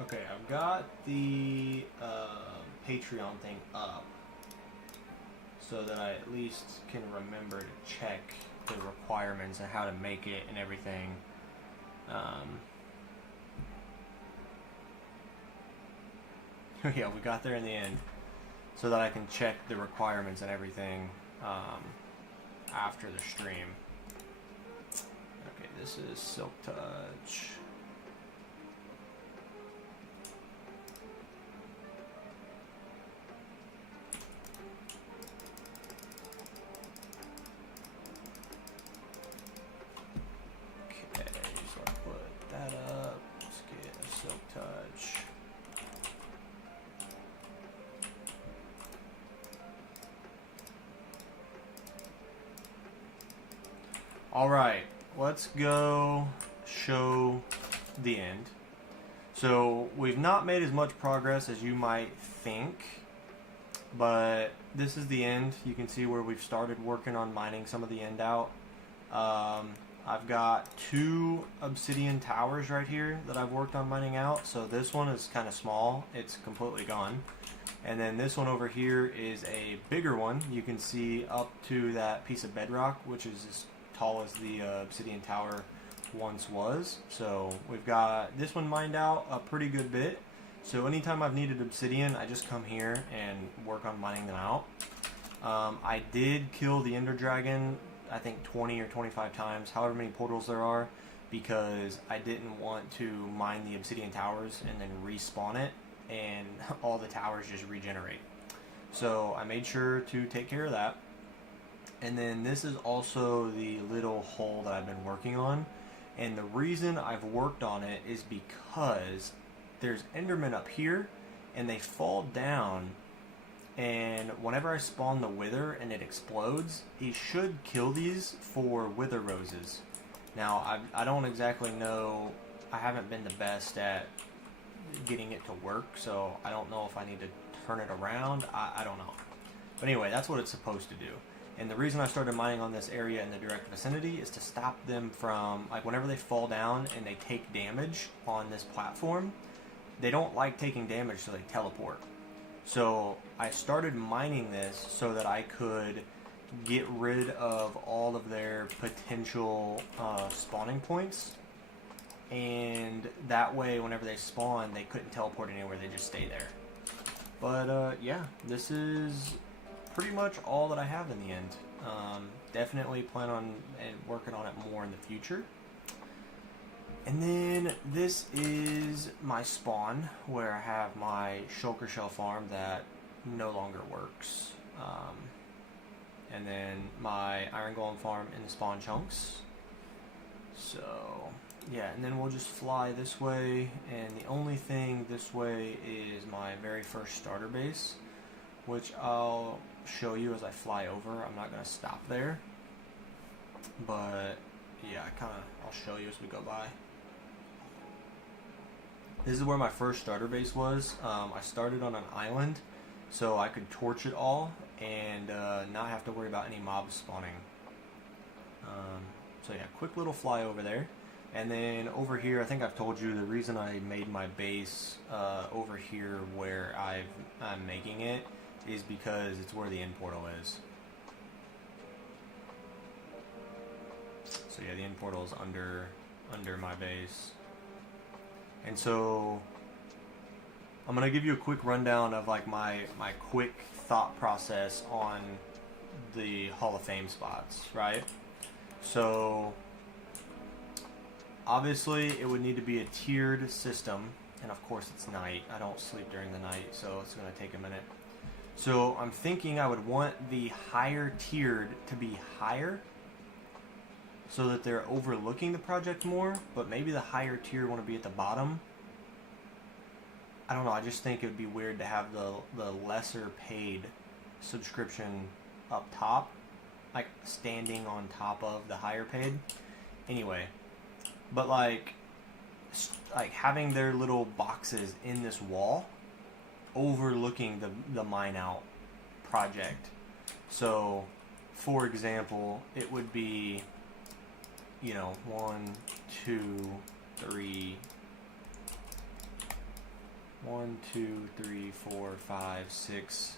Okay, I've got the Patreon thing up so that I at least can remember to check the requirements and how to make it and everything. Yeah, we got there in the end, so that I can check the requirements and everything after the stream. Okay, this is Silk Touch. Alright, let's go show the end. So we've not made as much progress as you might think, but this is the end. You can see where we've started working on mining some of the end out. I've got 2 obsidian towers right here that I've worked on mining out. So this one is kind of small. It's completely gone. And then this one over here is a bigger one. You can see up to that piece of bedrock, which is as tall as the obsidian tower once was. So we've got this one mined out a pretty good bit. So anytime I've needed obsidian, I just come here and work on mining them out. I did kill the ender dragon, I think 20 or 25 times, however many portals there are, because I didn't want to mine the obsidian towers and then respawn it and all the towers just regenerate. So I made sure to take care of that. And then this is also the little hole that I've been working on. And the reason I've worked on it is because there's endermen up here and they fall down, and whenever I spawn the wither and it explodes, it should kill these for wither roses. Now I don't exactly know, I haven't been the best at getting it to work, so I don't know if I need to turn it around. I don't know. But anyway, that's what it's supposed to do. And the reason I started mining on this area in the direct vicinity is to stop them from, like, whenever they fall down and they take damage on this platform, they don't like taking damage, so they teleport. So I started mining this so that I could get rid of all of their potential spawning points. And that way, whenever they spawn, they couldn't teleport anywhere, they just stay there. But yeah, this is pretty much all that I have in the end. Definitely plan on working on it more in the future. And then this is my spawn, where I have my shulker shell farm that no longer works. And then my iron golem farm in the spawn chunks. So yeah, and then we'll just fly this way, and the only thing this way is my very first starter base, which I'll show you as I fly over. I'm not going to stop there, but yeah, I'll show you as we go by. This is where my first starter base was. I started on an island so I could torch it all and not have to worry about any mobs spawning. So yeah, quick little fly over there. And then over here, I think I've told you the reason I made my base over here where I'm making it is because it's where the end portal is. So yeah, the end portal is under my base. And so I'm going to give you a quick rundown of like my quick thought process on the Hall of Fame spots, right? So obviously it would need to be a tiered system, and of course it's night. I don't sleep during the night, so it's going to take a minute. So I'm thinking I would want the higher tiered to be higher so that they're overlooking the project more, but maybe the higher tier want to be at the bottom. I don't know, I just think it would be weird to have the lesser paid subscription up top, like standing on top of the higher paid. Anyway, but like having their little boxes in this wall overlooking the mine out project. So for example, it would be, you know, 1, 2, 3, 4, 5, 6,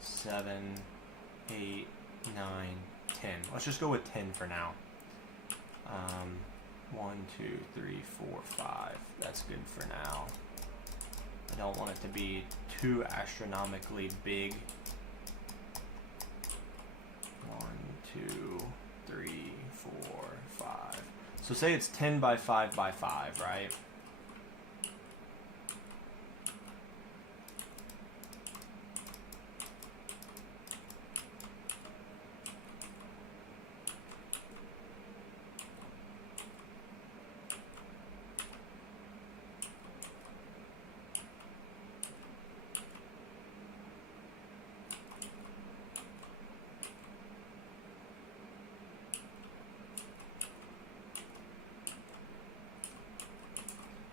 7, 8, 9, 10. Let's just go with 10 for now. 1, 2, 3, 4, 5. That's good for now. I don't want it to be too astronomically big. 1, 2, 3, 4, 5. So say it's 10 by 5 by 5, right?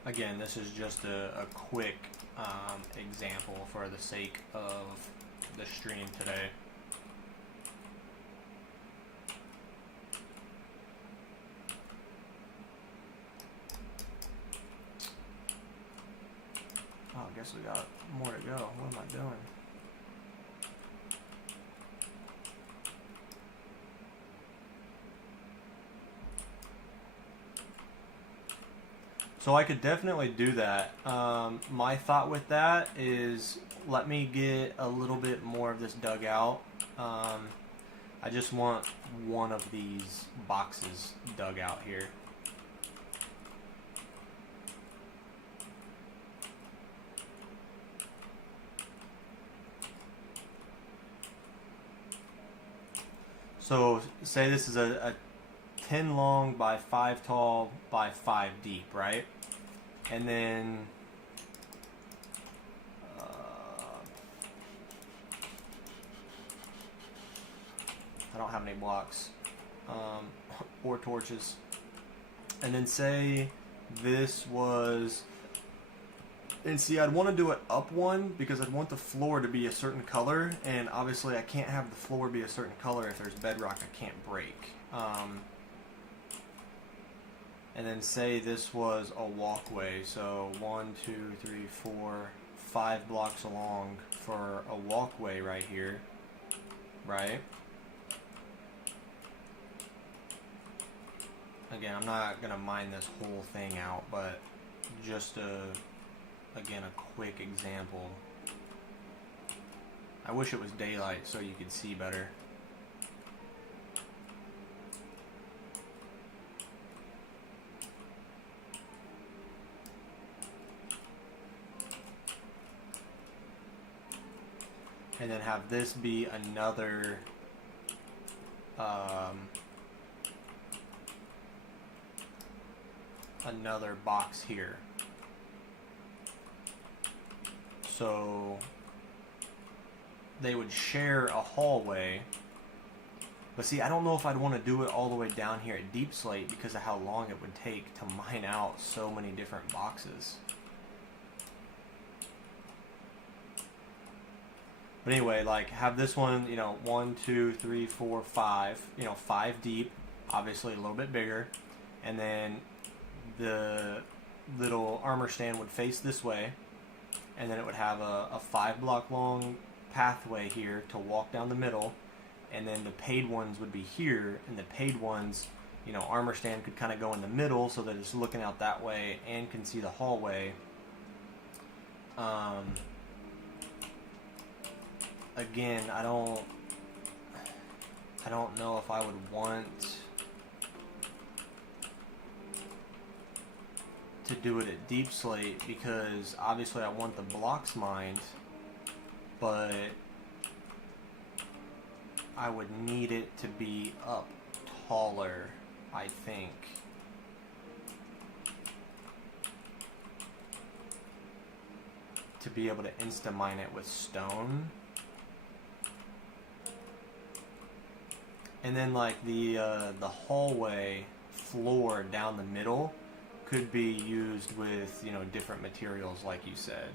Again, this is just a quick example for the sake of the stream today. guess we got more to go. What am I doing? So I could definitely do that. My thought with that is let me get a little bit more of this dug out. I just want one of these boxes dug out here. So say this is a 10 long by 5 tall by 5 deep, right? And then I don't have any blocks or torches. And then say this was, and see, I'd want to do it up one because I'd want the floor to be a certain color, and obviously I can't have the floor be a certain color if there's bedrock I can't break. And then say this was a walkway, so 1, 2, 3, 4, 5 blocks along for a walkway right here, right? Again, I'm not gonna mine this whole thing out, but just again, a quick example. I wish it was daylight so you could see better. And then have this be another another box here. So they would share a hallway, but see, I don't know if I'd want to do it all the way down here at Deep Slate because of how long it would take to mine out so many different boxes. But anyway, like have this one, 1, 2, 3, 4, 5, 5 deep, obviously a little bit bigger, and then the little armor stand would face this way, and then it would have a 5 block long pathway here to walk down the middle, and then the paid ones would be here, and the paid ones, armor stand could kind of go in the middle so that it's looking out that way and can see the hallway. Again, I don't know if I would want to do it at Deep Slate because obviously I want the blocks mined, but I would need it to be up taller, I think. To be able to insta-mine it with stone. And then like the hallway floor down the middle could be used with, different materials like you said.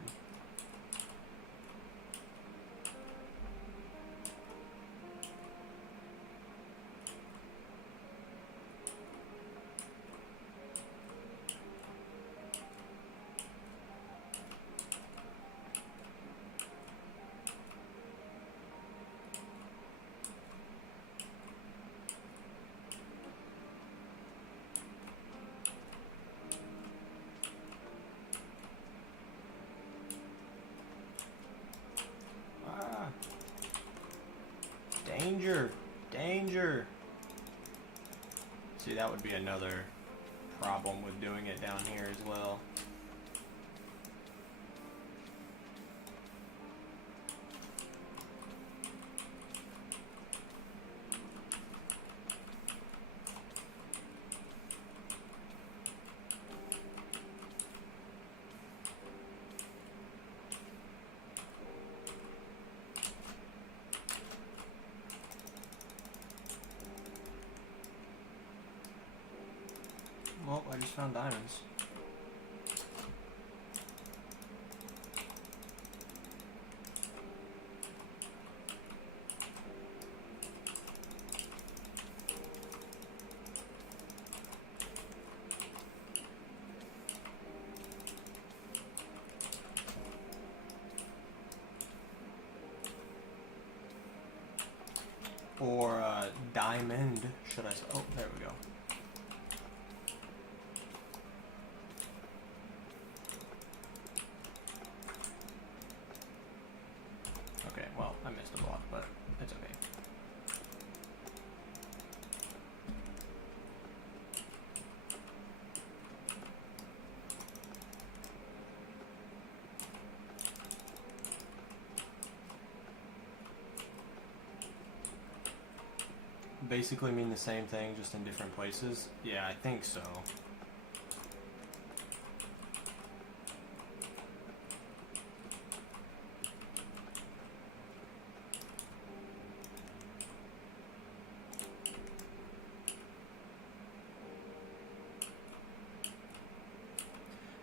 Danger! Danger! See, that would be another problem with doing it down here as well. Well, I just found diamonds. or diamond, should I say? Oh, there we go. Okay, well, I missed a block, but it's okay. Basically mean the same thing, just in different places? Yeah, I think so.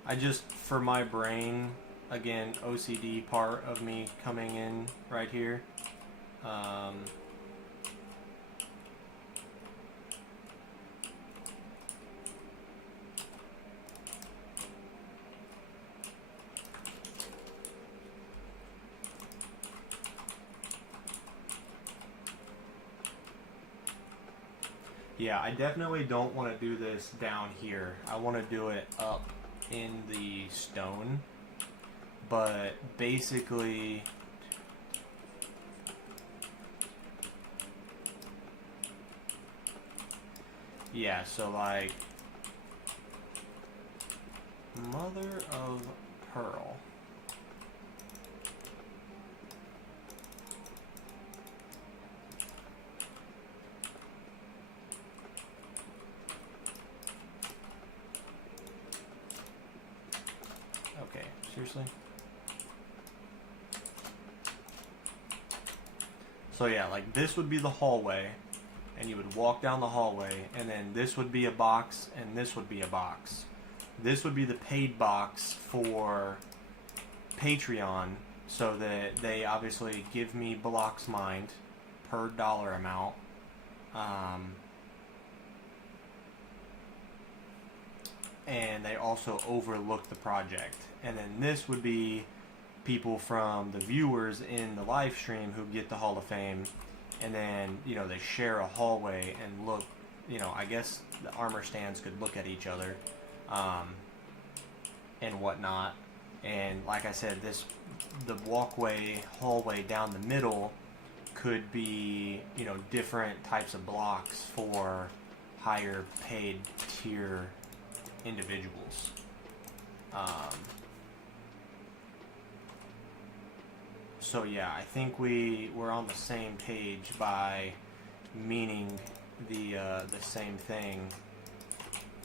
I just, for my brain, again, OCD part of me coming in right here. Yeah, I definitely don't want to do this down here. I want to do it up in the stone. But basically, yeah, so like, mother of pearl. Okay, seriously? So yeah, like this would be the hallway, and you would walk down the hallway, and then this would be a box, and this would be a box. This would be the paid box for Patreon, so that they obviously give me blocks mined per dollar amount. And they also overlook the project. And then this would be people from the viewers in the live stream who get the Hall of Fame, and then, you know, they share a hallway and look, you know, I guess the armor stands could look at each other, and whatnot. And like I said, the hallway down the middle could be, you know, different types of blocks for higher paid tier individuals. So yeah, I think we're on the same page by meaning the same thing,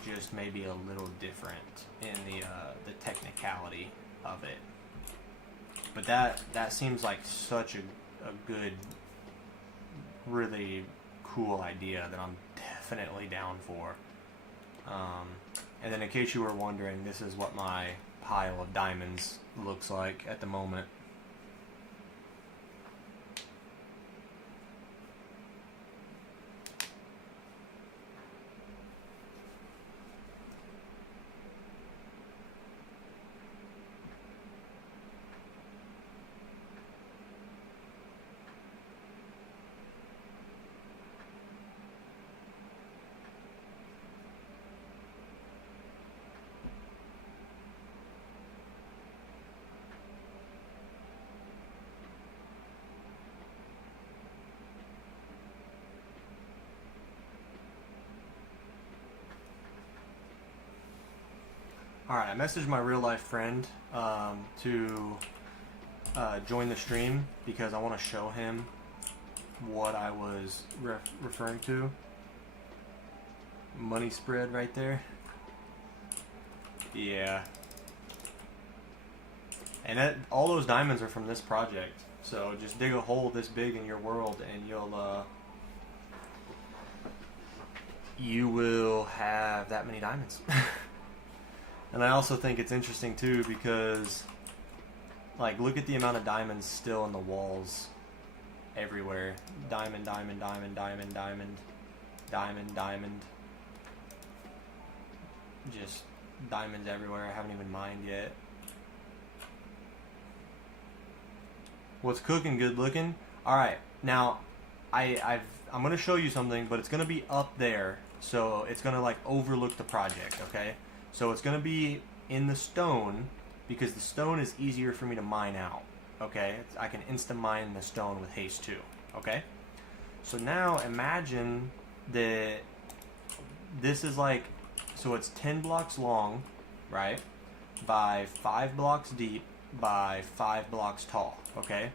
just maybe a little different in the technicality of it. But that seems like such a good, really cool idea that I'm definitely down for. And then in case you were wondering, this is what my pile of diamonds looks like at the moment. Alright, I messaged my real life friend to join the stream because I want to show him what I was referring to. Money spread right there. Yeah. And all those diamonds are from this project. So just dig a hole this big in your world and you will have that many diamonds. And I also think it's interesting too because, like, look at the amount of diamonds still in the walls everywhere. Diamond, diamond, diamond, diamond, diamond, diamond, diamond. Just diamonds everywhere. I haven't even mined yet. What's cooking? Good looking. All right, now I've I'm gonna show you something, but it's gonna be up there, so it's gonna like overlook the project. Okay, so it's gonna be in the stone because the stone is easier for me to mine out. Okay, I can insta mine the stone with haste 2. Okay, so now imagine that this is like, so it's 10 blocks long, right, by 5 blocks deep by 5 blocks tall. Okay,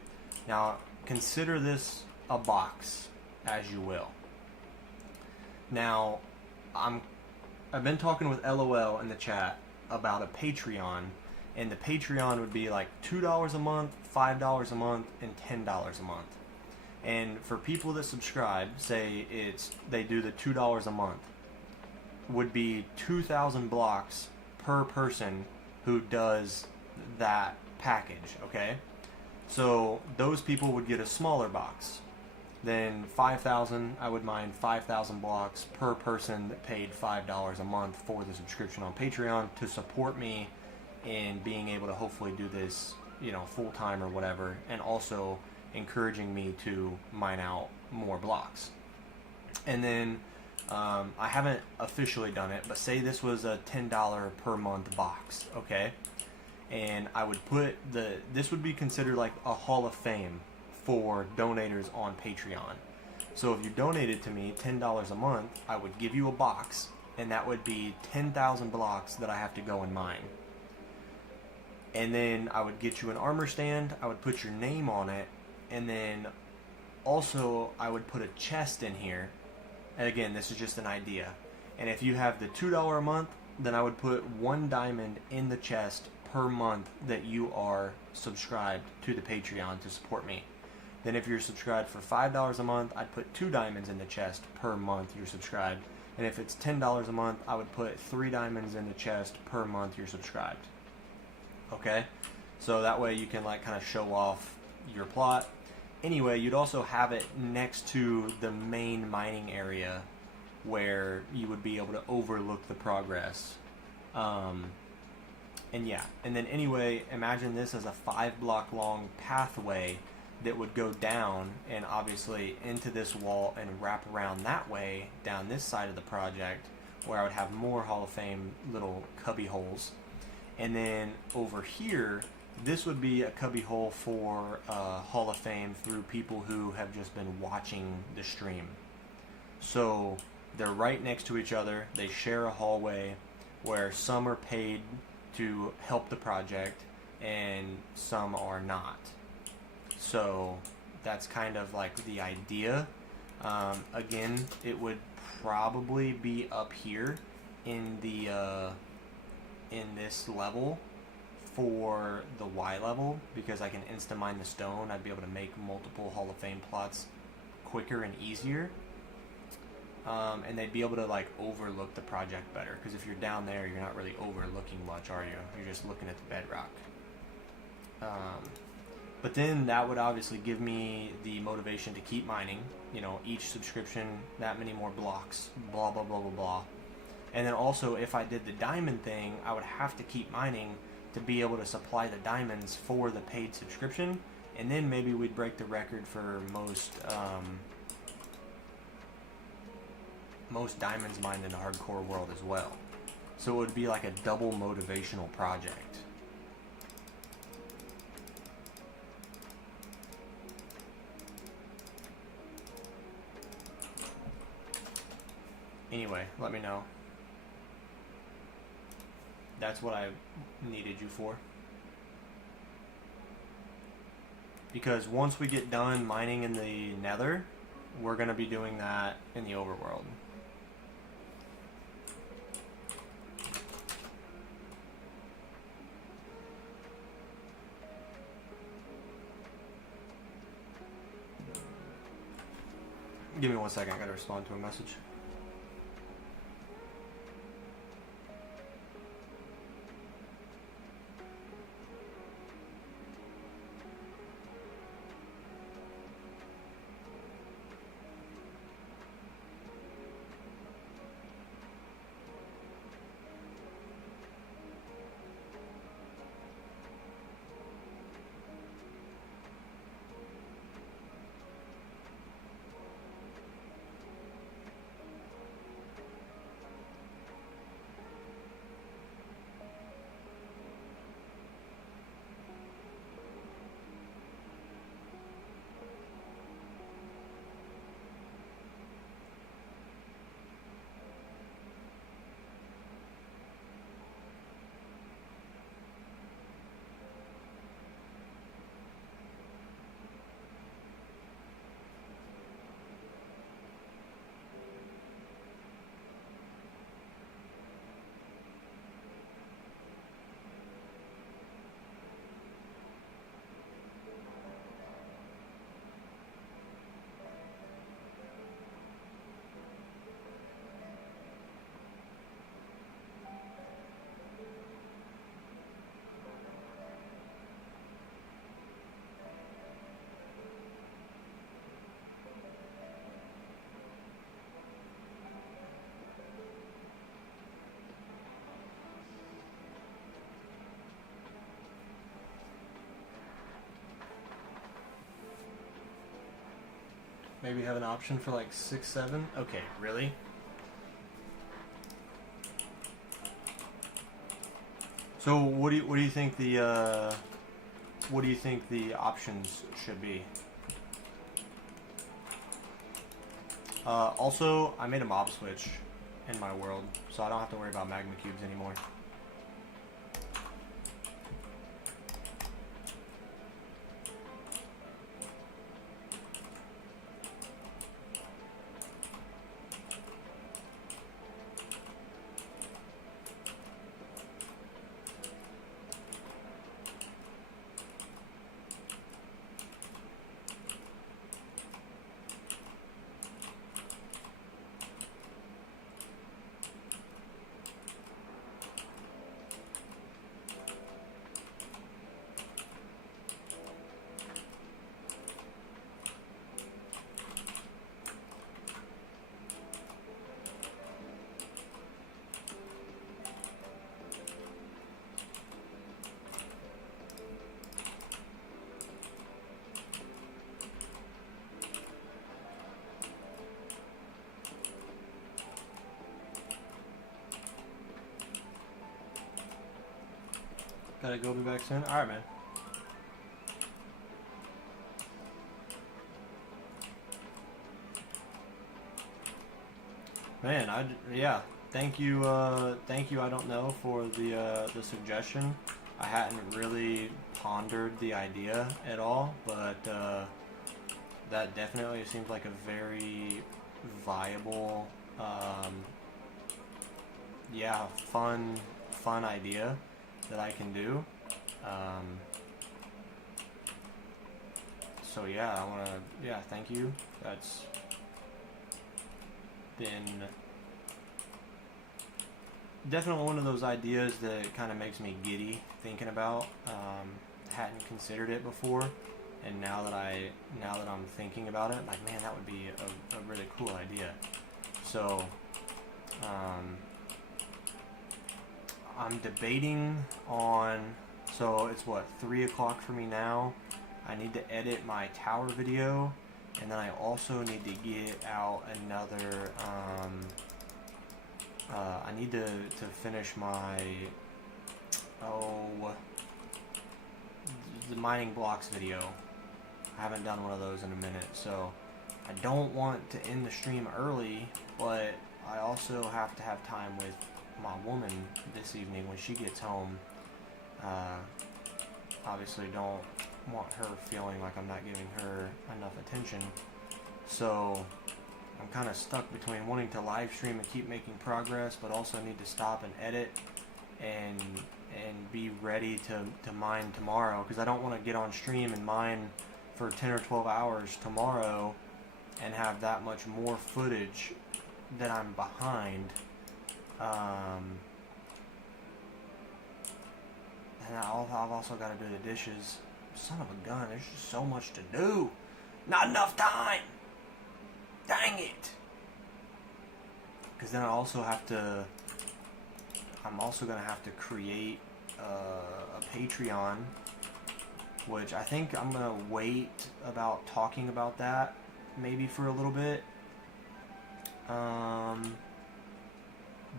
now consider this a box, as you will. Now I've been talking with LOL in the chat about a Patreon, and the Patreon would be like $2 a month, $5 a month, and $10 a month. And for people that subscribe, say they do the $2 a month, would be 2,000 blocks per person who does that package. Okay, so those people would get a smaller box. Then 5,000, I would mine 5,000 blocks per person that paid $5 a month for the subscription on Patreon to support me in being able to hopefully do this, full time or whatever, and also encouraging me to mine out more blocks. And then I haven't officially done it, but say this was a $10 per month box, okay? And I would put this would be considered like a Hall of Fame for donators on Patreon. So if you donated to me $10 a month, I would give you a box, and that would be 10,000 blocks that I have to go and mine. And then I would get you an armor stand, I would put your name on it, and then also I would put a chest in here. And again, this is just an idea. And if you have the $2 a month, then I would put 1 diamond in the chest per month that you are subscribed to the Patreon to support me. Then if you're subscribed for $5 a month, I'd put 2 diamonds in the chest per month you're subscribed. And if it's $10 a month, I would put 3 diamonds in the chest per month you're subscribed. Okay? So that way you can like kind of show off your plot. Anyway, you'd also have it next to the main mining area where you would be able to overlook the progress. And yeah, and then anyway, imagine this as a 5 block long pathway that would go down and obviously into this wall and wrap around that way down this side of the project, where I would have more Hall of Fame little cubby holes. And then over here, this would be a cubby hole for Hall of Fame through people who have just been watching the stream. So they're right next to each other. They share a hallway where some are paid to help the project and some are not. So that's kind of like the idea. Again, it would probably be up here in the in this level for the Y level, because I can insta mine the stone. I'd be able to make multiple Hall of Fame plots quicker and easier. And they'd be able to like overlook the project better, because if you're down there, you're not really overlooking much, are you? You're just looking at the bedrock. But then that would obviously give me the motivation to keep mining. Each subscription, that many more blocks, blah, blah, blah, blah, blah. And then also, if I did the diamond thing, I would have to keep mining to be able to supply the diamonds for the paid subscription. And then maybe we'd break the record for most diamonds mined in the hardcore world as well. So it would be like a double motivational project. Anyway, let me know. That's what I needed you for. Because once we get done mining in the Nether, we're going to be doing that in the overworld. Give me 1 second, I gotta respond to a message. Maybe have an option for like 6, 7. Okay, really? So what do you think the options should be? Also, I made a mob switch in my world, so I don't have to worry about magma cubes anymore. Gotta go be back soon. Alright, man. Man, yeah. Thank you, I don't know, for the suggestion. I hadn't really pondered the idea at all, but that definitely seems like a very viable, yeah, fun idea that I can do. So yeah, thank you. That's been definitely one of those ideas that kind of makes me giddy thinking about. Hadn't considered it before, and now that I'm thinking about it, like, man, that would be a really cool idea. So I'm debating on, so it's what, 3 o'clock for me now. I need to edit my tower video, and then I also need to get out another, I need to finish my, the mining blocks video. I haven't done one of those in a minute, so I don't want to end the stream early, but I also have to have time with my woman this evening when she gets home. Obviously don't want her feeling like I'm not giving her enough attention, so I'm kind of stuck between wanting to live stream and keep making progress, but also need to stop and edit and be ready to mine tomorrow, because I don't want to get on stream and mine for 10 or 12 hours tomorrow and have that much more footage that I'm behind. And I've also got to do the dishes. Son of a gun, there's just so much to do. Not enough time! Dang it! Because then I'm also going to have to create a Patreon, which I think I'm going to wait about talking about that maybe for a little bit.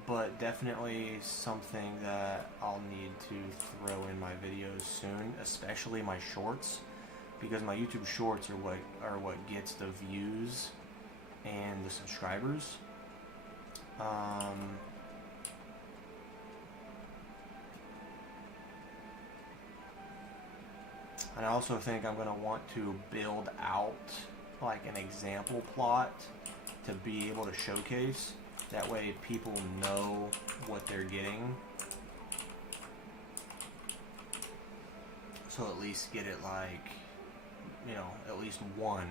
But definitely something that I'll need to throw in my videos soon, especially my shorts, because my YouTube shorts are what gets the views and the subscribers. And I also think I'm going to want to build out like an example plot to be able to showcase. That way people know what they're getting. So at least get it like, you know, at least one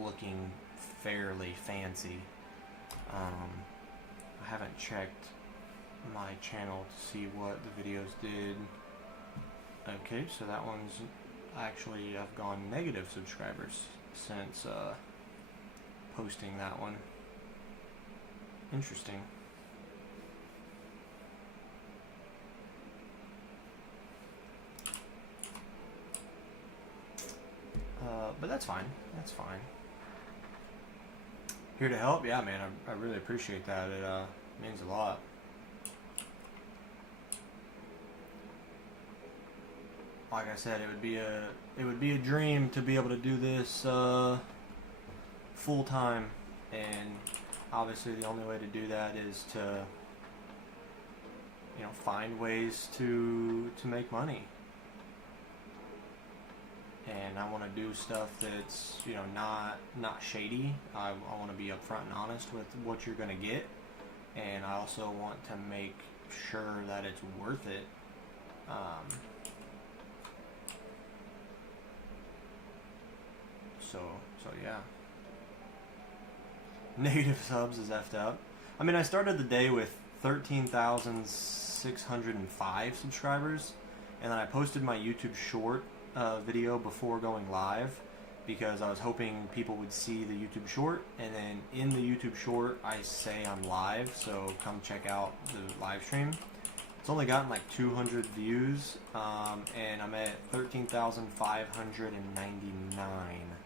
looking fairly fancy. I haven't checked my channel to see what the videos did. Okay, so that one's actually, I've gone negative subscribers since posting that one. Interesting. But that's fine. That's fine. Here to help? Yeah, man, I really appreciate that. It means a lot. Like I said, it would be a dream to be able to do this full time, and obviously the only way to do that is to, you know, find ways to make money. And I want to do stuff that's, you know, not shady. I want to be upfront and honest with what you're going to get, and I also want to make sure that it's worth it. So yeah. Negative subs is effed up. I mean, I started the day with 13,605 subscribers, and then I posted my YouTube short video before going live because I was hoping people would see the YouTube short, and then in the YouTube short I say I'm live, so come check out the live stream. It's only gotten like 200 views, and I'm at 13,599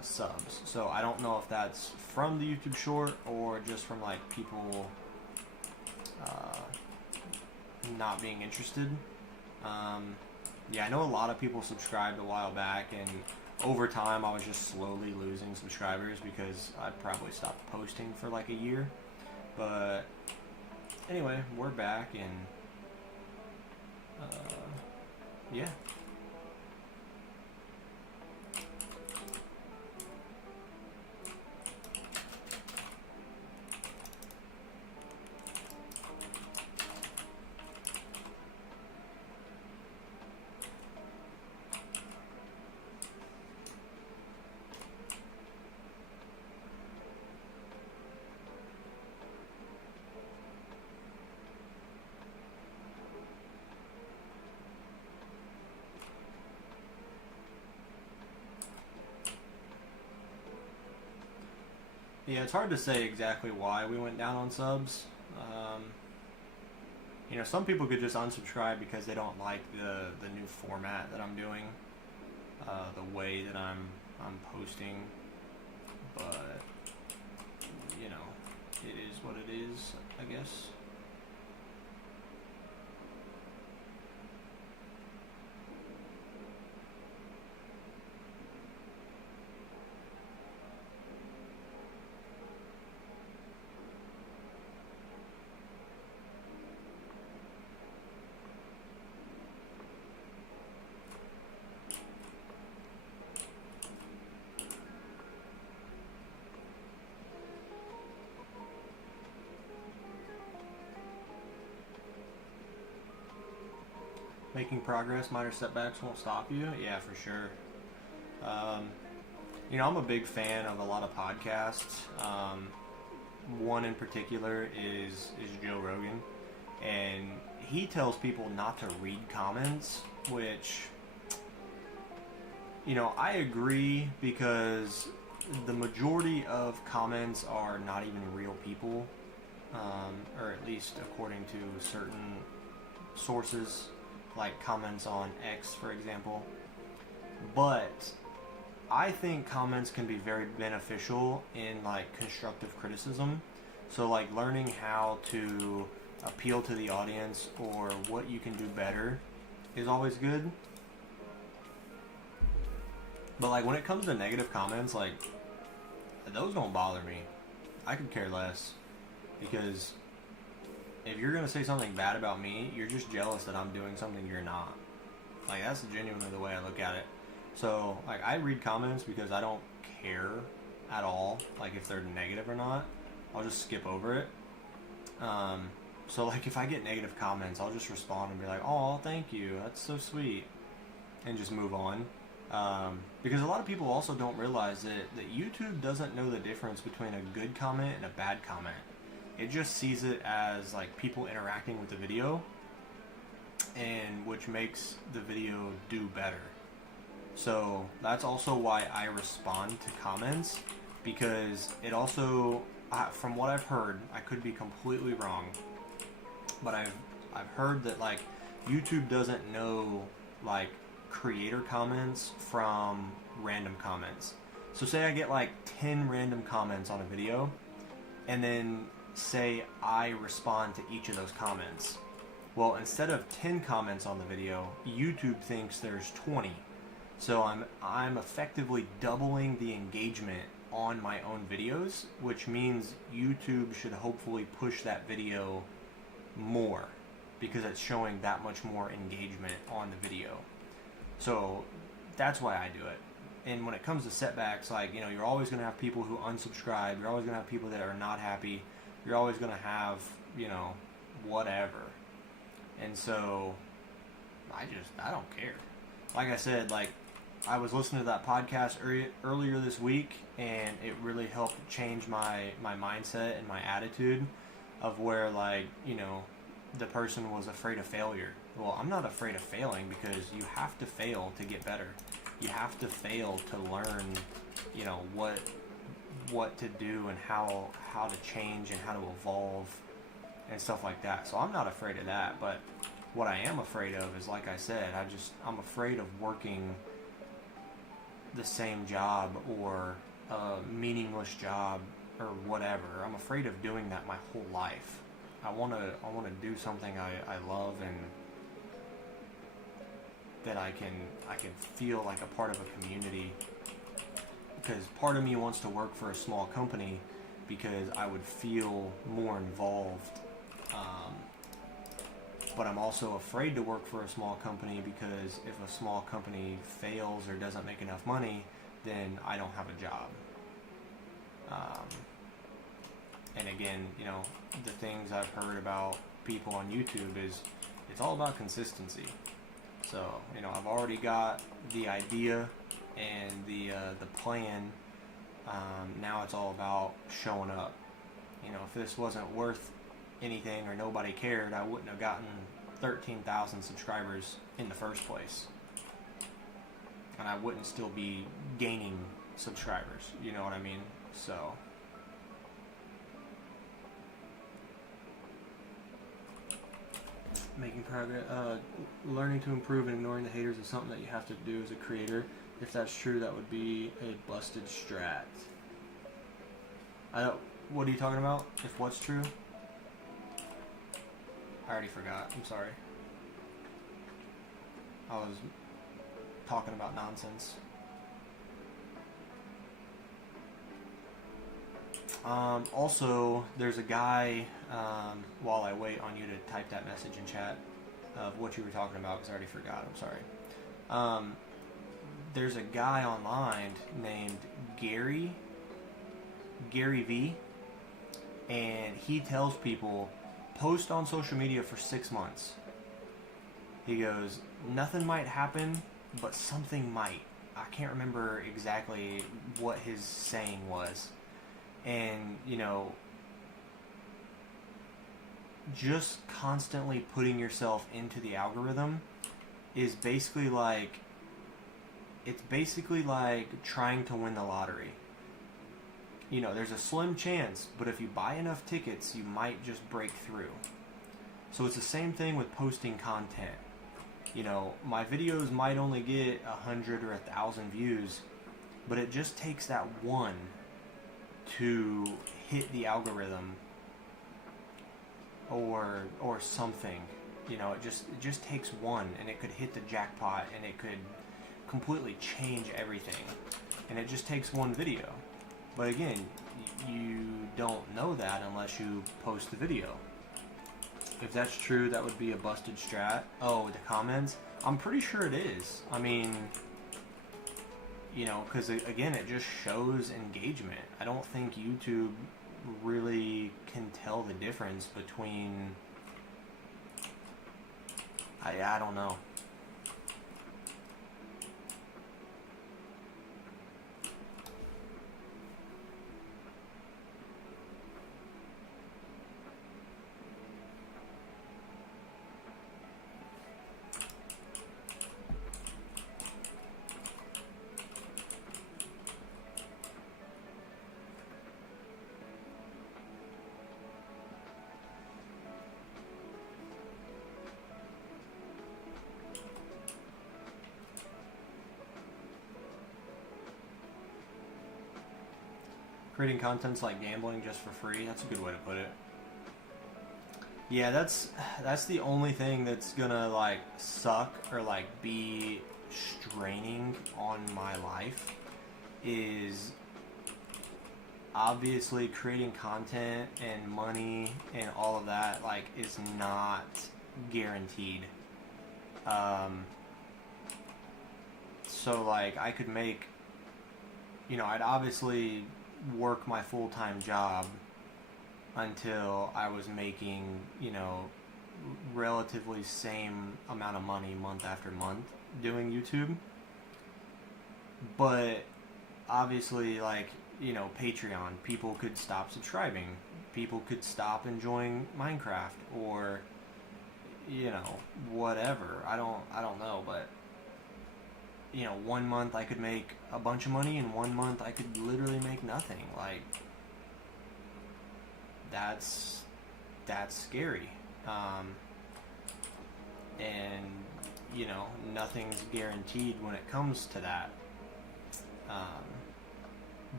subs. So I don't know if that's from the YouTube short or just from like people not being interested. Yeah, I know a lot of people subscribed a while back, and over time I was just slowly losing subscribers because I probably stopped posting for like a year. But anyway, we're back, and yeah. Yeah, it's hard to say exactly why we went down on subs. You know, some people could just unsubscribe because they don't like the new format that I'm doing, the way that I'm posting. But you know, it is what it is, I guess. Making progress, minor setbacks won't stop you. Yeah, for sure. You know, I'm a big fan of a lot of podcasts. One in particular is Joe Rogan, and he tells people not to read comments, which, you know, I agree, because the majority of comments are not even real people, or at least according to certain sources, like comments on X, for example. But I think comments can be very beneficial in like constructive criticism. So like learning how to appeal to the audience or what you can do better is always good. But like when it comes to negative comments, like those don't bother me. I could care less, because if you're gonna say something bad about me, you're just jealous that I'm doing something you're not. Like, that's genuinely the way I look at it. So, like, I read comments because I don't care at all, like, if they're negative or not. I'll just skip over it. So, like, if I get negative comments, I'll just respond and be like, "Oh, thank you, that's so sweet," and just move on. Because a lot of people also don't realize that YouTube doesn't know the difference between a good comment and a bad comment. It just sees it as like people interacting with the video, and which makes the video do better. So that's also why I respond to comments, because it also, from what I've heard, I could be completely wrong, but I've heard that like YouTube doesn't know like creator comments from random comments. So say I get like 10 random comments on a video, and then say I respond to each of those comments. Well, instead of 10 comments on the video, YouTube thinks there's 20. So I'm effectively doubling the engagement on my own videos, which means YouTube should hopefully push that video more because it's showing that much more engagement on the video. So that's why I do it. And when it comes to setbacks, like, you know, you're always going to have people who unsubscribe. You're always going to have people that are not happy. You're always going to have, you know, whatever. And so I don't care. Like I said, like, I was listening to that podcast earlier this week, and it really helped change my mindset and my attitude of where, like, you know, the person was afraid of failure. Well, I'm not afraid of failing because you have to fail to get better. You have to fail to learn, you know, what to do and how to change and how to evolve and stuff like that. So I'm not afraid of that, but what I am afraid of is, like I said, I'm afraid of working the same job or a meaningless job or whatever. I'm afraid of doing that my whole life. I want to do something I love and that I can feel like a part of a community, because part of me wants to work for a small company because I would feel more involved, but I'm also afraid to work for a small company because if a small company fails or doesn't make enough money, then I don't have a job. And again, you know, the things I've heard about people on YouTube is it's all about consistency. So, you know, I've already got the idea and the plan. Now it's all about showing up. You know, if this wasn't worth anything or nobody cared, I wouldn't have gotten 13,000 subscribers in the first place. And I wouldn't still be gaining subscribers. You know what I mean? So making progress, learning to improve and ignoring the haters is something that you have to do as a creator. If that's true, that would be a busted strat. What are you talking about? If what's true? I already forgot. I'm sorry. I was talking about nonsense. Also, there's a guy, while I wait on you to type that message in chat of what you were talking about, because I already forgot, I'm sorry. There's a guy online named Gary V, and he tells people, post on social media for 6 months. He goes, nothing might happen, but something might. I can't remember exactly what his saying was. And, you know, just constantly putting yourself into the algorithm is basically like, it's basically like trying to win the lottery. You know, there's a slim chance, but if you buy enough tickets, you might just break through. So it's the same thing with posting content. You know, my videos might only get 100 or 1,000 views, but it just takes that one to hit the algorithm or something. You know, it just takes one, and it could hit the jackpot, and it could completely change everything. And it just takes one video. But again, you don't know that unless you post the video. If that's true, that would be a busted strat. Oh, the comments? I'm pretty sure it is. I mean, you know, because again, it just shows engagement. I don't think YouTube really can tell the difference between... I don't know. Creating content's like gambling just for free. That's a good way to put it. Yeah, that's the only thing that's gonna like suck or like be straining on my life is obviously creating content and money and all of that like is not guaranteed. So like I could make, I'd obviously work my full-time job until I was making, relatively same amount of money month after month doing YouTube. But obviously, like, Patreon, people could stop subscribing. People could stop enjoying Minecraft or, whatever. I don't know, but 1 month I could make a bunch of money and 1 month I could literally make nothing. Like, that's scary. And, nothing's guaranteed when it comes to that.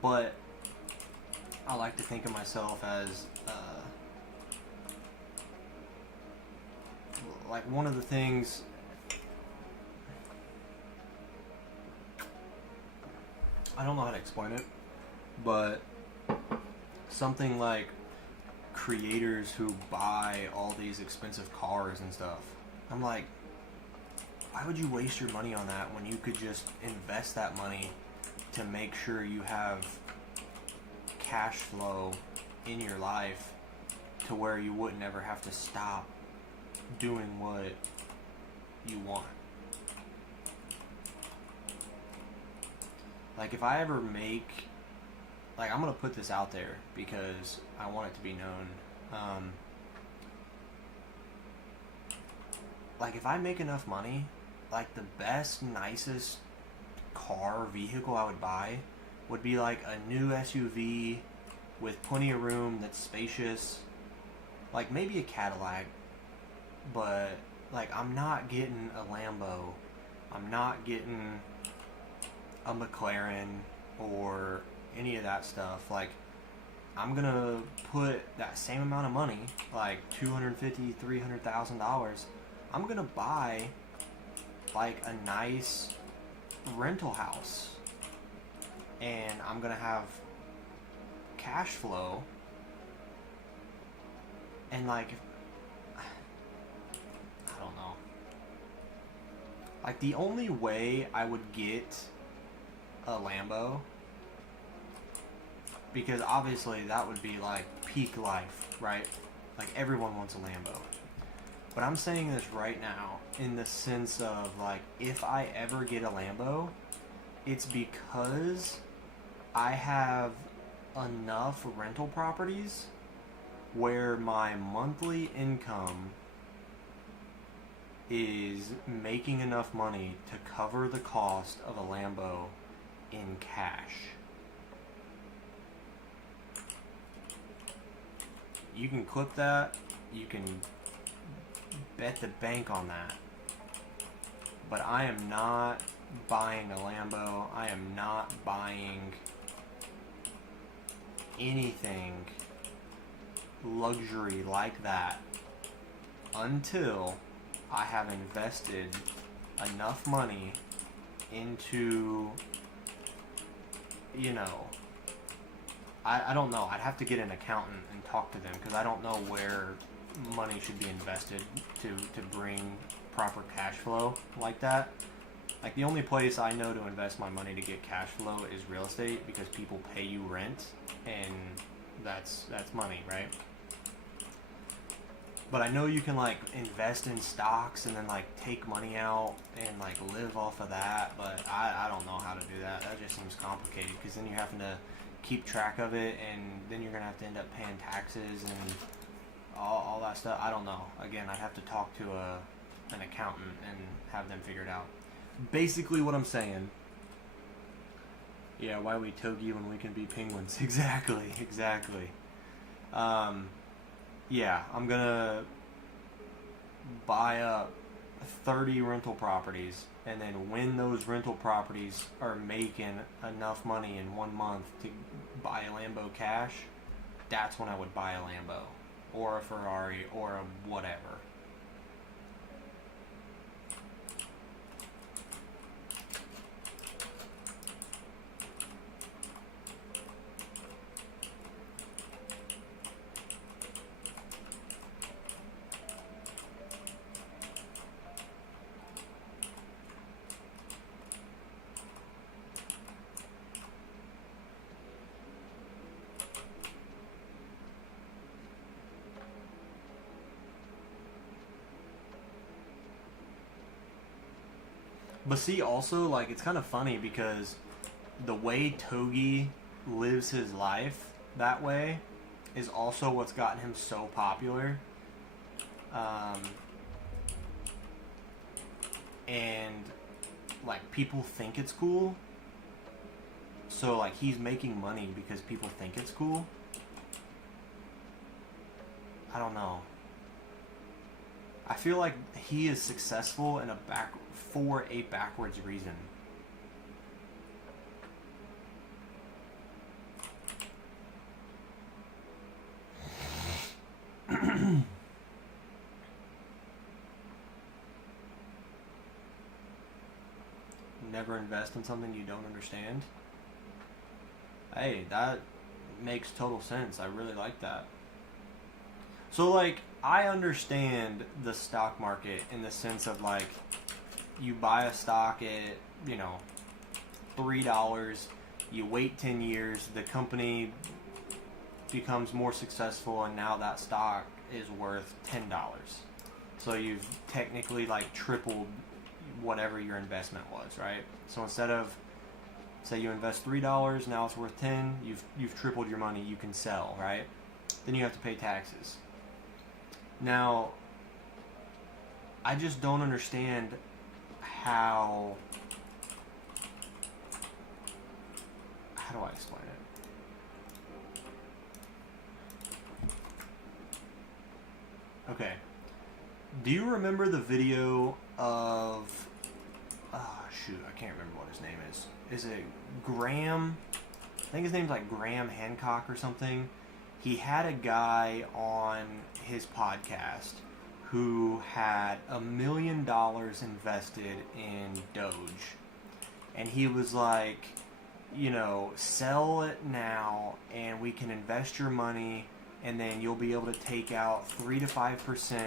But I like to think of myself as, like one of the things, I don't know how to explain it, but something like creators who buy all these expensive cars and stuff. I'm like, why would you waste your money on that when you could just invest that money to make sure you have cash flow in your life to where you wouldn't ever have to stop doing what you want? Like, if I ever make, like, I'm gonna put this out there because I want it to be known. Like, if I make enough money, like, the best, nicest car, vehicle I would buy would be, like, a new SUV with plenty of room that's spacious. Like, maybe a Cadillac, but, like, I'm not getting a Lambo. I'm not getting a McLaren or any of that stuff. Like, I'm gonna put that same amount of money, like $250,000, $300,000. I'm gonna buy like a nice rental house, and I'm gonna have cash flow. And like, I don't know. Like, the only way I would get a Lambo, because obviously that would be like peak life, right? Like, everyone wants a Lambo. But I'm saying this right now in the sense of, like, if I ever get a Lambo, it's because I have enough rental properties where my monthly income is making enough money to cover the cost of a Lambo in cash. You can clip that, you can bet the bank on that. But I am not buying a Lambo. I am not buying anything luxury like that until I have invested enough money into, I don't know. I'd have to get an accountant and talk to them because I don't know where money should be invested to bring proper cash flow like that. Like, the only place I know to invest my money to get cash flow is real estate, because people pay you rent, and that's money, right? But I know you can, like, invest in stocks and then, like, take money out and, like, live off of that, but I don't know how to do that. That just seems complicated, because then you're having to keep track of it, and then you're going to have to end up paying taxes and all that stuff. I don't know. Again, I'd have to talk to an accountant and have them figure it out. Basically what I'm saying, yeah, why we togi when we can be penguins. Exactly. Yeah, I'm gonna buy up 30 rental properties, and then when those rental properties are making enough money in 1 month to buy a Lambo cash, that's when I would buy a Lambo or a Ferrari or a whatever. But see, also, like, it's kind of funny because the way Togi lives his life that way is also what's gotten him so popular. And, like, people think it's cool. So, like, he's making money because people think it's cool. I don't know. I feel like he is successful in for a backwards reason. Never invest in something you don't understand. Hey, that makes total sense. I really like that. So, like, I understand the stock market in the sense of, like, you buy a stock at, you know, $3, you wait 10 years, the company becomes more successful, and now that stock is worth $10. So you've technically, like, tripled whatever your investment was, right? So instead of, say you invest $3, now it's worth 10, you've tripled your money, you can sell, right? Then you have to pay taxes. Now, I just don't understand how do I explain it? Okay. Do you remember the video of shoot, I can't remember what his name is. Is it Graham? I think his name's like Graham Hancock or something. He had a guy on his podcast who had $1 million invested in Doge. And he was like, you know, sell it now and we can invest your money, and then you'll be able to take out 3 to 5%,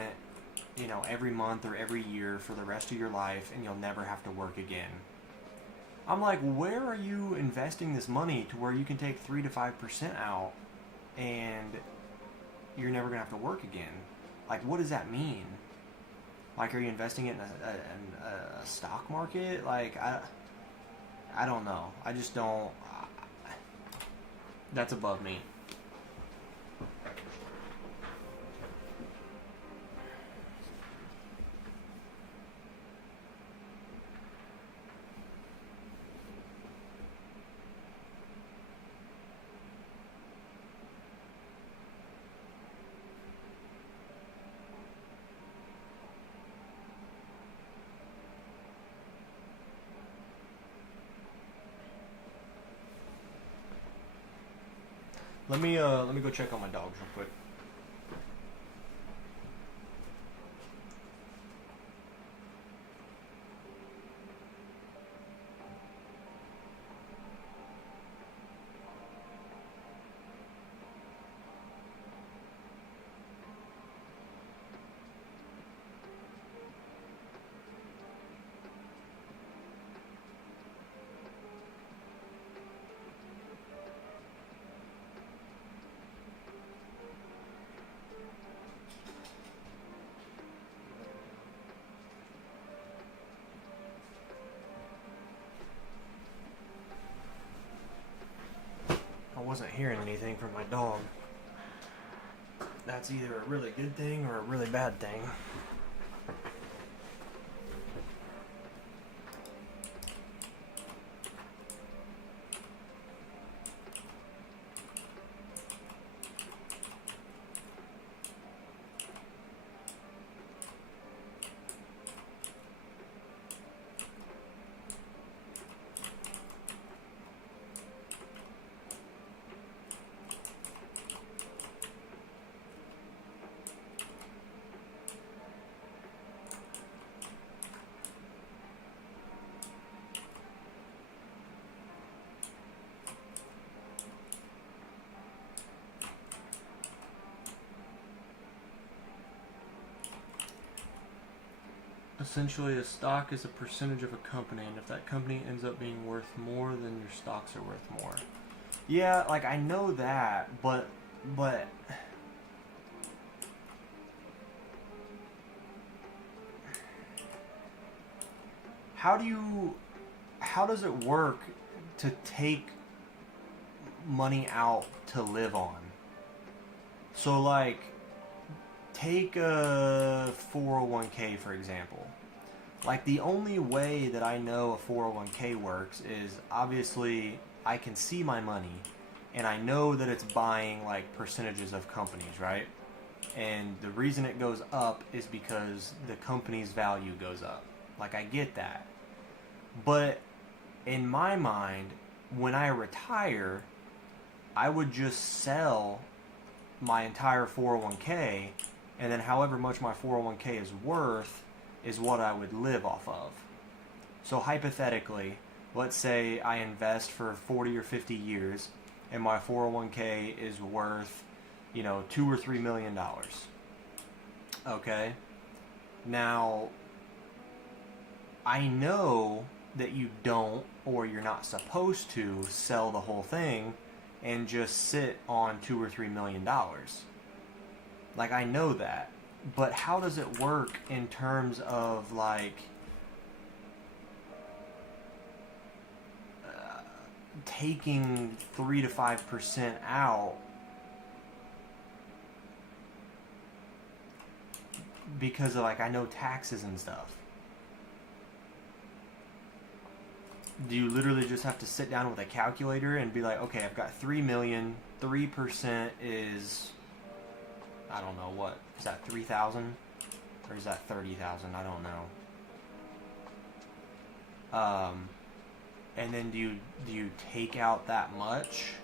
you know, every month or every year for the rest of your life, and you'll never have to work again. I'm like, where are you investing this money to where you can take 3 to 5% out and you're never gonna have to work again? Like, what does that mean? Like, are you investing it in a stock market? Like, I don't know. I just don't. That's above me. Let me go check on my dogs real quick. I wasn't hearing anything from my dog. That's either a really good thing or a really bad thing. Essentially, a stock is a percentage of a company, and if that company ends up being worth more, then your stocks are worth more. Yeah, like I know that, but how does it work to take money out to live on? So like take a 401k for example. Like the only way that I know a 401k works is obviously I can see my money and I know that it's buying like percentages of companies, right? And the reason it goes up is because the company's value goes up. Like I get that. But in my mind, when I retire, I would just sell my entire 401k, and then however much my 401k is worth is what I would live off of. So hypothetically, let's say I invest for 40 or 50 years and my 401k is worth, $2 or $3 million. Okay? Now, I know that you don't, or you're not supposed to, sell the whole thing and just sit on $2 or $3 million. Like, I know that. But how does it work in terms of, like, taking 3 to 5% out because of, like, I know taxes and stuff? Do you literally just have to sit down with a calculator and be like, okay, I've got 3 million, 3% is, I don't know, what, is that 3,000? Or is that 30,000? I don't know. And then do you take out that much?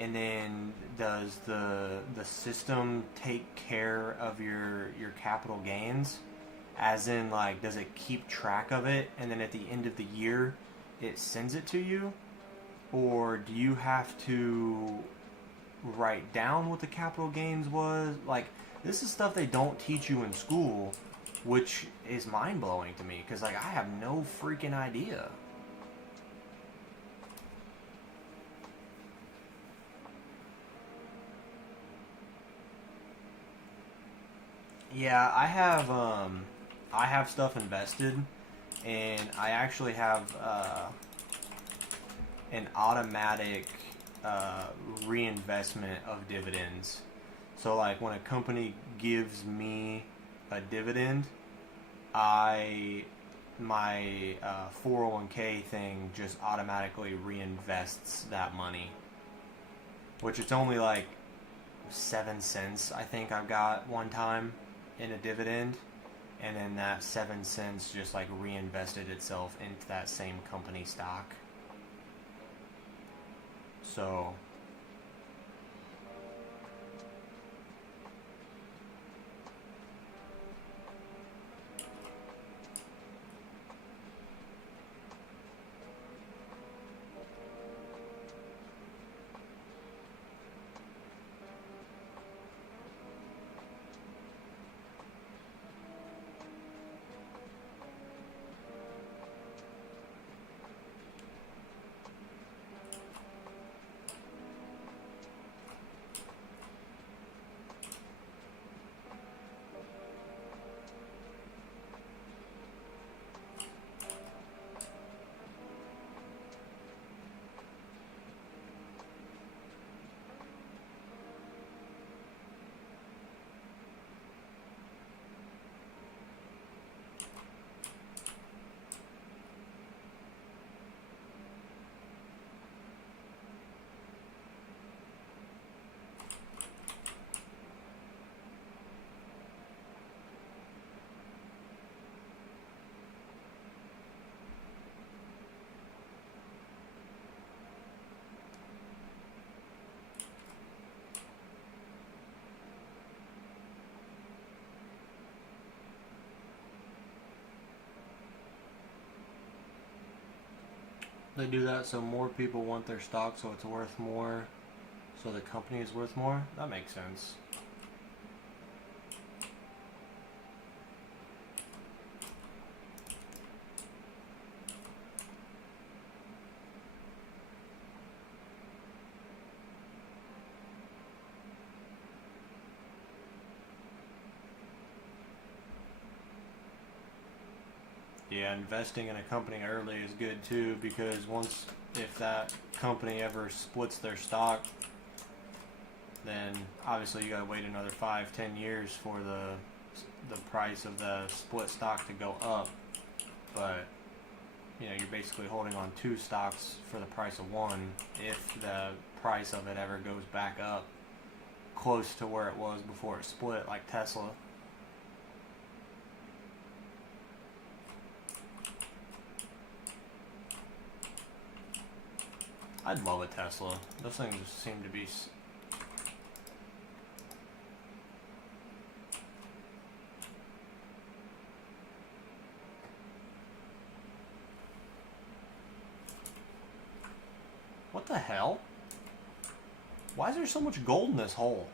And then does the system take care of your capital gains? As in, like, does it keep track of it, and then at the end of the year, it sends it to you? Or do you have to write down what the capital gains was? Like, this is stuff they don't teach you in school, which is mind-blowing to me, because, like, I have no freaking idea. Yeah, I have stuff invested, and I actually have an automatic reinvestment of dividends. So like when a company gives me a dividend, my 401k thing just automatically reinvests that money, which it's only like 7 cents I think I've got one time in a dividend, and then that 7 cents just like reinvested itself into that same company stock. So they do that so more people want their stock, so it's worth more, so the company is worth more. That makes sense. Yeah, investing in a company early is good too, because if that company ever splits their stock, then obviously you gotta wait another 5-10 years for the price of the split stock to go up. But you know, you're basically holding on 2 stocks for the price of one if the price of it ever goes back up close to where it was before it split, like Tesla. I'd love a Tesla. Those things just seem to be... What the hell? Why is there so much gold in this hole?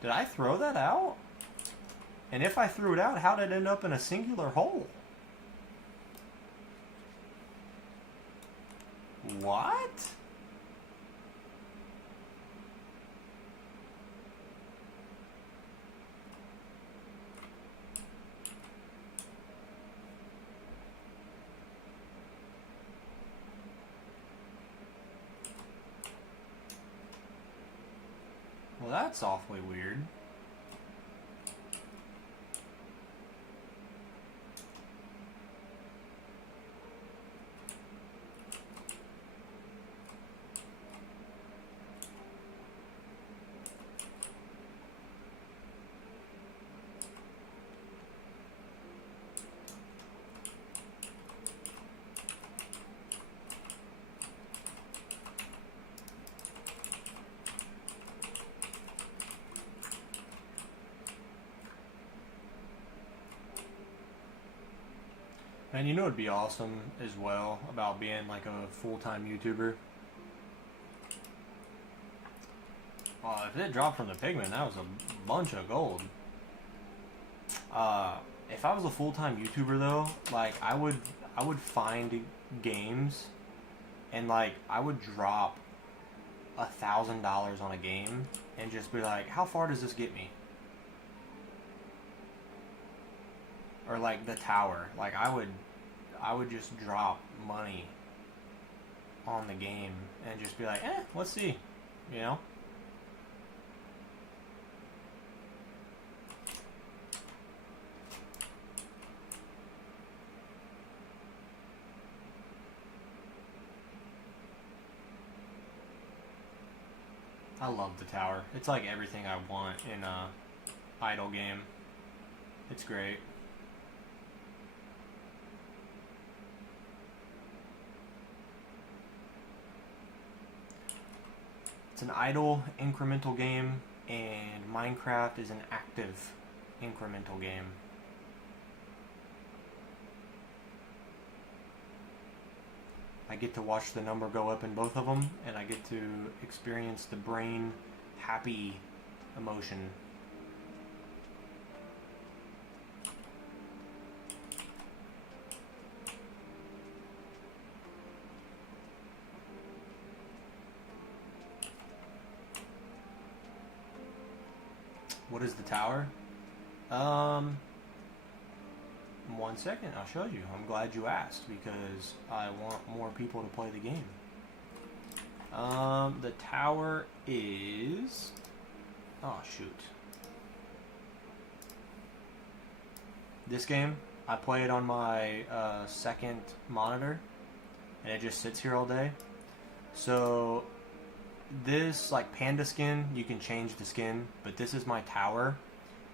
Did I throw that out? And if I threw it out, how did it end up in a singular hole? What? Well, that's awfully weird. And you know what'd be awesome as well about being like a full-time YouTuber? If it dropped from the pigment, that was a bunch of gold. If I was a full-time YouTuber though, like I would find games and like I would drop $1,000 on a game and just be like, how far does this get me? Or like the tower. Like I would just drop money on the game and just be like, let's see, you know? I love the tower. It's like everything I want in a idle game. It's great. It's an idle incremental game, and Minecraft is an active incremental game. I get to watch the number go up in both of them, and I get to experience the brain happy emotion. What is the tower? 1 second, I'll show you. I'm glad you asked because I want more people to play the game. The tower is... Oh, shoot. This game, I play it on my second monitor, and it just sits here all day. So, this, like, panda skin, you can change the skin, but this is my tower.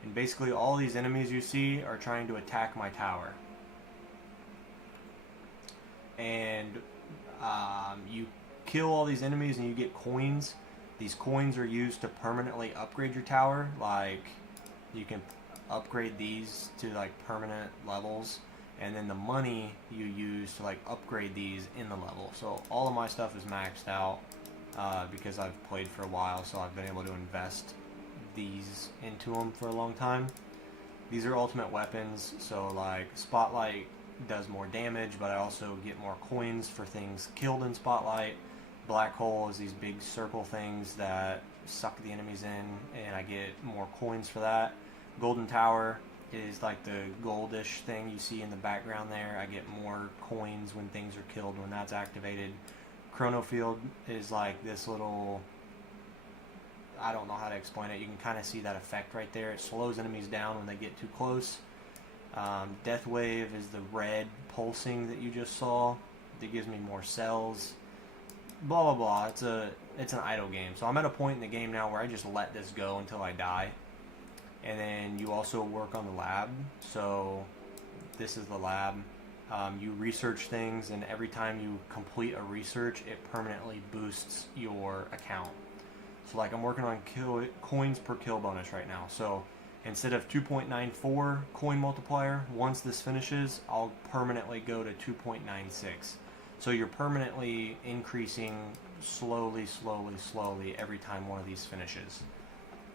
And basically all these enemies you see are trying to attack my tower. And you kill all these enemies and you get coins. These coins are used to permanently upgrade your tower. Like, you can upgrade these to like permanent levels. And then the money you use to like upgrade these in the level. So all of my stuff is maxed out because I've played for a while, so I've been able to invest these into them for a long time. These are ultimate weapons, so like Spotlight does more damage, but I also get more coins for things killed in Spotlight. Black Hole is these big circle things that suck the enemies in, and I get more coins for that. Golden Tower is like the goldish thing you see in the background there. I get more coins when things are killed when that's activated. Chrono Field is like this little, I don't know how to explain it. You can kind of see that effect right there. It slows enemies down when they get too close. Death Wave is the red pulsing that you just saw. That gives me more cells. Blah blah blah. It's an idle game. So I'm at a point in the game now where I just let this go until I die. And then you also work on the lab. So this is the lab. You research things, and every time you complete a research, it permanently boosts your account. So like I'm working on coins per kill bonus right now. So instead of 2.94 coin multiplier, once this finishes, I'll permanently go to 2.96. So you're permanently increasing slowly every time one of these finishes.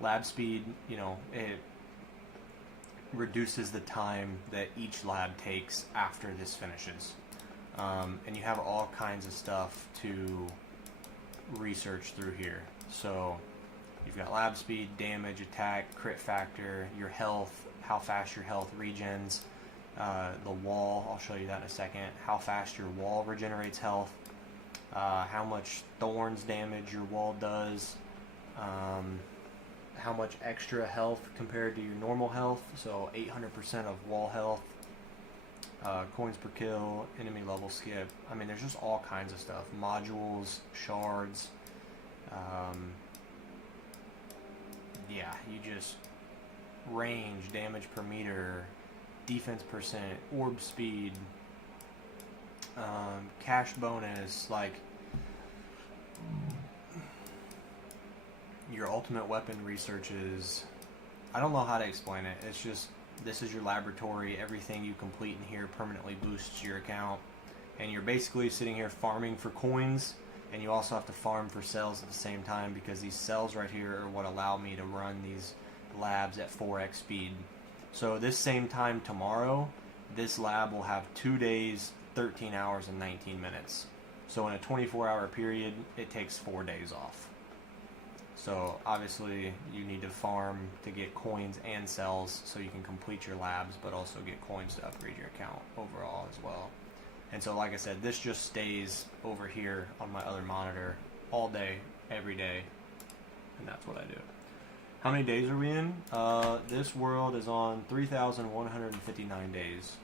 Lab speed, you know, it reduces the time that each lab takes after this finishes. And you have all kinds of stuff to research through here. So you've got lab speed, damage, attack, crit factor, your health, how fast your health regens, the wall, I'll show you that in a second, how fast your wall regenerates health, how much thorns damage your wall does, how much extra health compared to your normal health, so 800% of wall health, coins per kill, enemy level skip. I mean, there's just all kinds of stuff. Modules, shards, yeah, you just range, damage per meter, defense percent, orb speed, cash bonus, like your ultimate weapon researches. I don't know how to explain it. It's just, this is your laboratory. Everything you complete in here permanently boosts your account, and you're basically sitting here farming for coins, and you also have to farm for cells at the same time, because these cells right here are what allow me to run these labs at 4x speed. So this same time tomorrow, this lab will have 2 days, 13 hours, and 19 minutes. So in a 24-hour period, it takes 4 days off. So obviously you need to farm to get coins and cells so you can complete your labs, but also get coins to upgrade your account overall as well. And so like I said, this just stays over here on my other monitor all day, every day, and that's what I do. How many days are we in? This world is on 3,159 days.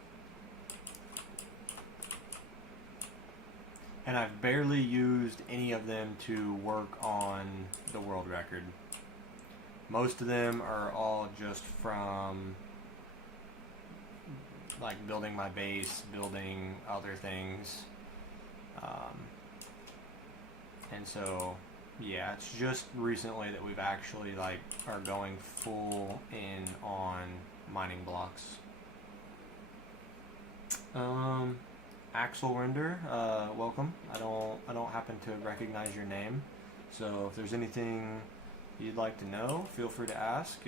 And I've barely used any of them to work on the world record. Most of them are all just from like building my base, building other things. And so, yeah, it's just recently that we've actually like are going full in on mining blocks. Axel Render, welcome. I don't happen to recognize your name, so if there's anything you'd like to know, feel free to ask.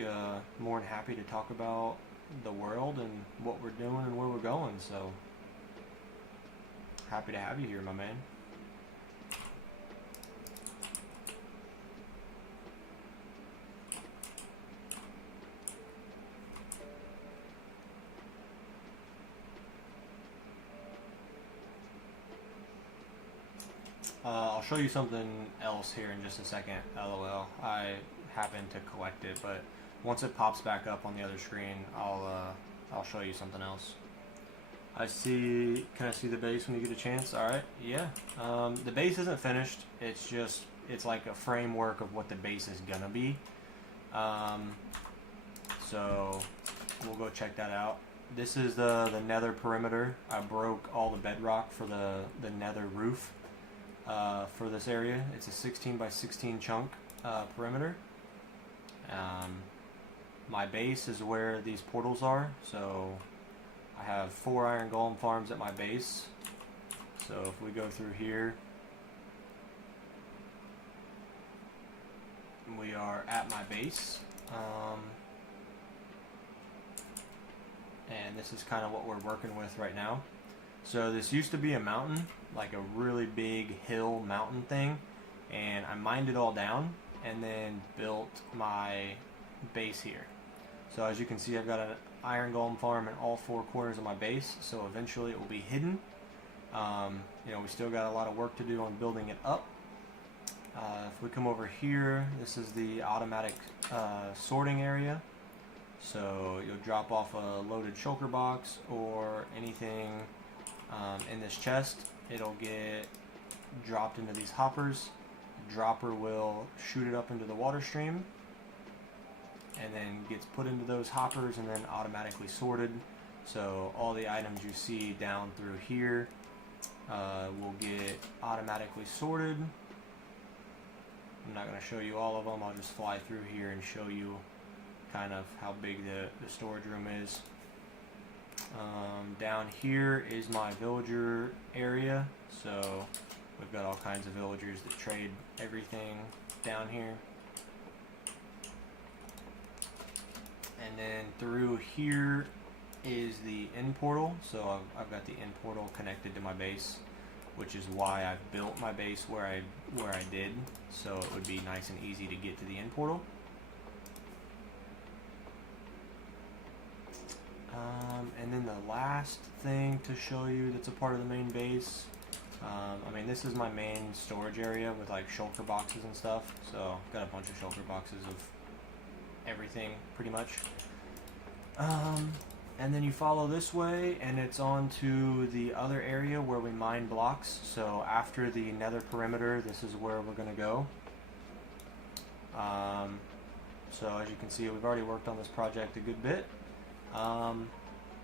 More than happy to talk about the world and what we're doing and where we're going. So happy to have you here, my man. I'll show you something else here in just a second, LOL. I happen to collect it, but once it pops back up on the other screen, I'll show you something else. I see, can I see the base when you get a chance? Alright, yeah. The base isn't finished, it's like a framework of what the base is gonna be. So we'll go check that out. This is the nether perimeter. I broke all the bedrock for the nether roof. For this area. It's a 16 by 16 chunk perimeter. My base is where these portals are, so I have 4 iron golem farms at my base. So if we go through here, we are at my base, and this is kind of what we're working with right now. So this used to be a mountain, like a really big hill mountain thing, and I mined it all down and then built my base here. So as you can see, I've got iron golem farm in all 4 corners of my base, so eventually it will be hidden. You know, we still got a lot of work to do on building it up. If we come over here, this is the automatic sorting area. So you'll drop off a loaded shulker box or anything in this chest. It'll get dropped into these hoppers. The dropper will shoot it up into the water stream and then gets put into those hoppers and then automatically sorted. So all the items you see down through here will get automatically sorted. I'm not going to show you all of them. I'll just fly through here and show you kind of how big the storage room is. Down here is my villager area, so we've got all kinds of villagers that trade everything down here. And then through here is the end portal, so I've got the end portal connected to my base, which is why I've built my base where I did, so it would be nice and easy to get to the end portal. And then the last thing to show you that's a part of the main base, I mean, this is my main storage area with like shulker boxes and stuff, so I've got a bunch of shulker boxes of everything pretty much. And then you follow this way and it's on to the other area where we mine blocks. So after the nether perimeter, this is where we're going to go. So as you can see, we've already worked on this project a good bit.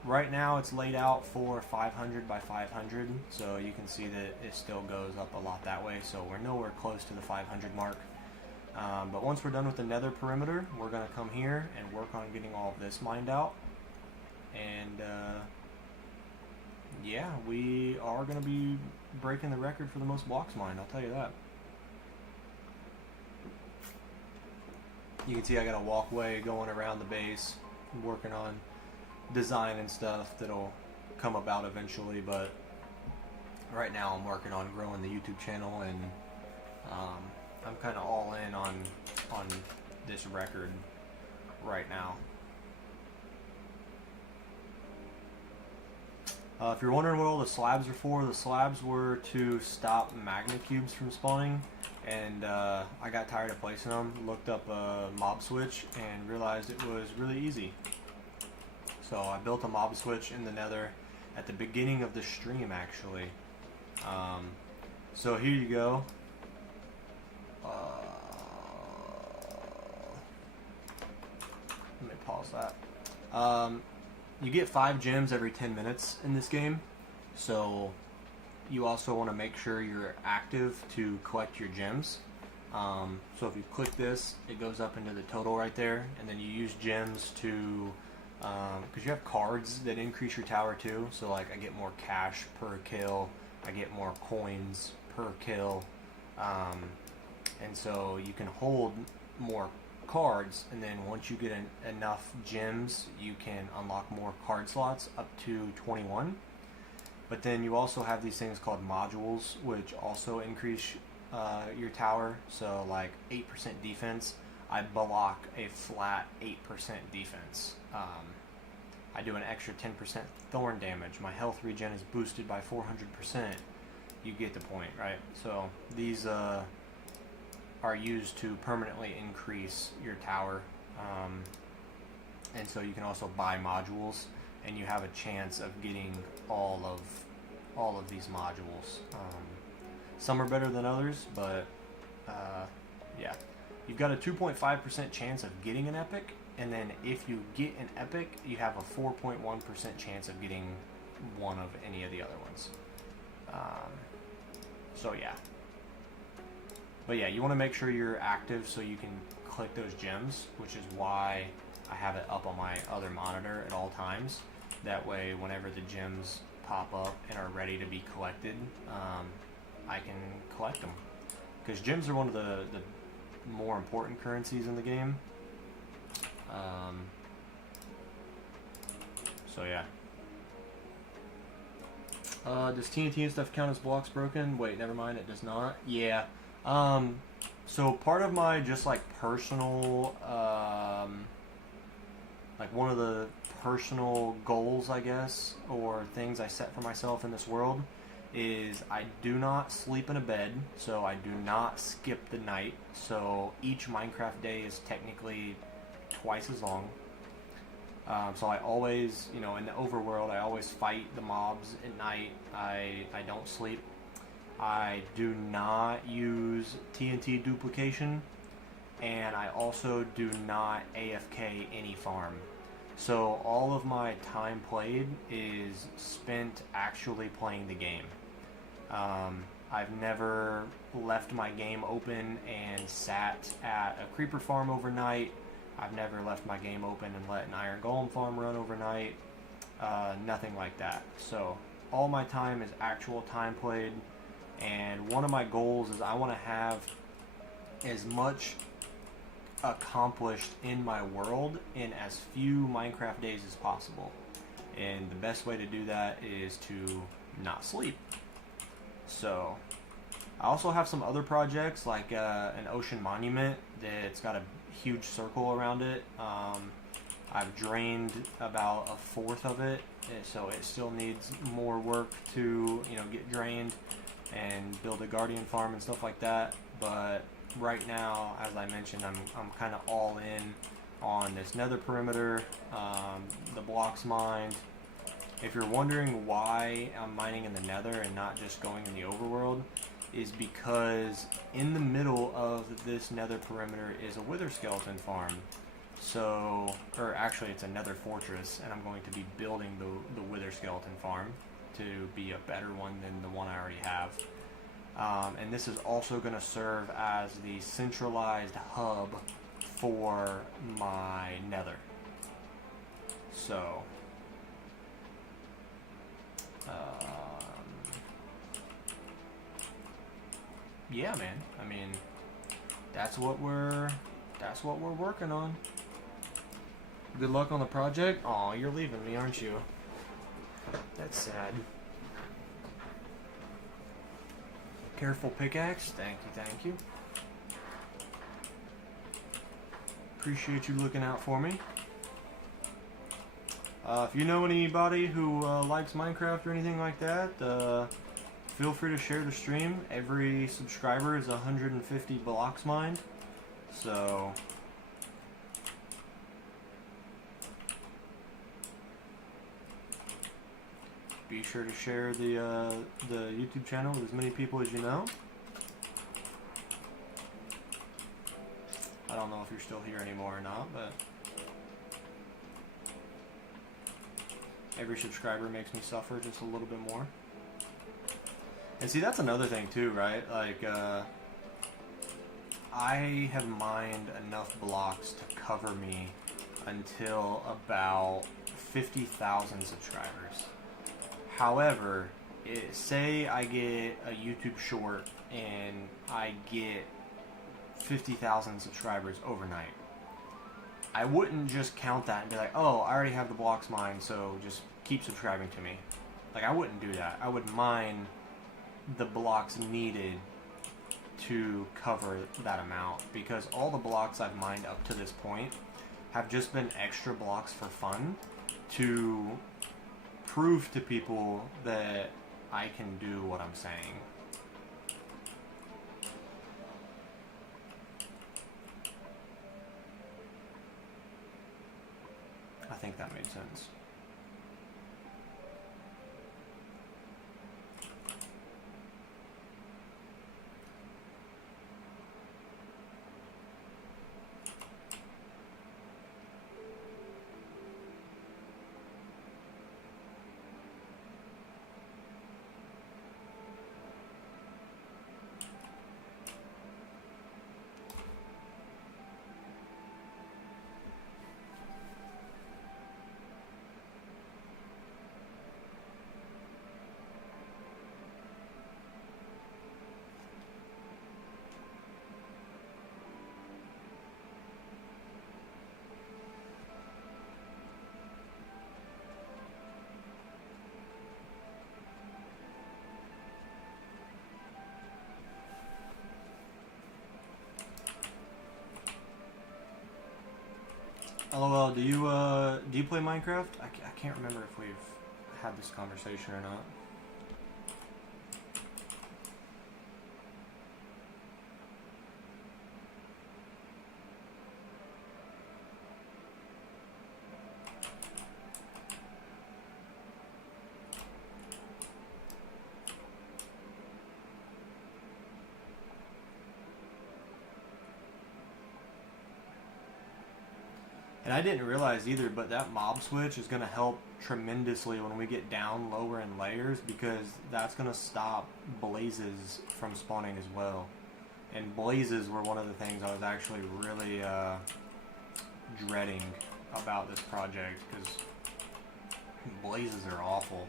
Right now it's laid out for 500 by 500, so you can see that it still goes up a lot that way, so we're nowhere close to the 500 mark. But once we're done with the nether perimeter, we're going to come here and work on getting all of this mined out. And yeah, we are going to be breaking the record for the most blocks mined, I'll tell you that. You can see I got a walkway going around the base. I'm working on design and stuff that'll come about eventually, but right now I'm working on growing the YouTube channel, and I'm kind of all in on this record right now. If you're wondering what all the slabs are for, the slabs were to stop magma cubes from spawning, and I got tired of placing them, looked up a mob switch, and realized it was really easy. So I built a mob switch in the nether at the beginning of the stream, actually. So here you go. Let me pause that. You get 5 gems every 10 minutes in this game, so you also want to make sure you're active to collect your gems. So if you click this, it goes up into the total right there, and then you use gems to, because you have cards that increase your tower too, so like I get more cash per kill, I get more coins per kill, and so you can hold more cards, and then once you get enough gems, you can unlock more card slots up to 21. But then you also have these things called modules, which also increase your tower. So like 8% defense, I block a flat 8% defense. I do an extra 10% thorn damage. My health regen is boosted by 400%. You get the point, right? So these are used to permanently increase your tower, and so you can also buy modules, and you have a chance of getting all of these modules. Some are better than others, but yeah, you've got a 2.5% chance of getting an epic, and then if you get an epic, you have a 4.1% chance of getting one of any of the other ones. So yeah. But yeah, you want to make sure you're active so you can click those gems, which is why I have it up on my other monitor at all times. That way, whenever the gems pop up and are ready to be collected, I can collect them. Because gems are one of the more important currencies in the game. So yeah. Does TNT and stuff count as blocks broken? Wait, never mind, it does not. Yeah. So part of my just like personal like one of the personal goals, I guess, or things I set for myself in this world is I do not sleep in a bed, so I do not skip the night. So each Minecraft day is technically twice as long. So I always, you know, in the overworld, I always fight the mobs at night. I don't sleep. I do not use TNT duplication, and I also do not AFK any farm. So all of my time played is spent actually playing the game. I've never left my game open and sat at a creeper farm overnight. I've never left my game open and let an iron golem farm run overnight. Nothing like that. So all my time is actual time played, and one of my goals is I want to have as much accomplished in my world in as few Minecraft days as possible. And the best way to do that is to not sleep. So I also have some other projects like an ocean monument that's got a huge circle around it. I've drained about a fourth of it, so it still needs more work to, you know, get drained and build a guardian farm and stuff like that. But right now, as I mentioned, I'm kind of all in on this nether perimeter, the blocks mined. If you're wondering why I'm mining in the nether and not just going in the overworld, is because in the middle of this nether perimeter is a wither skeleton farm. So, or actually it's a nether fortress, and I'm going to be building the wither skeleton farm to be a better one than the one I already have. And this is also going to serve as the centralized hub for my nether. So, yeah, man. I mean, that's what we're working on. Good luck on the project. Aw, you're leaving me, aren't you? That's sad. Careful pickaxe. Thank you, thank you. Appreciate you looking out for me. If you know anybody who likes Minecraft or anything like that, feel free to share the stream. Every subscriber is 150 blocks mined. So be sure to share the YouTube channel with as many people as you know. I don't know if you're still here anymore or not, but every subscriber makes me suffer just a little bit more. And see, that's another thing too, right? Like, I have mined enough blocks to cover me until about 50,000 subscribers. However, say I get a YouTube short and I get 50,000 subscribers overnight. I wouldn't just count that and be like, oh, I already have the blocks mined, so just keep subscribing to me. Like, I wouldn't do that. I would mine the blocks needed to cover that amount, because all the blocks I've mined up to this point have just been extra blocks for fun to prove to people that I can do what I'm saying. I think that made sense. LOL, do you play Minecraft? I can't remember if we've had this conversation or not. And I didn't realize either, but that mob switch is going to help tremendously when we get down lower in layers, because that's going to stop blazes from spawning as well. And blazes were one of the things I was actually really dreading about this project, because blazes are awful.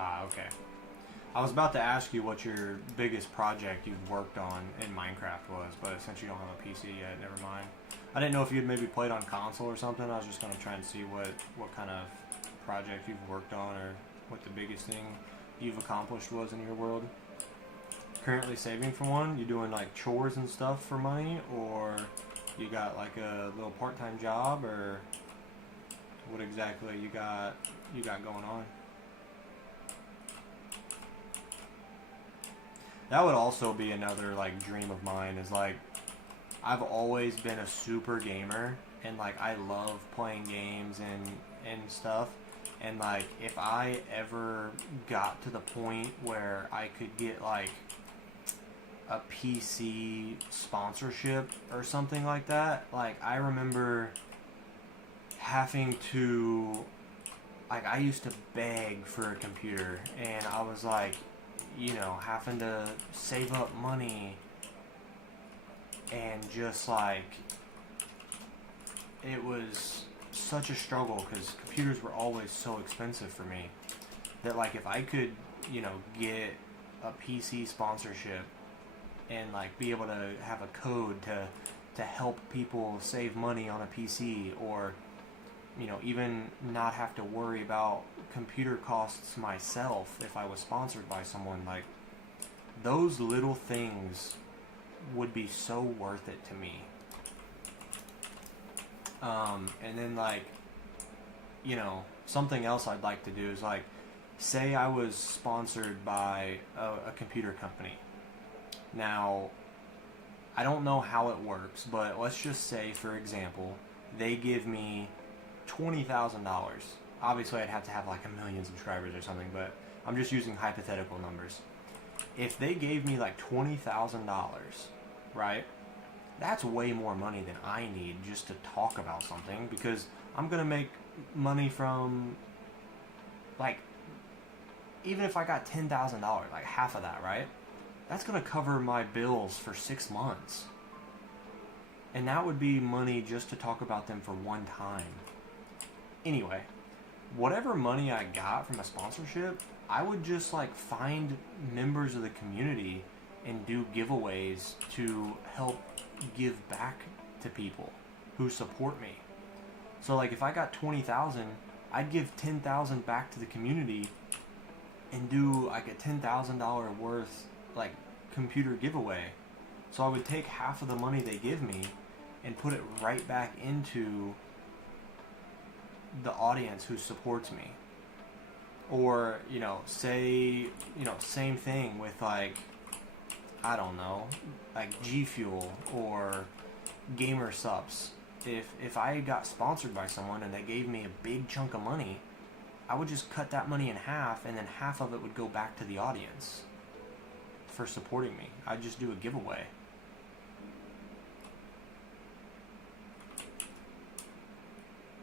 Ah, okay. I was about to ask you what your biggest project you've worked on in Minecraft was, but since you don't have a PC yet, never mind. I didn't know if you'd maybe played on console or something. I was just going to try and see what kind of project you've worked on, or what the biggest thing you've accomplished was in your world. Currently saving for one? You doing like chores and stuff for money, or you got like a little part-time job, or what exactly you got going on? That would also be another like dream of mine, is like, I've always been a super gamer, and like I love playing games and stuff, and like if I ever got to the point where I could get like a PC sponsorship or something like that, like I remember having to, like, I used to beg for a computer, and I was like, you know, having to save up money, and just like, it was such a struggle because computers were always so expensive for me, that like if I could, you know, get a PC sponsorship and like be able to have a code to help people save money on a PC, or you know, even not have to worry about computer costs myself if I was sponsored by someone, like, those little things would be so worth it to me. And then, like, you know, something else I'd like to do is, like, say I was sponsored by a computer company. Now, I don't know how it works, but let's just say, for example, they give me $20,000. Obviously, I'd have to have like 1 million subscribers or something, but I'm just using hypothetical numbers. If they gave me like $20,000, right? That's way more money than I need just to talk about something, because I'm gonna make money from, like, even if I got $10,000, like half of that, right? That's gonna cover my bills for 6 months. And that would be money just to talk about them for one time. Anyway, whatever money I got from a sponsorship, I would just like find members of the community and do giveaways to help give back to people who support me. So like if I got 20,000, I'd give 10,000 back to the community and do like a $10,000 worth like computer giveaway. So I would take half of the money they give me and put it right back into the audience who supports me. Or, you know, say, you know, same thing with like, I don't know, like G Fuel or Gamer Subs. If I got sponsored by someone and they gave me a big chunk of money, I would just cut that money in half, and then half of it would go back to the audience for supporting me. I'd just do a giveaway.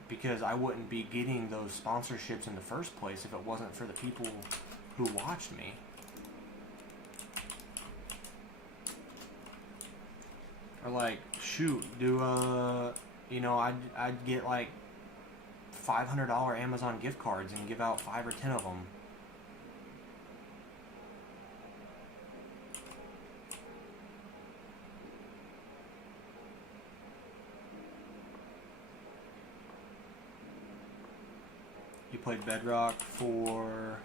Because I wouldn't be getting those sponsorships in the first place if it wasn't for the people who watched me. Or like, shoot, you know, I'd get like $500 Amazon gift cards and give out 5 or 10 of them. You played Bedrock for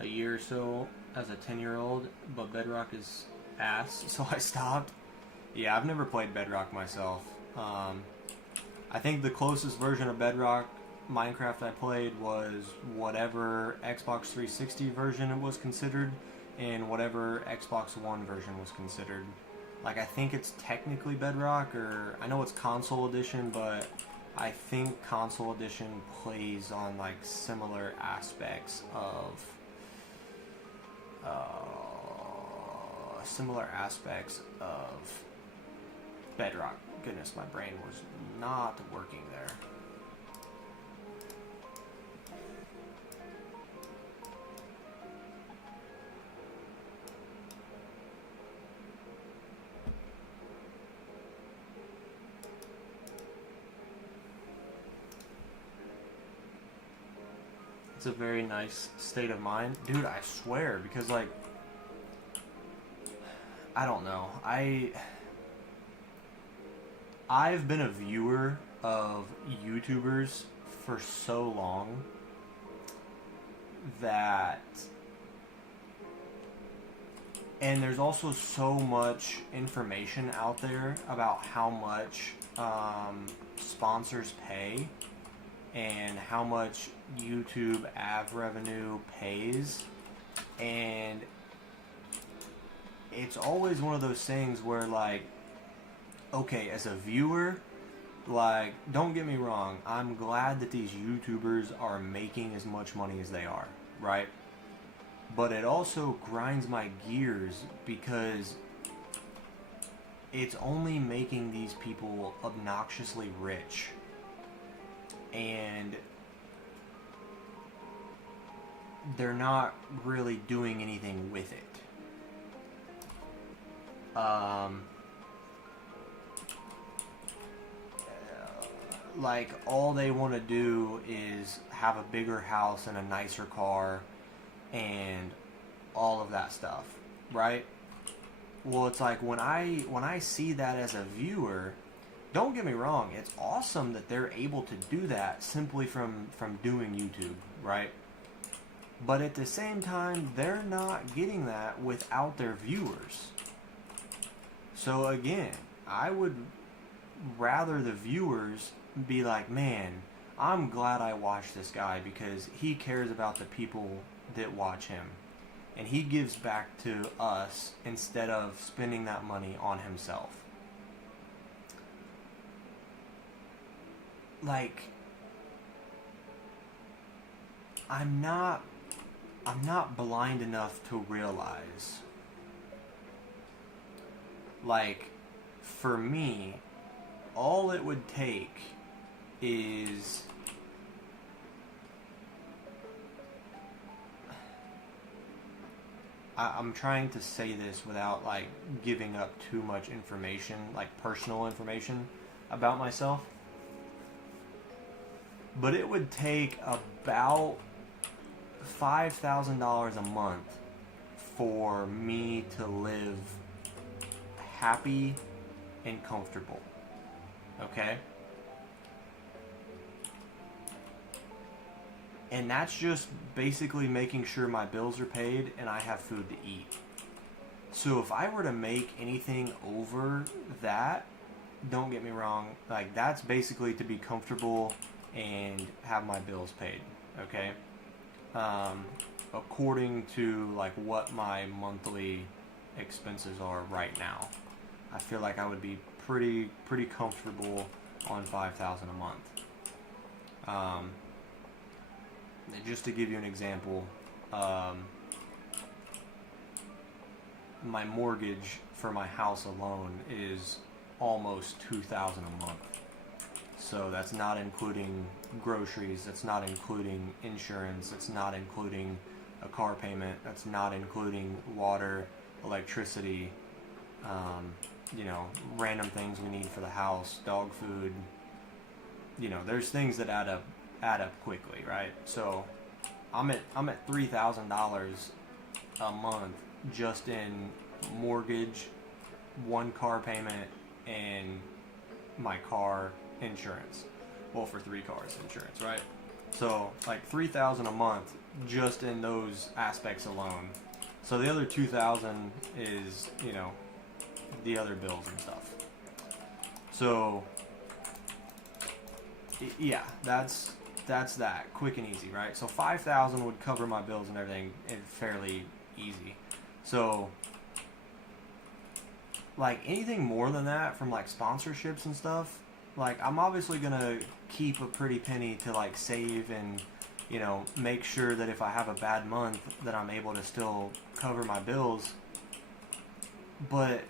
a year or so as a 10-year-old, but Bedrock is ass, so I stopped. Yeah, I've never played Bedrock myself. I think the closest version of Bedrock Minecraft I played was whatever Xbox 360 version it was considered, and whatever Xbox One version was considered. Like, I think it's technically Bedrock, or I know it's console edition, but I think console edition plays on like similar aspects of Bedrock. Goodness, my brain was not working there. It's a very nice state of mind. Dude, I swear, because like, I don't know. I've been a viewer of YouTubers for so long that, and there's also so much information out there about how much sponsors pay and how much YouTube ad revenue pays, and it's always one of those things where, like, okay, as a viewer, like, don't get me wrong, I'm glad that these YouTubers are making as much money as they are, right? But it also grinds my gears because it's only making these people obnoxiously rich. And they're not really doing anything with it. Like, all they want to do is have a bigger house and a nicer car and all of that stuff, right? Well, it's like when I see that as a viewer, don't get me wrong, it's awesome that they're able to do that simply from doing YouTube, right? But at the same time, they're not getting that without their viewers. So again, I would rather the viewers be like, man, I'm glad I watched this guy because he cares about the people that watch him. And he gives back to us instead of spending that money on himself. Like, I'm not blind enough to realize, like, for me, all it would take is I'm trying to say this without, like, giving up too much information, like personal information about myself. But it would take about $5,000 a month for me to live happy and comfortable. Okay? And that's just basically making sure my bills are paid and I have food to eat. So if I were to make anything over that, don't get me wrong, like, that's basically to be comfortable and have my bills paid, okay? According to, like, what my monthly expenses are right now, I feel like I would be pretty comfortable on $5,000 a month. Just to give you an example, my mortgage for my house alone is almost $2,000 a month. So that's not including groceries, that's not including insurance, that's not including a car payment, that's not including water, electricity, you know, random things we need for the house, dog food. You know, there's things that add up quickly, right? So I'm at $3,000 a month just in mortgage, one car payment, and my car insurance. Well, for 3 cars insurance, right? So like $3,000 a month just in those aspects alone. So the other $2,000 is, you know, the other bills and stuff. So yeah, that's that, quick and easy, right? So $5,000 would cover my bills and everything, and fairly easy. So like anything more than that, from like sponsorships and stuff, like I'm obviously gonna keep a pretty penny to like save and, you know, make sure that if I have a bad month that I'm able to still cover my bills. But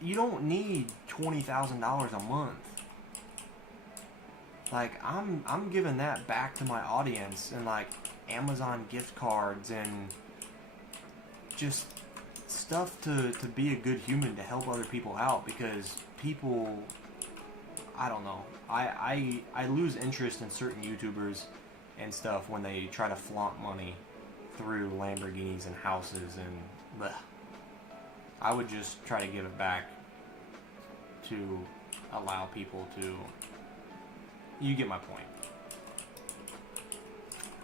you don't need $20,000 a month. Like I'm giving that back to my audience and like Amazon gift cards and just stuff to be a good human, to help other people out, because people, I don't know, I lose interest in certain YouTubers and stuff when they try to flaunt money through Lamborghinis and houses and bleh. I would just try to give it back to allow people to, you get my point.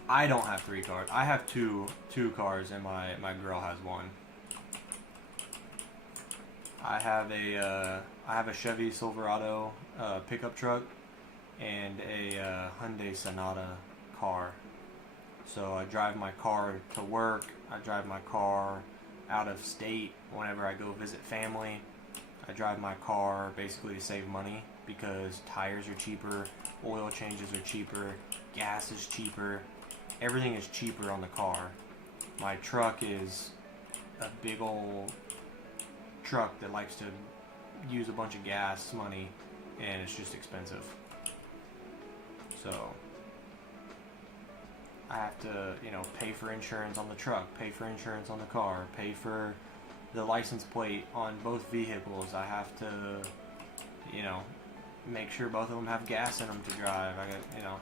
I don't have 3 cars. I have two cars, and my girl has 1. I have a Chevy Silverado pickup truck and a Hyundai Sonata car. So I drive my car to work. I drive my car out of state whenever I go visit family. I drive my car basically to save money, because tires are cheaper, oil changes are cheaper, gas is cheaper, everything is cheaper on the car. My truck is a big old truck that likes to use a bunch of gas money, and it's just expensive. So I have to, you know, pay for insurance on the truck, pay for insurance on the car, pay for the license plate on both vehicles. I have to, you know, make sure both of them have gas in them to drive. I got, you know,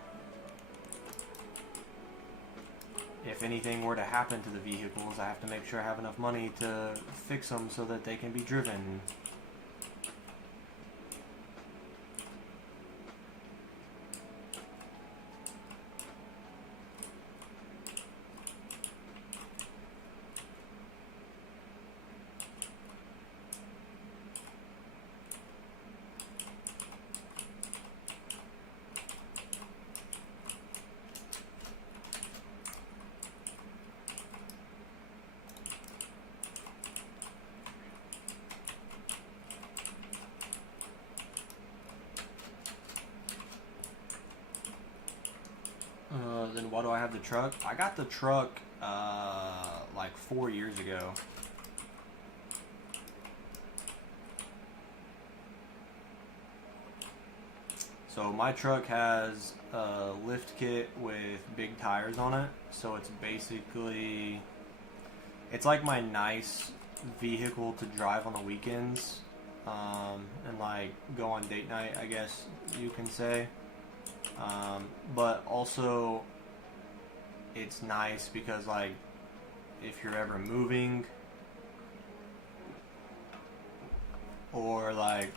if anything were to happen to the vehicles, I have to make sure I have enough money to fix them so that they can be driven. Then why do I have the truck? I got the truck like 4 years ago. So my truck has a lift kit with big tires on it. So it's basically, it's like my nice vehicle to drive on the weekends, and like go on date night, I guess you can say. But also it's nice because, like, if you're ever moving, or like,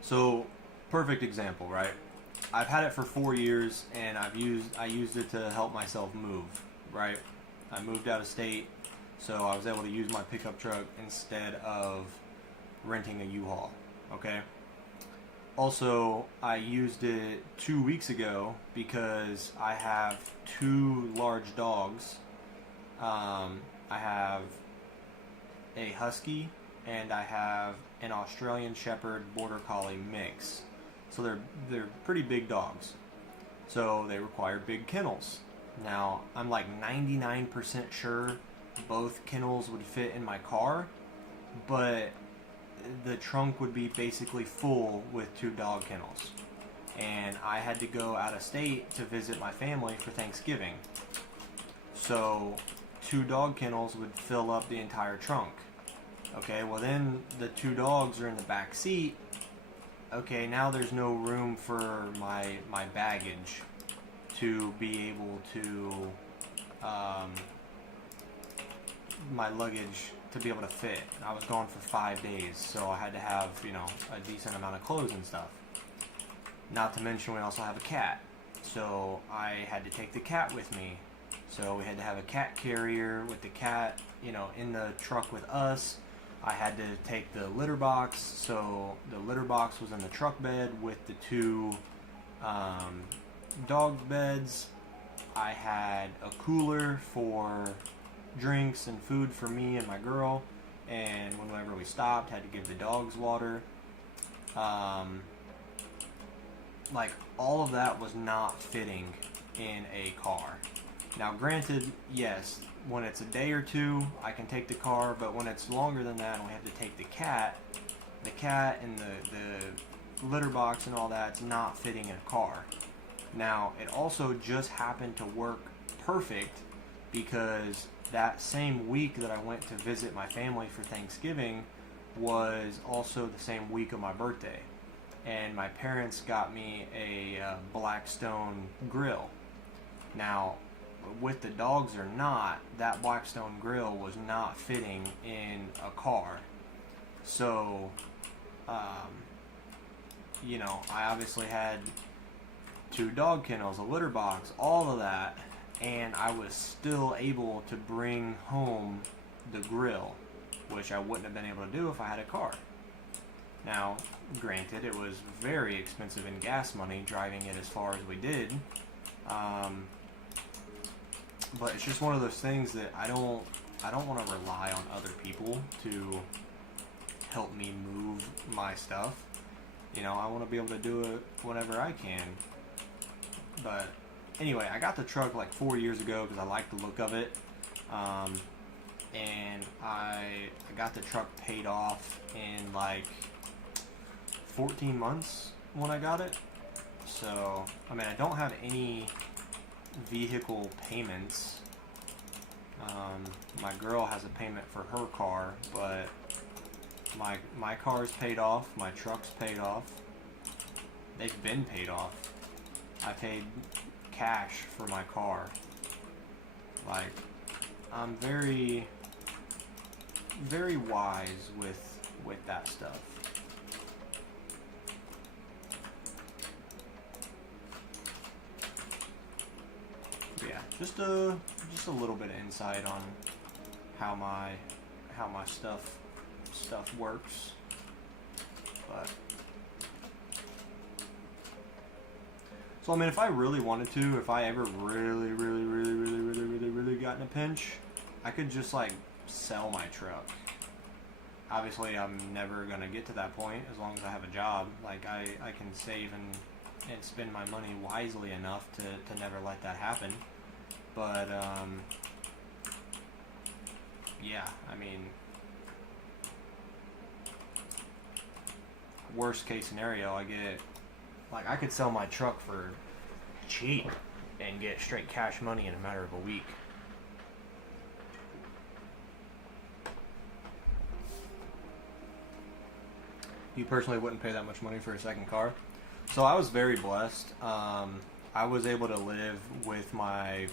so perfect example, right? I've had it for 4 years, and I used it to help myself move, right? I moved out of state, so I was able to use my pickup truck instead of renting a U-Haul, okay? Also, I used it 2 weeks ago because I have 2 large dogs. I have a Husky and I have an Australian Shepherd Border Collie mix. So they're pretty big dogs. So they require big kennels. Now, I'm like 99% sure both kennels would fit in my car, but the trunk would be basically full with 2 dog kennels. And I had to go out of state to visit my family for Thanksgiving. So 2 dog kennels would fill up the entire trunk. Okay, well then the 2 dogs are in the back seat. Okay, now there's no room for my baggage to be able to, my luggage to be able to fit. I was gone for 5 days, so I had to have, you know, a decent amount of clothes and stuff. Not to mention we also have a cat. So I had to take the cat with me. So we had to have a cat carrier with the cat, in the truck with us. I had to take the litter box. So the litter box was in the truck bed with the two dog beds. I had a cooler for drinks and food for me and my girl. And whenever we stopped, had to give the dogs water. Like, all of that was not fitting in a car. Now, granted, yes, when it's a day or two, I can take the car, but when it's longer than that and we have to take the cat and the litter box and all that's not fitting in a car. Now, it also just happened to work perfect because that same week that I went to visit my family for Thanksgiving was also the same week of my birthday. And my parents got me a Blackstone grill. Now, with the dogs or not, that Blackstone grill was not fitting in a car. So, I obviously had 2 dog kennels, a litter box, all of that, and I was still able to bring home the grill, which I wouldn't have been able to do if I had a car. Now, granted, it was very expensive in gas money driving it as far as we did, but it's just one of those things that I don't want to rely on other people to help me move my stuff. I want to be able to do it whenever I can. But anyway, I got the truck like 4 years ago because I like the look of it. And I got the truck paid off in like 14 months when I got it. So, I don't have any vehicle payments. My girl has a payment for her car, but my car's paid off, my truck's paid off. They've been paid off. I paid cash for my car. Like, I'm very, very wise with that stuff. Yeah, just a little bit of insight on how my stuff works. But so if I really wanted to, if I ever really got in a pinch, I could just like sell my truck. Obviously, I'm never gonna get to that point as long as I have a job. Like I can save and spend my money wisely enough to never let that happen. But yeah, worst case scenario, I could sell my truck for cheap and get straight cash money in a matter of a week. You personally wouldn't pay that much money for a second car. So I was very blessed. I was able to live with my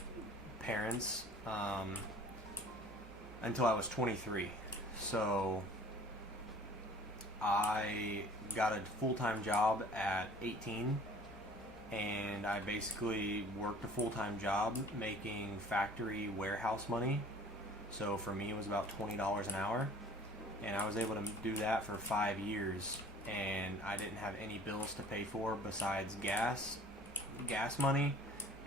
parents until I was 23. So I got a full-time job at 18, and I basically worked a full-time job making factory warehouse money. So for me, it was about $20 an hour, and I was able to do that for 5 years, and I didn't have any bills to pay for besides gas money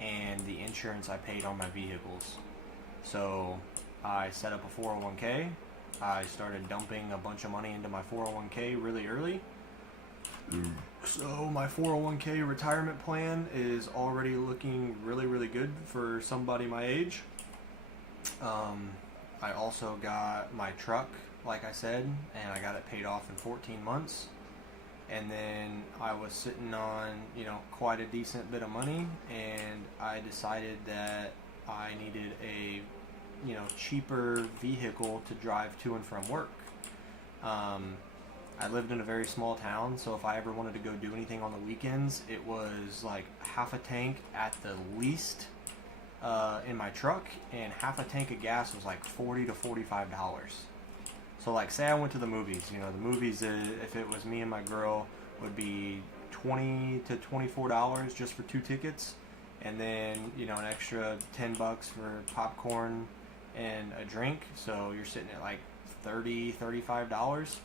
and the insurance I paid on my vehicles. So I set up a 401k. I started dumping a bunch of money into my 401k really early. So my 401k retirement plan is already looking really good for somebody my age. I also got my truck, like I said, and I got it paid off in 14 months. And then I was sitting on, quite a decent bit of money, and I decided that I needed a, cheaper vehicle to drive to and from work. I lived in a very small town, so if I ever wanted to go do anything on the weekends, it was like half a tank at the least in my truck, and half a tank of gas was like $40 to $45. So like, say I went to the movies, the movies, if it was me and my girl, would be $20 to $24 just for 2 tickets. and then, you know, an extra 10 bucks for popcorn and a drink. So you're sitting at like $35,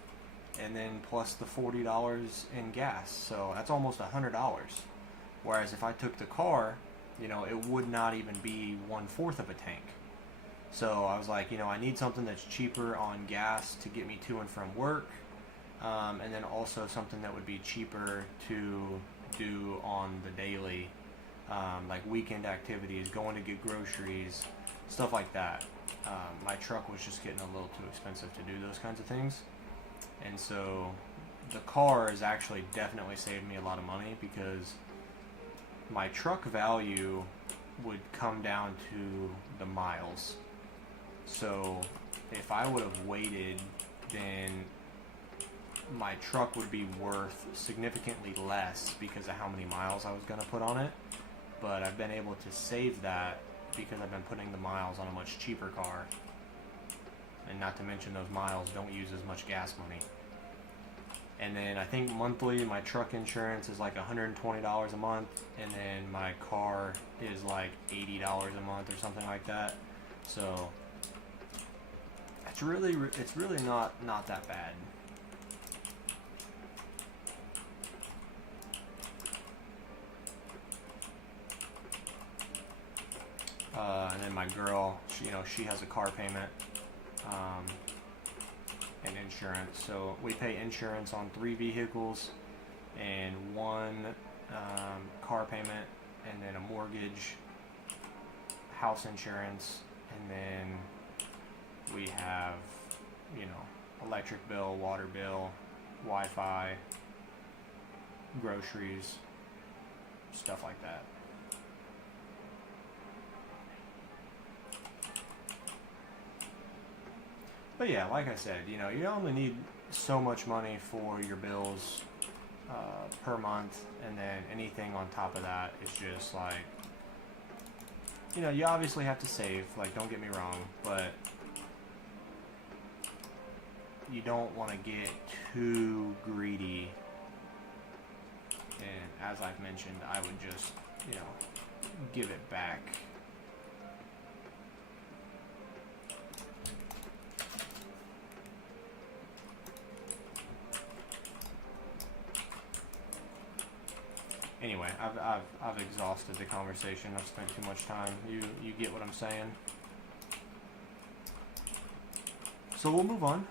and then plus the $40 in gas. So that's almost $100. Whereas if I took the car, you know, it would not even be 1/4 of a tank. So I was like, you know, I need something that's cheaper on gas to get me to and from work, and then also something that would be cheaper to do on the daily, like weekend activities, going to get groceries, stuff like that. My truck was just getting a little too expensive to do those kinds of things, and so the car has actually definitely saved me a lot of money, because my truck value would come down to the miles. So if I would have waited, then my truck would be worth significantly less because of how many miles I was going to put on it. But I've been able to save that because I've been putting the miles on a much cheaper car. And not to mention, those miles don't use as much gas money. And then I think monthly my truck insurance is like $120 a month, and then my car is like $80 a month or something like that. So it's really not that bad. And then my girl, she has a car payment and insurance. So we pay insurance on 3 vehicles and 1 car payment, and then a mortgage, house insurance, and then we have, electric bill, water bill, Wi-Fi, groceries, stuff like that. But yeah, like I said, you only need so much money for your bills per month, and then anything on top of that is just like, you obviously have to save, like, don't get me wrong, but you don't want to get too greedy. And as I've mentioned, I would just, give it back. Anyway, I've exhausted the conversation. I've spent too much time. You get what I'm saying. So we'll move on.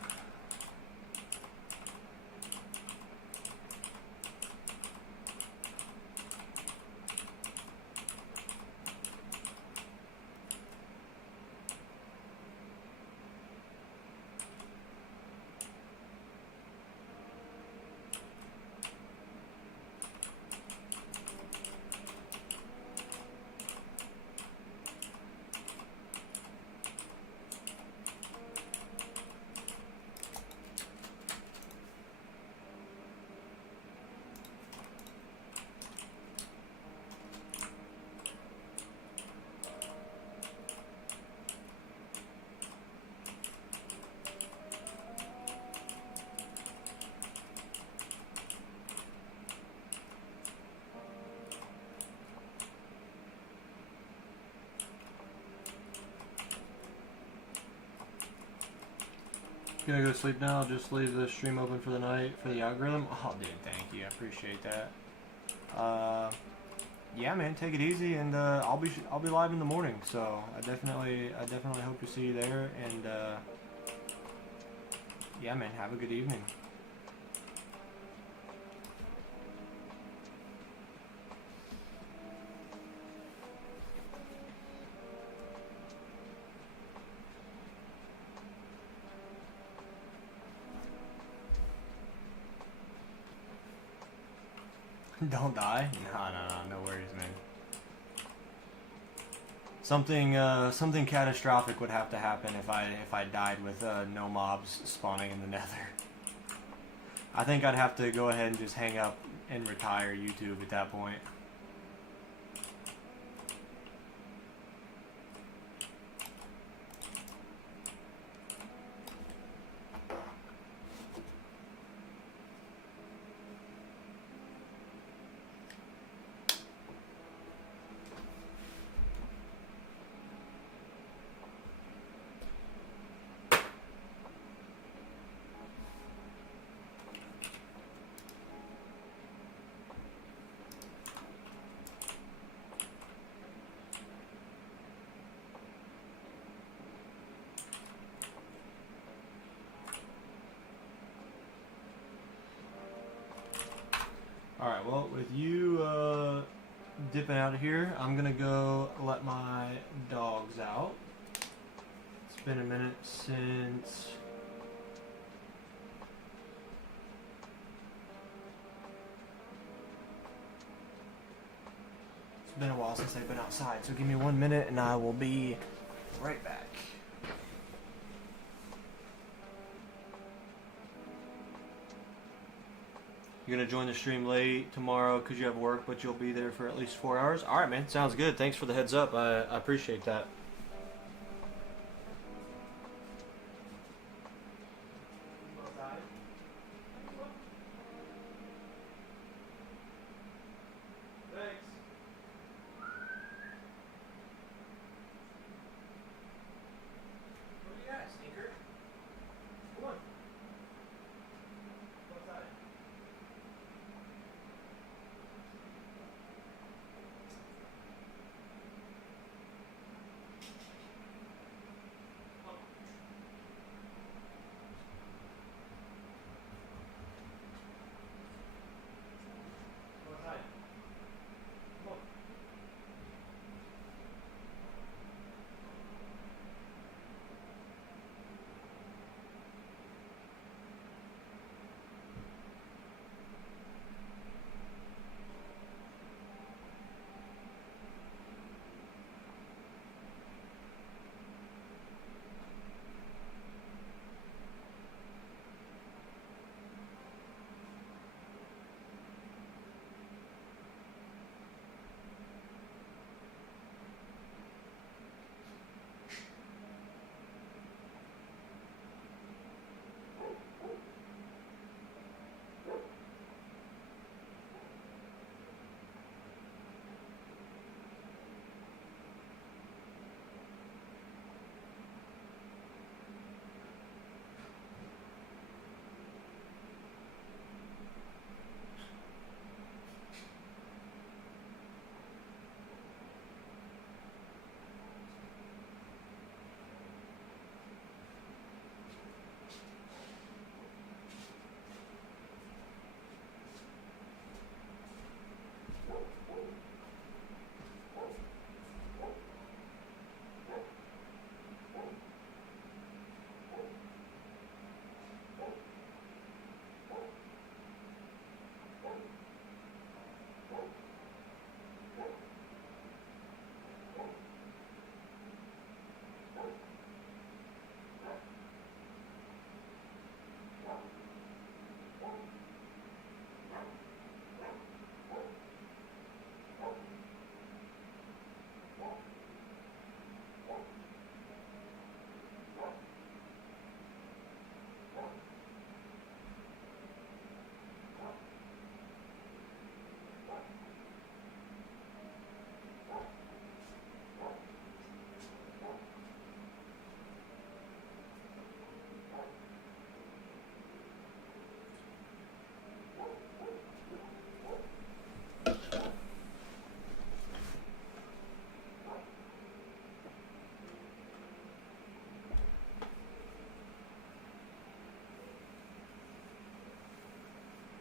Gonna go to sleep now. Just leave the stream open for the night for the algorithm. Oh, dude, thank you. I appreciate that. Yeah, man, take it easy, and I'll be live in the morning. So I definitely hope to see you there. And yeah, man, have a good evening. Don't die? No worries, man. Something catastrophic would have to happen if I died with no mobs spawning in the Nether. I think I'd have to go ahead and just hang up and retire YouTube at that point. Alright, well, with you dipping out of here, I'm gonna go let my dogs out. It's been a minute since... It's been a while since they've been outside, so give me 1 minute and I will be right back. You're gonna join the stream late tomorrow because you have work, but you'll be there for at least 4 hours? Alright, man. Sounds good. Thanks for the heads up. I appreciate that.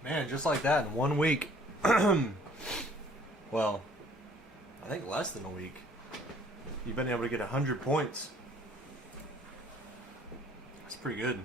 Man, just like that in 1 week. Well, I think less than a week. You've been able to get 100 points. That's pretty good.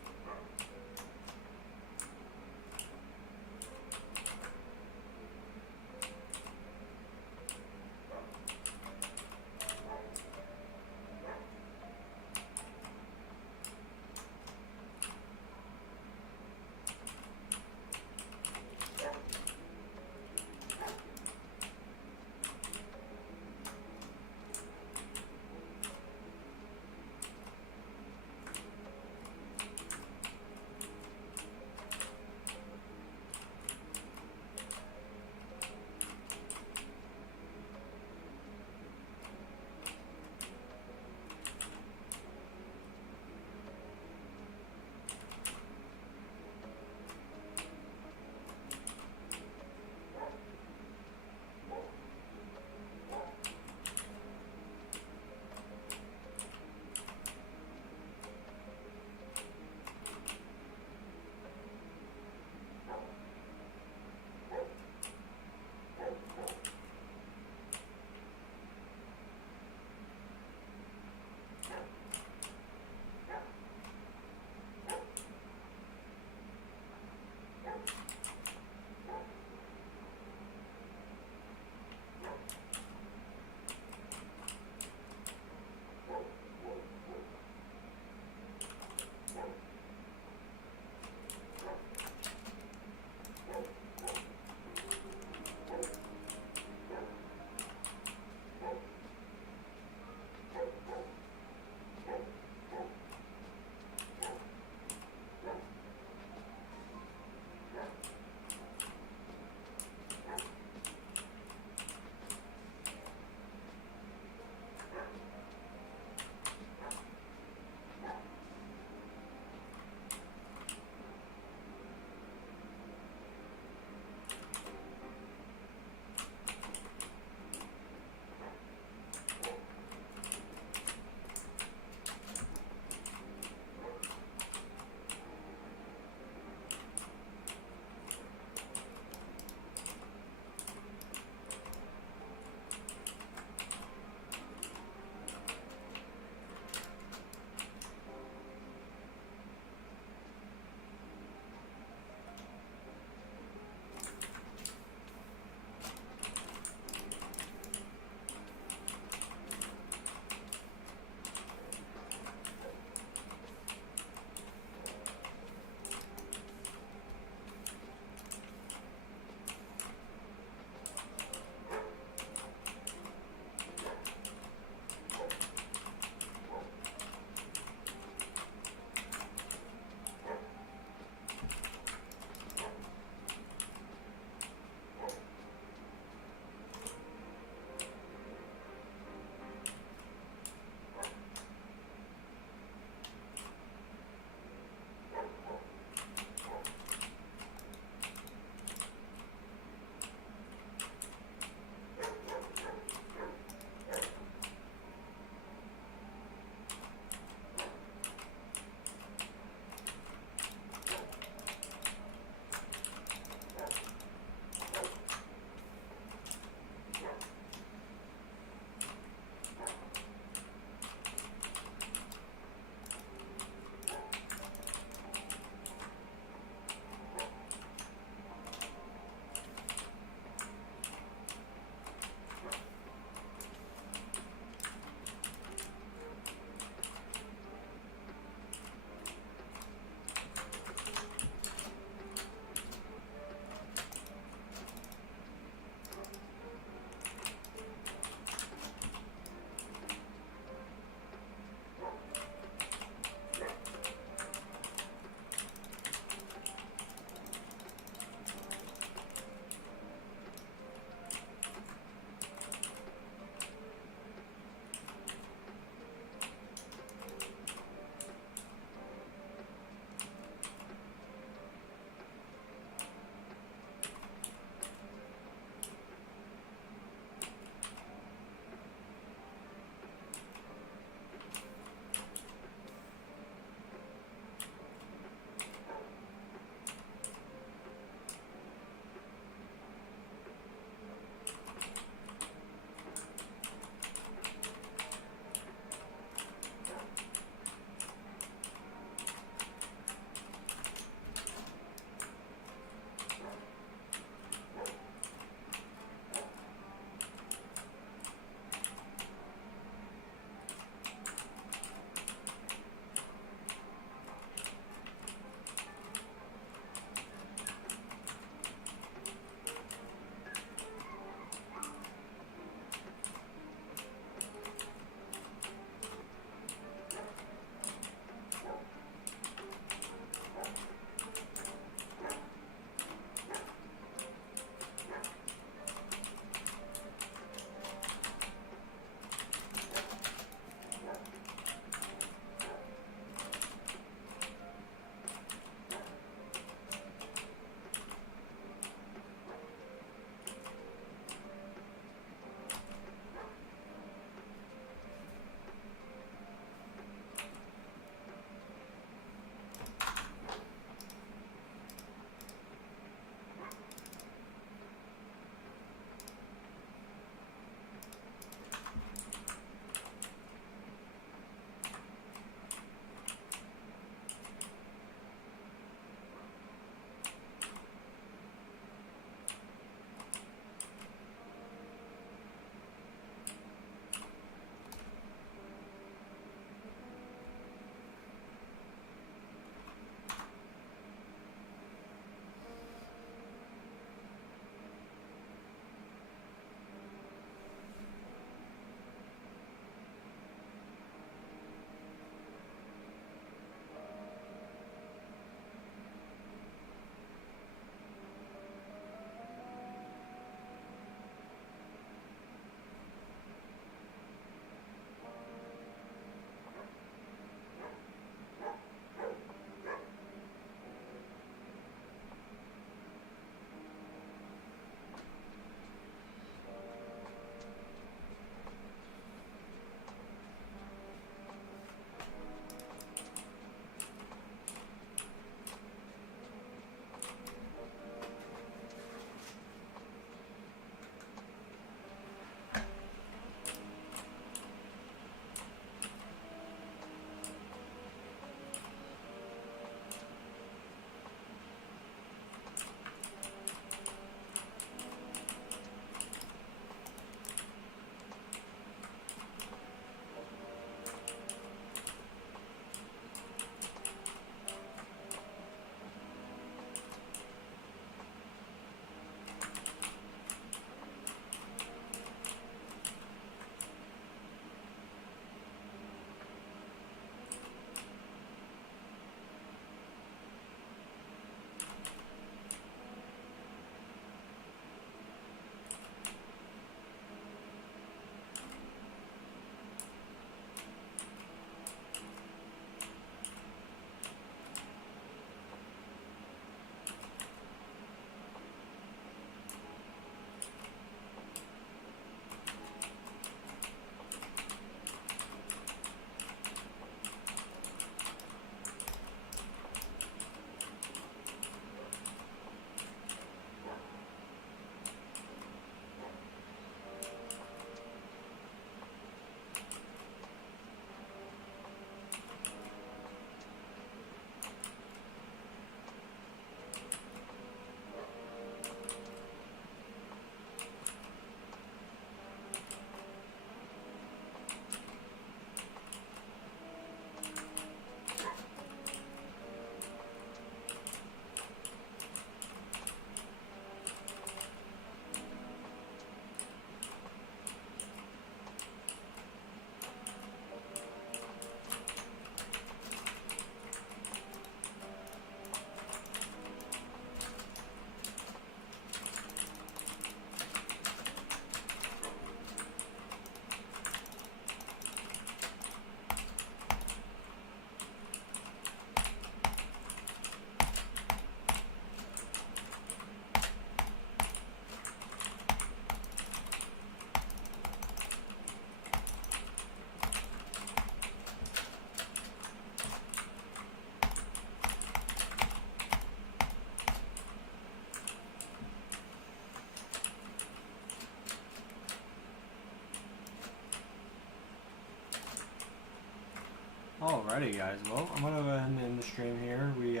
Alrighty guys, well I'm going to go ahead and end the stream here. We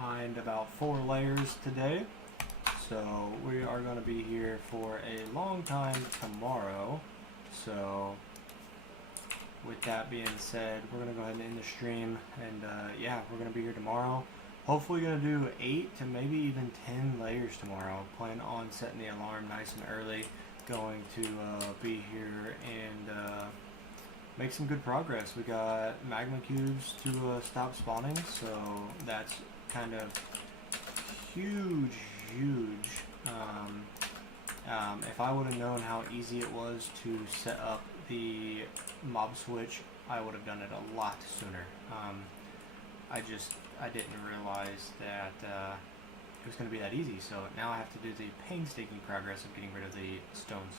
mined about 4 layers today, so we are going to be here for a long time tomorrow. So with that being said, we're going to go ahead and end the stream, and yeah, we're going to be here tomorrow. Hopefully going to do 8 to maybe even 10 layers tomorrow. Plan on setting the alarm nice and early. Going to be here and make some good progress. We got magma cubes to stop spawning, so that's kind of huge. If I would have known how easy it was to set up the mob switch, I would have done it a lot sooner. I didn't realize that it was going to be that easy, so now I have to do the painstaking progress of getting rid of the stones.